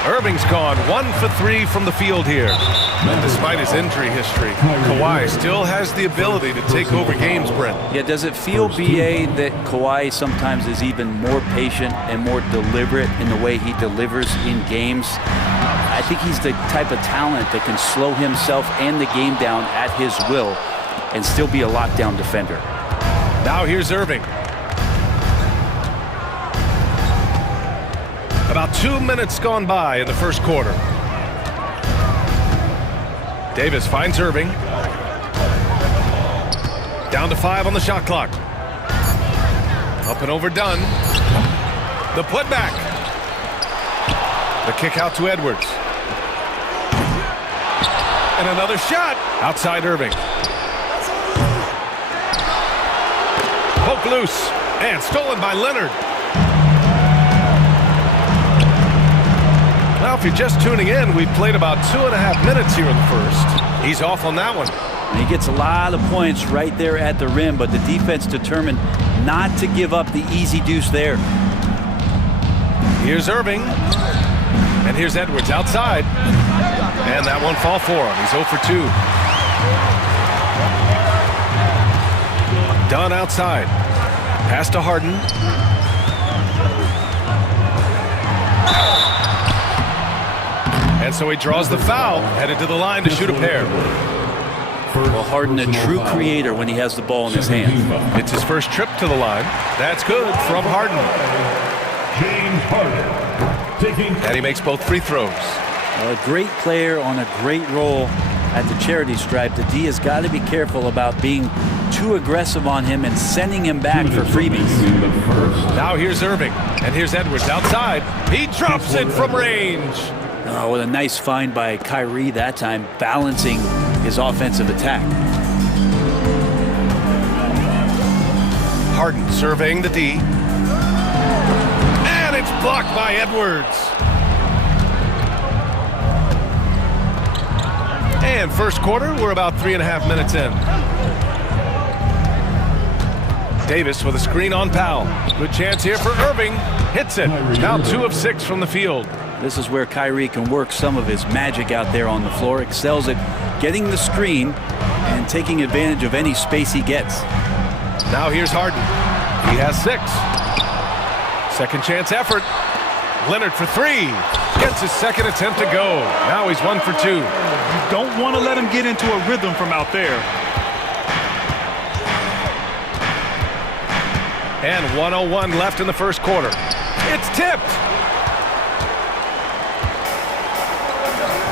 Irving's gone 1 for 3 from the field here. And despite his injury history, Kawhi still has the ability to take over games, Brent. Yeah, does it feel, BA, that Kawhi sometimes is even more patient and more deliberate in the way he delivers in games? I think he's the type of talent that can slow himself and the game down at his will and still be a lockdown defender. Now here's Irving. About 2 minutes gone by in the first quarter. Davis finds Irving. Down to 5 on the shot clock. Up and overdone. The putback. The kick out to Edwards. And another shot. Outside Irving. Poke loose. And stolen by Leonard. Now, if you're just tuning in, we've played about 2.5 minutes here in the first. He's off on that one. And he gets a lot of points right there at the rim, but the defense determined not to give up the easy deuce there. Here's Irving. And here's Edwards outside. And that won't fall for him. He's 0 for 2. Dunn outside. Pass to Harden. And so he draws the foul, headed to the line to shoot a pair. Well, Harden, a true creator when he has the ball in his hand. It's his first trip to the line. That's good from Harden. James Harden. And he makes both free throws. A great player on a great role at the charity stripe. The D has got to be careful about being too aggressive on him and sending him back for freebies. Now here's Irving. And here's Edwards outside. He drops it from range. Oh, what a nice find by Kyrie that time, balancing his offensive attack. Harden surveying the D. And it's blocked by Edwards. And first quarter, we're about 3.5 minutes in. Davis with a screen on Powell. Good chance here for Irving. Hits it. Now 2 of 6 from the field. This is where Kyrie can work some of his magic out there on the floor. Excels at getting the screen and taking advantage of any space he gets. Now here's Harden. He has 6. Second chance effort. Leonard for 3. Gets his second attempt to go. Now he's 1 for 2. You don't want to let him get into a rhythm from out there. And 1:01 left in the first quarter. It's tipped.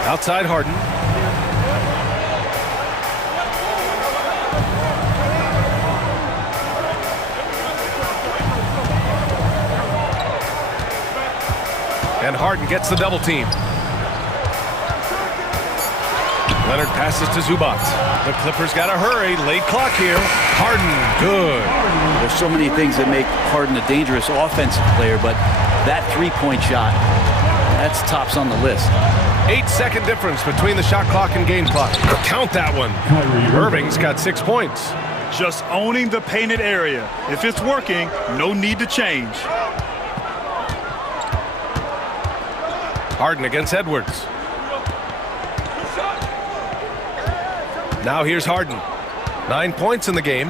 Outside Harden. And Harden gets the double team. Leonard passes to Zubac. The Clippers got to hurry. Late clock here. Harden, good. There's so many things that make Harden a dangerous offensive player, but that three-point shot, that's tops on the list. 8-second difference between the shot clock and game clock. Count that one. Irving's got 6 points. Just owning the painted area. If it's working, no need to change. Harden against Edwards. Now here's Harden. 9 points in the game.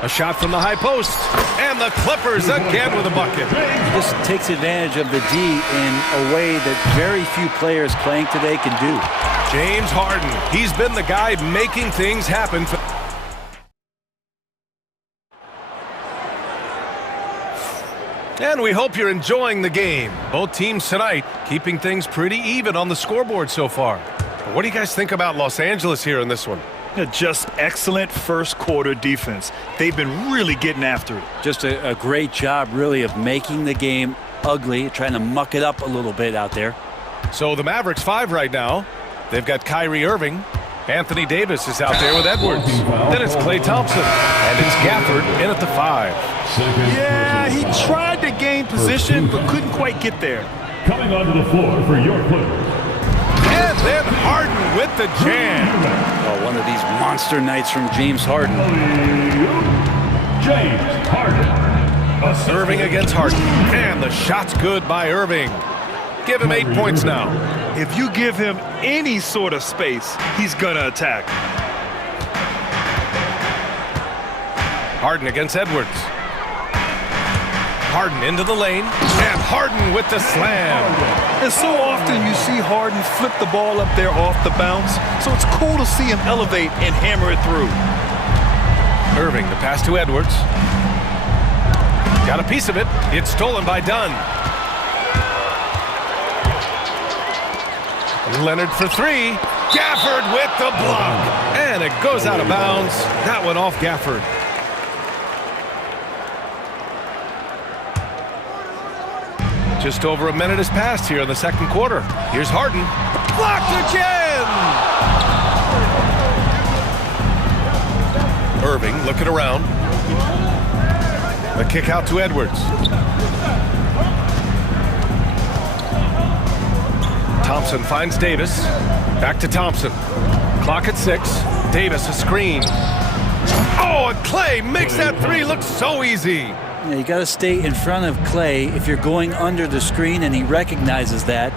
A shot from the high post. And the Clippers again with a bucket. This takes advantage of the D in a way that very few players playing today can do. James Harden. He's been the guy making things happen. And we hope you're enjoying the game. Both teams tonight keeping things pretty even on the scoreboard so far. But what do you guys think about Los Angeles here in this one? Just excellent first quarter defense. They've been really getting after it. Just a great job, really, of making the game ugly, trying to muck it up a little bit out there. So the Mavericks 5 right now. They've got Kyrie Irving. Anthony Davis is out there with Edwards. Then it's Klay Thompson. And it's Gafford in at the 5. Yeah, he tried to gain position, but couldn't quite get there. Coming onto the floor for your Clippers. And then Harden with the jam. Oh, one of these monster nights from James Harden. James Harden. Irving against Harden. And the shot's good by Irving. Give him 8 points now. If you give him any sort of space, he's gonna attack. Harden against Edwards. Harden into the lane, and Harden with the slam. And so often you see Harden flip the ball up there off the bounce, so it's cool to see him elevate and hammer it through. Irving, the pass to Edwards. Got a piece of it. It's stolen by Dunn. Leonard for 3. Gafford with the block. And it goes out of bounds. That one off Gafford. Just over a minute has passed here in the second quarter. Here's Harden. Blocked again! Irving looking around. The kick out to Edwards. Thompson finds Davis. Back to Thompson. Clock at 6. Davis a screen. Oh, and Klay makes that 3 look so easy. Yeah, you got to stay in front of Klay. If you're going under the screen and he recognizes that,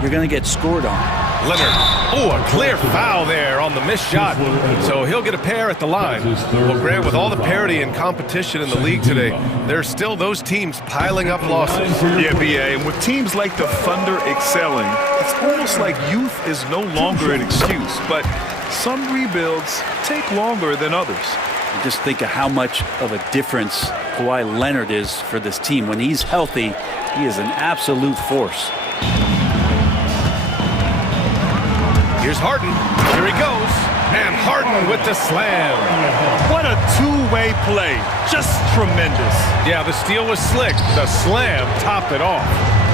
you're going to get scored on. Leonard. Oh, a clear foul there on the missed shot. So he'll get a pair at the line. Well, Grant, with all the parity and competition in the league today, there's still those teams piling up losses. Yeah, BA, and with teams like the Thunder excelling, it's almost like youth is no longer an excuse. But some rebuilds take longer than others. Just think of how much of a difference Kawhi Leonard is for this team. When he's healthy, he is an absolute force. Here's Harden. Here he goes. And Harden with the slam. What a two-way play. Just tremendous. Yeah, the steal was slick. The slam topped it off.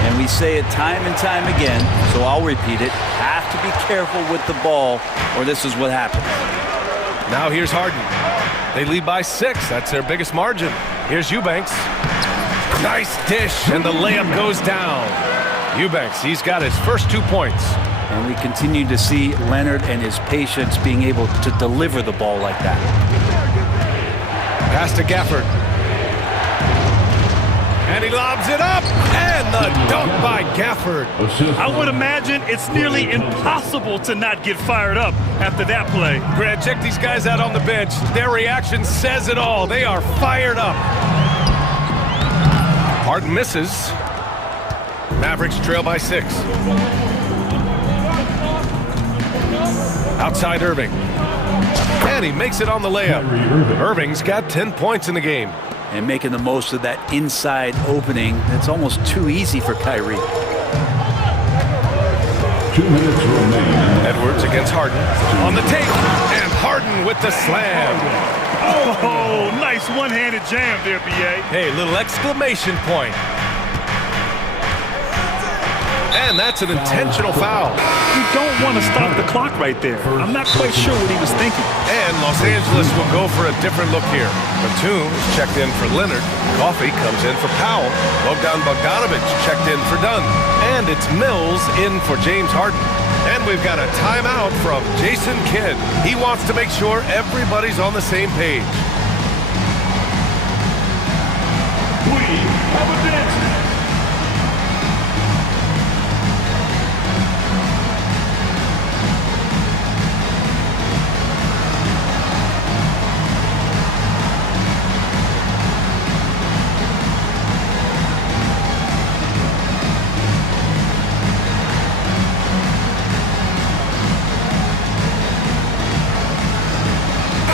And we say it time and time again, so I'll repeat it. Have to be careful with the ball, or this is what happens. Now here's Harden. They lead by 6. That's their biggest margin. Here's Eubanks. Nice dish, and the layup goes down. Eubanks, he's got his first 2 points. And we continue to see Leonard and his patience being able to deliver the ball like that. Pass to Gafford. And he lobs it up, and the dunk by Gafford. I would imagine it's nearly impossible to not get fired up after that play. Grant, check these guys out on the bench. Their reaction says it all. They are fired up. Harden misses. Mavericks trail by 6. Outside Irving. And he makes it on the layup. Irving's got 10 points in the game. And making the most of that inside opening. That's almost too easy for Kyrie. 2 minutes remaining. Edwards against Harden. On the take. And Harden with the slam. Oh, nice one-handed jam there, B.A. Hey, little exclamation point. And that's an intentional foul. You don't want to stop the clock right there. I'm not quite sure what he was thinking. And Los Angeles will go for a different look here. Batum is checked in for Leonard. Coffey comes in for Powell. Bogdanovic checked in for Dunn. And it's Mills in for James Harden. And we've got a timeout from Jason Kidd. He wants to make sure everybody's on the same page. We have a dance.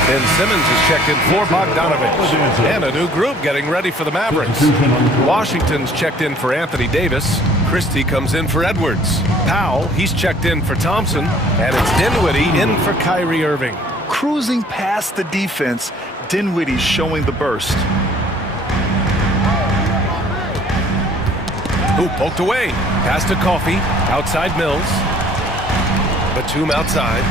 Ben Simmons is checked in for Bogdanovic. And a new group getting ready for the Mavericks. Washington's checked in for Anthony Davis. Christie comes in for Edwards. Powell, he's checked in for Thompson. And it's Dinwiddie in for Kyrie Irving. Cruising past the defense, Dinwiddie showing the burst. Who poked away. Pass to Coffey. Outside Mills. Batum outside.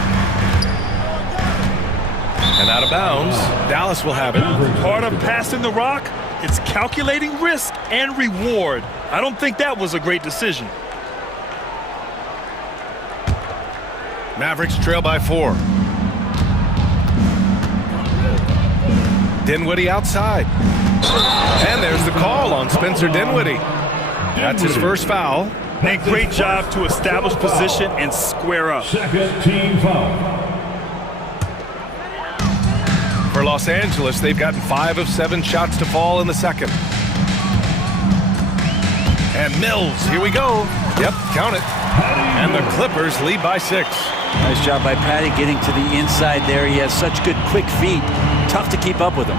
And out of bounds. Dallas will have it. Part of passing the rock, it's calculating risk and reward. I don't think that was a great decision. Mavericks trail by 4. Dinwiddie outside. And there's the call on Spencer Dinwiddie. That's his first foul. And great job to establish position and square up. Second team foul. For Los Angeles, they've gotten 5 of 7 shots to fall in the second. And Mills, here we go. Yep, count it. And the Clippers lead by 6. Nice job by Patty getting to the inside there. He has such good quick feet. Tough to keep up with him.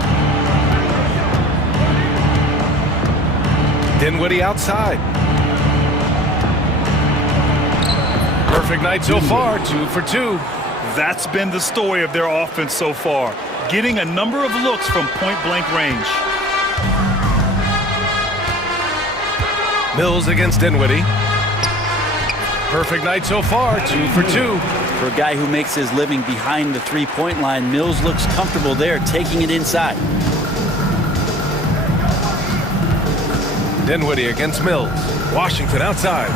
Dinwiddie outside. Perfect night so far, 2 for 2. That's been the story of their offense so far. Getting a number of looks from point-blank range. Mills against Dinwiddie. Perfect night so far, 2 for 2. For a guy who makes his living behind the three-point line, Mills looks comfortable there, taking it inside. Dinwiddie against Mills. Washington outside.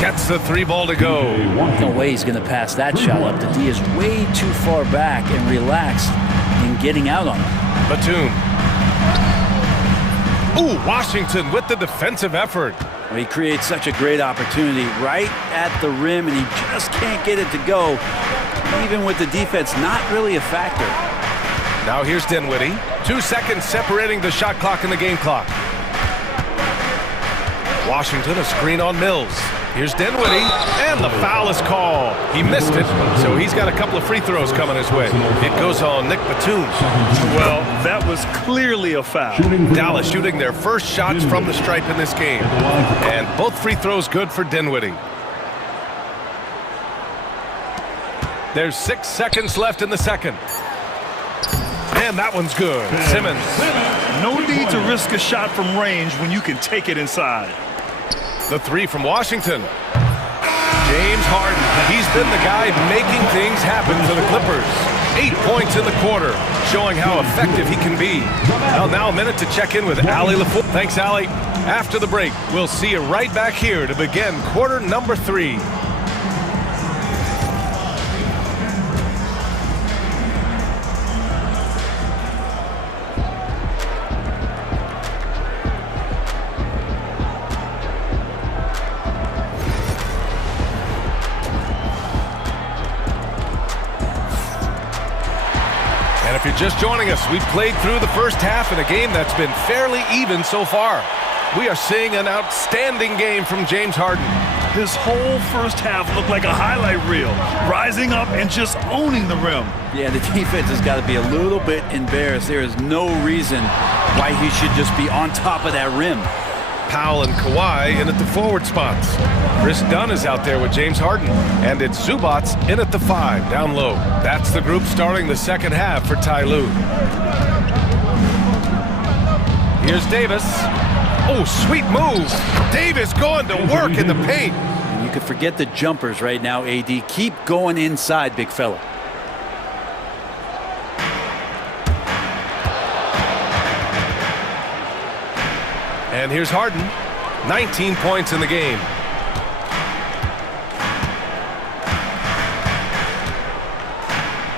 Gets the 3 ball to go. No way he's going to pass that shot up. The D is way too far back and relaxed in getting out on him. Batum. Ooh, Washington with the defensive effort. Well, he creates such a great opportunity right at the rim, and he just can't get it to go. Even with the defense not really a factor. Now here's Dinwiddie. 2 seconds separating the shot clock and the game clock. Washington, a screen on Mills. Here's Dinwiddie, and the foul is called. He missed it, so he's got a couple of free throws coming his way. It goes on Nick Batum. Well, that was clearly a foul. Dallas shooting their first shots from the stripe in this game. And both free throws good for Dinwiddie. There's 6 seconds left in the second. And that one's good. Simmons. No need to risk a shot from range when you can take it inside. The 3 from Washington. James Harden. He's been the guy making things happen for the Clippers. 8 points in the quarter, showing how effective he can be. Well, now a minute to check in with Allie LaFour. Thanks, Allie. After the break, we'll see you right back here to begin quarter number 3. If you're just joining us, we've played through the first half in a game that's been fairly even so far. We are seeing an outstanding game from James Harden. His whole first half looked like a highlight reel, rising up and just owning the rim. Yeah, the defense has got to be a little bit embarrassed. There is no reason why he should just be on top of that rim. Powell and Kawhi in at the forward spots. Chris Dunn is out there with James Harden. And it's Zubats in at the 5, down low. That's the group starting the second half for Ty Lue. Here's Davis. Oh, sweet move. Davis going to work in the paint. And you can forget the jumpers right now, AD. Keep going inside, big fella. And here's Harden. 19 points in the game.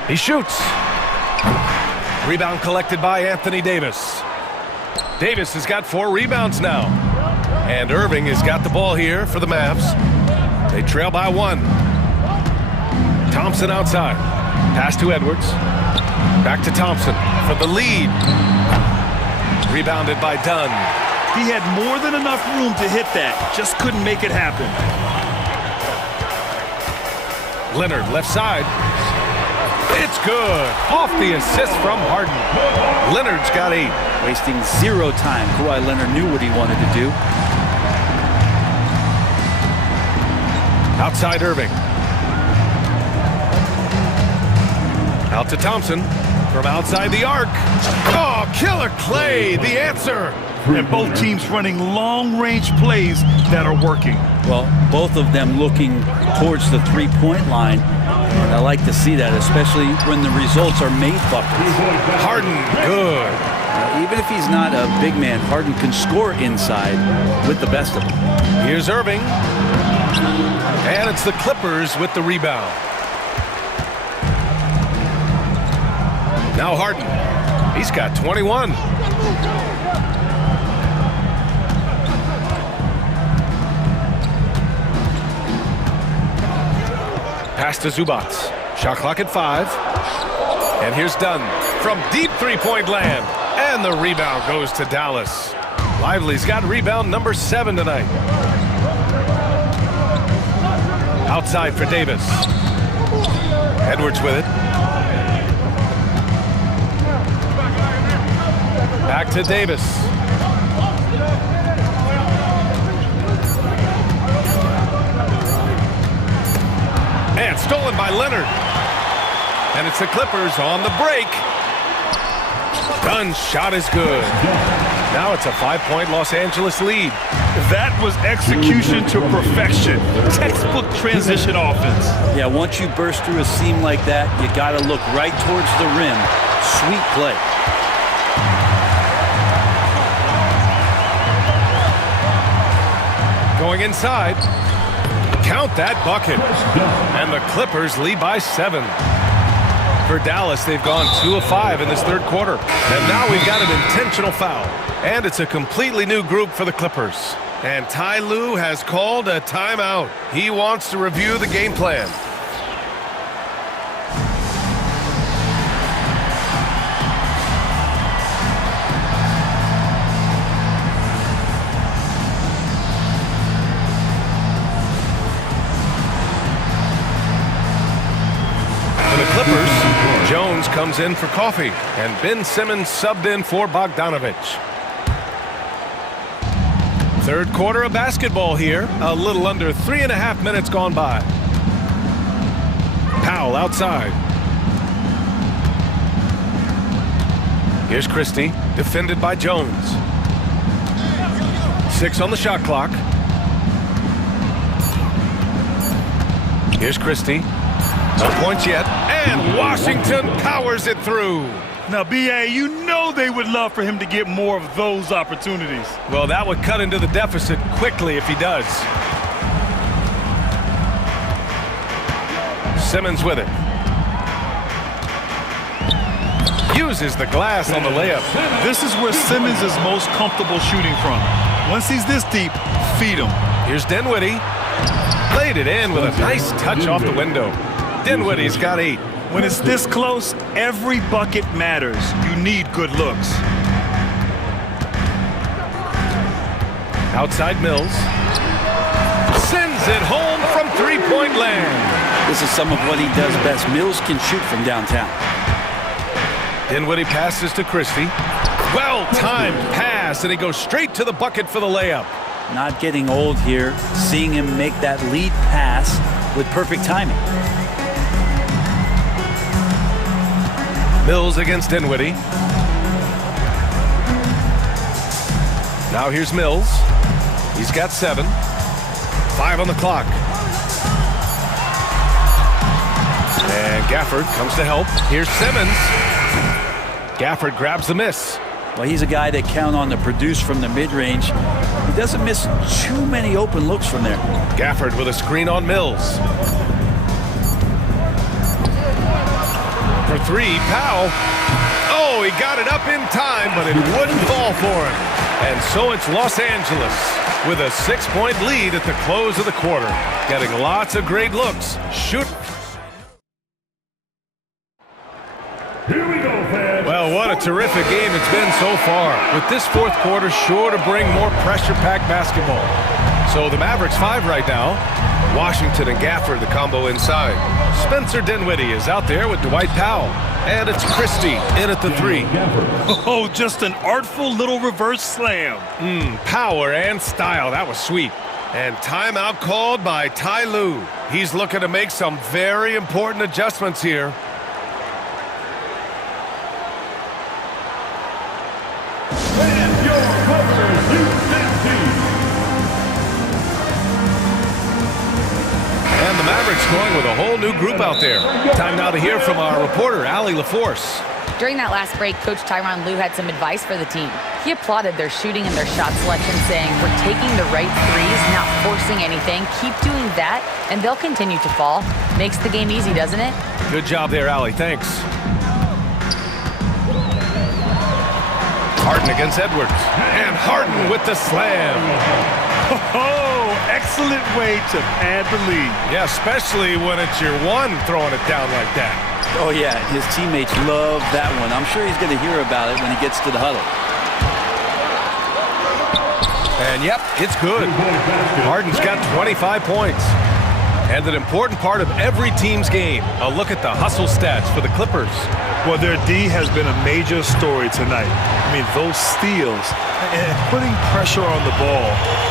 He shoots. Rebound collected by Anthony Davis. Davis has got 4 rebounds now. And Irving has got the ball here for the Mavs. They trail by 1. Thompson outside. Pass to Edwards. Back to Thompson for the lead. Rebounded by Dunn. He had more than enough room to hit that. Just couldn't make it happen. Leonard left side. It's good. Off the assist from Harden. Leonard's got 8. Wasting 0 time. Kawhi Leonard knew what he wanted to do. Outside Irving. Out to Thompson from outside the arc. Oh, Killer Clay, the answer. And both teams running long-range plays that are working. Well, both of them looking towards the three-point line. And I like to see that, especially when the results are made buckets. Harden, good. Now, even if he's not a big man, Harden can score inside with the best of them. Here's Irving. And it's the Clippers with the rebound. Now Harden. He's got 21. Pass to Zubats. Shot clock at 5. And here's Dunn from deep three-point land. And the rebound goes to Dallas. Lively's got rebound number 7 tonight. Outside for Davis. Edwards with it. Back to Davis. And stolen by Leonard. And it's the Clippers on the break. Dunn's shot is good. Now it's a 5-point Los Angeles lead. That was execution to perfection. Textbook transition offense. Yeah, once you burst through a seam like that, you got to look right towards the rim. Sweet play. Going inside. Count that bucket. And the Clippers lead by 7. For Dallas, they've gone 2 of 5 in this third quarter. And now we've got an intentional foul. And it's a completely new group for the Clippers. And Ty Lue has called a timeout. He wants to review the game plan. Clippers, Jones comes in for coffee, and Ben Simmons subbed in for Bogdanovich. Third quarter of basketball here, a little under 3.5 minutes gone by. Powell outside. Here's Christie, defended by Jones. 6 on the shot clock. Here's Christie. No points yet, and Washington powers it through. Now, B.A., you know they would love for him to get more of those opportunities. Well, that would cut into the deficit quickly if he does. Simmons with it. Uses the glass on the layup. This is where Simmons is most comfortable shooting from. Once he's this deep, feed him. Here's Dinwiddie. Laid it in with a nice touch off the window. Dinwiddie's got 8. When it's this close, every bucket matters. You need good looks. Outside Mills. Sends it home from three-point land. This is some of what he does best. Mills can shoot from downtown. Dinwiddie passes to Christie. Well-timed pass. pass, and he goes straight to the bucket for the layup. Not getting old here, seeing him make that lead pass with perfect timing. Mills against Dinwiddie. Now here's Mills. He's got 7. 5 on the clock. And Gafford comes to help. Here's Simmons. Gafford grabs the miss. Well, he's a guy that count on to produce from the mid-range. He doesn't miss too many open looks from there. Gafford with a screen on Mills. For 3, Powell. Oh, he got it up in time, but it wouldn't fall for him. And so it's Los Angeles with a 6-point lead at the close of the quarter. Getting lots of great looks. Shoot. Here we go, fans. Well, what a terrific game it's been so far. With this fourth quarter sure to bring more pressure-packed basketball. So the Mavericks 5 right now. Washington and Gafford, the combo inside. Spencer Dinwiddie is out there with Dwight Powell. And it's Christie in at the 3. Oh, just an artful little reverse slam. Power and style. That was sweet. And timeout called by Ty Lue. He's looking to make some very important adjustments here. And your Cavaliers U.S. team. And the Mavericks going with a whole new group out there. Time now to hear from our reporter, Allie LaForce. During that last break, Coach Tyronn Lue had some advice for the team. He applauded their shooting and their shot selection, saying, "We're taking the right threes, not forcing anything. Keep doing that, and they'll continue to fall." Makes the game easy, doesn't it? Good job there, Allie. Thanks. Harden against Edwards. And Harden with the slam. Oh, excellent way to pad the lead. Yeah, especially when it's your one throwing it down like that. Oh, yeah, his teammates love that one. I'm sure he's going to hear about it when he gets to the huddle. And, yep, it's good. Harden's got 25 points. And an important part of every team's game. A look at the hustle stats for the Clippers. Well, their D has been a major story tonight. I mean, those steals and putting pressure on the ball,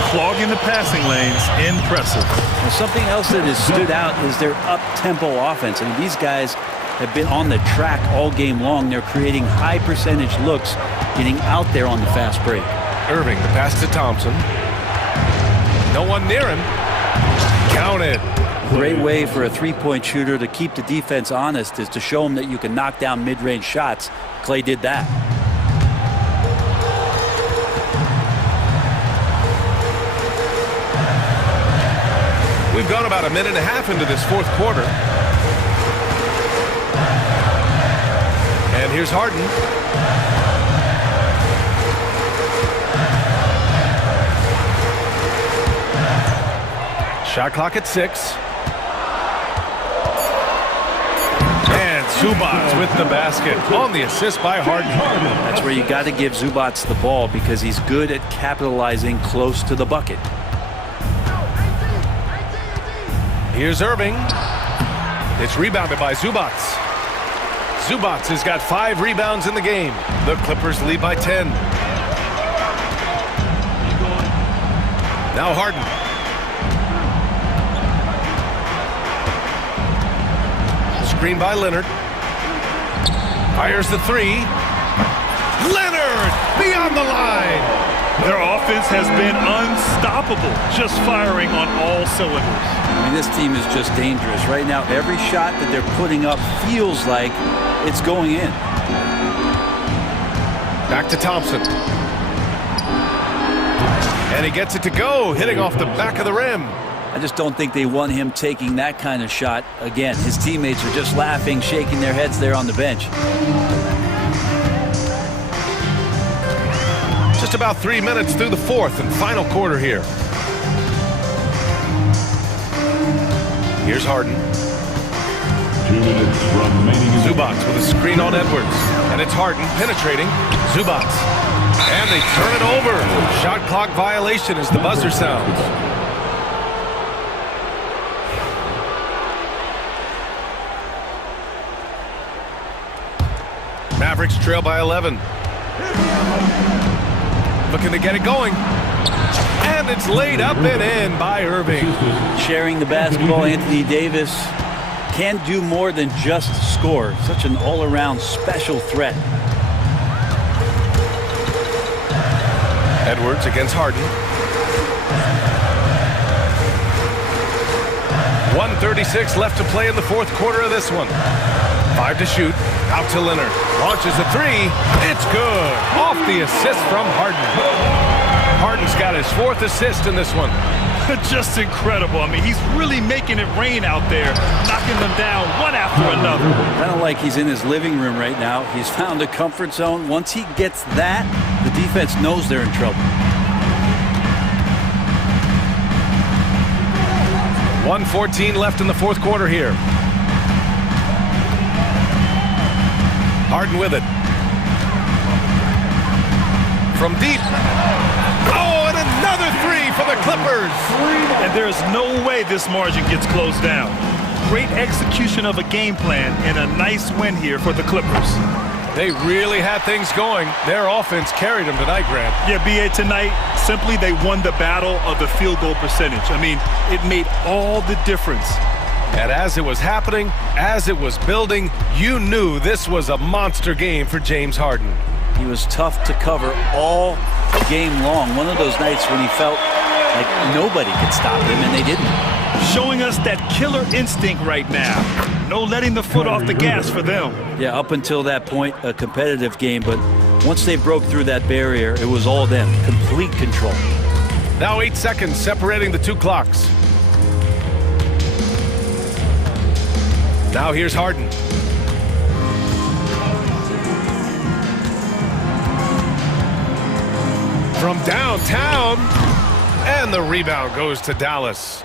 clogging the passing lanes, impressive. Well, something else that has stood out is their up-tempo offense. And these guys have been on the track all game long. They're creating high-percentage looks, getting out there on the fast break. Irving, the pass to Thompson. No one near him. Counted. Great way for a three-point shooter to keep the defense honest is to show them that you can knock down mid-range shots. Clay did that. We've gone about a minute and a half into this fourth quarter. And here's Harden. Shot clock at 6. And Zubac with the basket on the assist by Harden. That's where you got to give Zubac the ball because he's good at capitalizing close to the bucket. Here's Irving. It's rebounded by Zubac. Zubac has got 5 rebounds in the game. The Clippers lead by 10. Now Harden. Screen by Leonard. Fires the 3. Leonard beyond the line. Their offense has been unstoppable, just firing on all cylinders. I mean, this team is just dangerous. Right now, every shot that they're putting up feels like it's going in. Back to Thompson. And he gets it to go, hitting off the back of the rim. I just don't think they want him taking that kind of shot again. His teammates are just laughing, shaking their heads there on the bench. Just about 3 minutes through the fourth and final quarter here. Here's Harden. 2 minutes remaining. Zubac with a screen on Edwards. And it's Harden penetrating. Zubac. And they turn it over. Shot clock violation as the buzzer sounds. Mavericks trail by 11. Looking to get it going. And it's laid up and in by Irving. Sharing the basketball, Anthony Davis can do more than just score. Such an all-around special threat. Edwards against Harden. 1:36 left to play in the fourth quarter of this one. 5 to shoot. Out to Leonard. Launches a three. It's good. Off the assist from Harden. Harden's got his 4th assist in this one. Just incredible. I mean, he's really making it rain out there, knocking them down one after another. Kind of like he's in his living room right now. He's found a comfort zone. Once he gets that, the defense knows they're in trouble. 1:14 left in the fourth quarter here. Harden with it. From deep. Oh, and another three for the Clippers. And there's no way this margin gets closed down. Great execution of a game plan and a nice win here for the Clippers. They really had things going. Their offense carried them tonight, Grant. Yeah, BA, tonight, simply they won the battle of the field goal percentage. I mean, it made all the difference. And as it was happening, as it was building, you knew this was a monster game for James Harden. He was tough to cover all game long. One of those nights when he felt like nobody could stop him, and they didn't. Showing us that killer instinct right now. No letting the foot off the gas for them. Yeah, up until that point, a competitive game, but once they broke through that barrier, it was all them. Complete control. Now 8 seconds separating the two clocks. Now here's Harden. From downtown, and the rebound goes to Dallas.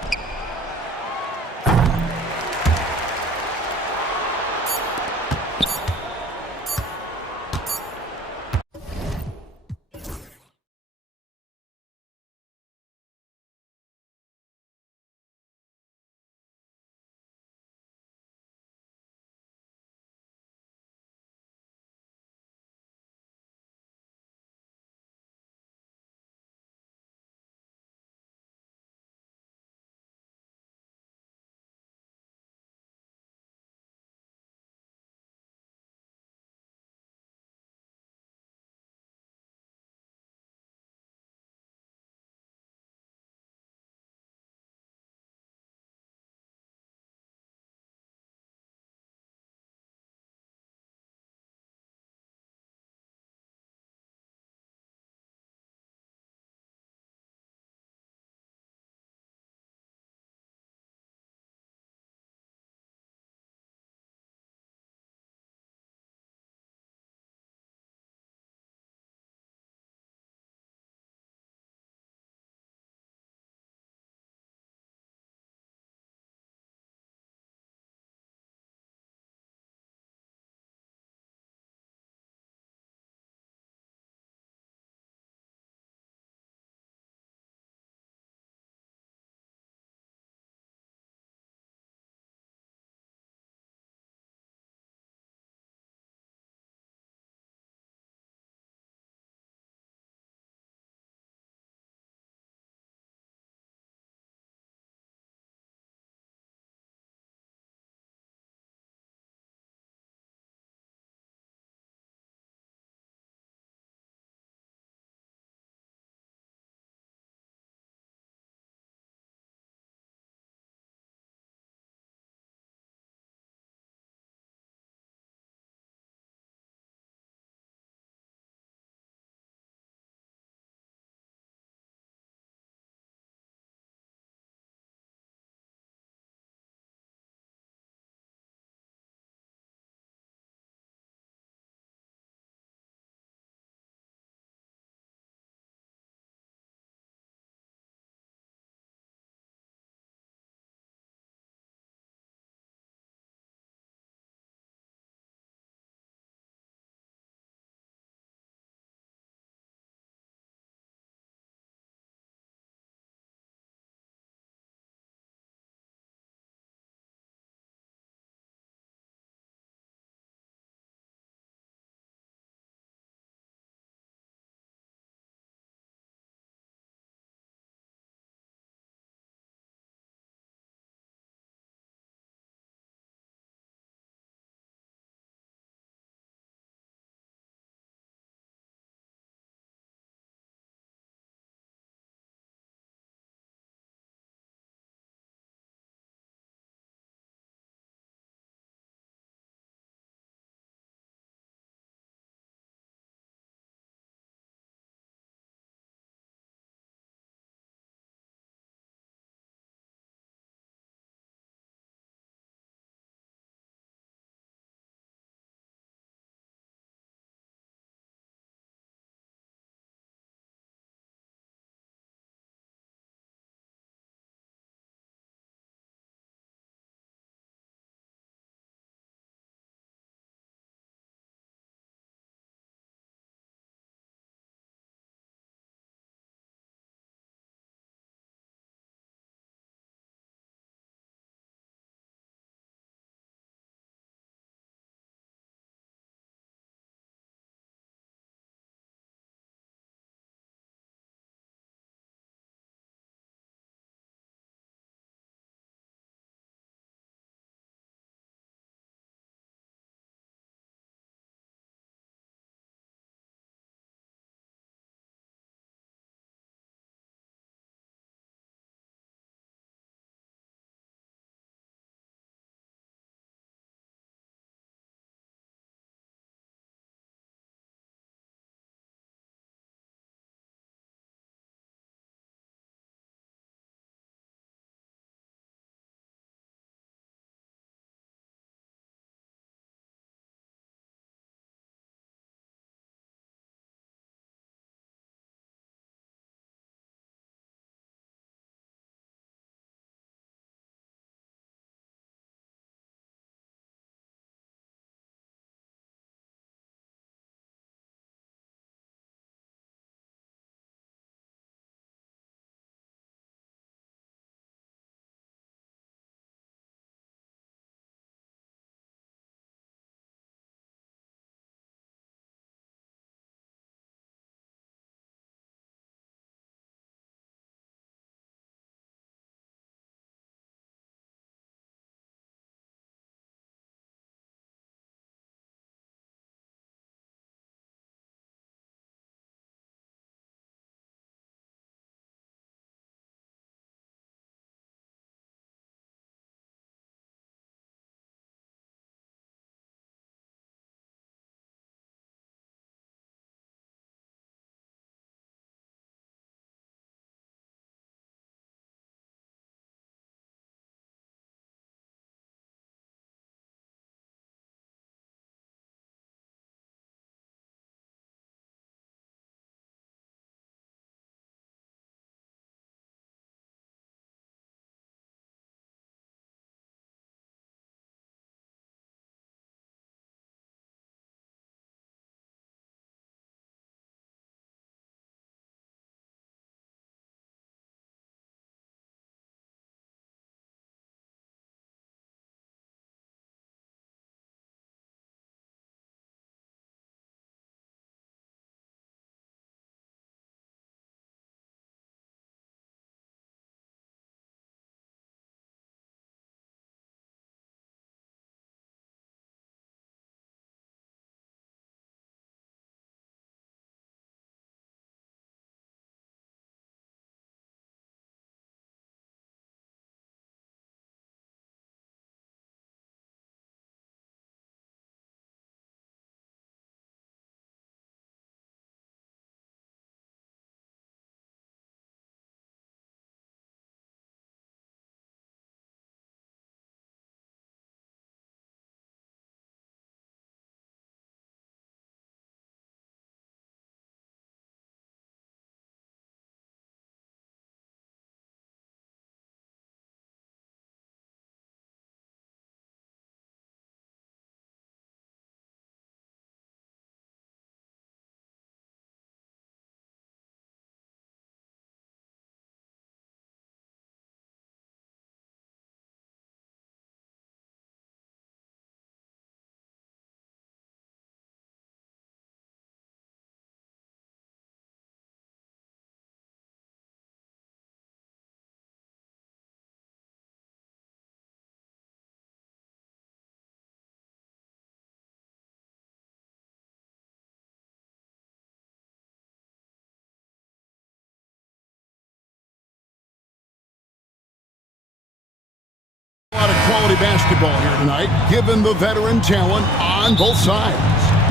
quality basketball here tonight, given the veteran talent on both sides.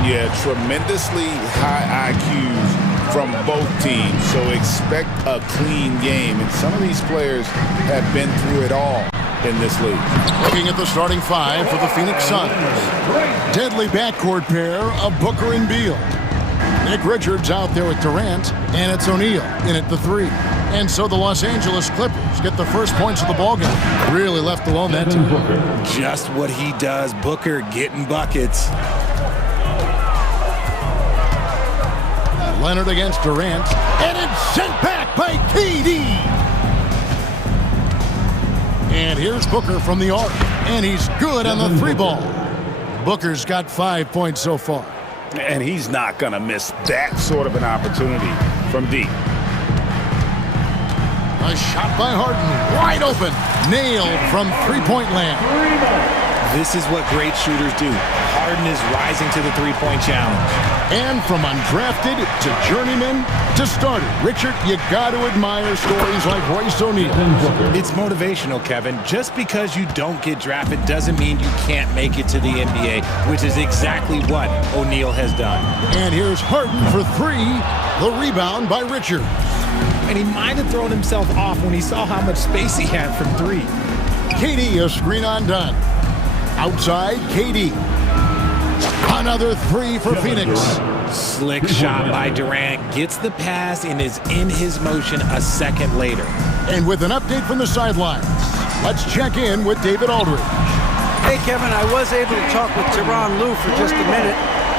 Yeah, tremendously high IQs from both teams, so expect a clean game. And some of these players have been through it all in this league. Looking at the starting five for the Phoenix Suns. Deadly backcourt pair of Booker and Beal. Nick Richards out there with Durant, and it's O'Neal in at the three. And so the Los Angeles Clippers get the first points of the ballgame. Really left alone that time. Just what he does, Booker getting buckets. Leonard against Durant, and it's sent back by KD. And here's Booker from the arc, and he's good on the three ball. Booker's got 5 points so far. And he's not going to miss that sort of an opportunity from deep. A shot by Harden, wide open, nailed from three-point land. This is what great shooters do. Harden is rising to the three-point challenge. And from undrafted to journeyman to starter, Richard, you got to admire stories like Royce O'Neal. It's motivational, Kevin. Just because you don't get drafted doesn't mean you can't make it to the NBA, which is exactly what O'Neal has done. And here's Harden for three, the rebound by Richard. And he might have thrown himself off when he saw how much space he had from three. KD, a screen on done. Outside, KD. Another three for Phoenix. Slick shot by Durant. Gets the pass and is in his motion a second later. And with an update from the sidelines, let's check in with David Aldridge. Hey, Kevin, I was able to talk with Tyronn Lue for just a minute.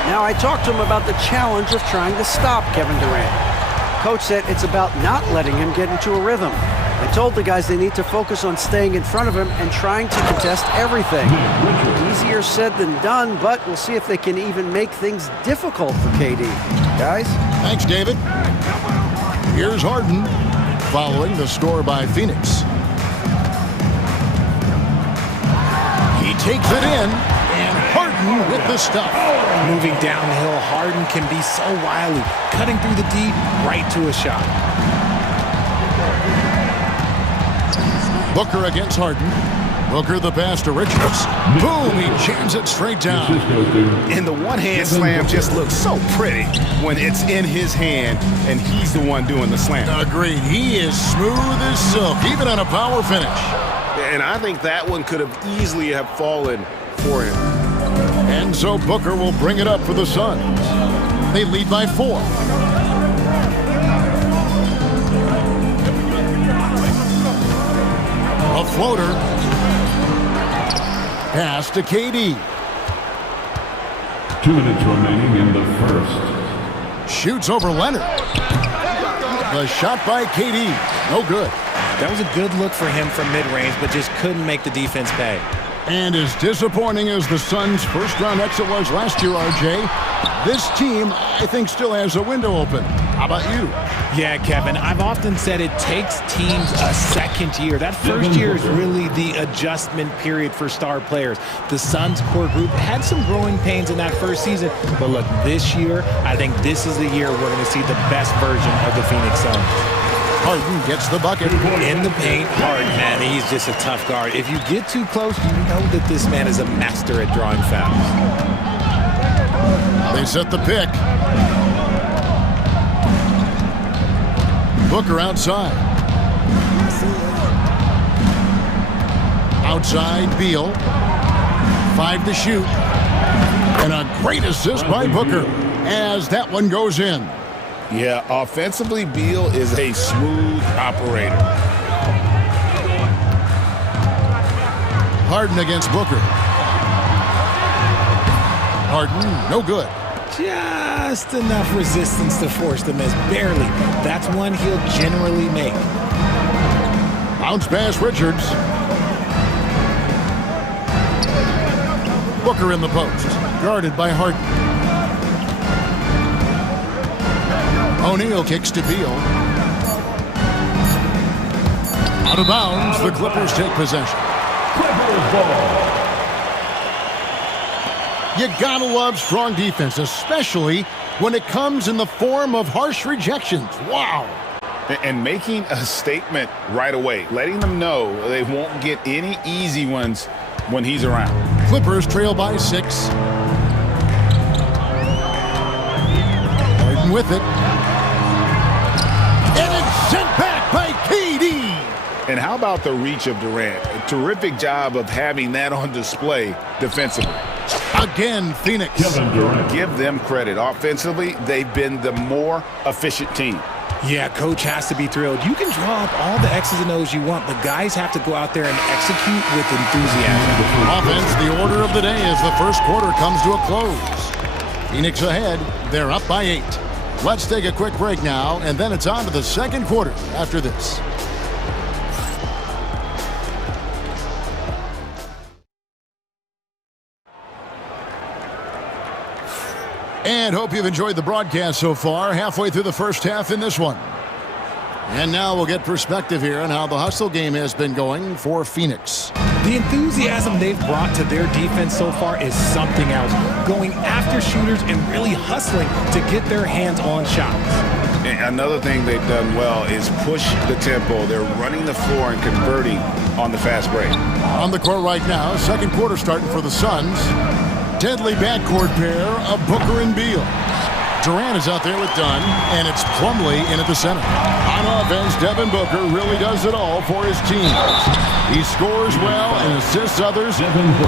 Now, I talked to him about the challenge of trying to stop Kevin Durant. Coach said it's about not letting him get into a rhythm. I told the guys they need to focus on staying in front of him and trying to contest everything. Easier said than done, but we'll see if they can even make things difficult for KD. Guys? Thanks, David. Here's Harden following the score by Phoenix. He takes it in, and Harden with the stuff. Moving downhill, Harden can be so wily, cutting through the D right to a shot. Booker against Harden. Booker the pass to Richards. Boom, he jams it straight down. And the one-hand slam just looks so pretty when it's in his hand and he's the one doing the slam. Agreed. He is smooth as silk, even on a power finish. And I think that one could have easily have fallen for him. And so Booker will bring it up for the Suns. They lead by 4. A floater. Pass to KD. 2 minutes remaining in the first. Shoots over Leonard. The shot by KD. No good. That was a good look for him from mid-range, but just couldn't make the defense pay. And as disappointing as the Suns' first-round exit was last year, RJ, this team, I think, still has a window open. How about you? Yeah, Kevin, I've often said it takes teams a second year. That first year is really the adjustment period for star players. The Suns' core group had some growing pains in that first season, but look, this year, I think this is the year we're going to see the best version of the Phoenix Suns. Harden gets the bucket. In the paint, Harden, man, he's just a tough guard. If you get too close, you know that this man is a master at drawing fouls. They set the pick. Booker outside. Outside, Beal. 5 to shoot. And a great assist by Booker as that one goes in. Yeah, offensively, Beal is a smooth operator. Harden against Booker. Harden, no good. Just enough resistance to force the miss, barely. That's one he'll generally make. Bounce pass, Richards. Booker in the post, guarded by Harden. O'Neal kicks to Beal. Out of bounds, the Clippers take possession. Clippers ball. You gotta love strong defense, especially when it comes in the form of harsh rejections. Wow. And making a statement right away, letting them know they won't get any easy ones when he's around. Clippers trail by 6. Harden with it. And it's sent back by KD. And how about the reach of Durant? A terrific job of having that on display defensively. Again, Phoenix. Give them credit. Offensively, they've been the more efficient team. Yeah, coach has to be thrilled. You can draw up all the X's and O's you want, but guys have to go out there and execute with enthusiasm. Offense, the order of the day as the first quarter comes to a close. Phoenix ahead. They're up by 8. Let's take a quick break now, and then it's on to the second quarter after this. And hope you've enjoyed the broadcast so far. Halfway through the first half in this one. And now we'll get perspective here on how the hustle game has been going for Phoenix. The enthusiasm they've brought to their defense so far is something else. Going after shooters and really hustling to get their hands on shots. And another thing they've done well is push the tempo. They're running the floor and converting on the fast break. On the court right now, second quarter starting for the Suns. Deadly backcourt pair of Booker and Beal. Durant is out there with Dunn, and it's Plumlee in at the center. On offense, Devin Booker really does it all for his team. He scores well and assists others.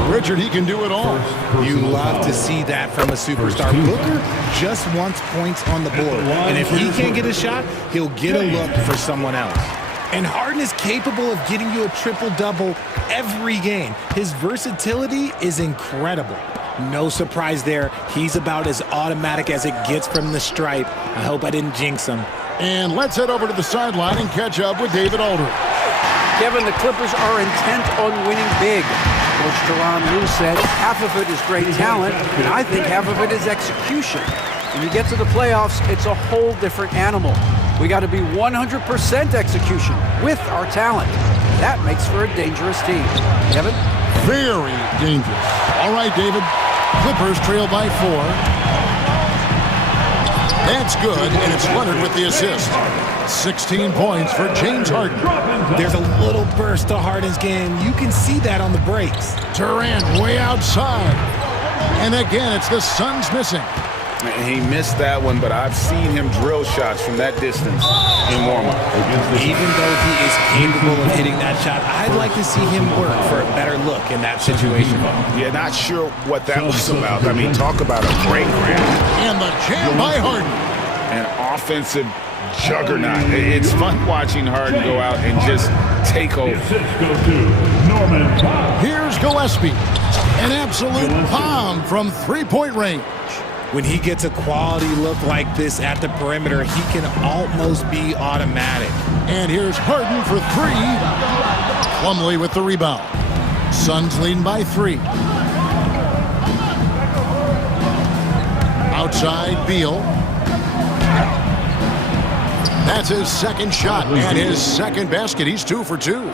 Richard, he can do it all. You love to see that from a superstar. Booker just wants points on the board, and if he can't get a shot, he'll get a look for someone else. And Harden is capable of getting you a triple-double every game. His versatility is incredible. No surprise there. He's about as automatic as it gets from the stripe. I hope I didn't jinx him. And let's head over to the sideline and catch up with David Aldridge. Kevin, the Clippers are intent on winning big. Coach Tyronn Lue said half of it is great talent, and I think half of it is execution. When you get to the playoffs, it's a whole different animal. We got to be 100% execution with our talent. That makes for a dangerous team. Kevin? Very dangerous. All right, David. Clippers trail by 4. That's good, and it's Leonard with the assist. 16 points for James Harden. There's a little burst to Harden's game. You can see that on the breaks. Durant way outside. And again, it's the Suns missing. He missed that one, but I've seen him drill shots from that distance in warm-up. Even though he is capable of hitting that shot, I'd like to see him work for a better look in that situation. Yeah, not sure what that was about. I mean, talk about a great grab. And the jam by Harden. An offensive juggernaut. It's fun watching Harden go out and just take over. Here's Gillespie. An absolute bomb from three-point range. When he gets a quality look like this at the perimeter, he can almost be automatic. And here's Harden for 3. Plumlee with the rebound. Suns leading by 3. Outside, Beal. That's his second shot and his second basket. He's 2 for 2.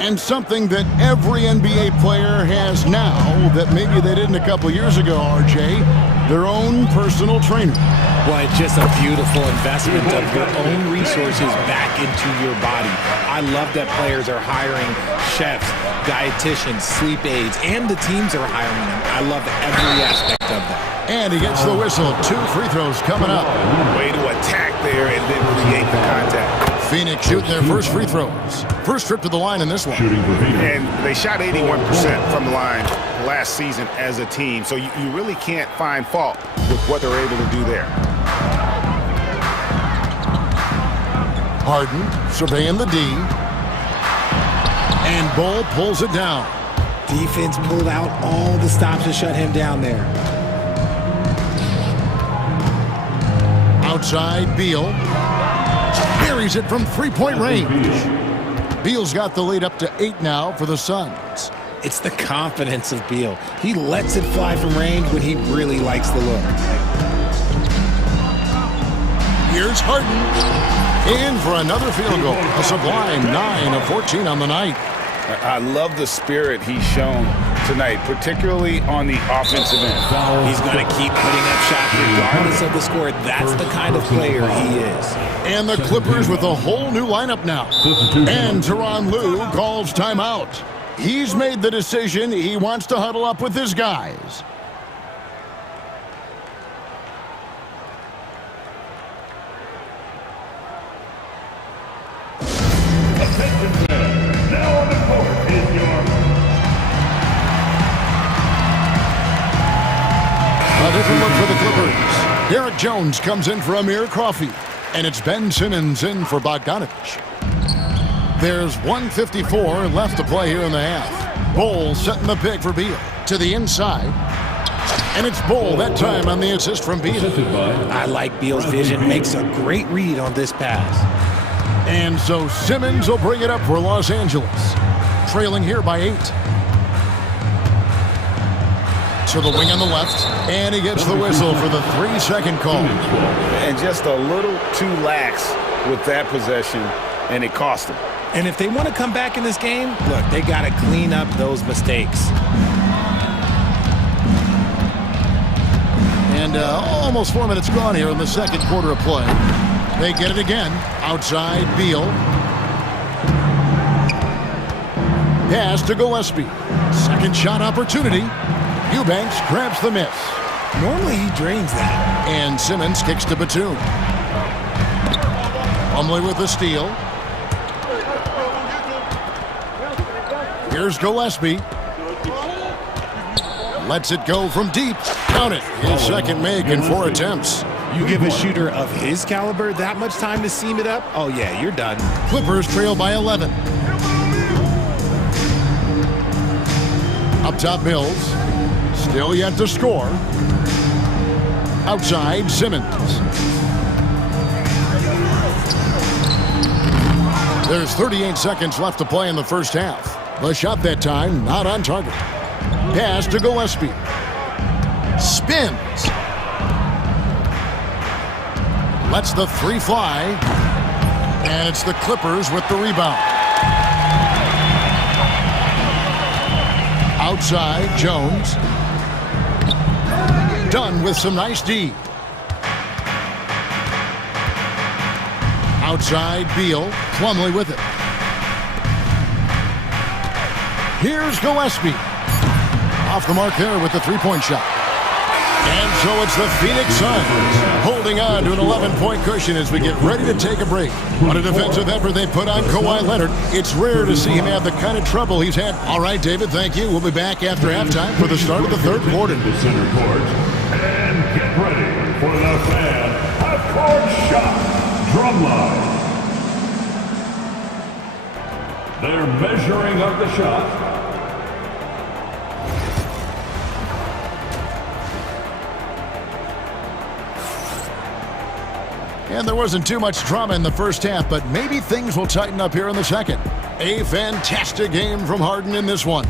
And something that every NBA player has now that maybe they didn't a couple years ago, RJ, their own personal trainer. Well, it's just a beautiful investment of your own resources back into your body. I love that players are hiring chefs, dietitians, sleep aides, and the teams are hiring them. I love every aspect of that. And he gets the whistle. 2 free throws coming up. Way to attack there and then create the contact. Phoenix shooting their first free throws. First trip to the line in this one. And they shot 81% from the line last season as a team, so you really can't find fault with what they're able to do there. Harden surveying the D. And Bull pulls it down. Defense pulled out all the stops to shut him down there. Outside, Beal. Buries it from three-point range. Beal's got the lead up to 8 now for the Suns. It's the confidence of Beal. He lets it fly from range when he really likes the look. Here's Harden. In for another field goal. A sublime 9 of 14 on the night. I love the spirit he's shown tonight, particularly on the offensive end. He's going to keep putting up shots regardless of the score. That's the kind of player he is. And the Clippers with a whole new lineup now. And Tyronn Lue calls timeout. He's made the decision. He wants to huddle up with his guys. Attention fans, now on the court is your... A different look for the Clippers. Derek Jones comes in for Amir Coffey. And it's Ben Simmons in for Bogdanovich. There's 1:54 left to play here in the half. Bol setting the pick for Beal. To the inside. And it's Bol that time on the assist from Beal. I like Beal's vision. Makes a great read on this pass. And so Simmons will bring it up for Los Angeles. Trailing here by 8. To the wing on the left. And he gets the whistle for the 3-second call. And just a little too lax with that possession, and it cost them. And if they want to come back in this game, look, they got to clean up those mistakes. And almost 4 minutes gone here in the second quarter of play. They get it again. Outside, Beal. Pass to Gillespie. Second shot opportunity. Eubanks grabs the miss. Normally he drains that. And Simmons kicks to Batum. Plumlee with the steal. Here's Gillespie. Lets it go from deep. Count it. His second make in 4 attempts. You give a shooter of his caliber that much time to seam it up? Oh, yeah, you're done. Clippers trail by 11. Up top, Mills. Still yet to score. Outside, Simmons. There's 38 seconds left to play in the first half. The shot that time, not on target. Pass to Gillespie. Spins. Lets the 3 fly. And it's the Clippers with the rebound. Outside, Jones. Done with some nice D. Outside, Beal. Plumlee with it. Here's Gillespie. Off the mark there with the 3-point shot. And so it's the Phoenix Suns holding on to an 11-point cushion as we get ready to take a break. What a defensive effort they put on Kawhi Leonard. It's rare to see him have the kind of trouble he's had. All right, David, thank you. We'll be back after halftime for the start of the third quarter. The center court. And get ready for the fan half-court shot drumline. They're measuring up the shot. And there wasn't too much drama in the first half, but maybe things will tighten up here in the second. A fantastic game from Harden in this one.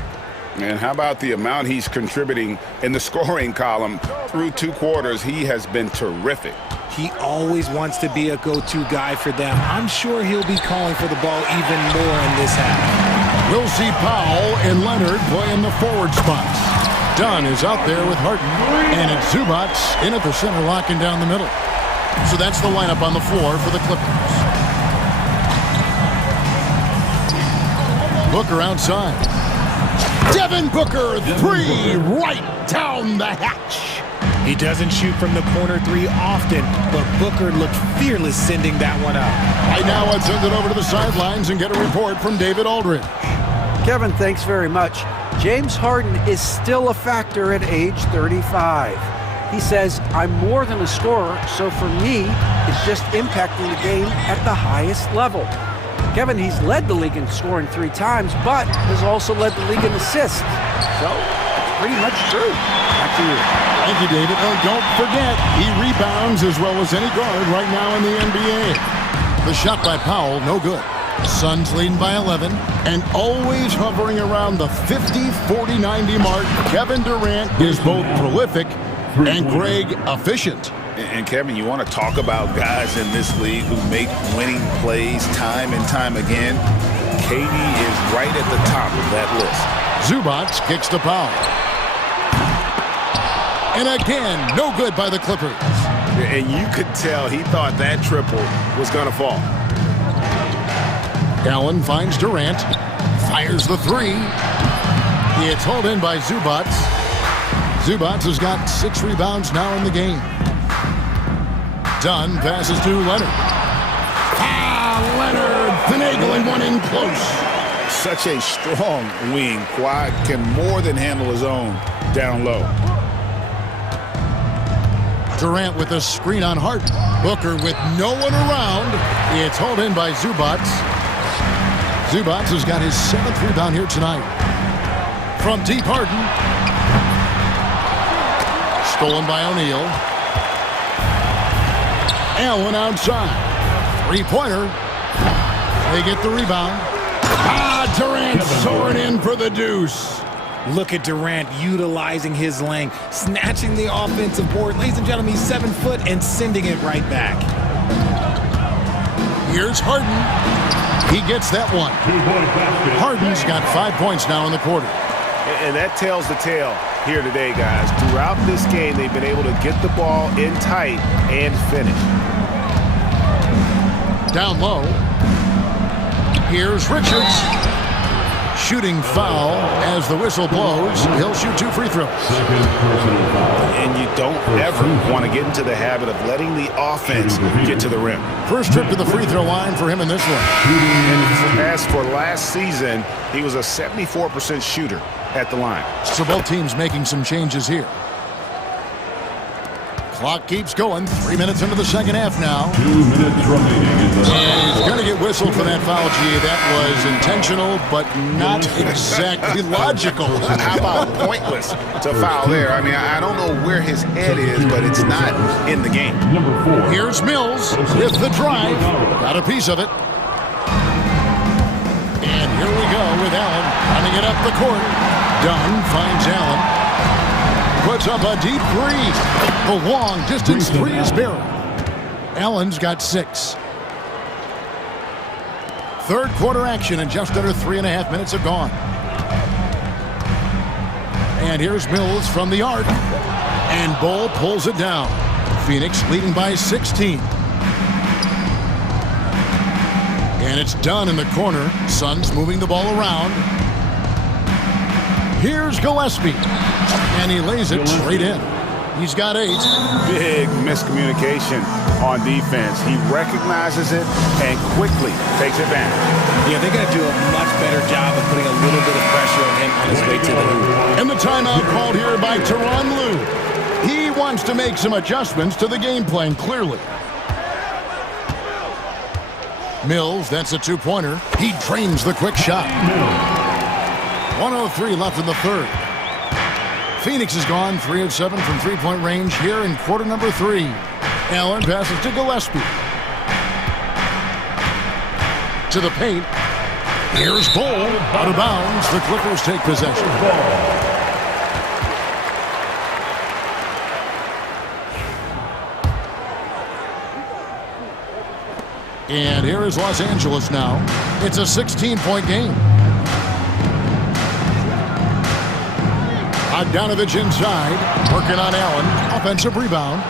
And how about the amount he's contributing in the scoring column? Through 2 quarters, he has been terrific. He always wants to be a go-to guy for them. I'm sure he'll be calling for the ball even more in this half. We'll see Powell and Leonard playing the forward spots. Dunn is out there with Harden. And it's Zubac in at the center, locking down the middle. So that's the lineup on the floor for the Clippers. Booker outside. Devin Booker, 3 right down the hatch. He doesn't shoot from the corner 3 often, but Booker looked fearless sending that one up. Right now, let's send it over to the sidelines and get a report from David Aldridge. Kevin, thanks very much. James Harden is still a factor at age 35. He says, I'm more than a scorer, so for me, it's just impacting the game at the highest level. Kevin, he's led the league in scoring 3 times, but has also led the league in assists. So, it's pretty much true. Back to you. Thank you, David. Oh, don't forget, he rebounds as well as any guard right now in the NBA. The shot by Powell, no good. Suns leading by 11, and always hovering around the 50, 40, 90 mark. Kevin Durant is both prolific and Greg efficient. And Kevin, you want to talk about guys in this league who make winning plays time and time again? KD is right at the top of that list. Zubac kicks to Powell. And again, no good by the Clippers. And you could tell he thought that triple was going to fall. Allen finds Durant. Fires the 3. It's hauled in by Zubats. Zubats has got 6 rebounds now in the game. Dunn passes to Leonard. Leonard finagling one in close. Such a strong wing. Kawhi can more than handle his own down low. Durant with a screen on Harden. Booker with no one around. It's hauled in by Zubats. Zubats has got his 7th rebound here tonight. From deep, Harden. Stolen by O'Neal. Allen outside. 3-pointer. They get the rebound. Durant soaring in for the deuce. Look at Durant utilizing his length, snatching the offensive board. Ladies and gentlemen, he's 7 foot and sending it right back. Here's Harden. He gets that one. Harden's got 5 points now in the quarter. And that tells the tale here today, guys. Throughout this game, they've been able to get the ball in tight and finish. Down low. Here's Richards. Shooting foul as the whistle blows. He'll shoot 2 free throws. And you don't ever want to get into the habit of letting the offense get to the rim. First trip to the free throw line for him in this one. As for last season, he was a 74% shooter at the line. So both teams making some changes here. Clock keeps going. 3 minutes into the second half now. 2 minutes remaining in the And he's going to get whistled for that foul, G. That was intentional, but not exactly logical. How about pointless to foul there? I mean, I don't know where his head is, but it's not in the game. Number 4. Here's Mills with the drive. Got a piece of it. And here we go with Allen running it up the court. Dunn finds Allen. Puts up a deep 3. The long distance 3 is buried. Allen's got 6. Third quarter action, and just under 3.5 minutes have gone. And here's Mills from the arc. And Bull pulls it down. Phoenix leading by 16. And it's Dunn in the corner. Suns moving the ball around. Here's Gillespie. And he lays it straight in. He's got 8. Big miscommunication on defense. He recognizes it and quickly takes advantage. Yeah, they're going to do a much better job of putting a little bit of pressure on him on his way to the hoop. And the timeout called here by Tyronn Lue. He wants to make some adjustments to the game plan, clearly. Mills, that's a 2-pointer. He drains the quick shot. 1:03 left in the third. Phoenix is gone 3 of 7 from 3-point range here in quarter number 3. Allen passes to Gillespie. To the paint. Here's Bull. Out of bounds. The Clippers take possession. And here is Los Angeles now. It's a 16-point game. Bogdanovich inside, working on Allen. Offensive rebound.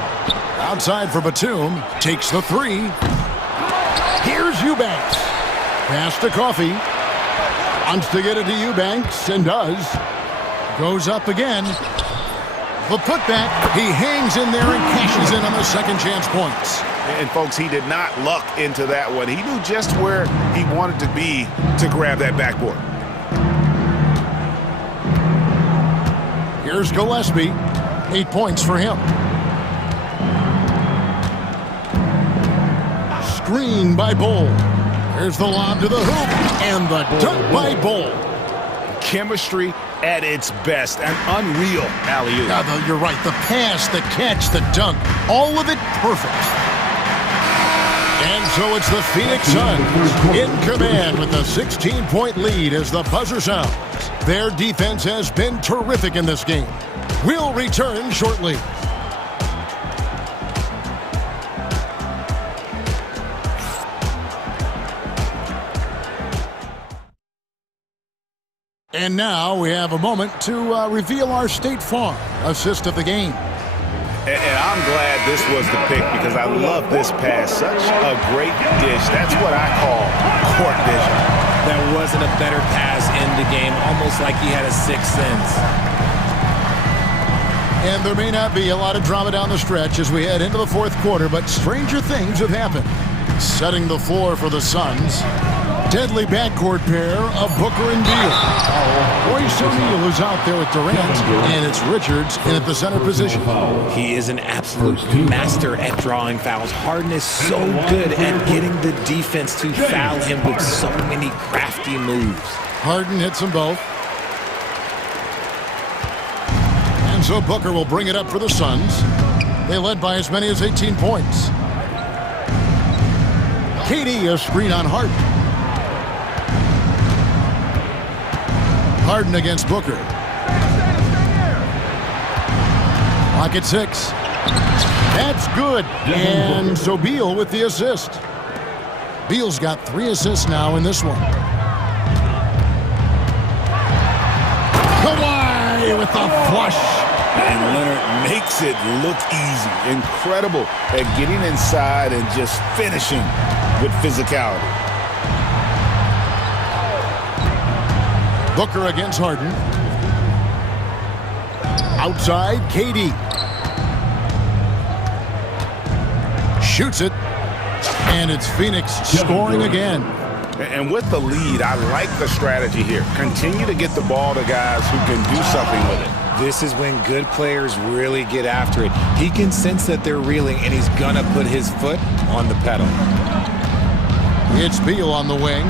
Outside for Batum. Takes the 3. Here's Eubanks. Pass to Coffey. Wants to get it to Eubanks, and does. Goes up again. The putback. He hangs in there and cashes in on the second chance points. And, folks, he did not luck into that one. He knew just where he wanted to be to grab that backboard. Here's Gillespie. 8 points for him. Screen by Bull. Here's the lob to the hoop. And the dunk by Bull. Chemistry at its best. An unreal alley-oop. You're right. The pass, the catch, the dunk. All of it perfect. And so it's the Phoenix Suns in command with a 16-point lead as the buzzer sounds. Their defense has been terrific in this game. We'll return shortly. And now we have a moment to reveal our State Farm assist of the game. And I'm glad this was the pick because I love this pass. Such a great dish. That's what I call court vision. There wasn't a better pass in the game, almost like he had a sixth sense. And there may not be a lot of drama down the stretch as we head into the fourth quarter, but stranger things have happened. Setting the floor for the Suns, deadly backcourt pair of Booker and Beal. Royce O'Neal is out there with Durant, and it's Richards in at the center position. He is an absolute master at drawing fouls. Harden is so good at getting the defense to foul him with so many crafty moves. Harden hits them both. And so Booker will bring it up for the Suns. They led by as many as 18 points. KD a screen on Harden. Harden against Booker. Lock at 6. That's good. And so Beal with the assist. Beal's got 3 assists now in this one. Kawhi with the flush. And Leonard makes it look easy. Incredible at getting inside and just finishing with physicality. Booker against Harden. Outside, KD. Shoots it. And it's Phoenix scoring again. And with the lead, I like the strategy here. Continue to get the ball to guys who can do something with it. This is when good players really get after it. He can sense that they're reeling, and he's gonna put his foot on the pedal. It's Beal on the wing.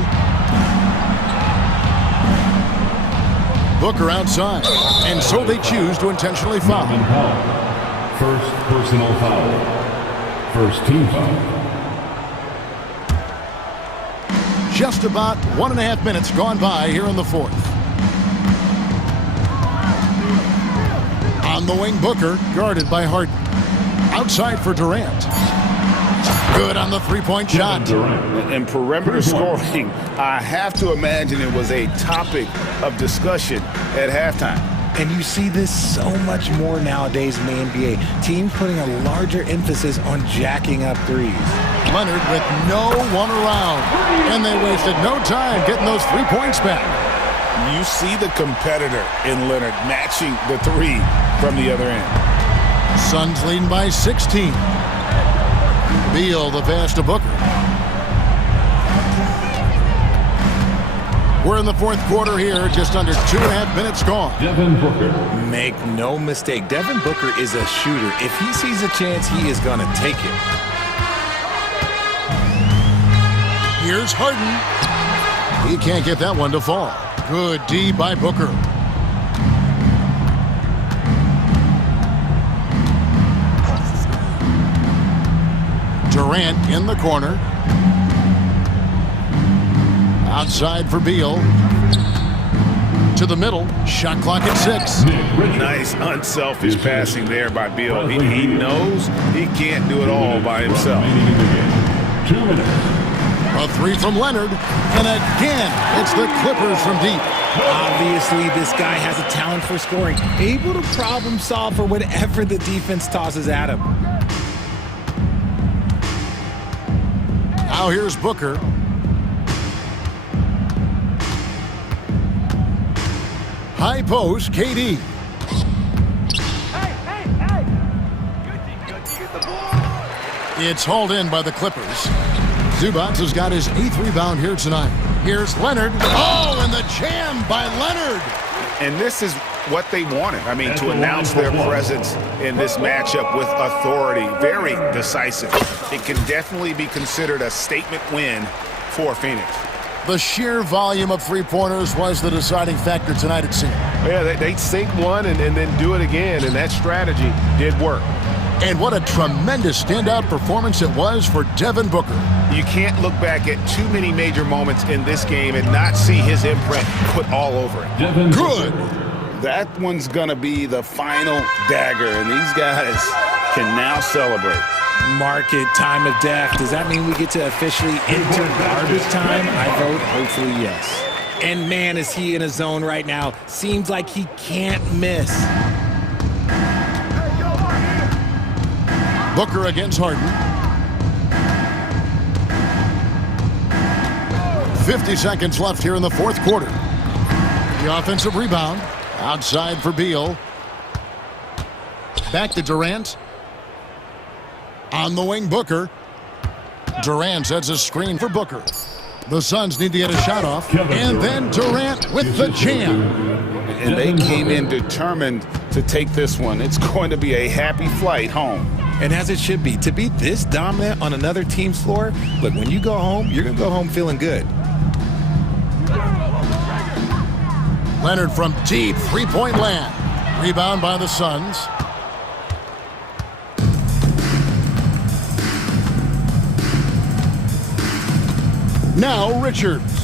Booker outside. And so they choose to intentionally foul. First personal foul. First team foul. Just about 1.5 minutes gone by here in the fourth. On the wing, Booker, guarded by Harden. Outside for Durant. Good on the three-point shot. And perimeter scoring, I have to imagine it was a topic of discussion at halftime. And you see this so much more nowadays in the NBA. Teams putting a larger emphasis on jacking up threes. Leonard with no one around. And they wasted no time getting those 3 points back. You see the competitor in Leonard matching the three from the other end. Suns leading by 16. Beal the pass to Booker. We're in the fourth quarter here, just under 2.5 minutes gone. Devin Booker. Make no mistake, Devin Booker is a shooter. If he sees a chance, he is going to take it. Here's Harden. He can't get that one to fall. Good D by Booker. Durant in the corner. Outside for Beal. To the middle. Shot clock at 6. Nice unselfish passing there by Beal. He knows he can't do it all by himself. 2 minutes. A 3 from Leonard. And again, it's the Clippers from deep. Obviously, this guy has a talent for scoring. Able to problem solve for whatever the defense tosses at him. Now here's Booker. High post, KD. It's hauled in by the Clippers. Zubats has got his 8th rebound here tonight. Here's Leonard. Oh, and the jam by Leonard. And this is what they wanted. I mean, to announce their presence in this matchup with authority. Very decisive. It can definitely be considered a statement win for Phoenix. The sheer volume of three-pointers was the deciding factor tonight, it seemed. Yeah, they sink one and then do it again, and that strategy did work. And what a tremendous standout performance it was for Devin Booker. You can't look back at too many major moments in this game and not see his imprint put all over it. Good. That one's going to be the final dagger, and these guys can now celebrate. Mark it, time of death. Does that mean we get to officially enter garbage time? I vote hopefully yes. And man, is he in a zone right now. Seems like he can't miss. Booker against Harden. 50 seconds left here in the fourth quarter. The offensive rebound. Outside for Beal. Back to Durant. On the wing, Booker. Durant sets a screen for Booker. The Suns need to get a shot off. And then Durant with the jam. And they came in determined to take this one. It's going to be a happy flight home. And as it should be. To be this dominant on another team's floor, look, when you go home, you're going to go home feeling good. Leonard from deep three-point land. Rebound by the Suns. Now Richards.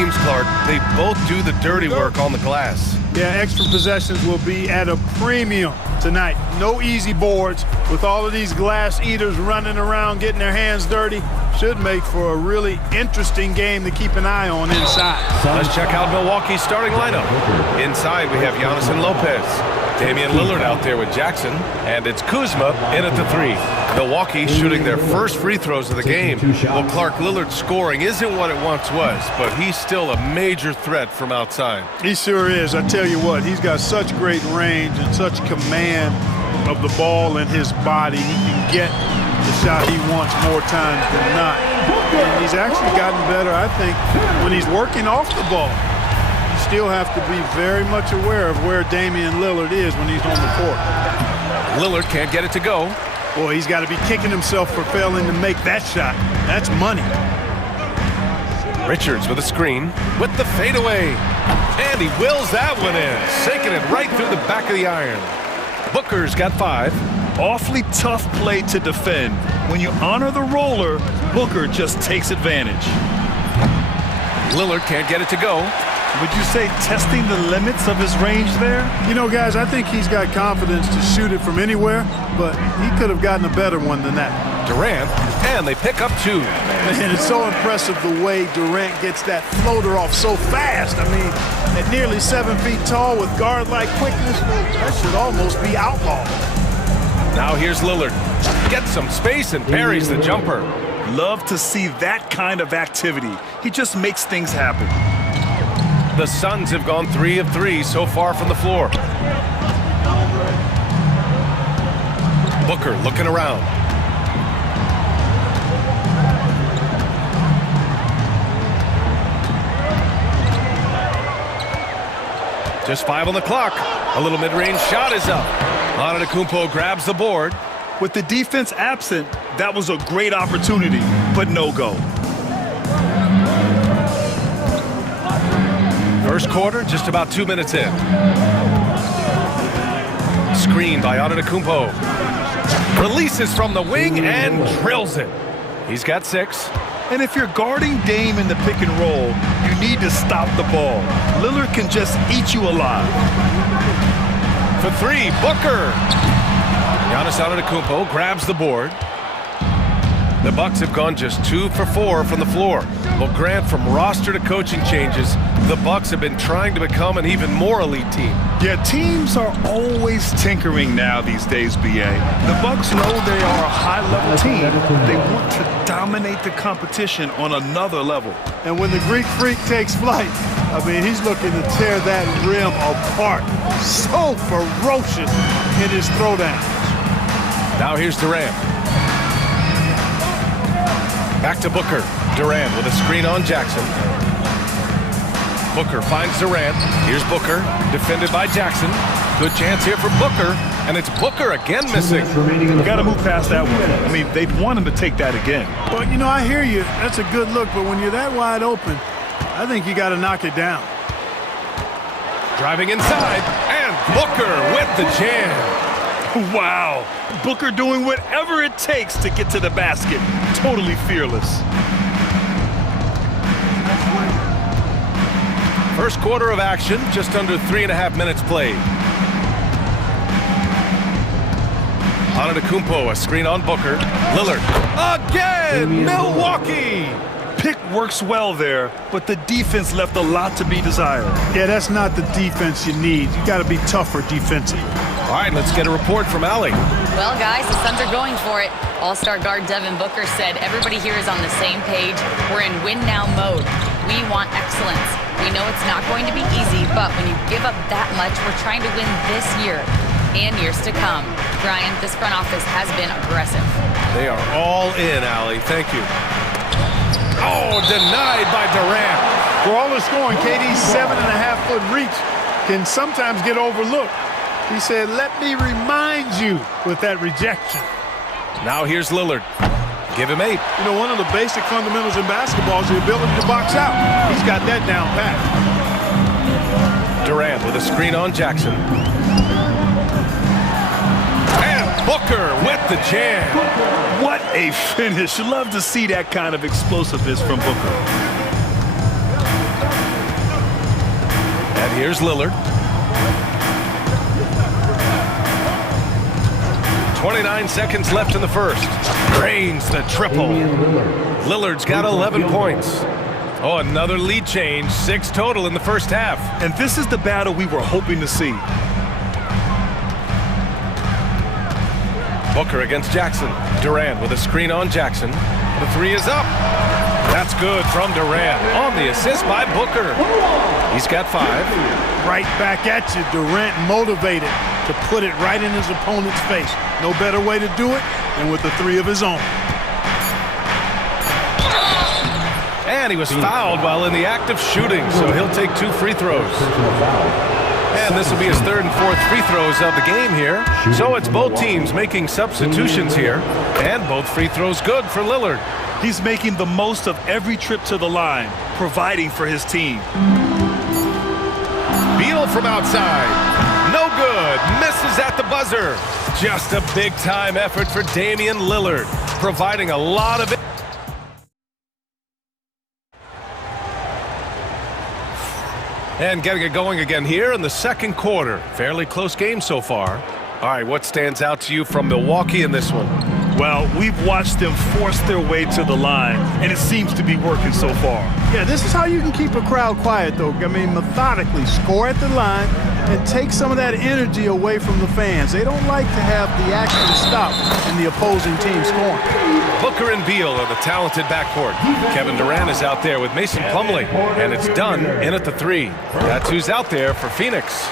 teams, Clark, they both do the dirty work on the glass. Yeah, extra possessions will be at a premium tonight. No easy boards with all of these glass eaters running around, getting their hands dirty. Should make for a really interesting game to keep an eye on inside. Let's check out Milwaukee's starting lineup. Inside, we have Giannis and Lopez. Damian Lillard out there with Jackson. And it's Kuzma in at the 3. Milwaukee shooting their first free throws of the game. Well, Clark, Lillard's scoring isn't what it once was, but he's still a major threat from outside. He sure is. I tell you what, he's got such great range and such command of the ball in his body. He can get the shot he wants more times than not. And he's actually gotten better, I think, when he's working off the ball. You still have to be very much aware of where Damian Lillard is when he's on the court. Lillard can't get it to go. Boy, he's got to be kicking himself for failing to make that shot. That's money. Richards with a screen with the fadeaway. And he wills that one in, sinking it right through the back of the iron. Booker's got 5. Awfully tough play to defend. When you honor the roller, Booker just takes advantage. Lillard can't get it to go. Would you say testing the limits of his range there? You know, guys, I think he's got confidence to shoot it from anywhere, but he could have gotten a better one than that. Durant, and they pick up 2. Man, it's so impressive the way Durant gets that floater off so fast. I mean, at nearly 7 feet tall with guard-like quickness, that should almost be outlawed. Now here's Lillard. Gets some space and parries the jumper. Love to see that kind of activity. He just makes things happen. The Suns have gone 3 of 3 so far from the floor. Booker looking around. Just 5 on the clock. A little mid-range shot is up. Antetokounmpo grabs the board. With the defense absent, that was a great opportunity, but no go. First quarter, just about 2 minutes in. Screen by Antetokounmpo. Releases from the wing and drills it. He's got 6. And if you're guarding Dame in the pick and roll, you need to stop the ball. Lillard can just eat you alive. For 3, Booker. Giannis Antetokounmpo grabs the board. The Bucks have gone just 2 for 4 from the floor. Well, Grant, from roster to coaching changes, the Bucks have been trying to become an even more elite team. Yeah, teams are always tinkering now these days, BA. The Bucks know they are a high-level team. They want to dominate the competition on another level. And when the Greek Freak takes flight, I mean, he's looking to tear that rim apart. So ferocious in his throwdown. Now here's Durant. Back to Booker. Durant with a screen on Jackson. Booker finds Durant. Here's Booker, defended by Jackson. Good chance here for Booker, and it's Booker again missing. You got to move past that one. I mean, they'd want him to take that again. Well, you know, I hear you. That's a good look, but when you're that wide open, I think you got to knock it down. Driving inside, and Booker with the jam. Wow. Booker doing whatever it takes to get to the basket. Totally fearless. First quarter of action, just under 3.5 minutes played. Antetokounmpo, a screen on Booker. Lillard, again, Milwaukee! Pick works well there, but the defense left a lot to be desired. Yeah, that's not the defense you need. You got to be tougher defensively. All right, let's get a report from Allie. Well, guys, the Suns are going for it. All-star guard Devin Booker said everybody here is on the same page. We're in win-now mode. We want excellence. We know it's not going to be easy, but when you give up that much, we're trying to win this year and years to come. Brian, this front office has been aggressive. They are all in, Allie. Thank you. Oh, denied by Durant. For all the scoring, KD's 7.5-foot reach can sometimes get overlooked. He said, let me remind you with that rejection. Now here's Lillard. Give him 8. You know, one of the basic fundamentals in basketball is the ability to box out. He's got that down pat. Durant with a screen on Jackson. And Booker with the jam. What a finish. Love to see that kind of explosiveness from Booker. And here's Lillard. 29 seconds left in the first. Drains the triple. Lillard's got 11 points. Oh, another lead change. 6 total in the first half. And this is the battle we were hoping to see. Booker against Jackson. Durant with a screen on Jackson. The three is up. That's good from Durant on the assist by Booker. He's got 5. Right back at you, Durant motivated to put it right in his opponent's face. No better way to do it than with the 3 of his own. And he was fouled while in the act of shooting, so he'll take 2 free throws. And this will be his 3rd and 4th free throws of the game here. So it's both teams making substitutions here, and both free throws good for Lillard. He's making the most of every trip to the line, providing for his team. Beal from outside. No good. Misses at the buzzer. Just a big-time effort for Damian Lillard, providing a lot of it. And getting it going again here in the second quarter. Fairly close game so far. All right, what stands out to you from Milwaukee in this one? Well, we've watched them force their way to the line, and it seems to be working so far. Yeah, this is how you can keep a crowd quiet, though. I mean, methodically score at the line and take some of that energy away from the fans. They don't like to have the action stop in the opposing team scoring. Booker and Beal are the talented backcourt. Kevin Durant is out there with Mason Plumlee, and it's done in at the 3. That's who's out there for Phoenix.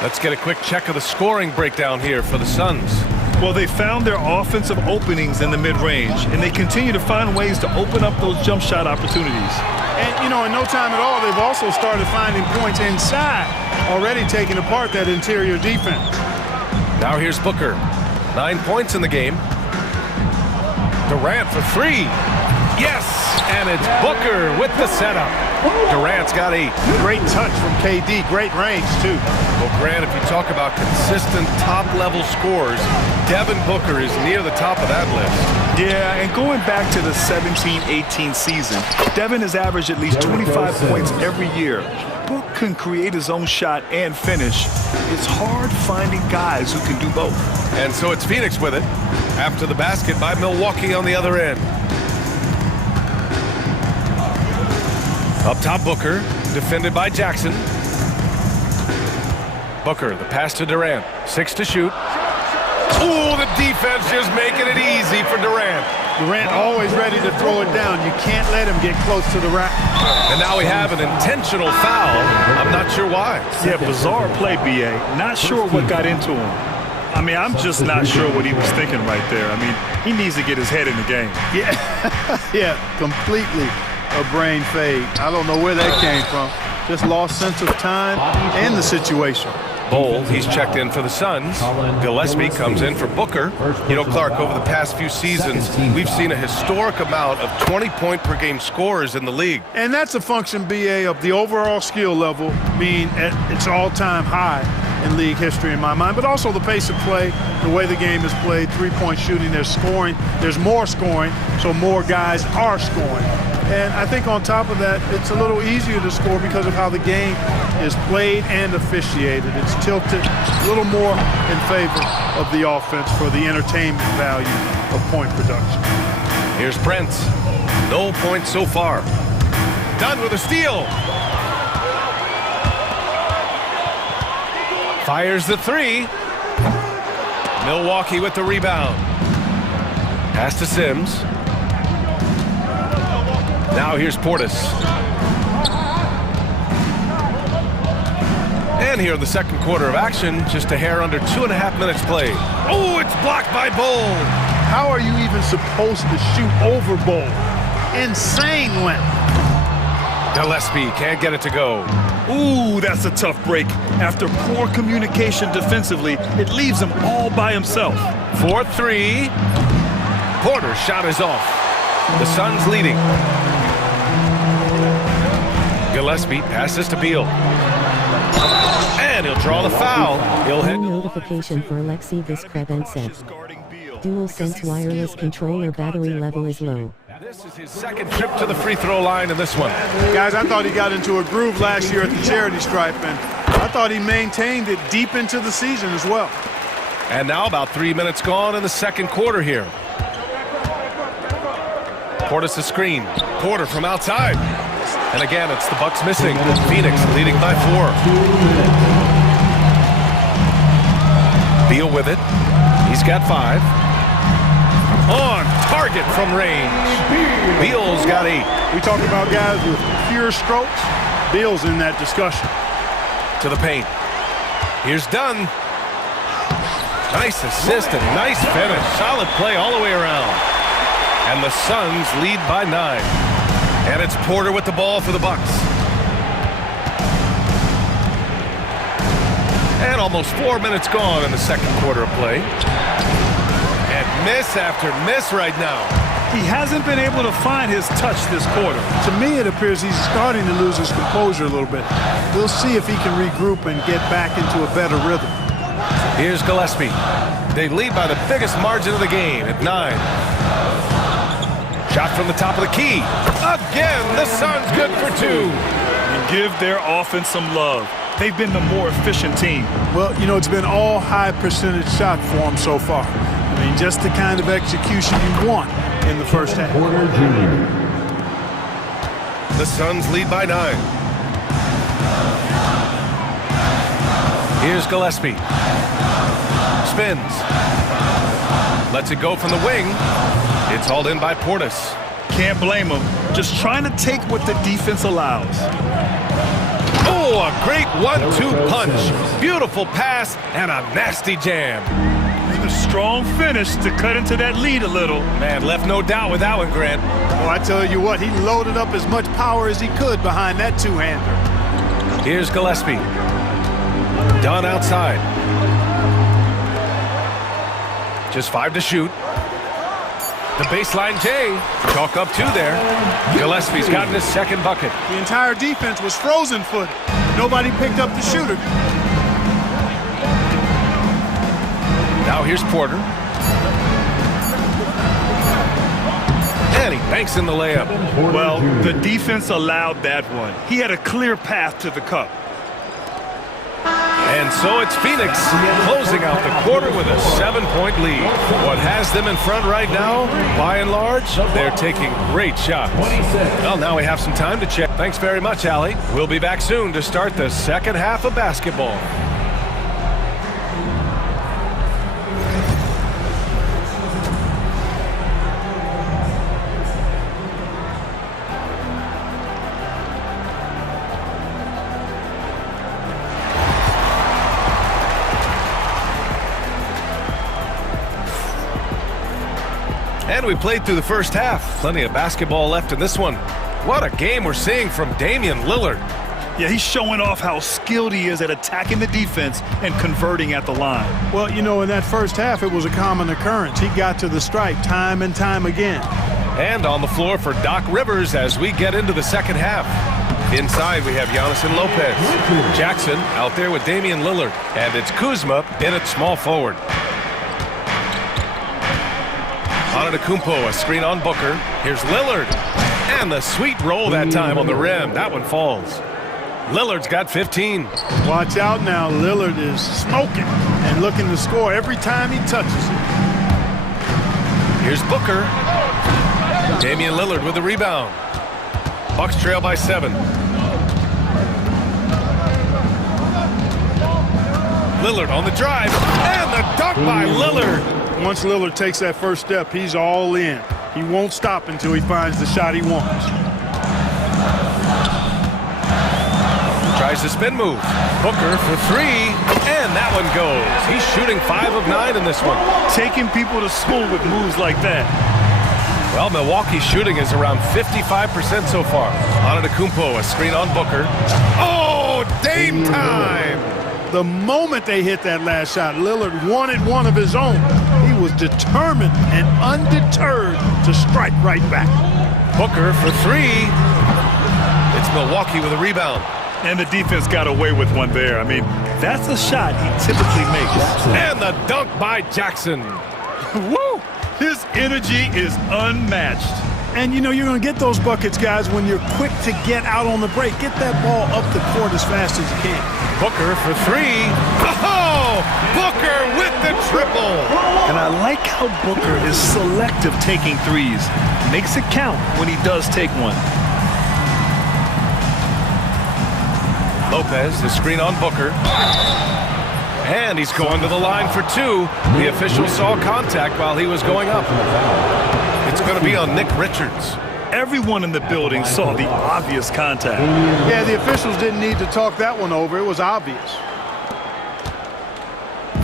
Let's get a quick check of the scoring breakdown here for the Suns. Well, they found their offensive openings in the mid-range, and they continue to find ways to open up those jump shot opportunities. And, you know, in no time at all, they've also started finding points inside, already taking apart that interior defense. Now here's Booker. 9 points in the game. Durant for 3. Yes, and it's Booker with the setup. Durant's got 8. Great touch from KD, great range too. Well, Grant, if you talk about consistent top-level scores, Devin Booker is near the top of that list. Yeah, and going back to the 17-18 season, Devin has averaged at least 25 points every year. Book can create his own shot and finish. It's hard finding guys who can do both. And so it's Phoenix with it, after the basket by Milwaukee on the other end. Up top, Booker, defended by Jackson. Booker, the pass to Durant. 6 to shoot. Ooh, the defense just making it easy for Durant. Durant always ready to throw it down. You can't let him get close to the rack. And now we have an intentional foul. I'm not sure why. Yeah, bizarre play, B.A. Not sure what got into him. I mean, I'm just not sure what he was thinking right there. I mean, he needs to get his head in the game. Yeah, yeah, completely a brain fade. I don't know where that came from. Just lost sense of time and the situation. Bol, he's checked in for the Suns. Gillespie comes in for Booker. You know, Clark, over the past few seasons, we've seen a historic amount of 20-point-per-game scorers in the league. And that's a function, B.A., of the overall skill level being at its all-time high in league history in my mind, but also the pace of play, the way the game is played, three-point shooting, there's scoring, there's more scoring, so more guys are scoring. And I think on top of that, it's a little easier to score because of how the game is played and officiated. It's tilted a little more in favor of the offense for the entertainment value of point production. Here's Prince. No points so far. Done with a steal. Fires the 3. Milwaukee with the rebound. Pass to Sims. Now here's Portis. And here in the second quarter of action, just a hair under 2.5 minutes played. Oh, it's blocked by Bol. How are you even supposed to shoot over Bol? Insane length. Gillespie can't get it to go. Ooh, that's a tough break. After poor communication defensively, it leaves him all by himself. 4-3. Porter's shot is off. The Suns leading. Gillespie passes to Beal. And he'll draw the foul. He'll hit. Notification for Alexei Viscrebensev. Dual Sense wireless controller battery level is low. This is his second trip to the free throw line in this one. Guys, I thought he got into a groove last year at the charity stripe, and I thought he maintained it deep into the season as well. And now about 3 minutes gone in the second quarter here. Portis a screen. Porter from outside. And again, it's the Bucks missing. Phoenix leading by 4. Beal with it. He's got 5. On target from range. Beal's got 8. We talk about guys with pure strokes. Beal's in that discussion. To the paint. Here's Dunn. Nice assist and nice finish. Solid play all the way around. And the Suns lead by 9. And it's Porter with the ball for the Bucks. And almost 4 minutes gone in the second quarter of play. And miss after miss right now. He hasn't been able to find his touch this quarter. To me, it appears he's starting to lose his composure a little bit. We'll see if he can regroup and get back into a better rhythm. Here's Gillespie. They lead by the biggest margin of the game at 9. Shot from the top of the key. Again, the Suns good for 2. And give their offense some love. They've been the more efficient team. Well, you know, it's been all high percentage shot for him so far. I mean, just the kind of execution you want in the first half. The Suns lead by 9. Here's Gillespie. Spins. Lets it go from the wing. It's hauled in by Portis. Can't blame him. Just trying to take what the defense allows. Oh, a great 1-2 punch. Beautiful pass and a nasty jam. A strong finish to cut into that lead a little. Man, left no doubt with that one, Grant. Well, I tell you what, he loaded up as much power as he could behind that two-hander. Here's Gillespie. Dunn outside. Just 5 to shoot. The baseline J. Chalk up 2 there. Gillespie's gotten his second bucket. The entire defense was frozen-footed. Nobody picked up the shooter. Now here's Porter. And he banks in the layup. Well, the defense allowed that one. He had a clear path to the cup. And so it's Phoenix closing out the quarter with a 7-point lead. What has them in front right now, by and large, they're taking great shots. Well, now we have some time to check. Thanks very much, Allie. We'll be back soon to start the second half of basketball. And we played through the first half. Plenty of basketball left in this one. What a game we're seeing from Damian Lillard. Yeah, he's showing off how skilled he is at attacking the defense and converting at the line. Well, you know, in that first half, it was a common occurrence. He got to the stripe time and time again. And on the floor for Doc Rivers as we get into the second half. Inside, we have Giannis and Lopez. Jackson out there with Damian Lillard. And it's Kuzma in at small forward. Antetokounmpo, a screen on Booker. Here's Lillard. And the sweet roll that time on the rim. That one falls. Lillard's got 15. Watch out now. Lillard is smoking and looking to score every time he touches it. Here's Booker. Damian Lillard with the rebound. Bucks trail by 7. Lillard on the drive. And the dunk by Lillard. Once Lillard takes that first step, he's all in. He won't stop until he finds the shot he wants. Tries the spin move. Booker for 3, and that one goes. He's shooting 5 of 9 in this one. Taking people to school with moves like that. Well, Milwaukee's shooting is around 55% so far. Antetokounmpo, a screen on Booker. Oh, Dame time! The moment they hit that last shot, Lillard wanted one of his own. He was determined and undeterred to strike right back. Booker for 3. It's Milwaukee with a rebound. And the defense got away with one there. I mean, that's a shot he typically makes. And the dunk by Jackson. Woo! His energy is unmatched. And, you know, you're going to get those buckets, guys, when you're quick to get out on the break. Get that ball up the court as fast as you can. Booker for three. Oh! Booker with the triple. And I like how Booker is selective taking threes. Makes it count when he does take one. Lopez, the screen on Booker. And he's going to the line for two. The official saw contact while he was going up. It's going to be on Nick Richards. Everyone in the building saw the obvious contact. Yeah, the officials didn't need to talk that one over. It was obvious.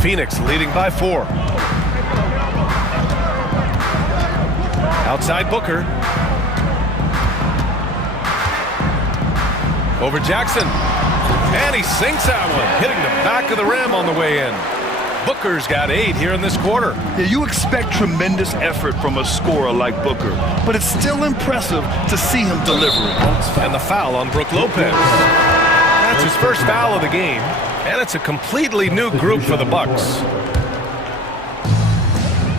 Phoenix leading by 4. Outside Booker. Over Jackson. And he sinks that one, hitting the back of the rim on the way in. Booker's got 8 here in this quarter. Yeah, you expect tremendous effort from a scorer like Booker, but it's still impressive to see him delivering. And the foul on Brook Lopez. That's his first foul of the game, and it's a completely new group for the Bucks.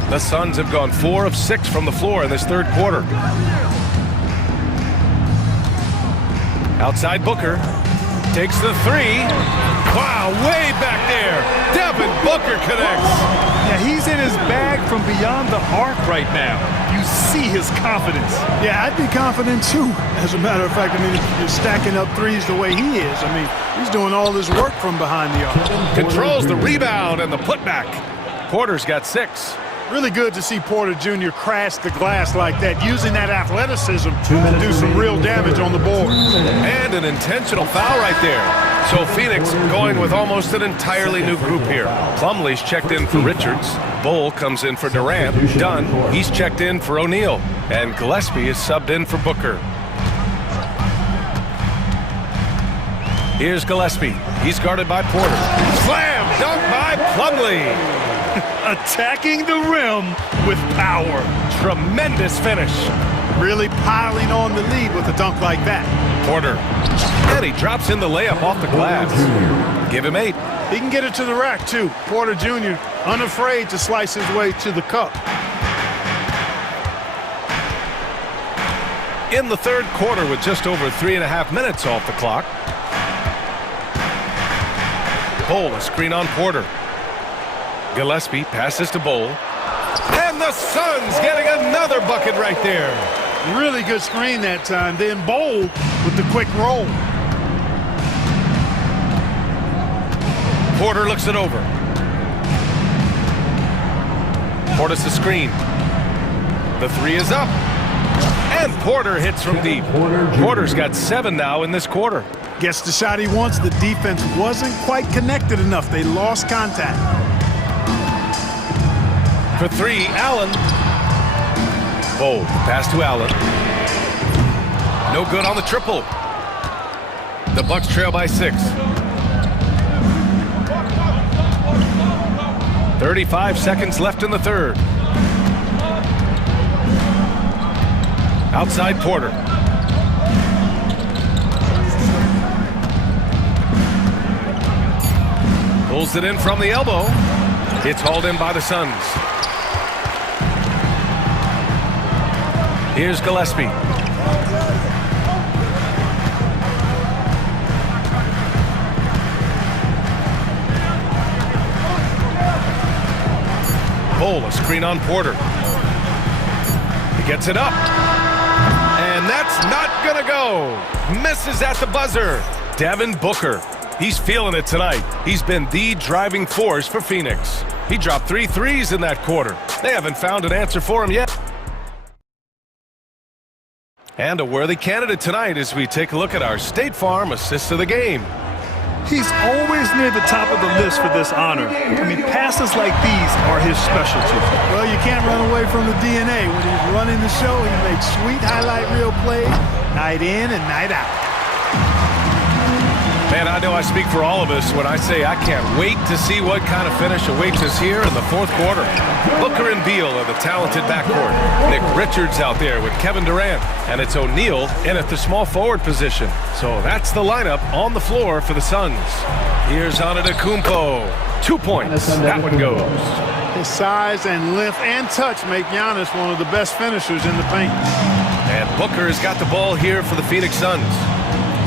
The Suns have gone 4 of 6 from the floor in this third quarter. Outside Booker. Takes the 3. Wow, way back there. Devin Booker connects. Yeah, he's in his bag from beyond the arc right now. You see his confidence. Yeah, I'd be confident too. As a matter of fact, I mean, if you're stacking up threes the way he is, I mean, he's doing all this work from behind the arc. Controls the rebound and the putback. Porter's got 6. Really good to see Porter Jr. crash the glass like that, using that athleticism to do some real damage on the board. And an intentional foul right there. So Phoenix going with almost an entirely new group here. Plumlee's checked in for Richards. Bull comes in for Durant. Dunn, he's checked in for O'Neal. And Gillespie is subbed in for Booker. Here's Gillespie. He's guarded by Porter. Slam dunk by Plumlee. Attacking the rim with power. Tremendous finish. Really piling on the lead with a dunk like that. Porter. And he drops in the layup off the glass. Give him 8. He can get it to the rack, too. Porter Jr. unafraid to slice his way to the cup. In the third quarter with just over 3.5 minutes off the clock. Bull, a screen on Porter. Gillespie passes to Bull. And the Suns getting another bucket right there. Really good screen that time. Then Bull with the quick roll. Porter looks it over. Porter's the screen. The 3 is up. And Porter hits from deep. Porter's got 7 now in this quarter. Gets the shot he wants. The defense wasn't quite connected enough. They lost contact. For 3, Allen. Bold pass to Allen. No good on the triple. The Bucks trail by 6. 35 seconds left in the third. Outside Porter. Pulls it in from the elbow. It's hauled in by the Suns. Here's Gillespie. Bull, a screen on Porter. He gets it up. And that's not gonna go. Misses at the buzzer. Devin Booker. He's feeling it tonight. He's been the driving force for Phoenix. He dropped 3 threes in that quarter. They haven't found an answer for him yet. And a worthy candidate tonight as we take a look at our State Farm assist of the game. He's always near the top of the list for this honor. I mean, passes like these are his specialty. Well, you can't run away from the DNA. When he's running the show, he makes sweet highlight reel plays night in and night out. Man, I know I speak for all of us when I say I can't wait to see what kind of finish awaits us here in the fourth quarter. Booker and Beal are the talented backcourt. Nick Richards out there with Kevin Durant. And it's O'Neal in at the small forward position. So that's the lineup on the floor for the Suns. Here's Antetokounmpo. 2 points. That one goes. His size and length and touch make Giannis one of the best finishers in the paint. And Booker has got the ball here for the Phoenix Suns.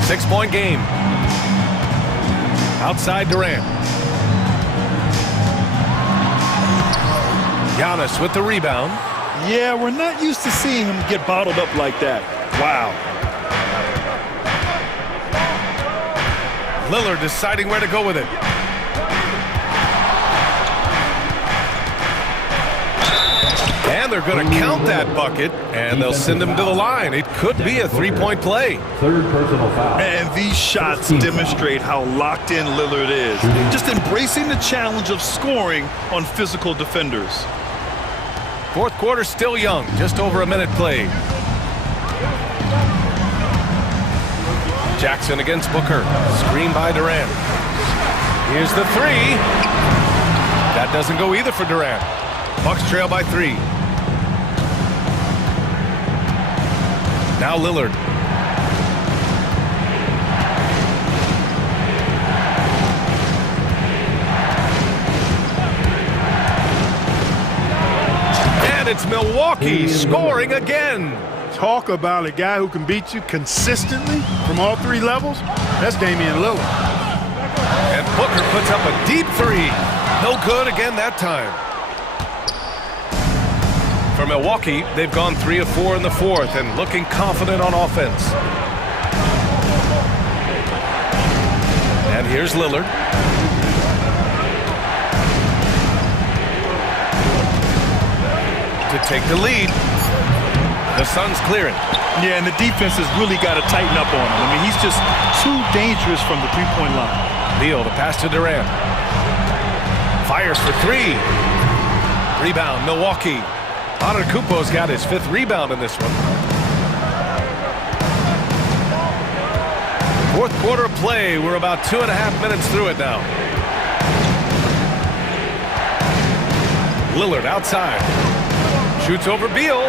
6-point game. Outside Durant. Giannis with the rebound. Yeah, we're not used to seeing him get bottled up like that. Wow. Lillard deciding where to go with it. And they're going to count that bucket, and they'll send him to the line. It could be a three-point play. Third personal foul. And these shots demonstrate how locked in Lillard is. Just embracing the challenge of scoring on physical defenders. Fourth quarter still young, just over a minute played. Jackson against Booker. Screen by Durant. Here's the three. That doesn't go either for Durant. Bucks trail by 3. Now Lillard. And it's Milwaukee scoring again. Talk about a guy who can beat you consistently from all 3 levels. That's Damian Lillard. And Booker puts up a deep 3. No good again that time. For Milwaukee, they've gone 3 of 4 in the fourth and looking confident on offense. And here's Lillard. To take the lead. The Suns clearing. Yeah, and the defense has really got to tighten up on him. I mean, he's just too dangerous from the three-point line. Beal, the pass to Durant. Fires for 3. Rebound, Milwaukee. Antetokounmpo's got his 5th rebound in this one. Fourth quarter play. We're about 2.5 minutes through it now. Lillard outside. Shoots over Beal.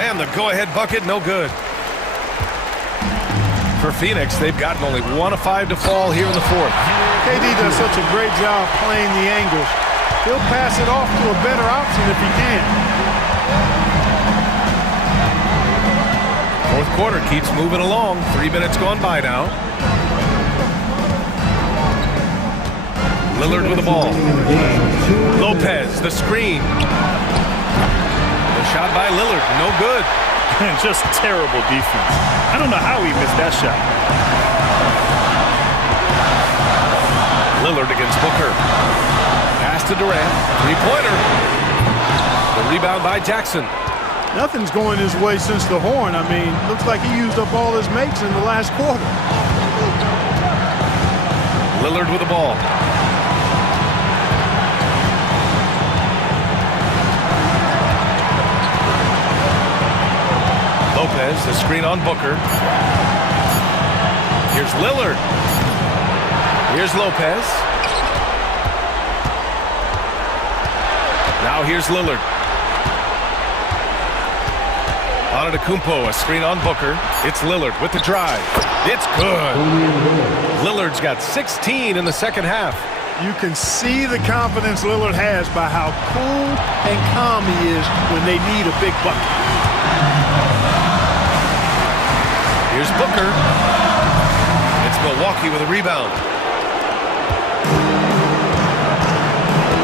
And the go-ahead bucket, no good. For Phoenix, they've gotten only 1 of 5 to fall here in the fourth. KD does such a great job playing the angles. He'll pass it off to a better option if he can. Fourth quarter keeps moving along. 3 minutes gone by now. Lillard with the ball. Lopez, the screen. The shot by Lillard, no good. Just terrible defense. I don't know how he missed that shot. Lillard against Booker. Pass to Durant. 3-pointer. The rebound by Jackson. Nothing's going his way since the horn. I mean, looks like he used up all his makes in the last quarter. Lillard with the ball. Lopez, the screen on Booker. Here's Lillard. Here's Lopez. Now here's Lillard. Antetokounmpo, a screen on Booker. It's Lillard with the drive. It's good. Lillard's got 16 in the second half. You can see the confidence Lillard has by how cool and calm he is when they need a big bucket. Here's Booker. It's Milwaukee with a rebound.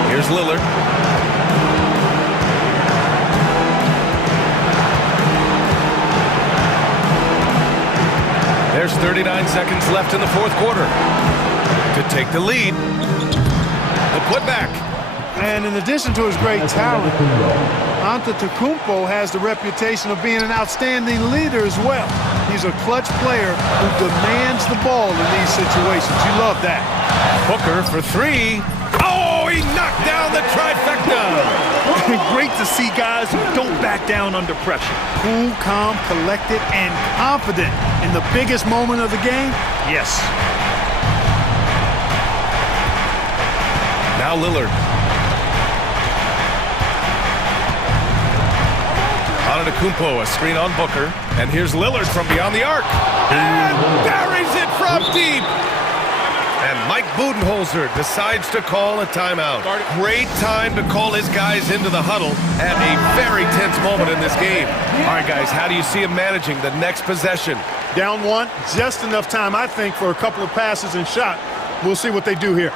Here's Lillard. There's 39 seconds left in the fourth quarter to take the lead. The putback. And in addition to his great talent, Antetokounmpo has the reputation of being an outstanding leader as well. He's a clutch player who demands the ball in these situations. You love that. Booker for 3. Oh, he knocked down the trifecta. Great to see guys who don't back down under pressure. Cool, calm, collected, and confident in the biggest moment of the game. Yes. Now Lillard. Antetokounmpo, a screen on Booker. And here's Lillard from beyond the arc. And buries it from deep. And Mike Budenholzer decides to call a timeout. Great time to call his guys into the huddle at a very tense moment in this game. All right, guys, how do you see him managing the next possession? Down one, just enough time, I think, for a couple of passes and shot. We'll see what they do here.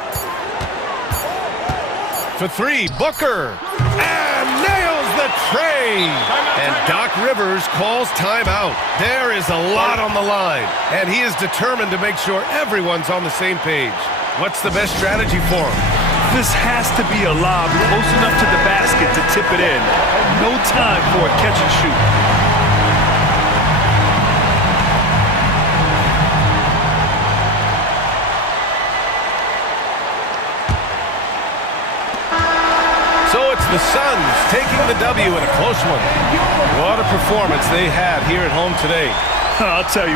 For three, Booker. And nails the tray. And Doc Rivers calls timeout. There is a lot on the line, and he is determined to make sure everyone's on the same page. What's the best strategy for him? This has to be a lob close enough to the basket to tip it in. No time for a catch and shoot. The Suns taking the W in a close one. What a performance they had here at home today. I'll tell you.